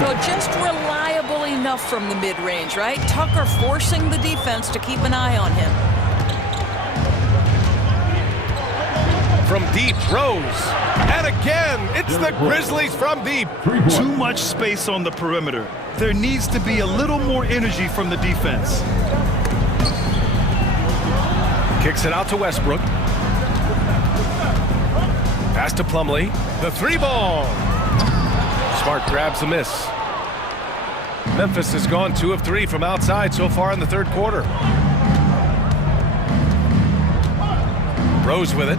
Well, just reliable enough from the mid-range, right? Tucker forcing the defense to keep an eye on him. From deep, Rose. And again, it's the Grizzlies from deep. Too much space on the perimeter. There needs to be a little more energy from the defense. Kicks it out to Westbrook. Pass to Plumlee. The 3-ball. Smart grabs the miss. Memphis has gone 2 of 3 from outside so far in the third quarter. Rose with it.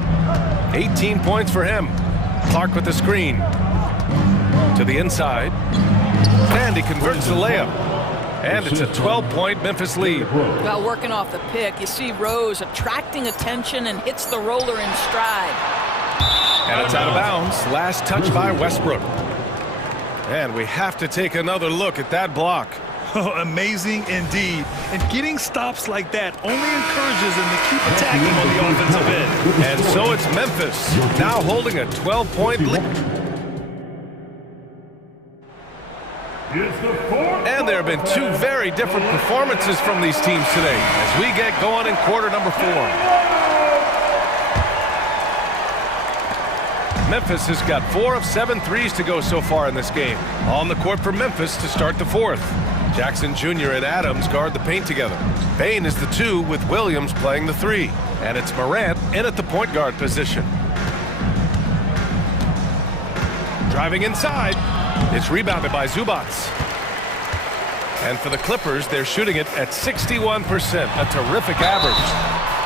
18 points for him. Clark with the screen. To the inside. And he converts the layup. And it's a 12-point Memphis lead. Well, working off the pick, you see Rose attracting attention and hits the roller in stride. And it's out of bounds. Last touch by Westbrook. And we have to take another look at that block. Oh, amazing indeed. And getting stops like that only encourages them to keep attacking on the offensive end. And so it's Memphis now holding a 12-point lead. And there have been 2 very different performances from these teams today as we get going in quarter number 4. Memphis has got 4 of 7 threes to go so far in this game. On the court for Memphis to start the 4th. Jackson Jr. and Adams guard the paint together. Bain is the 2 with Williams playing the 3. And it's Morant in at the point guard position. Driving inside. It's rebounded by Zubats. And for the Clippers, they're shooting it at 61%, a terrific average.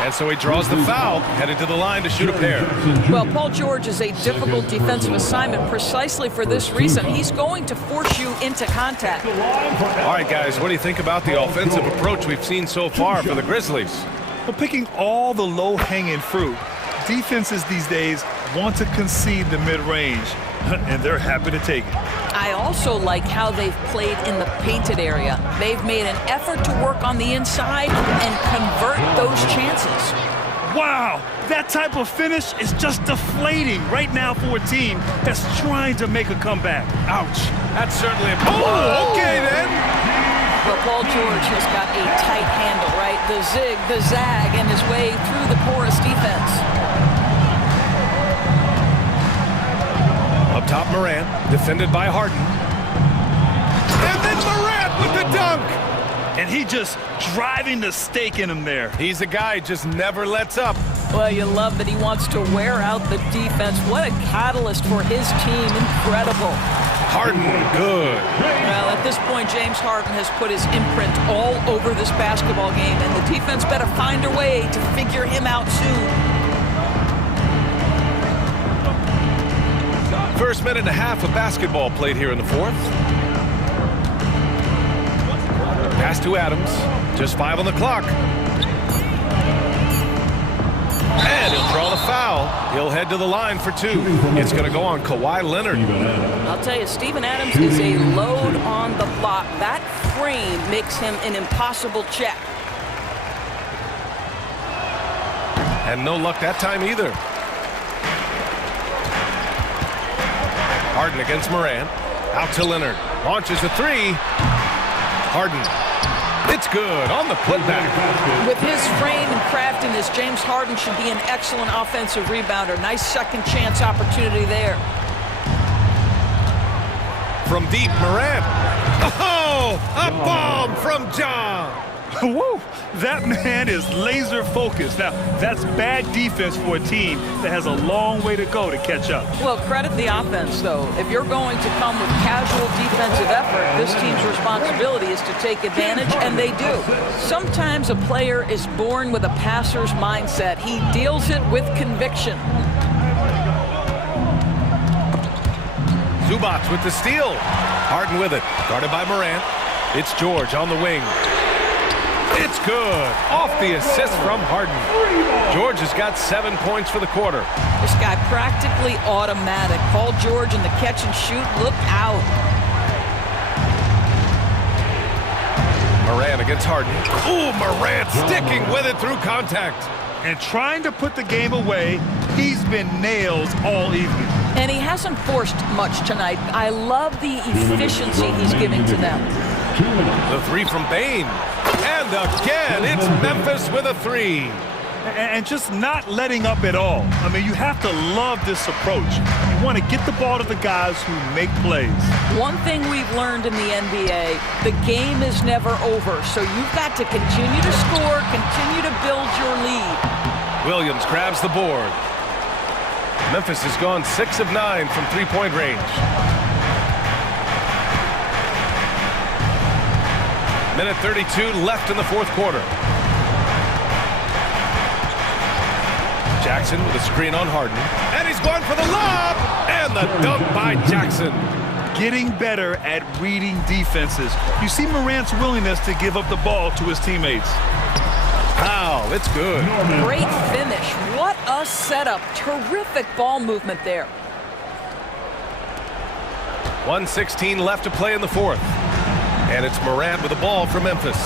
And so he draws the foul, headed to the line to shoot a pair. Well, Paul George is a difficult defensive assignment precisely for this reason. He's going to force you into contact. All right, guys, what do you think about the offensive approach we've seen so far for the Grizzlies? Well, picking all the low-hanging fruit, defenses these days want to concede the mid-range, and they're happy to take it. I also like how they've played in the painted area. They've made an effort to work on the inside and convert those chances. Wow, that type of finish is just deflating right now for a team that's trying to make a comeback. Ouch. That's certainly a... Oh, okay then. Well, Paul George has got a tight handle, right? The zig, the zag, and his way through the porous defense. Up top, Morant, defended by Harden. And then Morant with the dunk! And he just driving the stake in him there. He's a guy just never lets up. Well, you love that he wants to wear out the defense. What a catalyst for his team. Incredible. Harden, good. Well, at this point, James Harden has put his imprint all over this basketball game, and the defense better find a way to figure him out soon. First minute and a half of basketball played here in the fourth. Pass to Adams. Just 5 on the clock. And he'll draw the foul. He'll head to the line for 2. It's going to go on Kawhi Leonard. I'll tell you, Steven Adams is a load on the block. That frame makes him an impossible check. And no luck that time either. Harden against Morant. Out to Leonard. Launches a 3. Harden. It's good on the putback. With his frame and craftiness, James Harden should be an excellent offensive rebounder. Nice second chance opportunity there. From deep, Morant. Oh, a bomb from John. Woo! That man is laser focused. Now, that's bad defense for a team that has a long way to go to catch up. Well, credit the offense, though. If you're going to come with casual defensive effort, this team's responsibility is to take advantage, and they do. Sometimes a player is born with a passer's mindset. He deals it with conviction. Zubac with the steal. Harden with it. Guarded by Morant. It's George on the wing. It's good. Off the assist from Harden. George has got 7 points for the quarter. This guy practically automatic. Paul George in the catch and shoot. Look out. Morant against Harden. Ooh, Morant sticking with it through contact. And trying to put the game away, he's been nails all evening. And he hasn't forced much tonight. I love the efficiency he's giving to them. The 3 from Bane. And again, it's Memphis with a 3. And just not letting up at all. I mean, you have to love this approach. You want to get the ball to the guys who make plays. One thing we've learned in the NBA, the game is never over. So you've got to continue to score, continue to build your lead. Williams grabs the board. Memphis has gone 6 of 9 from three-point range. Minute 32 left in the fourth quarter. Jackson with a screen on Harden. And he's going for the lob! And the dunk by Jackson. Getting better at reading defenses. You see Morant's willingness to give up the ball to his teammates. Wow, it's good. Great finish. What a setup. Terrific ball movement there. 1:16 left to play in the fourth. And it's Morant with the ball for Memphis.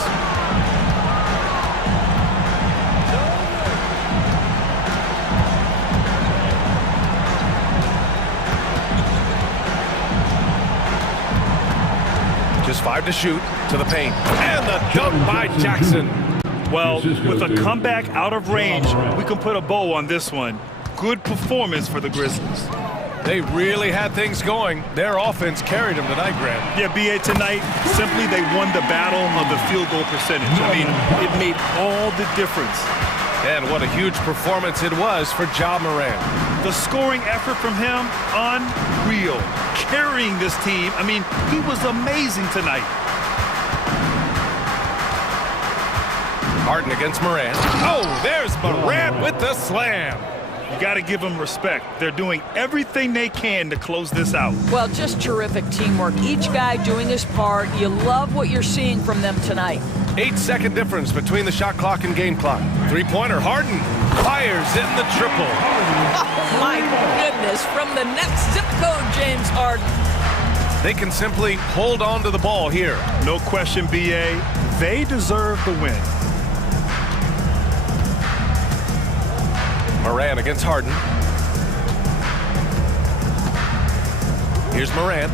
Just 5 to shoot to the paint. And the dunk by Jackson. Well, with a comeback out of range, we can put a bow on this one. Good performance for the Grizzlies. They really had things going. Their offense carried them tonight, Grant. Yeah, B.A., tonight, simply they won the battle of the field goal percentage. I mean, it made all the difference. And what a huge performance it was for Ja Morant. The scoring effort from him, unreal. Carrying this team, I mean, he was amazing tonight. Harden against Morant. Oh, there's Morant with the slam. You got to give them respect. They're doing everything they can to close this out. Well, just terrific teamwork. Each guy doing his part. You love what you're seeing from them tonight. 8-second difference between the shot clock and game clock. Three-pointer, Harden fires in the triple. Oh, my goodness. From the next zip code, James Harden. They can simply hold on to the ball here. No question, B.A. They deserve the win. Morant against Harden. Here's Morant.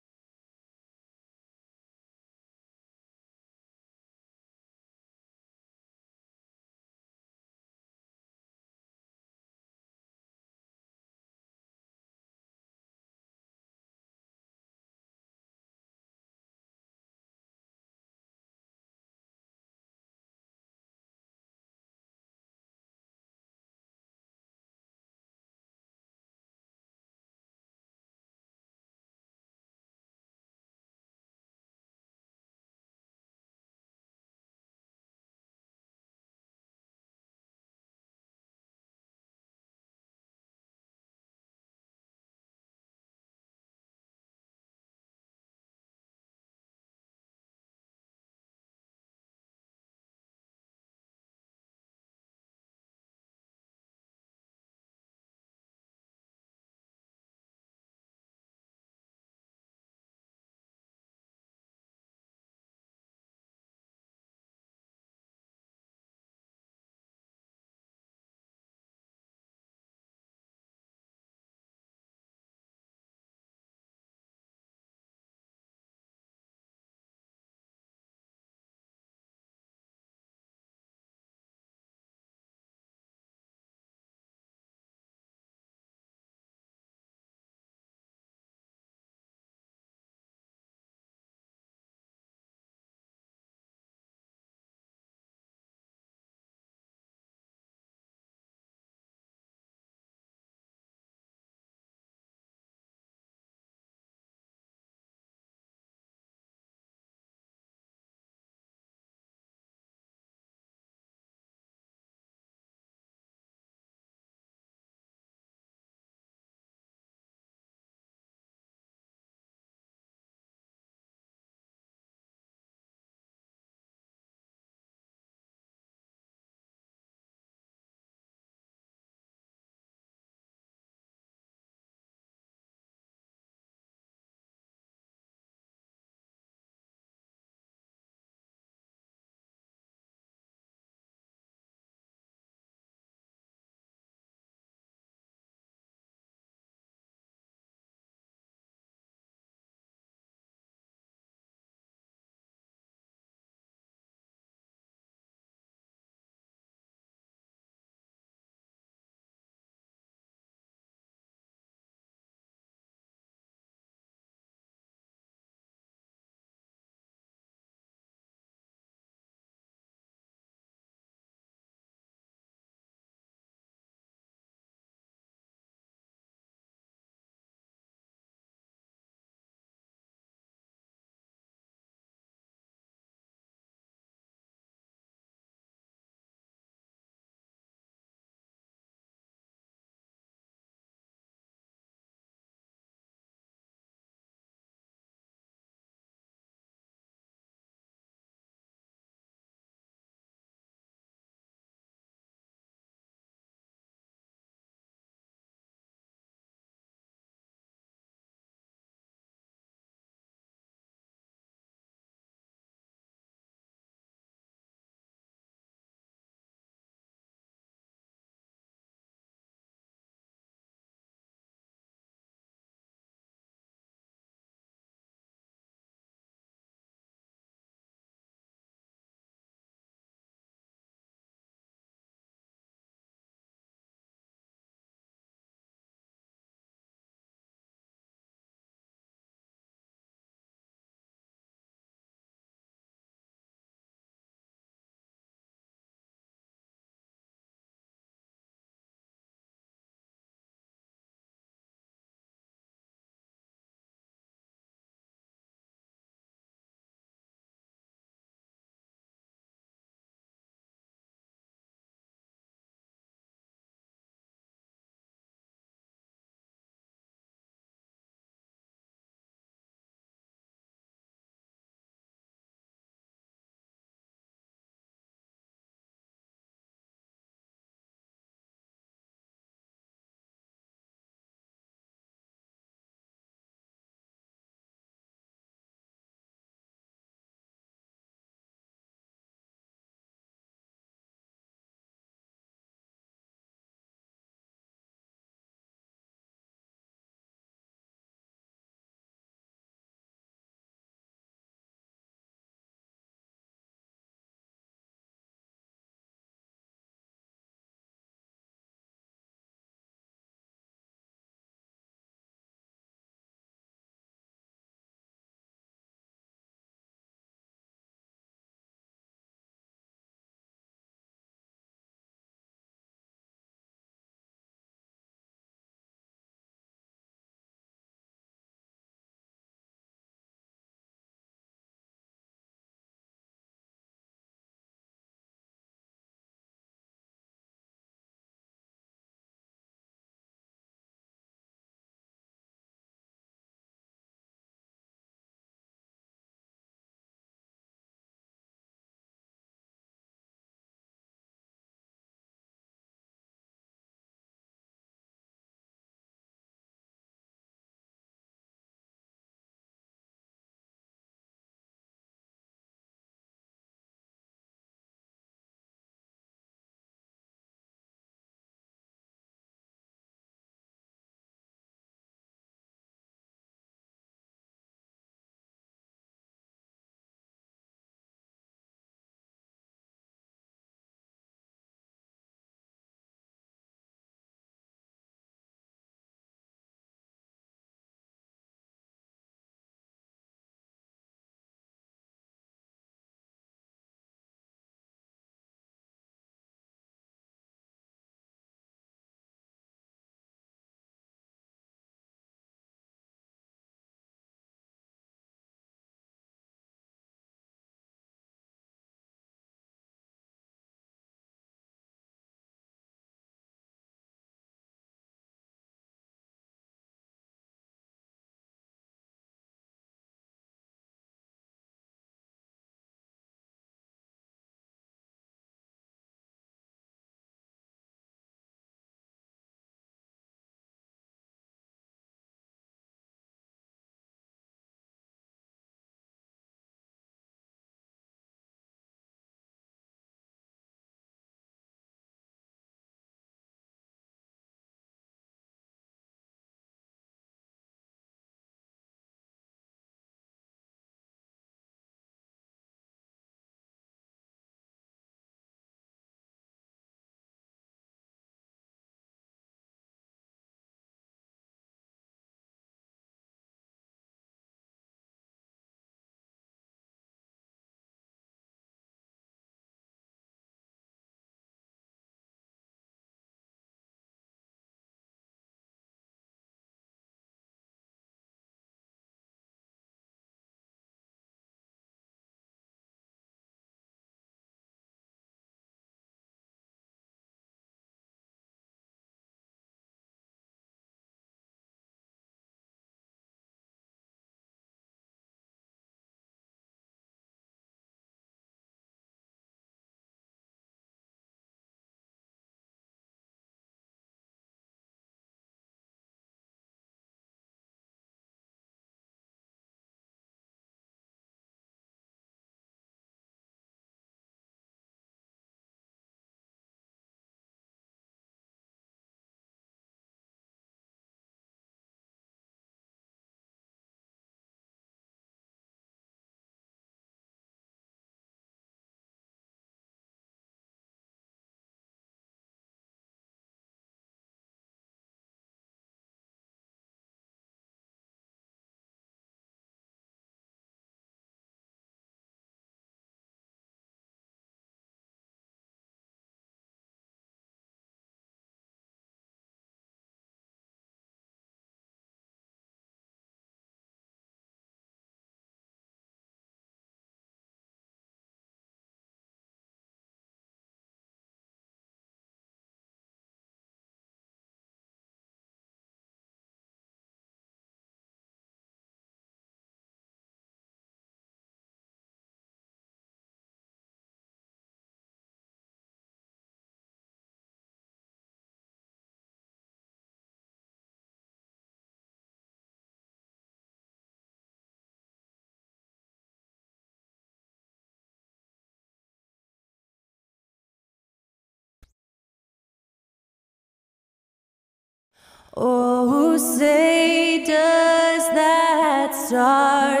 Oh, say does that star...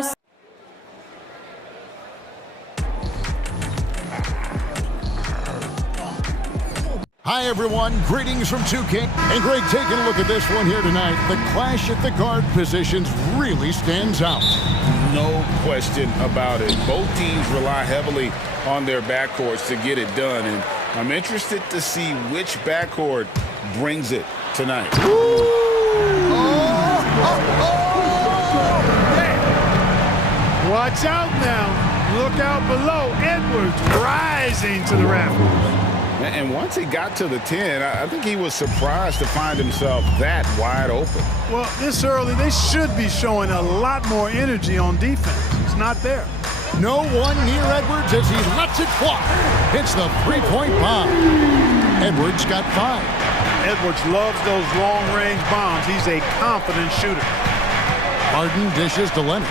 Hi, everyone. Greetings from 2K. And Greg, taking a look at this one here tonight, the clash at the guard positions really stands out. No question about it. Both teams rely heavily on their backcourts to get it done, and I'm interested to see which backcourt brings it tonight. Watch out now. Look out below. Edwards rising to the rafters. And once he got to the 10, I think he was surprised to find himself that wide open. Well, this early, they should be showing a lot more energy on defense. It's not there. No one near Edwards as he lets it fly. Hits the three-point bomb. Edwards got 5. Edwards loves those long-range bombs. He's a confident shooter. Harden dishes to Leonard.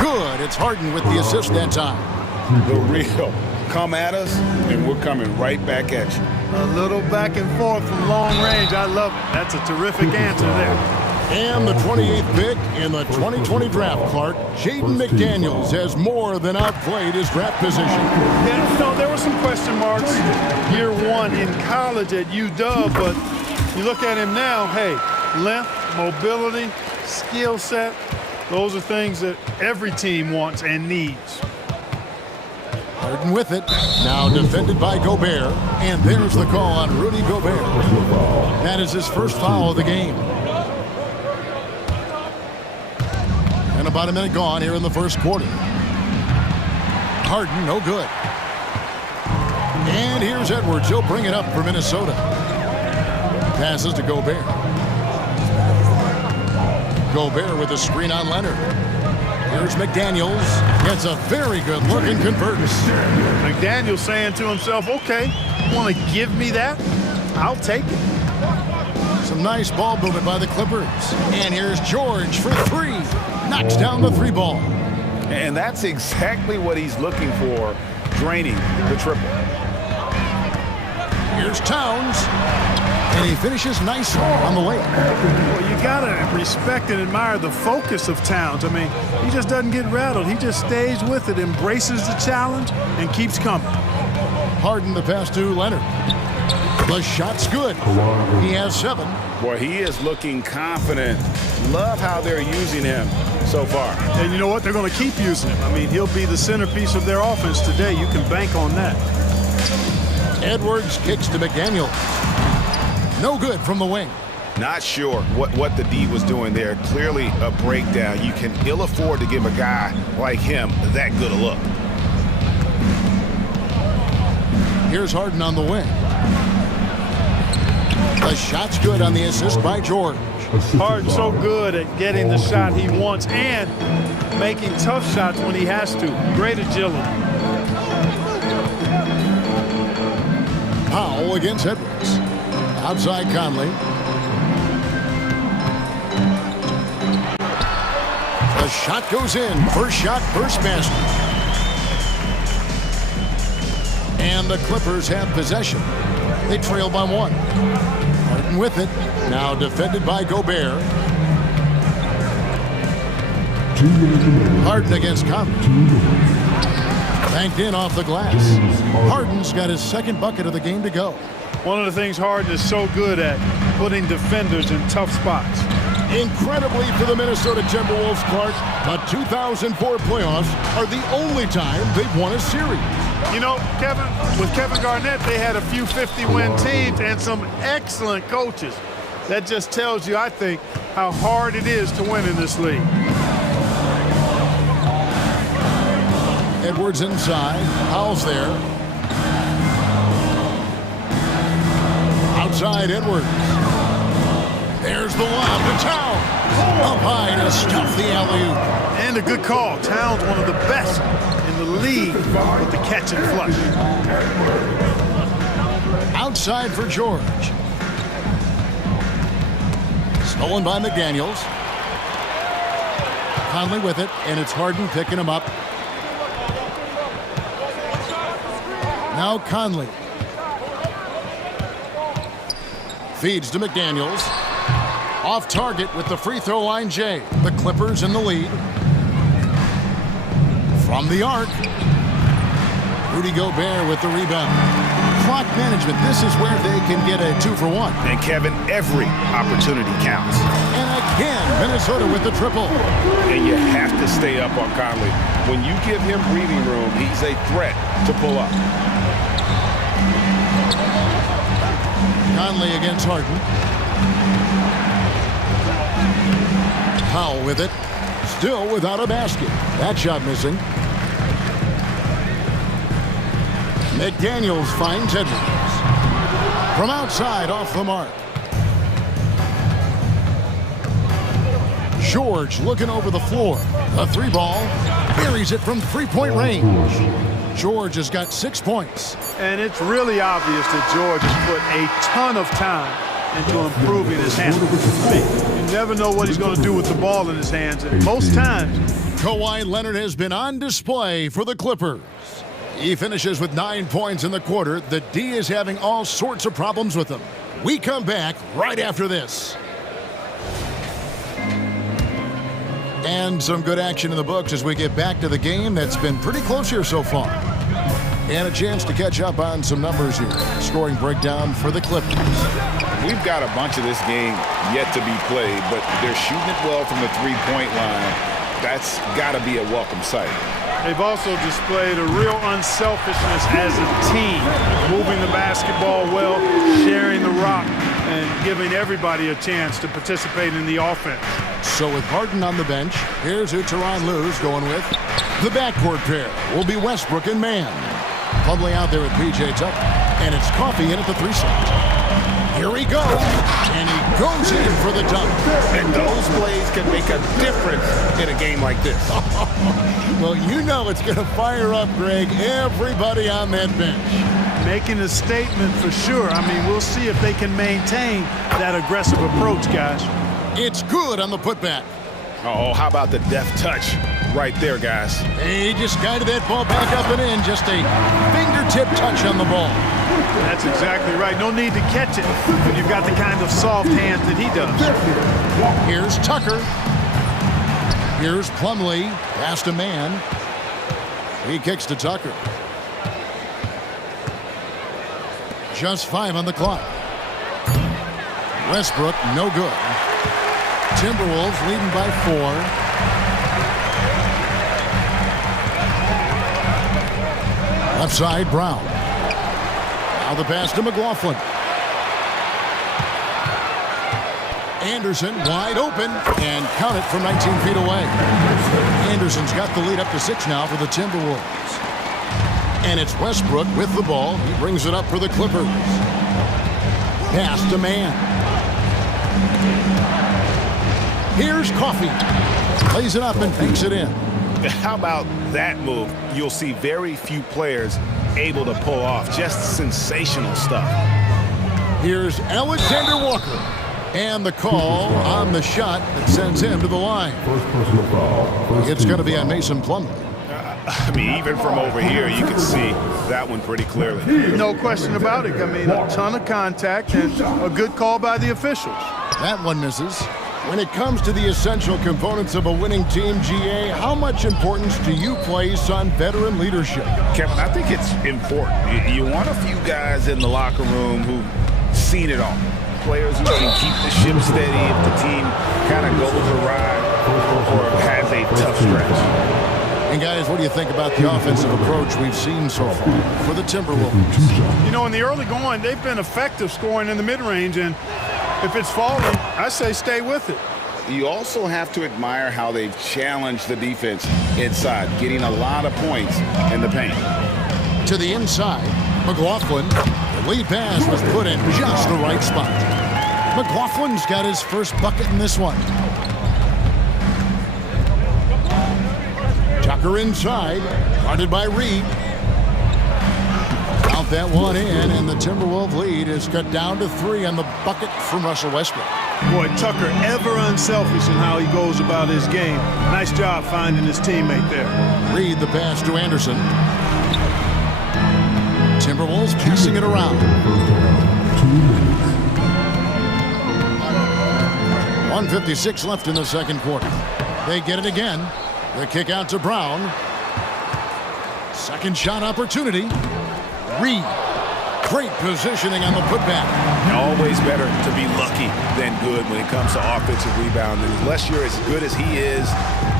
Good. It's Harden with the assist that time. The real. Come at us, and we're coming right back at you. A little back and forth from long range. I love it. That's a terrific answer there. And the 28th pick in the 2020 draft, Clark, Jaden McDaniels has more than outplayed his draft position. Yeah, so there were some question marks year one in college at UW, but you look at him now, hey, length, mobility, skill set, those are things that every team wants and needs. Harden with it. Now defended by Gobert. And there's the call on Rudy Gobert. That is his first foul of the game. And about a minute gone here in the first quarter. Harden, no good. And here's Edwards. He'll bring it up for Minnesota. Passes to Gobert. Gobert with a screen on Leonard. Here's McDaniels. Gets a very good look and converts. McDaniels saying to himself, okay, you want to give me that? I'll take it. Some nice ball movement by the Clippers. And here's George for 3. Knocks down the 3 ball. And that's exactly what he's looking for, draining the triple. Here's Towns. And he finishes nicely on the layup. Well, you got to respect and admire the focus of Towns. I mean, he just doesn't get rattled. He just stays with it, embraces the challenge, and keeps coming. Harden the pass to Leonard. The shot's good. He has 7. Boy, he is looking confident. Love how they're using him so far. And you know what? They're going to keep using him. I mean, he'll be the centerpiece of their offense today. You can bank on that. Edwards kicks to McDaniel. No good from the wing. Not sure what the D was doing there. Clearly a breakdown. You can ill afford to give a guy like him that good a look. Here's Harden on the wing. The shot's good on the assist by George. Harden so good at getting the shot he wants and making tough shots when he has to. Great agility. Powell against Edwards. Outside Conley. The shot goes in. First shot, first basket. And the Clippers have possession. They trail by 1. Harden with it. Now defended by Gobert. Harden against Conley. Banked in off the glass. Harden's got his second bucket of the game to go. One of the things Harden is so good at, putting defenders in tough spots. Incredibly for the Minnesota Timberwolves, Clark, the 2004 playoffs are the only time they've won a series. You know, Kevin, with Kevin Garnett, they had a few 50-win teams and some excellent coaches. That just tells you, I think, how hard it is to win in this league. Edwards inside. Powell's there. Outside Edwards. There's the lob to Towns. Up high to stuff the alley-oop. And a good call. Towns, one of the best in the league with the catch and flush. Outside for George. Stolen by McDaniels. Conley with it, and it's Harden picking him up. Now Conley. Feeds to McDaniels. Off target with the free throw line, Jay. The Clippers in the lead. From the arc, Rudy Gobert with the rebound. Clock management, this is where they can get a 2-for-1. And Kevin, every opportunity counts. And again, Minnesota with the triple. And you have to stay up on Conley. When you give him breathing room, he's a threat to pull up. Conley against Harden. Powell with it. Still without a basket. That shot missing. McDaniels finds Edwards. From outside, off the mark. George looking over the floor. The three ball. Buries it from three-point range. George has got 6 points. And it's really obvious that George has put a ton of time into improving his handle. You never know what he's going to do with the ball in his hands. And most times, Kawhi Leonard has been on display for the Clippers. He finishes with 9 points in the quarter. The D is having all sorts of problems with him. We come back right after this. And some good action in the books as we get back to the game that's been pretty close here so far. And a chance to catch up on some numbers here. Scoring breakdown for the Clippers. We've got a bunch of this game yet to be played, but they're shooting it well from the three-point line. That's got to be a welcome sight. they've also displayed a real unselfishness as a team, moving the basketball well, sharing the rock, and giving everybody a chance to participate in the offense. So with Harden on the bench, here's who Tyronn Lue's going with. The backcourt pair will be Westbrook and Mann. Plumlee out there with P.J. Tucker, and it's Coffee in at the 3-set. Here he goes, and he goes in for the dunk. And those plays can make a difference in a game like this. Well, you know it's going to fire up, Greg, everybody on that bench. Making a statement for sure. I mean, we'll see if they can maintain that aggressive approach, guys. It's good on the putback. Oh, how about the deft touch right there, guys? He just guided that ball back up and in. Just a fingertip touch on the ball. That's exactly right. No need to catch it when you've got the kind of soft hands that he does. Here's Tucker. Here's Plumlee. Past a man. He kicks to Tucker. Just 5 on the clock. Westbrook, no good. Timberwolves leading by 4. Left side, Brown. Now the pass to McLaughlin. Anderson wide open and count it from 19 feet away. Anderson's got the lead up to 6 now for the Timberwolves. And it's Westbrook with the ball. He brings it up for the Clippers. Pass to Mann. Here's Coffee. Plays it up and banks it in. How about that move? You'll see very few players able to pull off. Just sensational stuff. Here's Alexander Walker. And the call on the shot that sends him to the line. First personal foul. It's going to be on Mason Plumlee. I mean, even from over here, you can see that one pretty clearly. No question about it. I mean, a ton of contact and a good call by the officials. That one misses. When it comes to the essential components of a winning team, GA, how much importance do you place on veteran leadership? Kevin, I think it's important. You want a few guys in the locker room who've seen it all. Players who can keep the ship steady if the team kind of goes awry or has a tough stretch. And guys, what do you think about the offensive approach we've seen so far for the Timberwolves? You know, in the early going, they've been effective scoring in the mid-range, and if it's falling, I say stay with it. You also have to admire how they've challenged the defense inside, getting a lot of points in the paint. To the inside, McLaughlin. The lead pass was put in just the right spot. McLaughlin's got his first bucket in this one. Tucker inside, guarded by Reed. Count that one in, and the Timberwolves lead is cut down to 3 on the bucket from Russell Westbrook. Boy, Tucker ever unselfish in how he goes about his game. Nice job finding his teammate there. Reed the pass to Anderson. Timberwolves passing it around. 1:56 left in the second quarter. They get it again. The kick out to Brown. Second shot opportunity. Reed. Great positioning on the putback. Always better to be lucky than good when it comes to offensive rebounding. Unless you're as good as he is,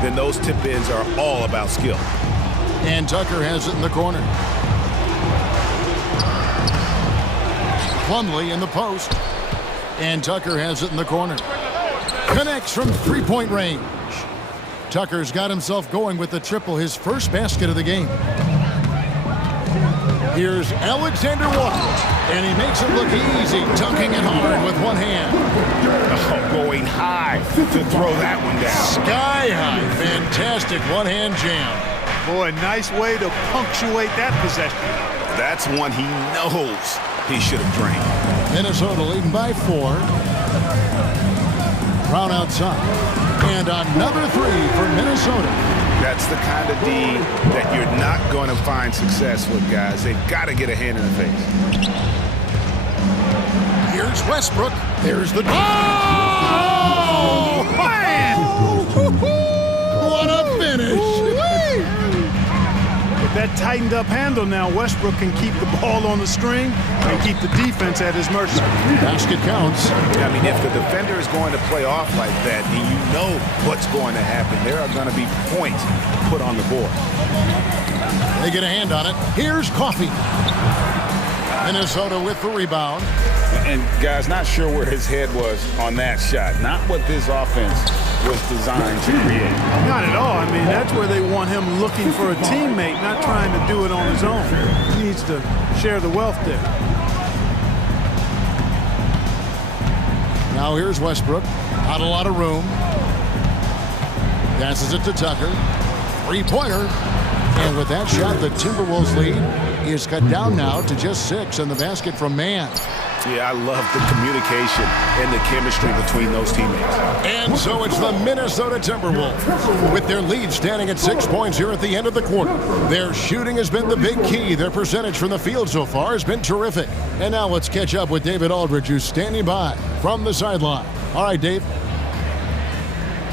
then those tip-ins are all about skill. And Tucker has it in the corner. Plumlee in the post. And Tucker has it in the corner. Connects from three-point range. Tucker's got himself going with the triple, his first basket of the game. Here's Alexander Walker, and he makes it look easy, dunking it hard with one hand. Oh, going high to throw that one down. Sky high, fantastic one-hand jam. Boy, nice way to punctuate that possession. That's one he knows he should have drained. Minnesota leading by 4. Brown outside. And another three for Minnesota. That's the kind of D that you're not going to find success with, guys. They've got to get a hand in the face. Here's Westbrook. There's the... Oh! Man! What a finish! With that tightened up handle now, Westbrook can keep the ball on the string and keep the defense at his mercy. Basket counts. I mean, if the defender is going to play off like that, and you know what's going to happen, there are going to be points put on the board. They get a hand on it. Here's Coffey. Minnesota with the rebound. And, guys, not sure where his head was on that shot. Not what this offense was designed to create. Not at all. I mean, that's where they want him looking for a teammate, not trying to do it on his own. He needs to share the wealth there. Now here's Westbrook. Not a lot of room. Passes it to Tucker. Three-pointer. And with that shot, the Timberwolves lead is cut down now to just 6, and the basket from Mann. Yeah, I love the communication and the chemistry between those teammates. And so it's the Minnesota Timberwolves with their lead standing at 6 points here at the end of the quarter. Their shooting has been the big key. Their percentage from the field so far has been terrific. And now let's catch up with David Aldridge, who's standing by from the sideline. All right, Dave.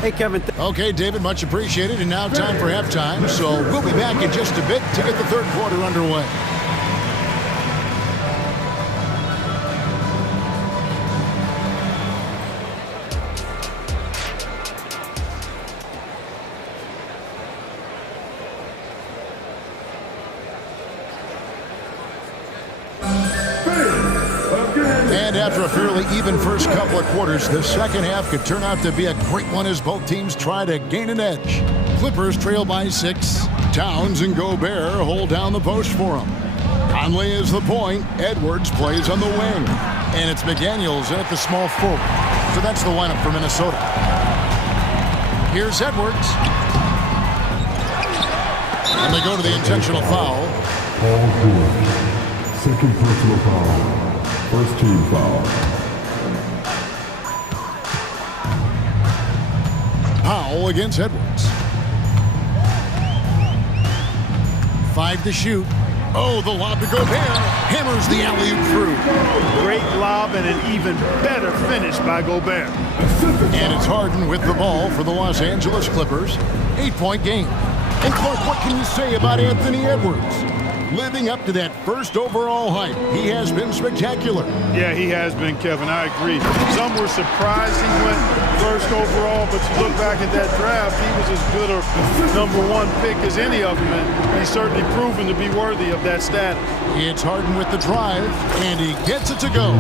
Hey, Kevin. Okay, David, much appreciated. And now time for halftime. So we'll be back in just a bit to get the third quarter underway. After a fairly even first couple of quarters, the second half could turn out to be a great one as both teams try to gain an edge. Clippers trail by 6. Towns and Gobert hold down the post for them. Conley is the point. Edwards plays on the wing. And it's McDaniels in at the small forward. So that's the lineup for Minnesota. Here's Edwards. And they go to the intentional foul. Paul George, second personal foul. First team foul. Powell against Edwards. 5 to shoot. Oh, the lob to Gobert. Hammers the alley-oop through. Great lob and an even better finish by Gobert. And it's Harden with the ball for the Los Angeles Clippers. 8-point game. And Clark, what can you say about Anthony Edwards? Living up to that first overall hype, he has been spectacular. Yeah, he has been, Kevin. I agree. Some were surprised he went first overall, but you look back at that draft, he was as good a #1 pick as any of them, and he's certainly proven to be worthy of that status. It's Harden with the drive, and he gets it to go.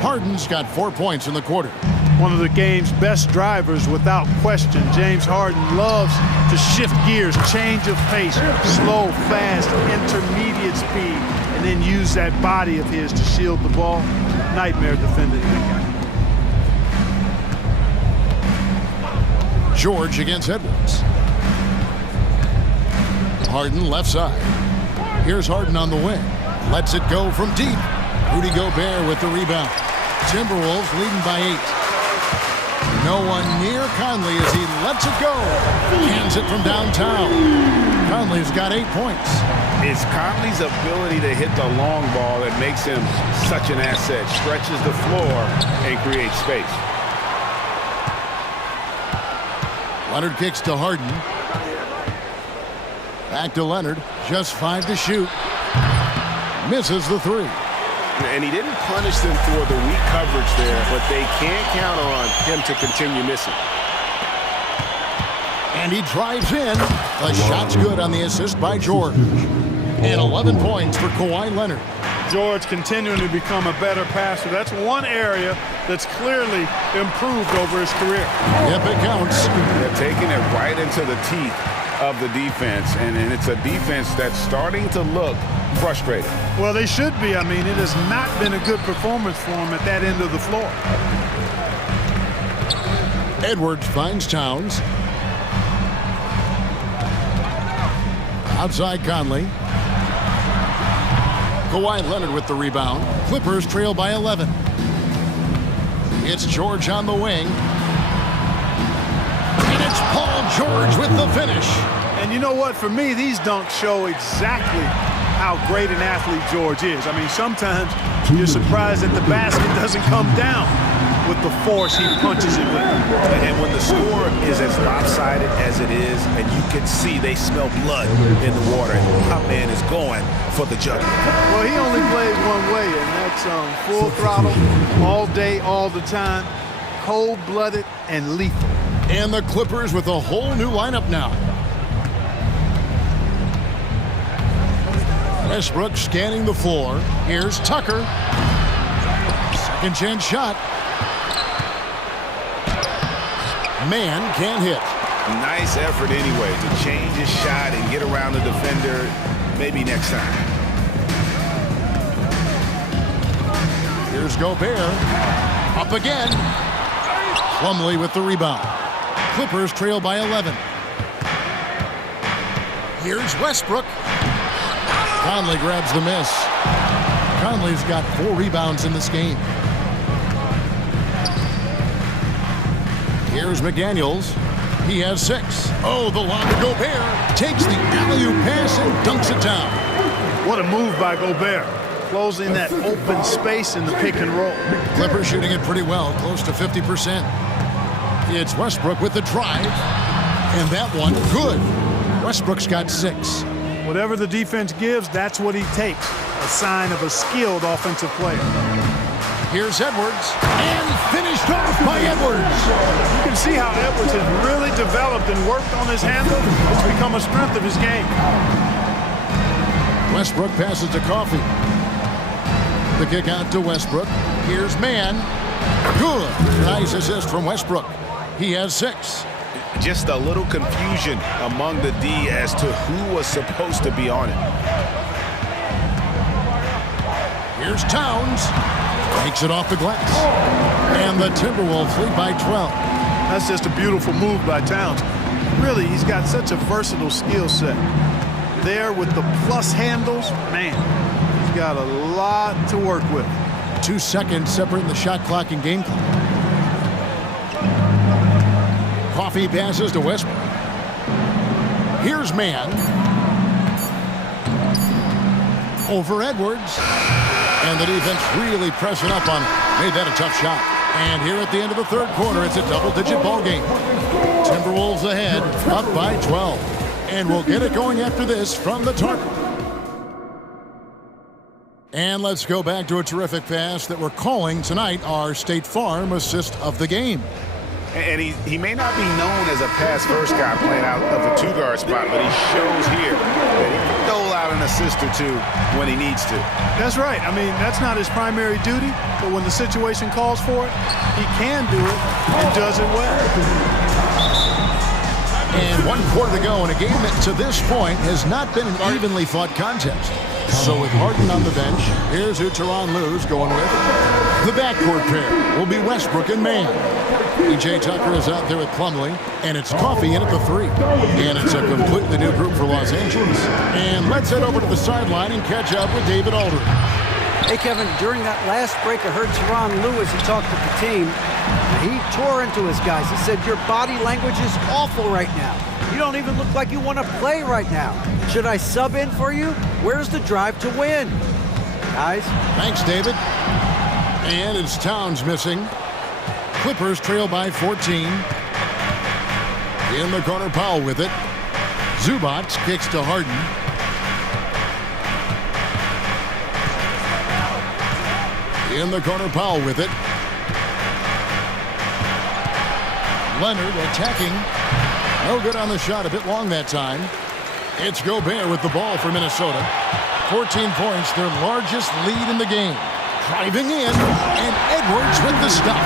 Harden's got 4 points in the quarter. One of the game's best drivers without question. James Harden loves to shift gears, change of pace, slow, fast, intermediate speed, and then use that body of his to shield the ball. Nightmare defending that guy. George against Edwards. Harden left side. Here's Harden on the wing. Lets it go from deep. Rudy Gobert with the rebound. Timberwolves leading by 8. No one near Conley as he lets it go. Hands it from downtown. Conley's got 8 points. It's Conley's ability to hit the long ball that makes him such an asset. Stretches the floor and creates space. Leonard kicks to Harden. Back to Leonard. Just 5 to shoot. Misses the 3. And he didn't punish them for the weak coverage there, but they can't count on him to continue missing. And he drives in. The shot's good on the assist by George. And 11 points for Kawhi Leonard. George continuing to become a better passer. That's one area that's clearly improved over his career. Yep, it counts. They're taking it right into the teeth of the defense, and it's a defense that's starting to look frustrated. Well, they should be. I mean, it has not been a good performance for him at that end of the floor. Edwards finds Towns. Outside Conley. Kawhi Leonard with the rebound. Clippers trail by 11. It's George on the wing. And it's Paul George with the finish. And you know what? For me, these dunks show exactly how great an athlete George is. I mean, sometimes you're surprised that the basket doesn't come down with the force he punches it with. And when the score is as lopsided as it is, and you can see they smell blood in the water, and my man is going for the jugular. Well, he only plays one way, and that's full throttle, all day, all the time, cold-blooded and lethal. And the Clippers with a whole new lineup now. Westbrook scanning the floor. Here's Tucker. Second chance shot. Man can't hit. Nice effort anyway to change his shot and get around the defender. Maybe next time. Here's Gobert. Up again. Plumlee with the rebound. Clippers trail by 11. Here's Westbrook. Conley grabs the miss. Conley's got 4 rebounds in this game. Here's McDaniels. He has 6. Oh, the lob to Gobert. Takes the alley-oop pass and dunks it down. What a move by Gobert. Closing that open space in the pick and roll. Clippers shooting it pretty well, close to 50%. It's Westbrook with the drive. And that one, good. Westbrook's got 6. Whatever the defense gives, that's what he takes. A sign of a skilled offensive player. Here's Edwards. And finished off by Edwards. You can see how Edwards has really developed and worked on his handle. It's become a strength of his game. Westbrook passes to Coffey. The kick out to Westbrook. Here's Mann. Good. Nice assist from Westbrook. He has 6. Just a little confusion among the D as to who was supposed to be on it. Here's Towns. Takes it off the glass. And the Timberwolves lead by 12. That's just a beautiful move by Towns. Really, he's got such a versatile skill set. There with the plus handles, man, he's got a lot to work with. 2 seconds separating the shot clock and game clock. Coffey passes to Westbrook. Here's Mann. Over Edwards. And the defense really pressing up on him. Made that a tough shot. And here at the end of the third quarter, it's a double-digit ball game. Timberwolves ahead, up by 12. And we'll get it going after this from the target. And let's go back to a terrific pass that we're calling tonight our State Farm assist of the game. And he may not be known as a pass-first guy playing out of a 2-guard spot, but he shows here that he can dole out an assist or 2 when he needs to. That's right. I mean, that's not his primary duty, but when the situation calls for it, he can do it and does it well. And 1 quarter to go in a game that to this point has not been an evenly fought contest. So with Harden on the bench, here's who Tyronn Lue's going with. The backcourt pair will be Westbrook and Mann. E.J. Tucker is out there with Plumlee, and it's Coffey in at the 3. And it's a completely new group for Los Angeles. And let's head over to the sideline and catch up with David Aldridge. Hey, Kevin, during that last break, I heard Tyronn Lue as he talked to the team. He tore into his guys. He said, your body language is awful right now. You don't even look like you want to play right now. Should I sub in for you? Where's the drive to win? Guys? Thanks, David. And it's Towns missing. Clippers trail by 14. In the corner, Powell with it. Zubac kicks to Harden. In the corner, Powell with it. Leonard attacking. No good on the shot. A bit long that time. It's Gobert with the ball for Minnesota. 14 points, their largest lead in the game. Driving in, and Edwards with the stop.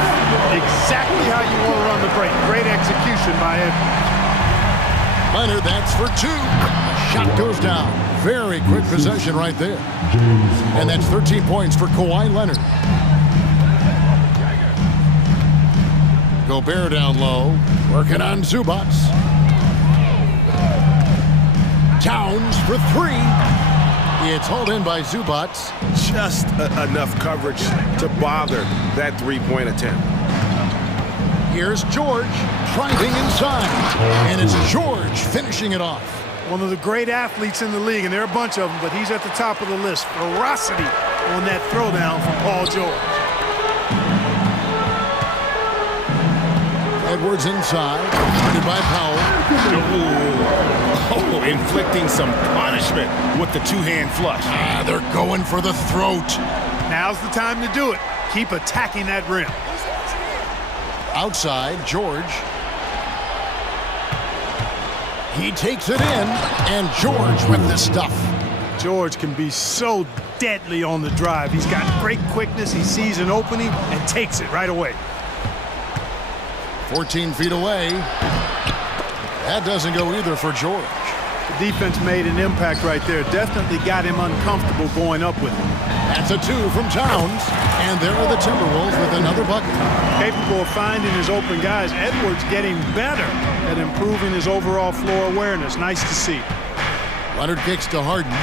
Exactly how you want to run the break. Great execution by Edwards. Leonard, that's for two. Shot goes down. Very quick possession right there. And that's 13 points for Kawhi Leonard. Gobert down low, working on Zubac. Towns for three. It's hauled in by Zubac. Just enough coverage to bother that three-point attempt. Here's George driving inside. And it's George finishing it off. One of the great athletes in the league, and there are a bunch of them, but he's at the top of the list. Ferocity on that throwdown from Paul George. Edwards inside, guarded by Powell. Oh, inflicting some punishment with the two-hand flush. They're going for the throat. Now's the time to do it. Keep attacking that rim. Outside, George. He takes it in, and George with the stuff. George can be so deadly on the drive. He's got great quickness. He sees an opening and takes it right away. 14 feet away. That doesn't go either for George. The defense made an impact right there. Definitely got him uncomfortable going up with it. That's a two from Towns. And there are the Timberwolves with another bucket. Capable of finding his open guys. Edwards getting better at improving his overall floor awareness. Nice to see. Leonard kicks to Harden.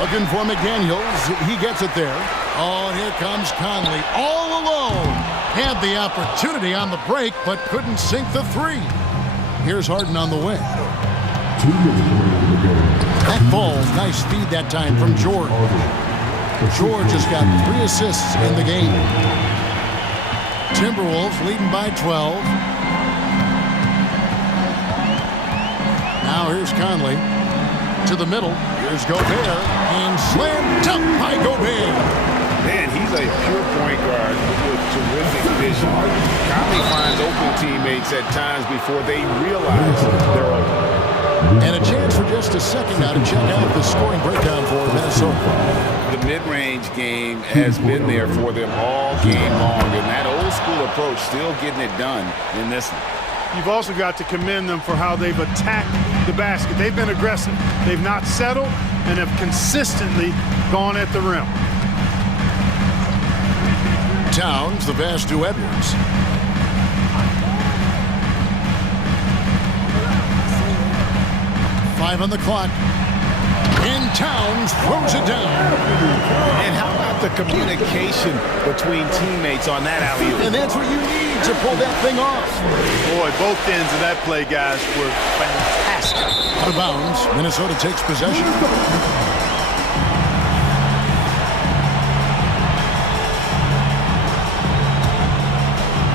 Looking for McDaniels. He gets it there. Oh, and here comes Conley all alone. Had the opportunity on the break, but couldn't sink the three. Here's Harden on the wing. That ball's nice feed that time from George. George has got 3 assists in the game. Timberwolves leading by 12. Now here's Conley to the middle. Here's Gobert and slammed up by Gobert. Man, he's a pure point guard with terrific vision. Conley finds open teammates at times before they realize they're open. And a chance for just a second now to check out the scoring breakdown for Minnesota. The mid-range game has been there for them all game long, and that old-school approach still getting it done in this one. You've also got to commend them for how they've attacked the basket. They've been aggressive. They've not settled and have consistently gone at the rim. Towns, the pass to Edwards. Five on the clock. And Towns throws it down. And how about the communication between teammates on that alley-oop? And that's what you need to pull that thing off. Boy, both ends of that play, guys, were fantastic. Out of bounds. Minnesota takes possession.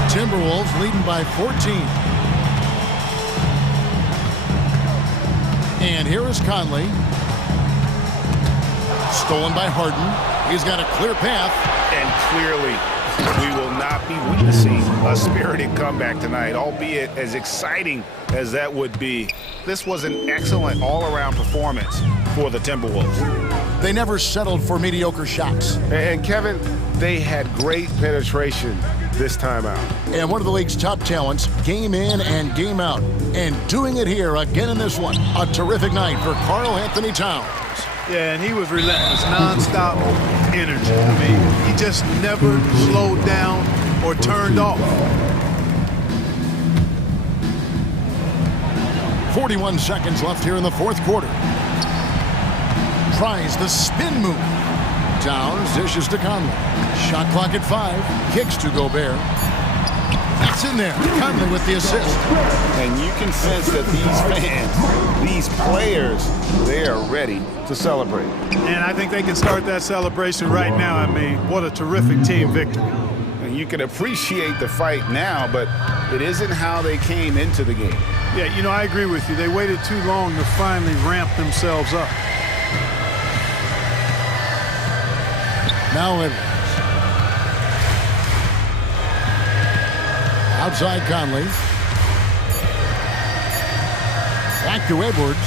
Timberwolves leading by 14. And here is Conley. Stolen by Harden. He's got a clear path. And clearly, we will not be witnessing a spirited comeback tonight, albeit as exciting as that would be. This was an excellent all-around performance for the Timberwolves. They never settled for mediocre shots. And Kevin, they had great penetration this time out. And one of the league's top talents, game in and game out. And doing it here again in this one. A terrific night for Karl-Anthony Towns. Yeah, and he was relentless, nonstop energy. I mean, he just never slowed down or turned off. 41 seconds left here in the fourth quarter. Tries the spin move. Towns dishes to Conley. Shot clock at 5. Kicks to Gobert. That's in there. Conley with the assist. And you can sense that these fans, these players, they are ready to celebrate. And I think they can start that celebration right now. I mean, what a terrific team victory. And You can appreciate the fight now, but it isn't how they came into the game. Yeah, you know, I agree with you. They waited too long to finally ramp themselves up. Now Edwards. Outside Conley. Back to Edwards.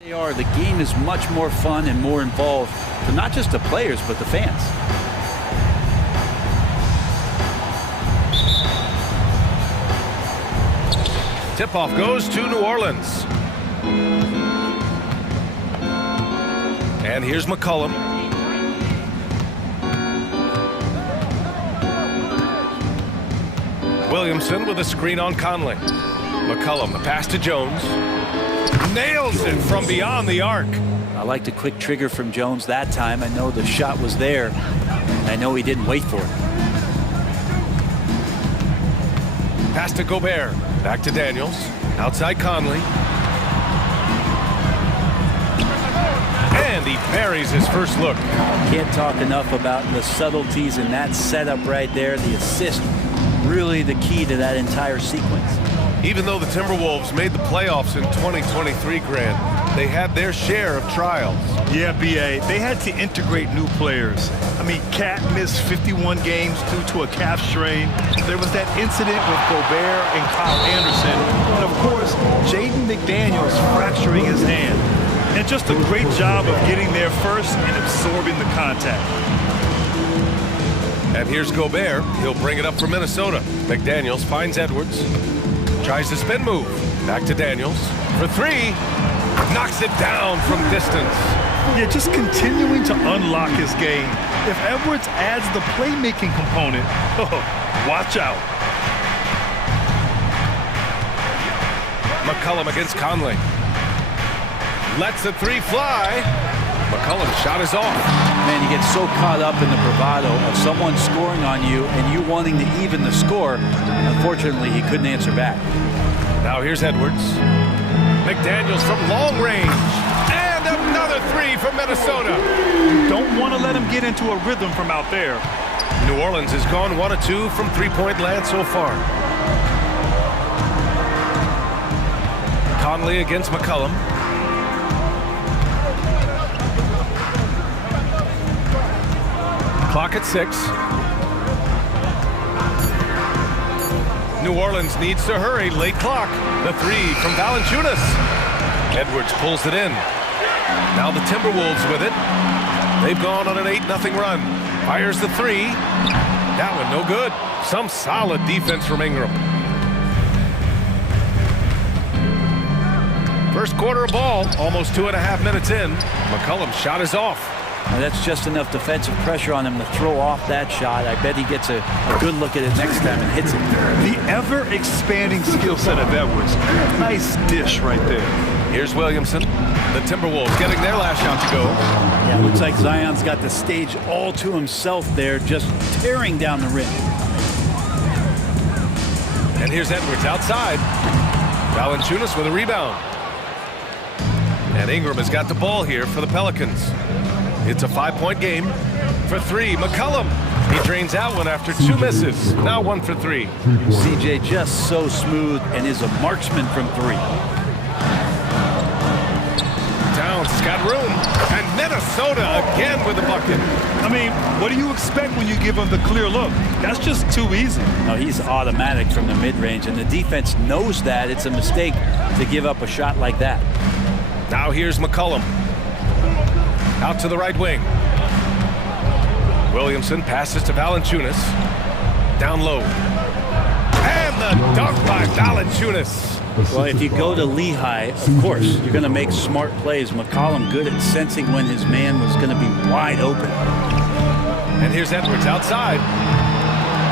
They are. The game is much more fun and more involved to not just the players, but the fans. Tip-off goes to New Orleans. And here's McCollum. Williamson with a screen on Conley. McCollum, the pass to Jones. Nails it from beyond the arc. I like the quick trigger from Jones that time. I know the shot was there, and I know he didn't wait for it. Pass to Gobert. Back to Daniels. Outside Conley. And he buries his first look. Can't talk enough about the subtleties in that setup right there. The assist, really the key to that entire sequence. Even though the Timberwolves made the playoffs in 2023, Grant, they had their share of trials. Yeah, B.A., they had to integrate new players. I mean, Cat missed 51 games due to a calf strain. There was that incident with Gobert and Kyle Anderson. And, of course, Jaden McDaniels fracturing his hand. And just a great job of getting there first and absorbing the contact. And here's Gobert. He'll bring it up for Minnesota. McDaniels finds Edwards. Tries the spin move. Back to Daniels. For three. Knocks it down from distance. Yeah, just continuing to unlock his game. If Edwards adds the playmaking component, watch out. McCollum against Conley. Lets the three fly. McCollum's shot is off. Man, you get so caught up in the bravado of someone scoring on you and you wanting to even the score. Unfortunately, he couldn't answer back. Now here's Edwards. McDaniels from long range. And another three from Minnesota. You don't want to let him get into a rhythm from out there. New Orleans has gone 1 of 2 from three-point land so far. Conley against McCollum. Clock at 6. New Orleans needs to hurry. Late clock. The three from Valanciunas. Edwards pulls it in. Now the Timberwolves with it. They've gone on an 8-0 run. Fires the three. That one no good. Some solid defense from Ingram. First quarter of ball. Almost 2.5 minutes in. McCollum's shot is off. Now that's just enough defensive pressure on him to throw off that shot. I bet he gets a good look at it next time and hits it. The ever-expanding skill set of Edwards. Nice dish right there. Here's Williamson. The Timberwolves getting their last shot to go. Yeah, looks like Zion's got the stage all to himself there, just tearing down the rim. And here's Edwards outside. Valanciunas with a rebound. And Ingram has got the ball here for the Pelicans. It's a 5-point game. For three, McCollum. He drains out one after 2 misses. Now 1 for 3. CJ just so smooth and is a marksman from 3. Towns has got room. And Minnesota again with the bucket. I mean, what do you expect when you give him the clear look? That's just too easy. No, he's automatic from the mid-range, and the defense knows that. It's a mistake to give up a shot like that. Now here's McCollum. Out to the right wing. Williamson passes to Valanciunas. Down low. And the dunk by Valanciunas. Well, if you go to Lehigh, of course, you're going to make smart plays. McCollum good at sensing when his man was going to be wide open. And here's Edwards outside.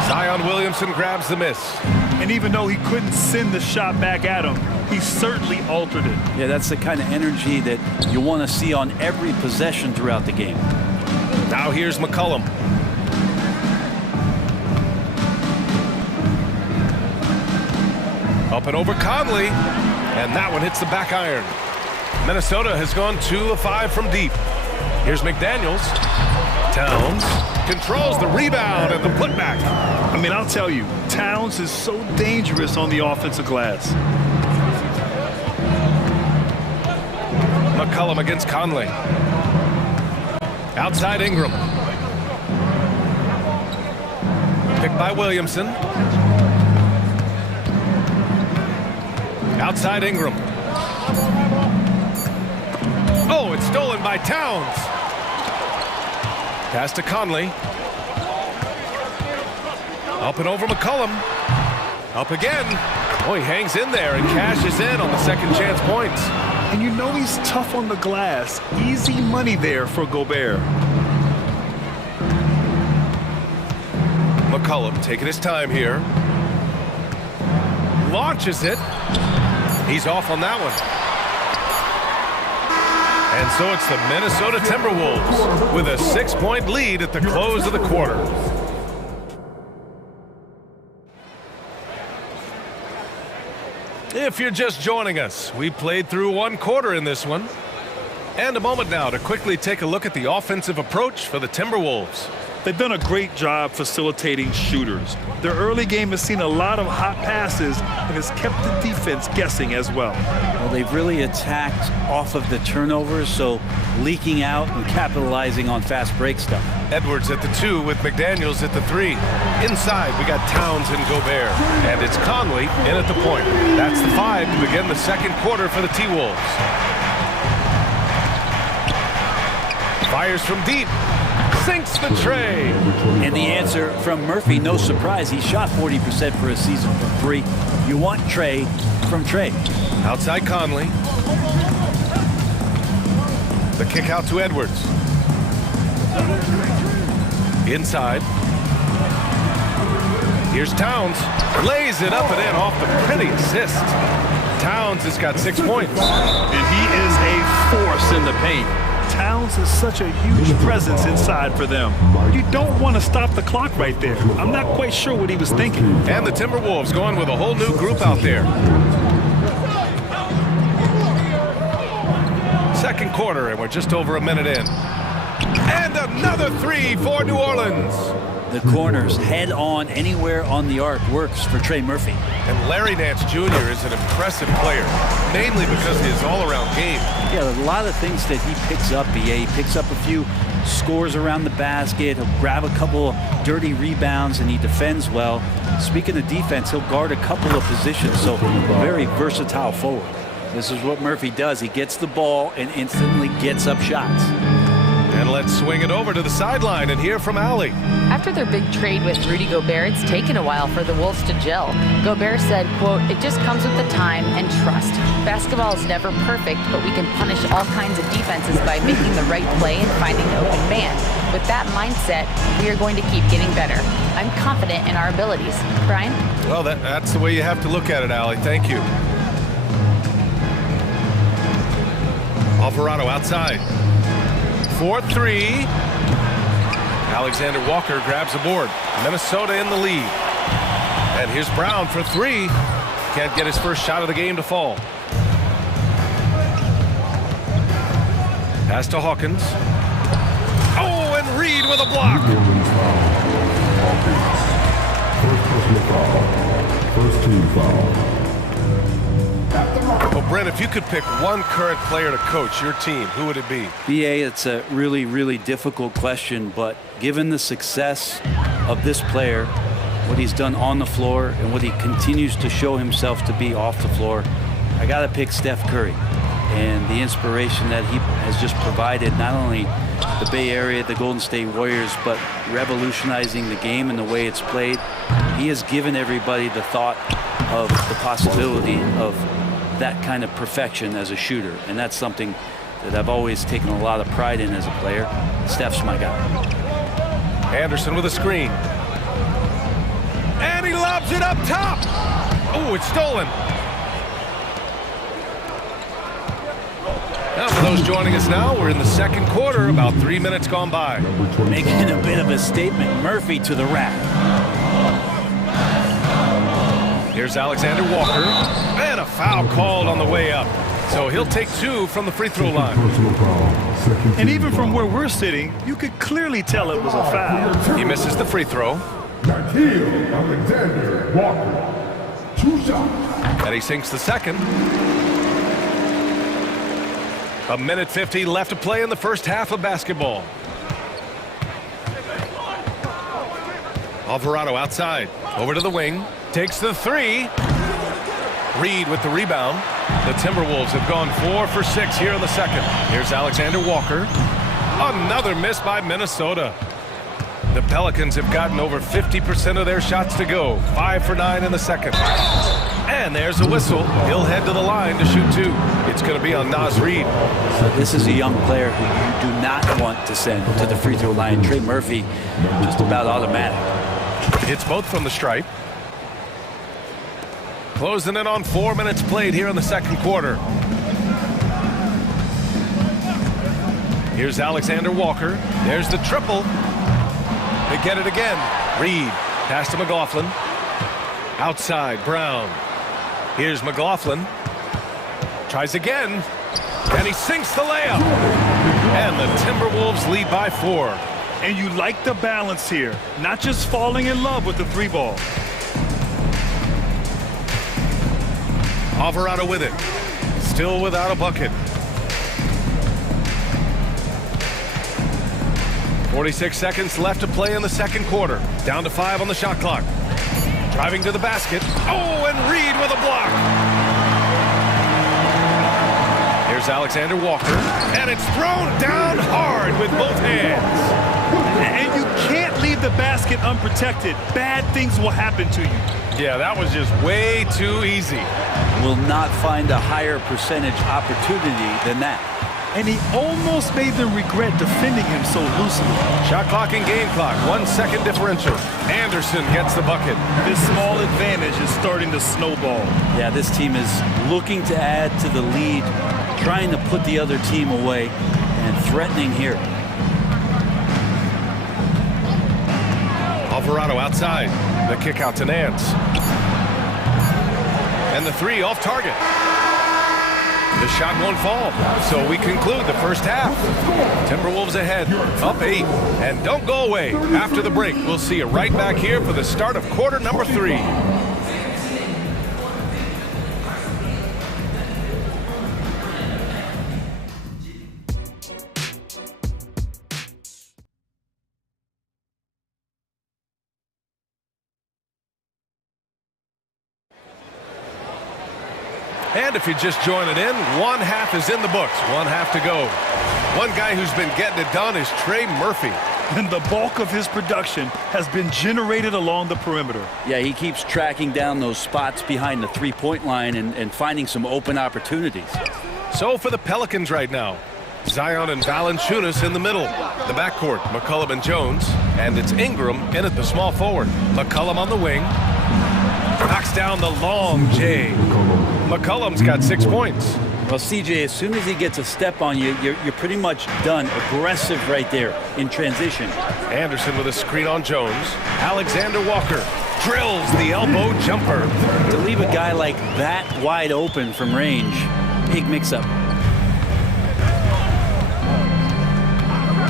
Zion Williamson grabs the miss. And even though he couldn't send the shot back at him, he certainly altered it. Yeah, that's the kind of energy that you want to see on every possession throughout the game. Now here's McCollum. Up and over Conley. And that one hits the back iron. Minnesota has gone 2 of 5 from deep. Here's McDaniels. Towns controls the rebound and the putback. I mean, I'll tell you, Towns is so dangerous on the offensive glass. McCollum against Conley. Outside Ingram. Picked by Williamson. Outside Ingram. Oh, it's stolen by Towns. Pass to Conley. Up and over McCollum. Up again. Oh, he hangs in there and cashes in on the second chance points. And you know he's tough on the glass. Easy money there for Gobert. McCollum taking his time here. Launches it. He's off on that one. And so it's the Minnesota Timberwolves with a 6-point lead at the close of the quarter. If you're just joining us, we played through one quarter in this one. And a moment now to quickly take a look at the offensive approach for the Timberwolves. They've done a great job facilitating shooters. Their early game has seen a lot of hot passes and has kept the defense guessing as well. Well, they've really attacked off of the turnovers, so leaking out and capitalizing on fast break stuff. Edwards at the 2 with McDaniels at the 3. Inside, we got Towns and Gobert. And it's Conley in at the point. That's the 5 to begin the second quarter for the T-Wolves. Fires from deep. Sinks the tray. And the answer from Murphy, no surprise. He shot 40% for a season from 3. You want Trey from Trey. Outside Conley. The kick out to Edwards. Inside. Here's Towns. Lays it up and in off the pretty assist. Towns has got 6 points. And he is a force in the paint. Towns is such a huge presence inside for them. You don't want to stop the clock right there. I'm not quite sure what he was thinking. And the Timberwolves going with a whole new group out there. Second quarter, and we're just over a minute in. And another 3 for New Orleans. The corners head on anywhere on the arc works for Trey Murphy. And Larry Nance Jr. is an impressive player, mainly because of his all-around game. Yeah, a lot of things that he picks up, BA. He picks up a few scores around the basket. He'll grab a couple of dirty rebounds, and he defends well. Speaking of defense, he'll guard a couple of positions, so very versatile forward. This is what Murphy does. He gets the ball and instantly gets up shots. And let's swing it over to the sideline and hear from Allie. After their big trade with Rudy Gobert, it's taken a while for the Wolves to gel. Gobert said, quote, "It just comes with the time and trust. Basketball is never perfect, but we can punish all kinds of defenses by making the right play and finding the open man. With that mindset, we are going to keep getting better. I'm confident in our abilities." Brian? Well, that's the way you have to look at it, Allie. Thank you. Alvarado outside. 4-3. Alexander Walker grabs a board. Minnesota in the lead. And here's Brown for 3. Can't get his first shot of the game to fall. Pass to Hawkins. Oh, and Reed with a block. First team foul. Well, Brent, if you could pick one current player to coach your team, who would it be? BA, it's a really, really difficult question, but given the success of this player, what he's done on the floor and what he continues to show himself to be off the floor, I got to pick Steph Curry. And the inspiration that he has just provided, not only the Bay Area, the Golden State Warriors, but revolutionizing the game and the way it's played. He has given everybody the thought of the possibility of that kind of perfection as a shooter. And that's something that I've always taken a lot of pride in as a player. Steph's my guy. Anderson with a screen. And he lobs it up top. Oh, it's stolen. Now, for those joining us now, we're in the second quarter, about 3 minutes gone by. Making a bit of a statement. Murphy to the rack. Here's Alexander Walker. And a foul called on the way up. So he'll take 2 from the free throw line. And even from where we're sitting, you could clearly tell it was a foul. He misses the free throw. Alexander Walker. 2 shots. And he sinks the second. A minute 50 left to play in the first half of basketball. Alvarado outside. Over to the wing. Takes the 3. Reed with the rebound. The Timberwolves have gone 4 for 6 here in the second. Here's Alexander Walker. Another miss by Minnesota. The Pelicans have gotten over 50% of their shots to go. 5 for 9 in the second. And there's a whistle. He'll head to the line to shoot 2. It's going to be on Naz Reed. This is a young player who you do not want to send to the free throw line. Trey Murphy, just about automatic. It's both from the stripe. Closing in on 4 minutes played here in the second quarter. Here's Alexander Walker. There's the triple. They get it again. Reed, pass to McLaughlin. Outside, Brown. Here's McLaughlin. Tries again. And he sinks the layup. And the Timberwolves lead by 4. And you like the balance here. Not just falling in love with the 3-ball. Alvarado with it. Still without a bucket. 46 seconds left to play in the second quarter. Down to 5 on the shot clock. Driving to the basket. Oh, and Reed with a block. Here's Alexander Walker. And it's thrown down hard with both hands. And you can't leave the basket unprotected. Bad things will happen to you. Yeah, that was just way too easy. Will not find a higher percentage opportunity than that. And he almost made them regret defending him so loosely. Shot clock and game clock, 1 second differential. Anderson gets the bucket. This small advantage is starting to snowball. Yeah, this team is looking to add to the lead, trying to put the other team away, and threatening here. Alvarado outside. The kick out to Nance. And the 3 off target. The shot won't fall, so we conclude the first half. Timberwolves ahead, up 8. And don't go away. After the break, we'll see you right back here for the start of quarter number 3. And if you're just joining in, 1 half is in the books. 1 half to go. One guy who's been getting it done is Trey Murphy. And the bulk of his production has been generated along the perimeter. Yeah, he keeps tracking down those spots behind the three-point line and finding some open opportunities. So for the Pelicans right now, Zion and Valanciunas in the middle. The backcourt, McCollum and Jones. And it's Ingram in at the small forward. McCollum on the wing. Knocks down the long J. McCollum's got 6 points. Well, CJ, as soon as he gets a step on you, you're pretty much done. Aggressive right there in transition. Anderson with a screen on Jones. Alexander Walker drills the elbow jumper. To leave a guy like that wide open from range, big mix-up.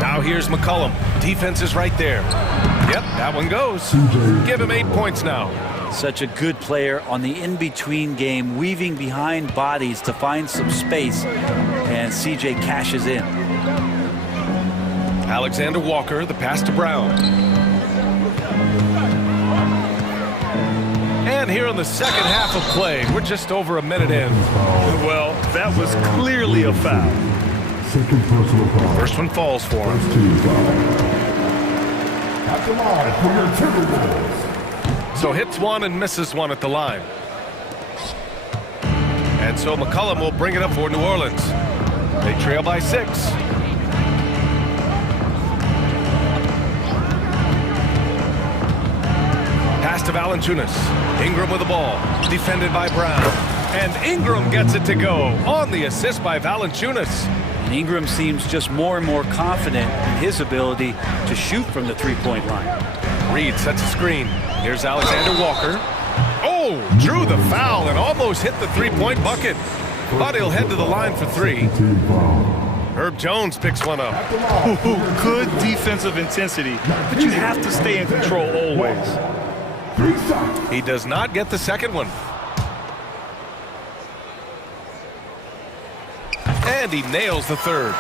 Now here's McCollum. Defense is right there. Yep, that one goes. Give him 8 points now. Such a good player on the in-between game, weaving behind bodies to find some space, and CJ cashes in. Alexander Walker, the pass to Brown. And here in the second half of play, we're just over a minute in. Well, that was clearly a foul. Second personal foul. First one falls for him. At the line for your Timberwolves. So hits one and misses one at the line. And so McCollum will bring it up for New Orleans. They trail by 6. Pass to Valanciunas. Ingram with the ball. Defended by Brown. And Ingram gets it to go on the assist by Valanciunas. And Ingram seems just more and more confident in his ability to shoot from the three-point line. Reed sets a screen. Here's Alexander Walker. Oh, drew the foul and almost hit the three-point bucket. But he'll head to the line for 3. Herb Jones picks one up. Good defensive intensity, but you have to stay in control always. He does not get the second one. And he nails the third.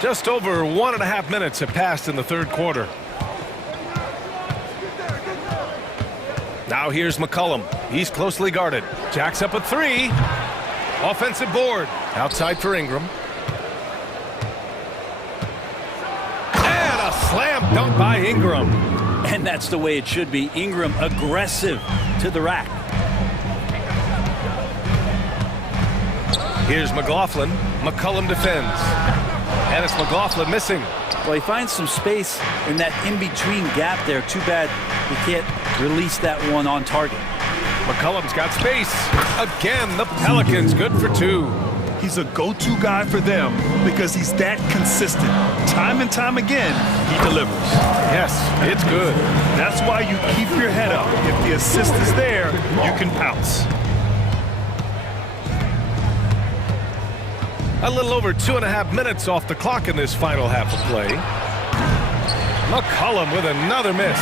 Just over 1.5 minutes have passed in the third quarter. Now here's McCollum. He's closely guarded. Jacks up a three. Offensive board. Outside for Ingram. And a slam dunk by Ingram. And that's the way it should be. Ingram aggressive to the rack. Here's McLaughlin. McCollum defends. And it's McLaughlin missing. Well, he finds some space in that in-between gap there. Too bad he can't release that one on target. McCollum's got space. Again, the Pelicans good for two. He's a go-to guy for them because he's that consistent. Time and time again, he delivers. Yes, it's good. That's why you keep your head up. If the assist is there, you can pounce. A little over 2.5 minutes off the clock in this final half of play. McCollum with another miss.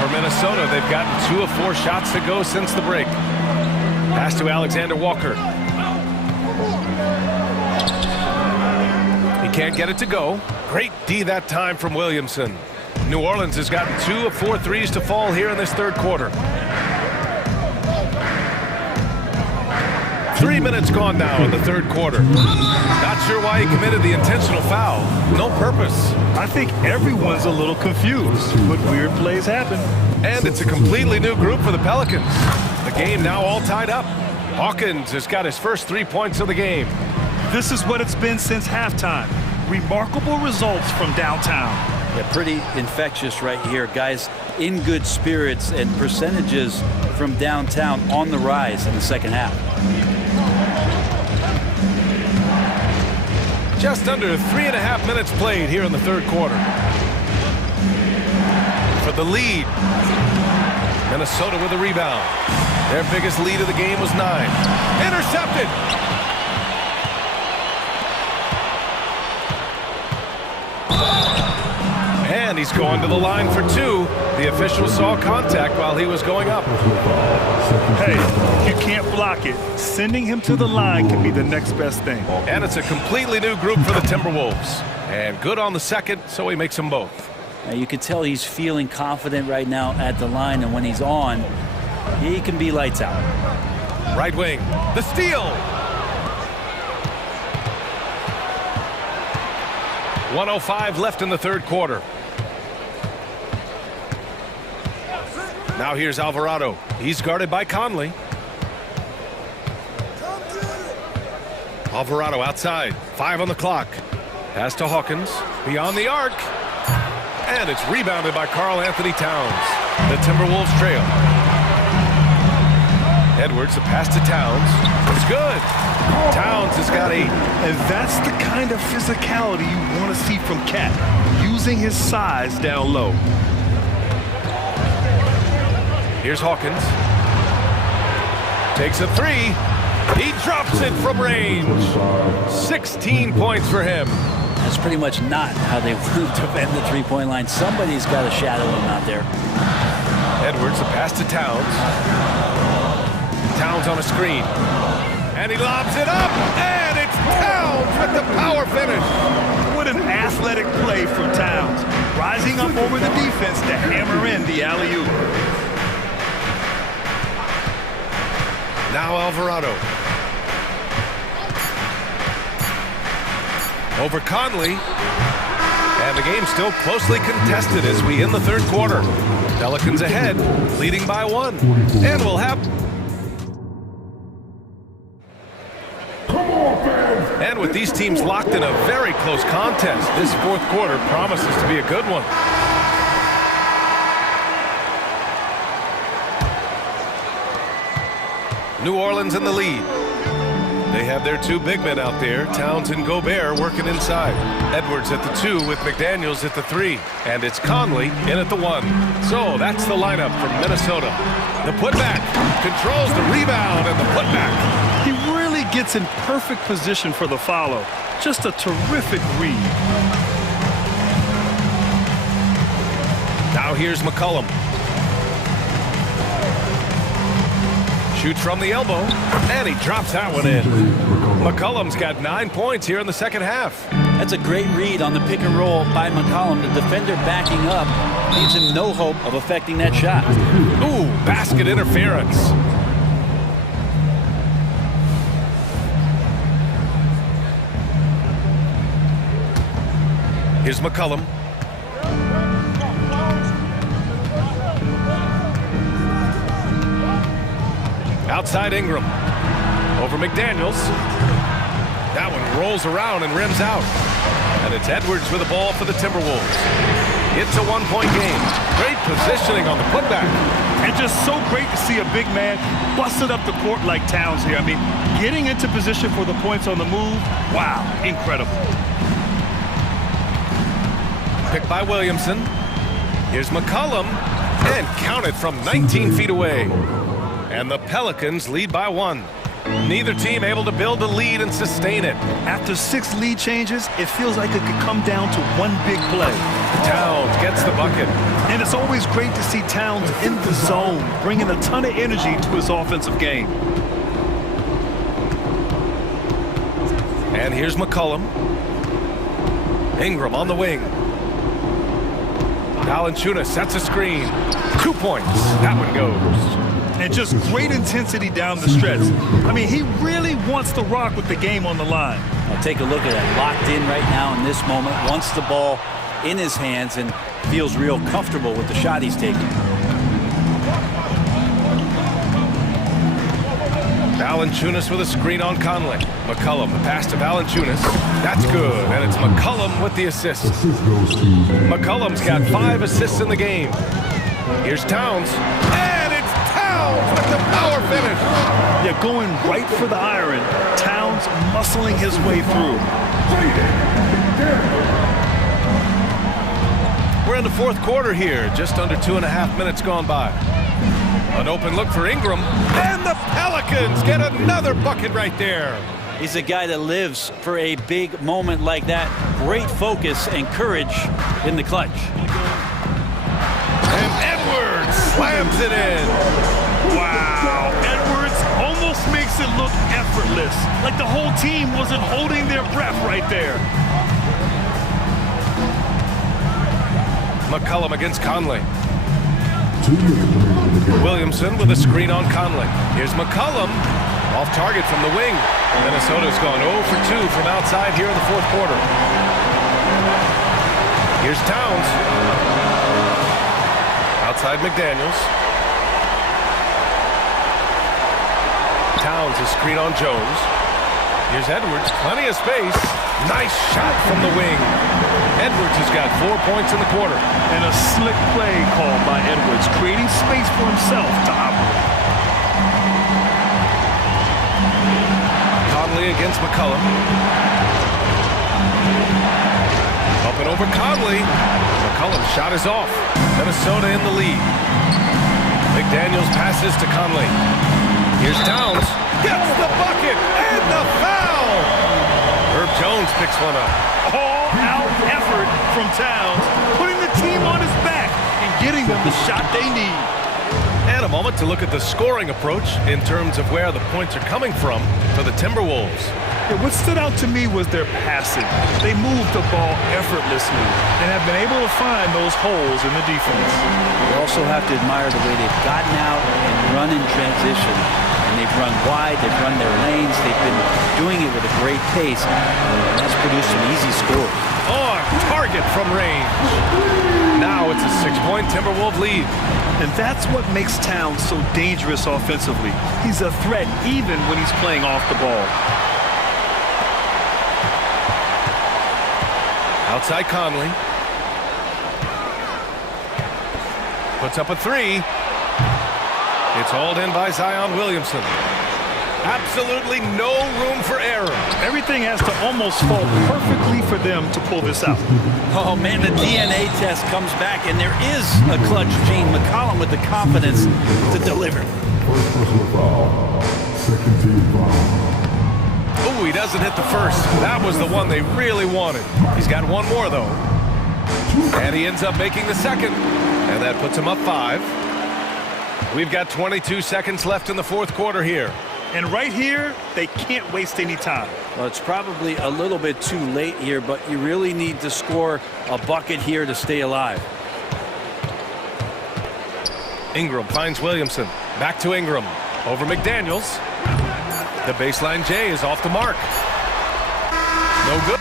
For Minnesota, they've gotten 2 of 4 shots to go since the break. Pass to Alexander Walker. He can't get it to go. Great D that time from Williamson. New Orleans has gotten 2 of 4 threes to fall here in this third quarter. 3 minutes gone now in the third quarter. Not sure why he committed the intentional foul. No purpose. I think everyone's a little confused, but weird plays happen. And it's a completely new group for the Pelicans. The game now all tied up. Hawkins has got his first 3 points of the game. This is what it's been since halftime. Remarkable results from downtown. Yeah, pretty infectious right here. Guys in good spirits and percentages from downtown on the rise in the second half. Just under 3.5 minutes played here in the third quarter. For the lead, Minnesota with a rebound. Their biggest lead of the game was 9. Intercepted. And he's going to the line for 2. The official saw contact while he was going up. Hey, you can't block it. Sending him to the line can be the next best thing. And it's a completely new group for the Timberwolves. And good on the second, so he makes them both. Now you can tell he's feeling confident right now at the line, and when he's on, he can be lights out. Right wing, the steal. 1:05 left in the third quarter. Now here's Alvarado. He's guarded by Conley. Alvarado outside. 5 on the clock. Pass to Hawkins. Beyond the arc. And it's rebounded by Karl Anthony Towns. The Timberwolves trail. Edwards, the pass to Towns. It's good. Towns has got 8. And that's the kind of physicality you want to see from Cat, using his size down low. Here's Hawkins. Takes a 3. He drops it from range. 16 points for him. That's pretty much not how they want to defend the three-point line. Somebody's got to shadow him out there. Edwards, the pass to Towns. Towns on a screen. And he lobs it up. And it's Towns with the power finish. What an athletic play from Towns. Rising up over the defense to hammer in the alley-oop. Now Alvarado. Over Conley. And the game's still closely contested as we end the third quarter. Pelicans ahead, leading by 1. And we'll have... And with these teams locked in a very close contest, this fourth quarter promises to be a good one. New Orleans in the lead. They have their 2 big men out there, Towns and Gobert, working inside. Edwards at the 2 with McDaniels at the 3. And it's Conley in at the 1. So that's the lineup from Minnesota. The putback controls the rebound and the putback. He really gets in perfect position for the follow. Just a terrific read. Now here's McCollum. Shoots from the elbow, and he drops that one in. McCollum's got 9 points here in the second half. That's a great read on the pick and roll by McCollum. The defender backing up leaves him no hope of affecting that shot. Ooh, basket interference. Here's McCollum. Outside Ingram. Over McDaniels. That one rolls around and rims out. And it's Edwards with the ball for the Timberwolves. It's a one-point game. Great positioning on the putback. And just so great to see a big man busting up the court like Towns here. I mean, getting into position for the points on the move, wow, incredible. Picked by Williamson. Here's McCollum. And counted from 19 feet away. And the Pelicans lead by 1. Neither team able to build a lead and sustain it. After 6 lead changes, it feels like it could come down to one big play. Towns gets the bucket. And it's always great to see Towns in the zone, bringing a ton of energy to his offensive game. And here's McCollum. Ingram on the wing. Valanciunas sets a screen. 2 points. That one goes. And just great intensity down the stretch. I mean, he really wants to rock with the game on the line. Now take a look at it. Locked in right now in this moment. Wants the ball in his hands and feels real comfortable with the shot he's taking. Valanciunas with a screen on Conley. McCollum, the pass to Valanciunas. That's good, and it's McCollum with the assist. McCollum's got 5 assists in the game. Here's Towns. And it's Towns with the power finish. Yeah, going right for the iron. Towns muscling his way through. We're in the fourth quarter here. Just under 2.5 minutes gone by. An open look for Ingram. And the Pelicans get another bucket right there. He's a guy that lives for a big moment like that. Great focus and courage in the clutch. And Edwards slams it in. Wow. Edwards almost makes it look effortless. Like the whole team wasn't holding their breath right there. McCollum against Conley. Williamson with a screen on Conley. Here's McCollum. Off target from the wing. Minnesota's gone 0 for 2 from outside here in the fourth quarter. Here's Towns. Outside McDaniels. Towns a screen on Jones. Here's Edwards. Plenty of space. Nice shot from the wing. Edwards has got 4 points in the quarter. And a slick play called by Edwards, creating space for himself to operate. Conley against McCollum. Up and over Conley. McCollum's shot is off. Minnesota in the lead. McDaniels passes to Conley. Here's Towns. Gets the bucket and the foul. Herb Jones picks one up. All-out effort from Towns, putting the team on his back and getting them the shot they need. And a moment to look at the scoring approach in terms of where the points are coming from for the Timberwolves. Yeah, what stood out to me was their passing. They moved the ball effortlessly and have been able to find those holes in the defense. You also have to admire the way they've gotten out and run in transition. And they've run wide, they've run their lanes, they've been doing it with a great pace. And that's produced some easy scores. On target from range. Now it's a 6-point Timberwolves lead. And that's what makes Towns so dangerous offensively. He's a threat even when he's playing off the ball. Outside Conley. Puts up a 3. It's hauled in by Zion Williamson. Absolutely no room for error. Everything has to almost fall perfectly for them to pull this out. Oh, man, the DNA test comes back, and there is a clutch gene. McCollum with the confidence to deliver. Oh, he doesn't hit the first. That was the one they really wanted. He's got one more, though. And he ends up making the second. And that puts him up 5. We've got 22 seconds left in the fourth quarter here. And right here, they can't waste any time. Well, it's probably a little bit too late here, but you really need to score a bucket here to stay alive. Ingram finds Williamson. Back to Ingram. Over McDaniels. The baseline J is off the mark. No good.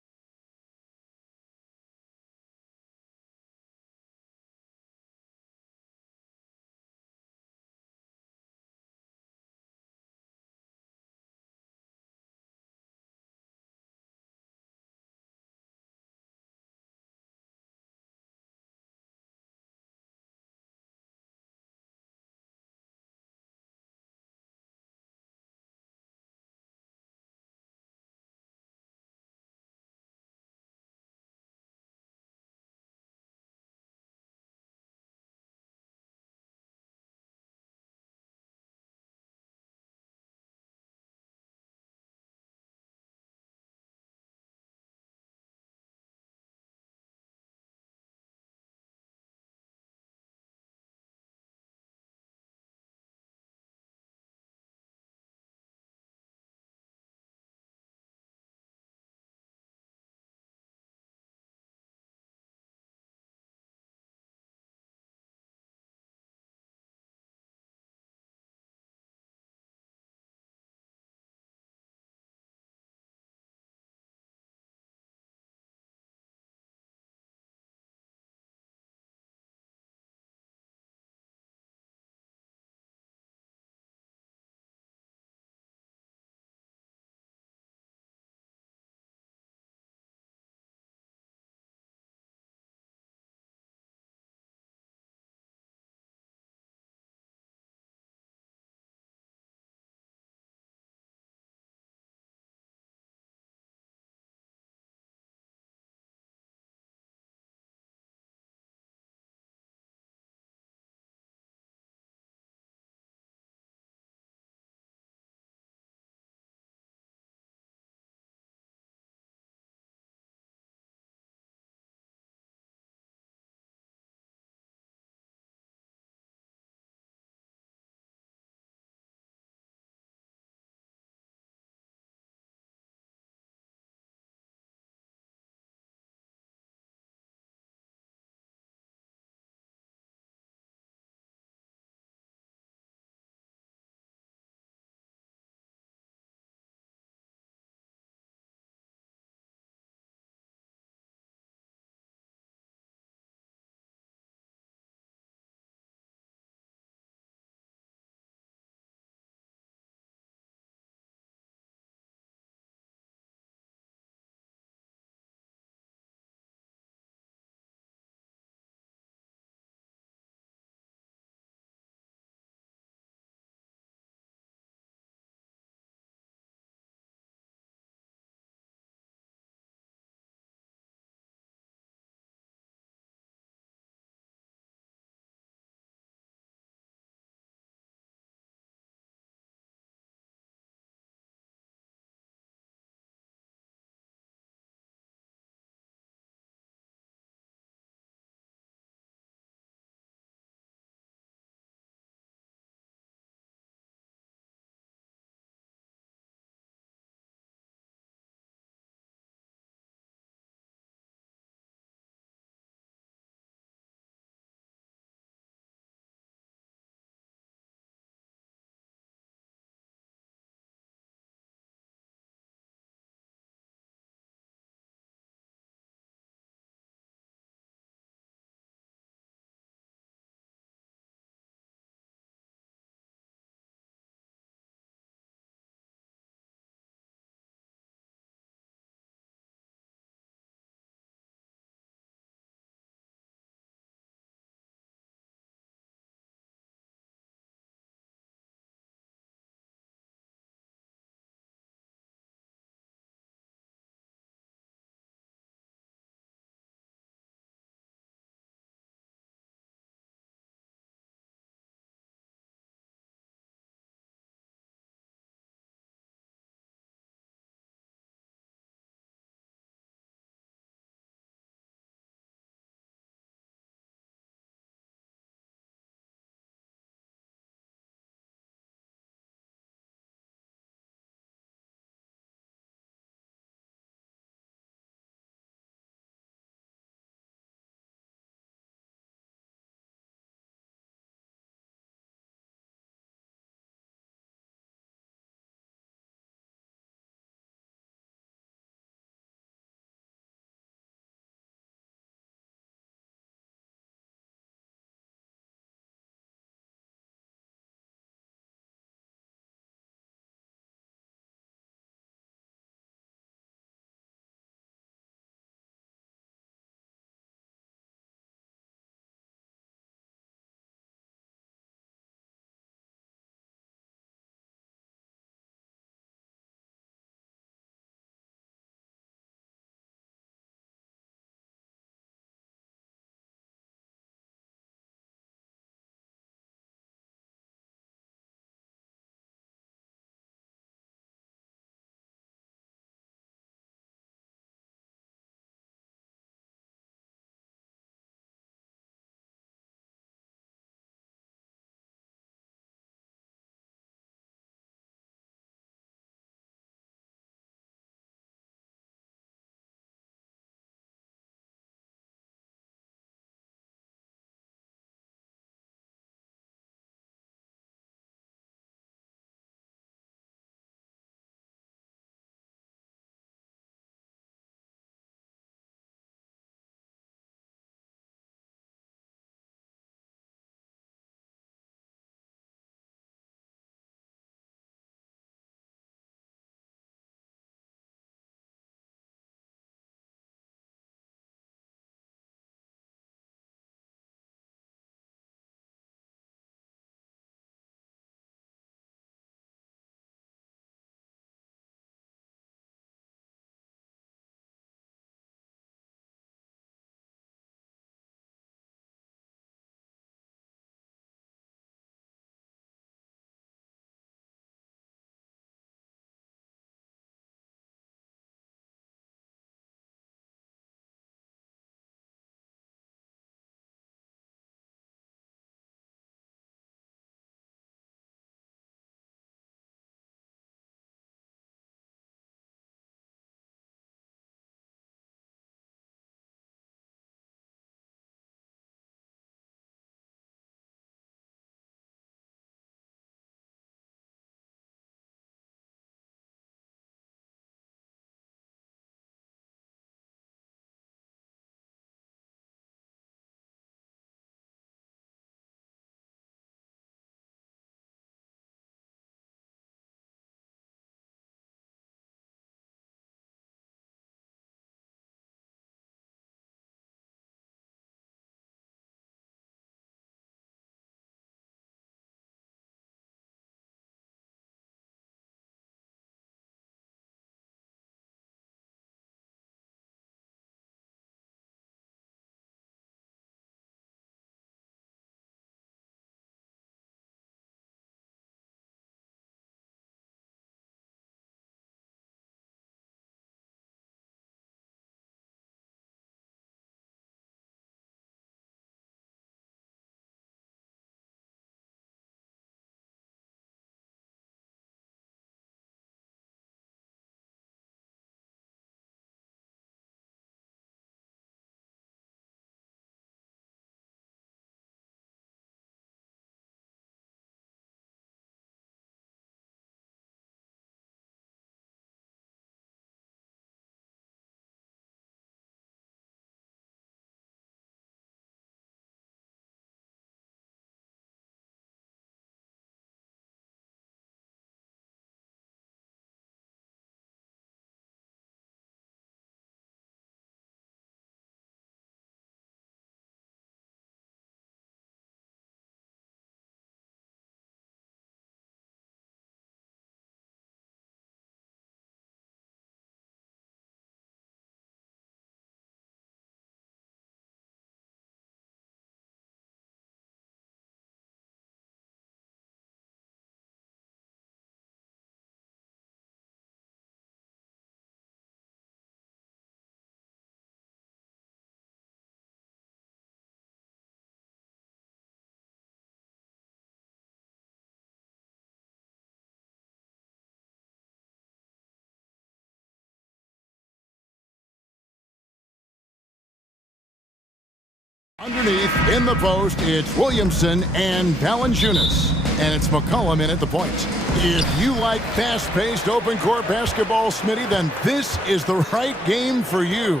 Underneath, in the post, it's Williamson and Valanciunas. And it's McCollum in at the point. If you like fast-paced open-court basketball, Smitty, then this is the right game for you.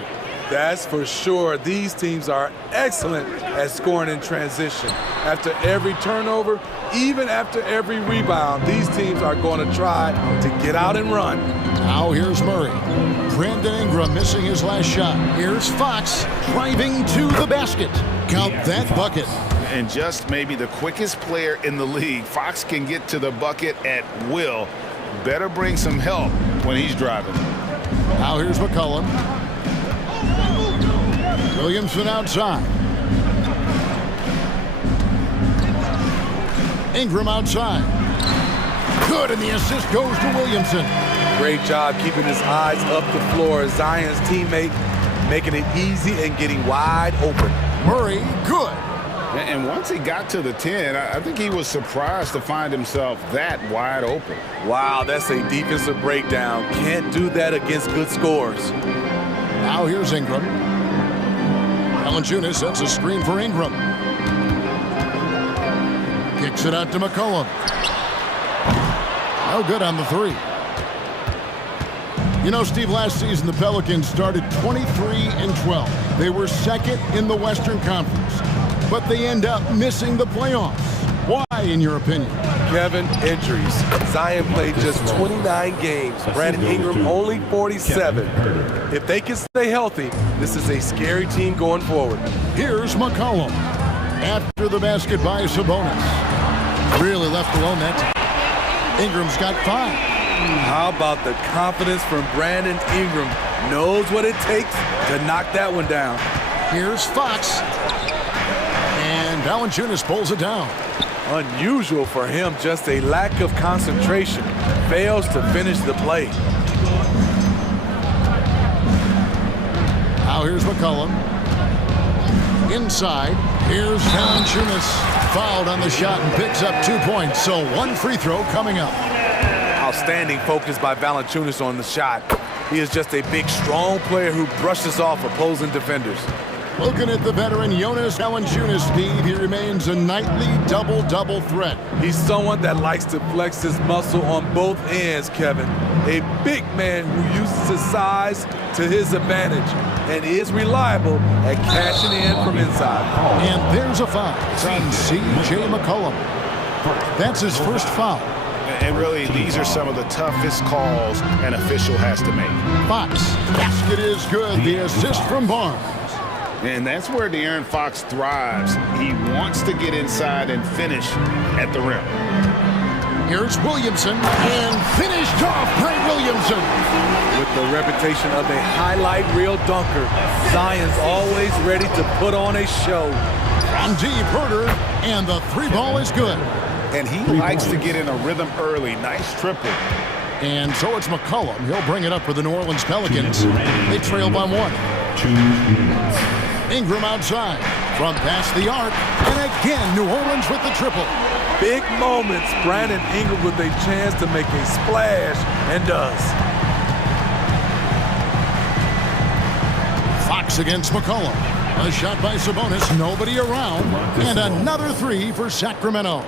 That's for sure. These teams are excellent at scoring in transition. After every turnover, even after every rebound, these teams are going to try to get out and run. Now here's Murray. Brandon Ingram missing his last shot. Here's Fox driving to the basket. Count that bucket. And just maybe the quickest player in the league. Fox can get to the bucket at will. Better bring some help when he's driving. Now here's McCollum. Williamson outside. Ingram outside. Good, and the assist goes to Williamson. Great job keeping his eyes up the floor. Zion's teammate making it easy and getting wide open. Murray, good. And once he got to the 10, I think he was surprised to find himself that wide open. Wow, that's a defensive breakdown. Can't do that against good scores. Now here's Ingram. Valanciunas sets a screen for Ingram. Kicks it out to McCollum. No good on the three. You know, Steve, last season the Pelicans started 23-12. They were second in the Western Conference, but they end up missing the playoffs. Why, in your opinion? Kevin, injuries. Zion played just 29 games. Brandon Ingram only 47. If they can stay healthy, this is a scary team going forward. Here's McCollum. After the basket by Sabonis. Really left alone that time. Ingram's got 5. How about the confidence from Brandon Ingram? Knows what it takes to knock that one down. Here's Fox. And Valanciunas pulls it down. Unusual for him, just a lack of concentration. Fails to finish the play. Now here's McCollum. Inside, here's Valanciunas. Fouled on the shot and picks up 2 points. So 1 free throw coming up. Outstanding focus by Valanciunas on the shot. He is just a big, strong player who brushes off opposing defenders. Looking at the veteran Jonas Valanciunas, Steve, he remains a nightly double-double threat. He's someone that likes to flex his muscle on both ends, Kevin. A big man who uses his size to his advantage and is reliable at cashing in from inside. And there's a foul. It's on C.J. McCollum. That's his first foul. And really, these are some of the toughest calls an official has to make. Fox. Basket is good. The assist from Barnes. And that's where De'Aaron Fox thrives. He wants to get inside and finish at the rim. Here's Williamson, and finished off by Williamson. With the reputation of a highlight reel dunker, Zion's always ready to put on a show. From deep, Herder, and the 3 ball is good. And he likes to get in a rhythm early. Nice triple. And so it's McCollum. He'll bring it up for the New Orleans Pelicans. They trail by 1. Ingram outside from past the arc, and again New Orleans with the triple. Big moments. Brandon Ingram with a chance to make a splash, and does. Fox against McCollum. A shot by Sabonis, nobody around, and another 3 for Sacramento.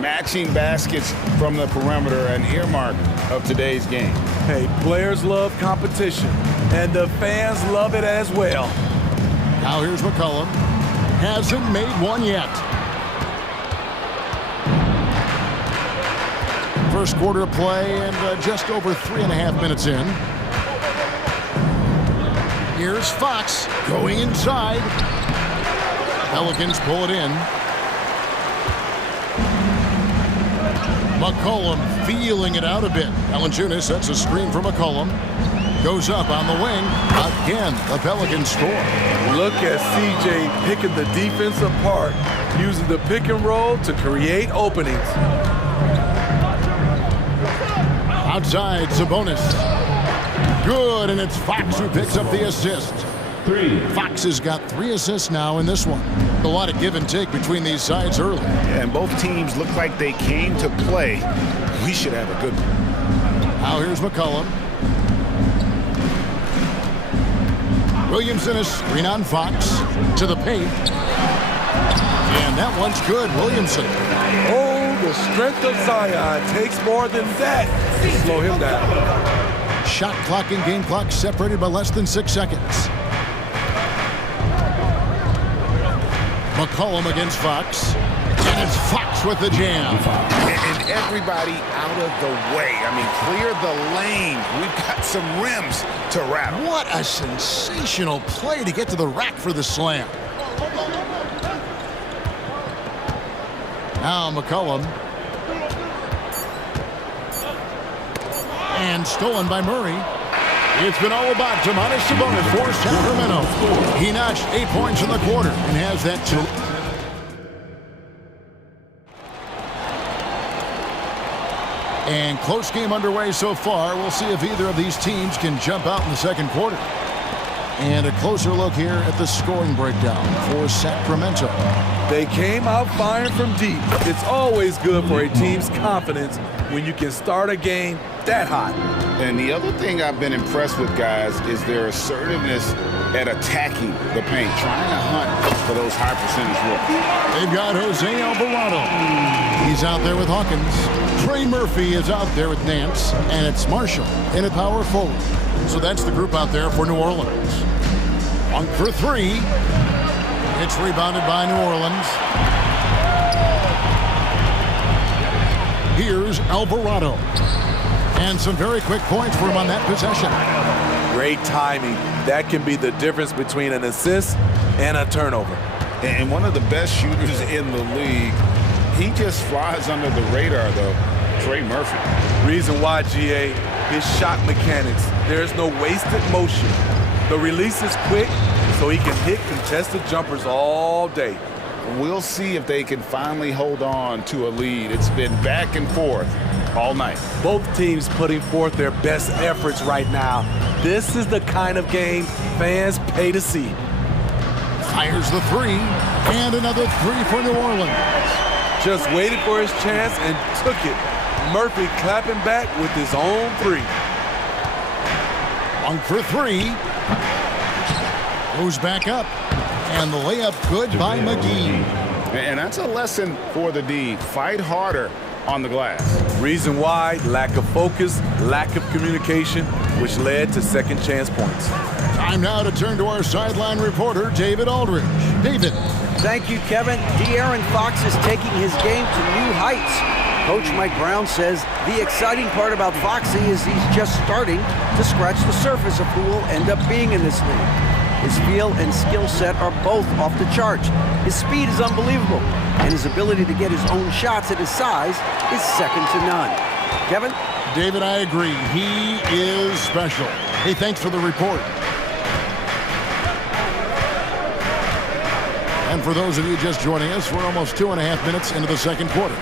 Matching baskets from the perimeter, an earmark of today's game. Hey, players love competition, and the fans love it as well. Now here's McCollum. Hasn't made one yet. First quarter of play and just over 3.5 minutes in. Here's Fox going inside. Pelicans pull it in. McCollum feeling it out a bit. Valanciunas sets a screen for McCollum. Goes up on the wing. Again, the Pelicans score. Look at CJ picking the defense apart, using the pick and roll to create openings. Outside, Sabonis. Good, and it's Fox who picks up the assist. 3. Fox has got 3 assists now in this one. A lot of give and take between these sides early. Yeah, and both teams look like they came to play. We should have a good one. Now here's McCollum. Williamson is screen on Fox to the paint. And that one's good, Williamson. Oh, the strength of Zion takes more than that to slow him down. Shot clock and game clock separated by less than 6 seconds. McCollum against Fox. And it's Fox with the jam. And everybody out of the way. I mean, clear the lane. We've got some rims to rattle. What a sensational play to get to the rack for the slam. Now McCollum. And stolen by Murray. It's been all about Domantas Sabonis for Sacramento. He notched 8 points in the quarter and has that 2. And close game underway so far. We'll see if either of these teams can jump out in the second quarter. And a closer look here at the scoring breakdown for Sacramento. They came out firing from deep. It's always good for a team's confidence when you can start a game that hot. And the other thing I've been impressed with, guys, is their assertiveness at attacking the paint, trying to hunt for those high percentage looks. They've got Jose Alvarado. He's out there with Hawkins. Trey Murphy is out there with Nance. And it's Marshall in a power forward. So that's the group out there for New Orleans. One for 3. It's rebounded by New Orleans. Here's Alvarado. And some very quick points for him on that possession. Great timing. That can be the difference between an assist and a turnover. And one of the best shooters in the league. He just flies under the radar, though. Trey Murphy. Reason why, GA, his shot mechanics. There's no wasted motion. The release is quick, so he can hit contested jumpers all day. We'll see if they can finally hold on to a lead. It's been back and forth all night. Both teams putting forth their best efforts right now. This is the kind of game fans pay to see. Fires the 3, and another 3 for New Orleans. Just waited for his chance and took it. Murphy clapping back with his own 3. 1 for 3. Goes back up. And the layup good by McGee. And that's a lesson for the D. Fight harder on the glass. Reason why, lack of focus, lack of communication, which led to second chance points. Time now to turn to our sideline reporter, David Aldridge. David. Thank you, Kevin. De'Aaron Fox is taking his game to new heights. Coach Mike Brown says the exciting part about Foxy is he's just starting to scratch the surface of who will end up being in this league. His feel and skill set are both off the charts. His speed is unbelievable, and his ability to get his own shots at his size is second to none. Kevin? David, I agree. He is special. Hey, thanks for the report. And for those of you just joining us, we're almost 2.5 minutes into the second quarter.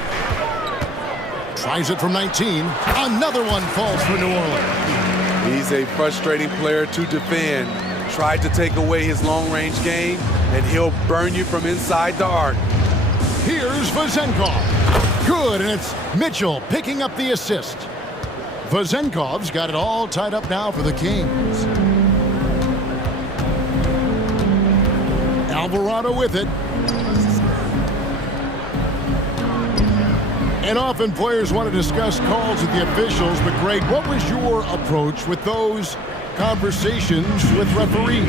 Tries it from 19. Another one falls for New Orleans. He's a frustrating player to defend. Tried to take away his long-range game, and he'll burn you from inside the arc. Here's Vezenkov. Good, and it's Mitchell picking up the assist. Vezenkov's got it all tied up now for the Kings. Alvarado with it. And often players want to discuss calls with the officials, but Greg, what was your approach with those conversations with referees?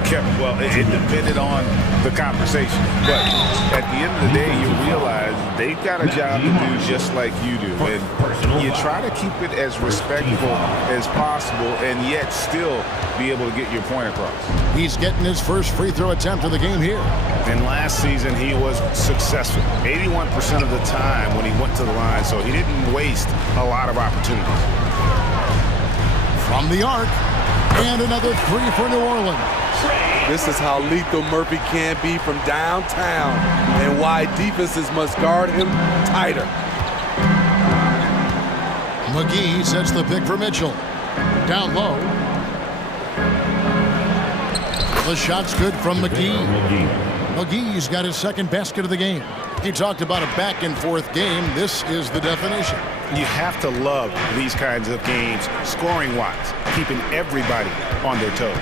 Okay, well, it depended on the conversation. But at the end of the day, you realize they've got a job to do just like you do. And you try to keep it as respectful as possible and yet still be able to get your point across. He's getting his first free throw attempt of the game here. And last season, he was successful 81% of the time when he went to the line, so he didn't waste a lot of opportunities. From the arc, and another 3 for New Orleans. This is how lethal Murphy can be from downtown and why defenses must guard him tighter. McGee sets the pick for Mitchell. Down low. The shot's good from McGee. McGee's got his second basket of the game. He talked about a back-and-forth game. This is the definition. You have to love these kinds of games, scoring-wise, keeping everybody on their toes.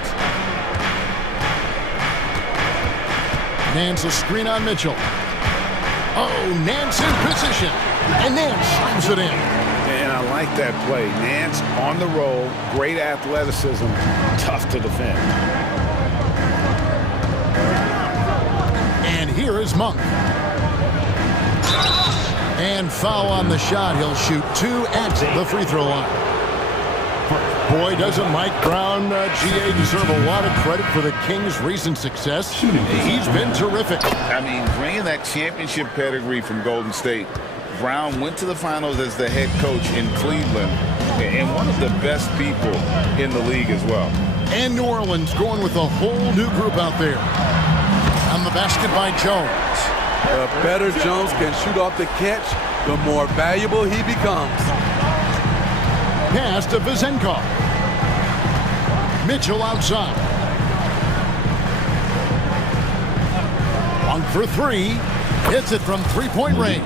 Nance a screen on Mitchell. Oh, Nance in position. And Nance slams it in. And I like that play. Nance on the roll, great athleticism, tough to defend. And here is Monk. And foul on the shot. He'll shoot 2 at the free throw line. Boy, doesn't Mike Brown, GA, deserve a lot of credit for the Kings' recent success. He's been terrific. I mean, bringing that championship pedigree from Golden State, Brown went to the finals as the head coach in Cleveland, and one of the best people in the league as well. And New Orleans going with a whole new group out there. On the basket by Jones. The better Jones can shoot off the catch, the more valuable he becomes. Pass to Vizenkov. Mitchell outside. Monk for 3. Hits it from 3-point range.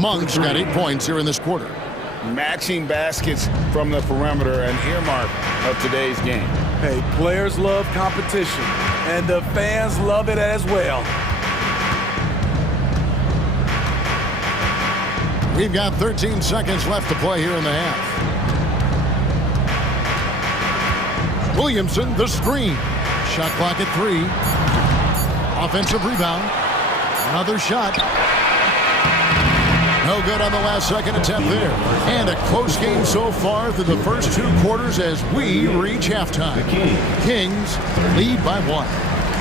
Monk's got 8 points here in this quarter. Matching baskets from the perimeter, an earmark of today's game. Hey, players love competition, and the fans love it as well. We've got 13 seconds left to play here in the half. Williamson, the screen. Shot clock at 3. Offensive rebound. Another shot. No good on the last second attempt there. And a close game so far through the first 2 quarters as we reach halftime. Kings lead by 1.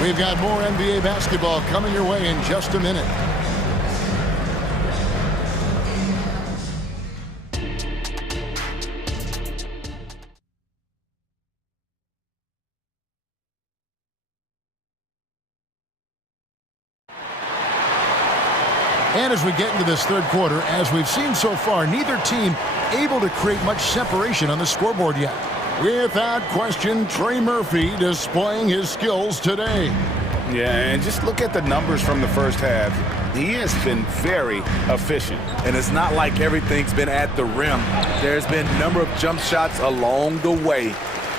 We've got more NBA basketball coming your way in just a minute. And as we get into this third quarter, as we've seen so far, neither team able to create much separation on the scoreboard yet. Without question, Trey Murphy displaying his skills today. Yeah, and just look at the numbers from the first half. He has been very efficient. And it's not like everything's been at the rim. There's been a number of jump shots along the way.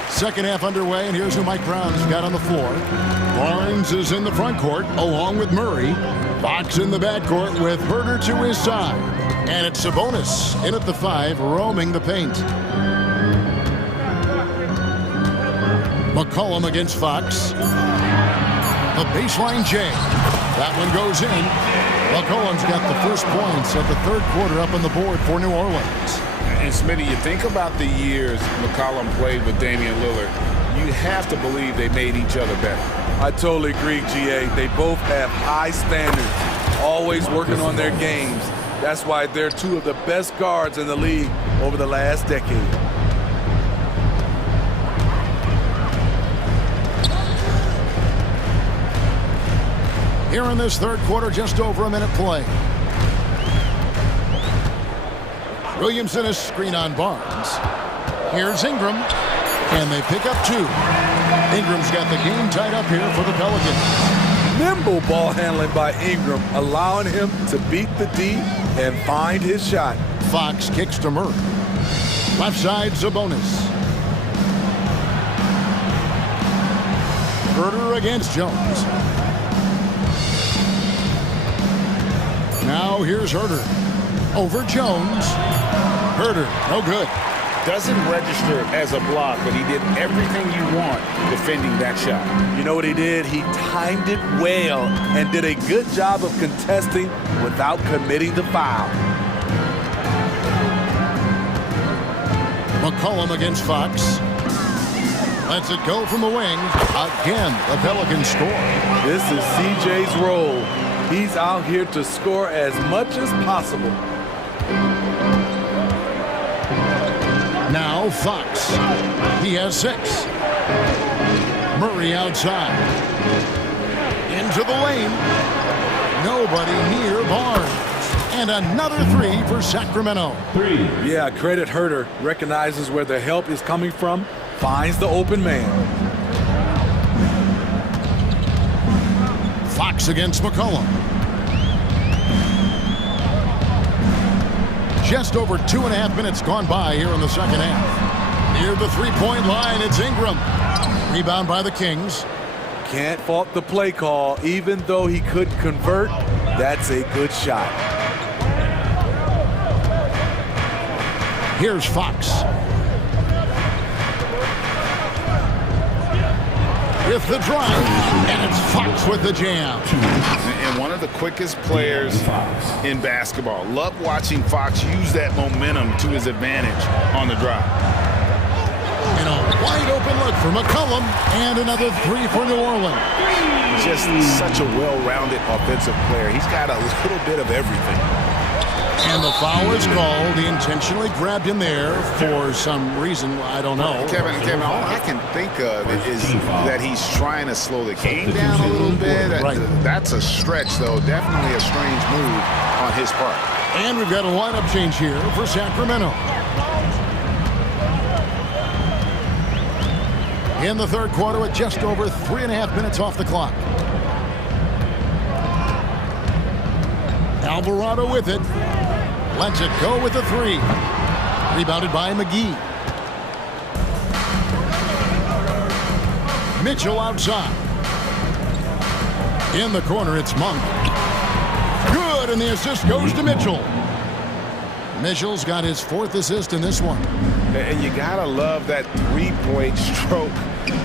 Second half underway, and here's who Mike Brown's got on the floor. Barnes is in the front court, along with Murray. Fox in the backcourt with Herder to his side. And it's Sabonis in at the 5, roaming the paint. McCollum against Fox. The baseline J. That one goes in. McCollum's got the first points of the third quarter up on the board for New Orleans. And Smitty, you think about the years McCollum played with Damian Lillard, you have to believe they made each other better. I totally agree, GA. They both have high standards, always working on their games. That's why they're 2 of the best guards in the league over the last decade. Here in this third quarter, just over a minute play. Williamson is screen on Barnes. Here's Ingram, and they pick up 2. Ingram's got the game tied up here for the Pelicans. Nimble ball handling by Ingram, allowing him to beat the D and find his shot. Fox kicks to Murray. Left side, Sabonis. Herder against Jones. Now here's Herder. Over Jones. Herder, no good. Doesn't register as a block, but he did everything you want defending that shot. You know what he did? He timed it well and did a good job of contesting without committing the foul. McCollum against Fox. Lets it go from the wing. Again, the Pelicans score. This is CJ's role. He's out here to score as much as possible. Now Fox. He has 6. Murray outside. Into the lane. Nobody near Barnes. And another 3 for Sacramento. 3. Yeah, credit Herder. Recognizes where the help is coming from. Finds the open man. Fox against McCollum. Just over 2.5 minutes gone by here in the second half. Near the 3-point line, it's Ingram. Rebound by the Kings. can't fault the play call. Even though he couldn't convert, that's a good shot. Here's Fox. With the drive, and it's Fox with the jam. And one of the quickest players in basketball. Love watching Fox use that momentum to his advantage on the drive. And a wide open look for McCollum, and another three for New Orleans. Just such a well-rounded offensive player. He's got a little bit of everything. And the foul is called. He intentionally grabbed him there for some reason. I don't know. Kevin, all I can think of is that he's trying to slow the game down a little bit. Right. That's a stretch, though. Definitely a strange move on his part. And we've got a lineup change here for Sacramento. In the third quarter with just over 3.5 minutes off the clock. Alvarado with it. Lets it go with the three. Rebounded by McGee. Mitchell outside. In the corner, it's Monk. Good, and the assist goes to Mitchell. Mitchell's got his 4th assist in this one. And you gotta love that three-point stroke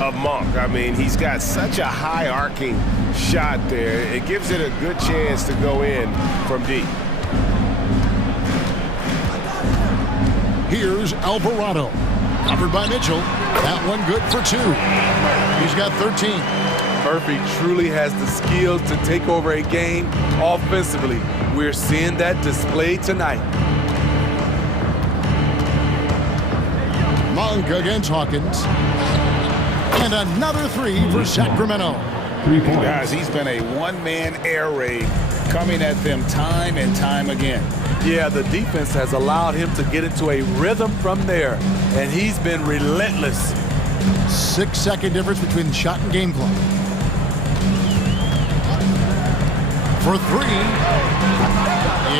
of Monk. I mean, he's got such a high arcing shot there. It gives it a good chance to go in from deep. Here's Alvarado. Covered by Mitchell. That one good for 2. He's got 13. Murphy truly has the skills to take over a game offensively. We're seeing that display tonight. Monk against Hawkins. And another 3 for Sacramento. Guys, he's been a one-man air raid coming at them time and time again. Yeah, the defense has allowed him to get into a rhythm from there, and he's been relentless. 6-second difference between shot and game clock. For 3.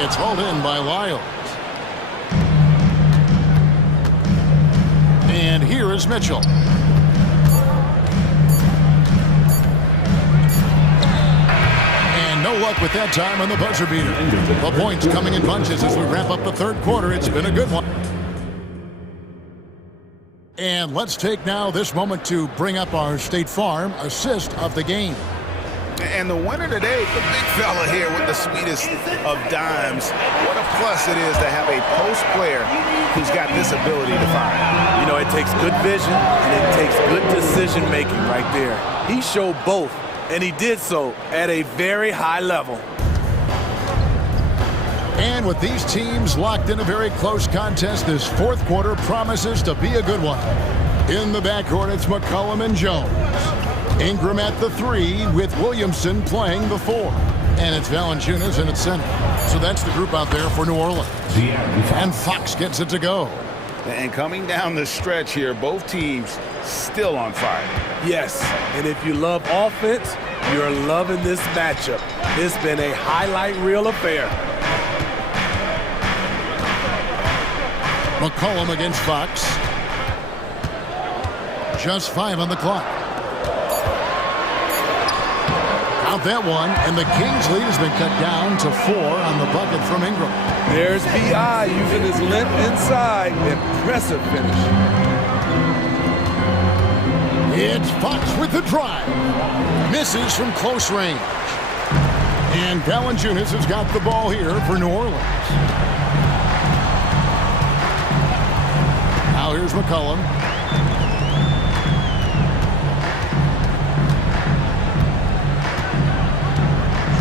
It's hauled in by Lyles. And here is Mitchell. And no luck with that time on the buzzer beater. The points coming in bunches as we wrap up the third quarter. It's been a good one. And let's take now this moment to bring up our State Farm assist of the game. And the winner today, the big fella here with the sweetest of dimes. What a plus it is to have a post player who's got this ability to find. You know, it takes good vision and it takes good decision making right there. He showed both, and he did so at a very high level. And with these teams locked in a very close contest, this fourth quarter promises to be a good one. In the backcourt, it's McCollum and Jones. Ingram at the 3 with Williamson playing the 4. And it's Valanciunas in its center. So that's the group out there for New Orleans. And Fox gets it to go. And coming down the stretch here, both teams still on fire. Yes, and if you love offense, you're loving this matchup. It's been a highlight reel affair. McCollum against Fox. Just 5 on the clock. Count that one, and the Kings' lead has been cut down to 4 on the bucket from Ingram. There's B.I. using his length inside. Impressive finish. It's Fox with the drive. Misses from close range. And Valanciunas has got the ball here for New Orleans. Now here's McCollum.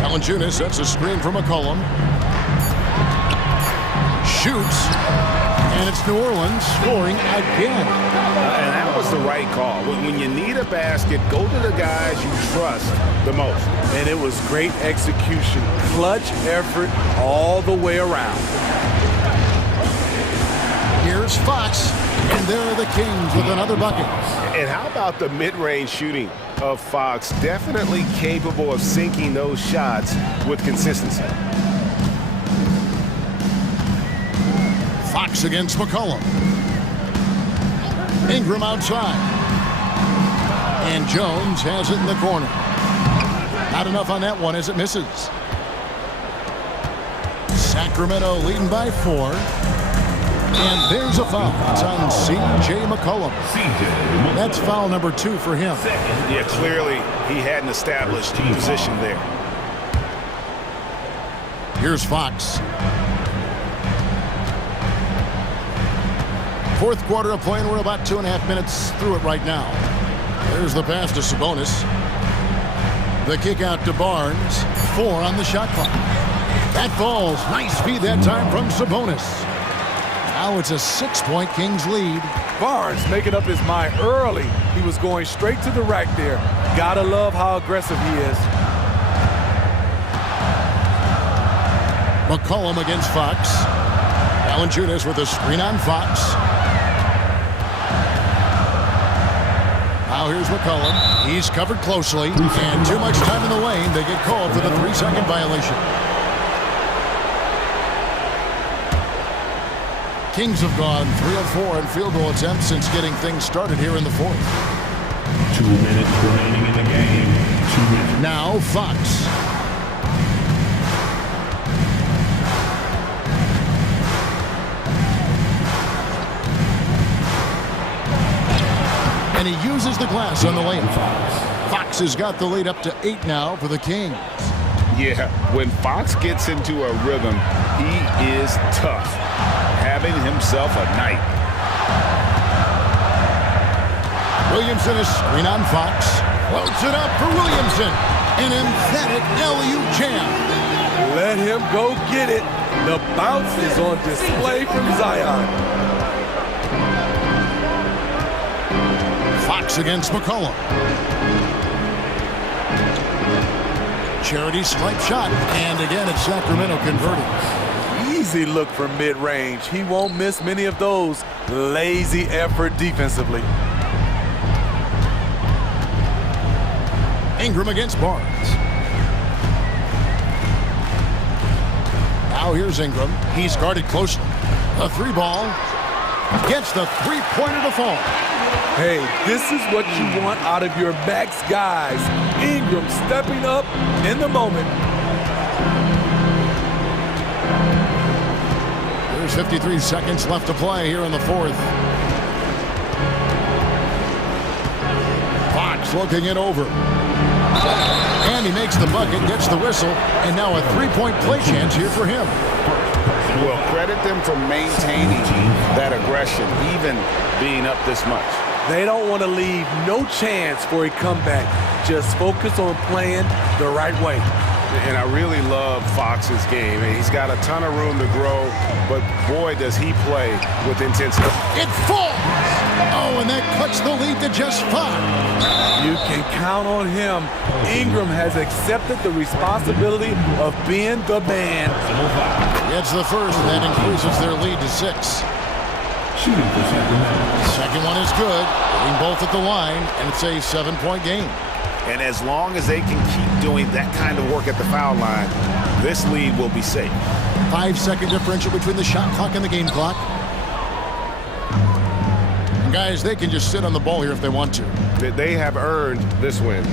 Valanciunas sets a screen for McCollum. Shoots. And it's New Orleans scoring again. And that was the right call. When you need a basket, go to the guys you trust the most. And it was great execution. Clutch effort all the way around. Here's Fox. And there are the Kings with another bucket. And how about the mid-range shooting of Fox? Definitely capable of sinking those shots with consistency. Fox against McCollum. Ingram outside. And Jones has it in the corner. Not enough on that one as it misses. Sacramento leading by 4. And there's a foul. It's on C.J. McCollum. That's foul number 2 for him. Yeah, clearly he hadn't established position there. Here's Fox. Fourth quarter of play, and we're about 2.5 minutes through it right now. There's the pass to Sabonis. The kick out to Barnes. 4 on the shot clock. That falls. Nice feed that time from Sabonis. Now it's a 6-point Kings lead. Barnes making up his mind early. He was going straight to the rack there. Gotta love how aggressive he is. McCollum against Fox. Valanciunas with a screen on Fox. Now here's McCollum. He's covered closely. And too much time in the lane. They get called for the 3-second violation. Kings have gone 3 of 4 in field goal attempts since getting things started here in the fourth. 2 minutes remaining in the game. 2 minutes. Now Fox. And he uses the glass on the lane. Fox has got the lead up to 8 now for the Kings. Yeah, when Fox gets into a rhythm, he is tough. Having himself a night. Williamson is screen on Fox. Floats it up for Williamson. An emphatic alley-oop jam. Let him go get it. The bounce is on display from Zion. Fox against McCollum. Charity stripe shot. And again, it's Sacramento converting. Easy look from mid-range. He won't miss many of those. Lazy effort defensively. Ingram against Barnes. Now here's Ingram. He's guarded closely. A 3-ball. Gets the 3-pointer to fall. Hey, this is what you want out of your backs guys. Ingram stepping up in the moment. There's 53 seconds left to play here in the fourth. Fox looking it over. And he makes the bucket, gets the whistle, and now a 3-point play chance here for him. Well, credit them for maintaining that aggression, even being up this much. They don't want to leave no chance for a comeback. Just focus on playing the right way. And I really love Fox's game. He's got a ton of room to grow, but boy, does he play with intensity. It falls! Oh, and that cuts the lead to just 5. You can count on him. Ingram has accepted the responsibility of being the man. Gets the first, and that increases their lead to 6. Shooting for Sacramento. Second one is good. Hitting both at the line, and it's a 7-point game. And as long as they can keep doing that kind of work at the foul line, this lead will be safe. 5-second differential between the shot clock and the game clock. And guys, they can just sit on the ball here if they want to. They have earned this win.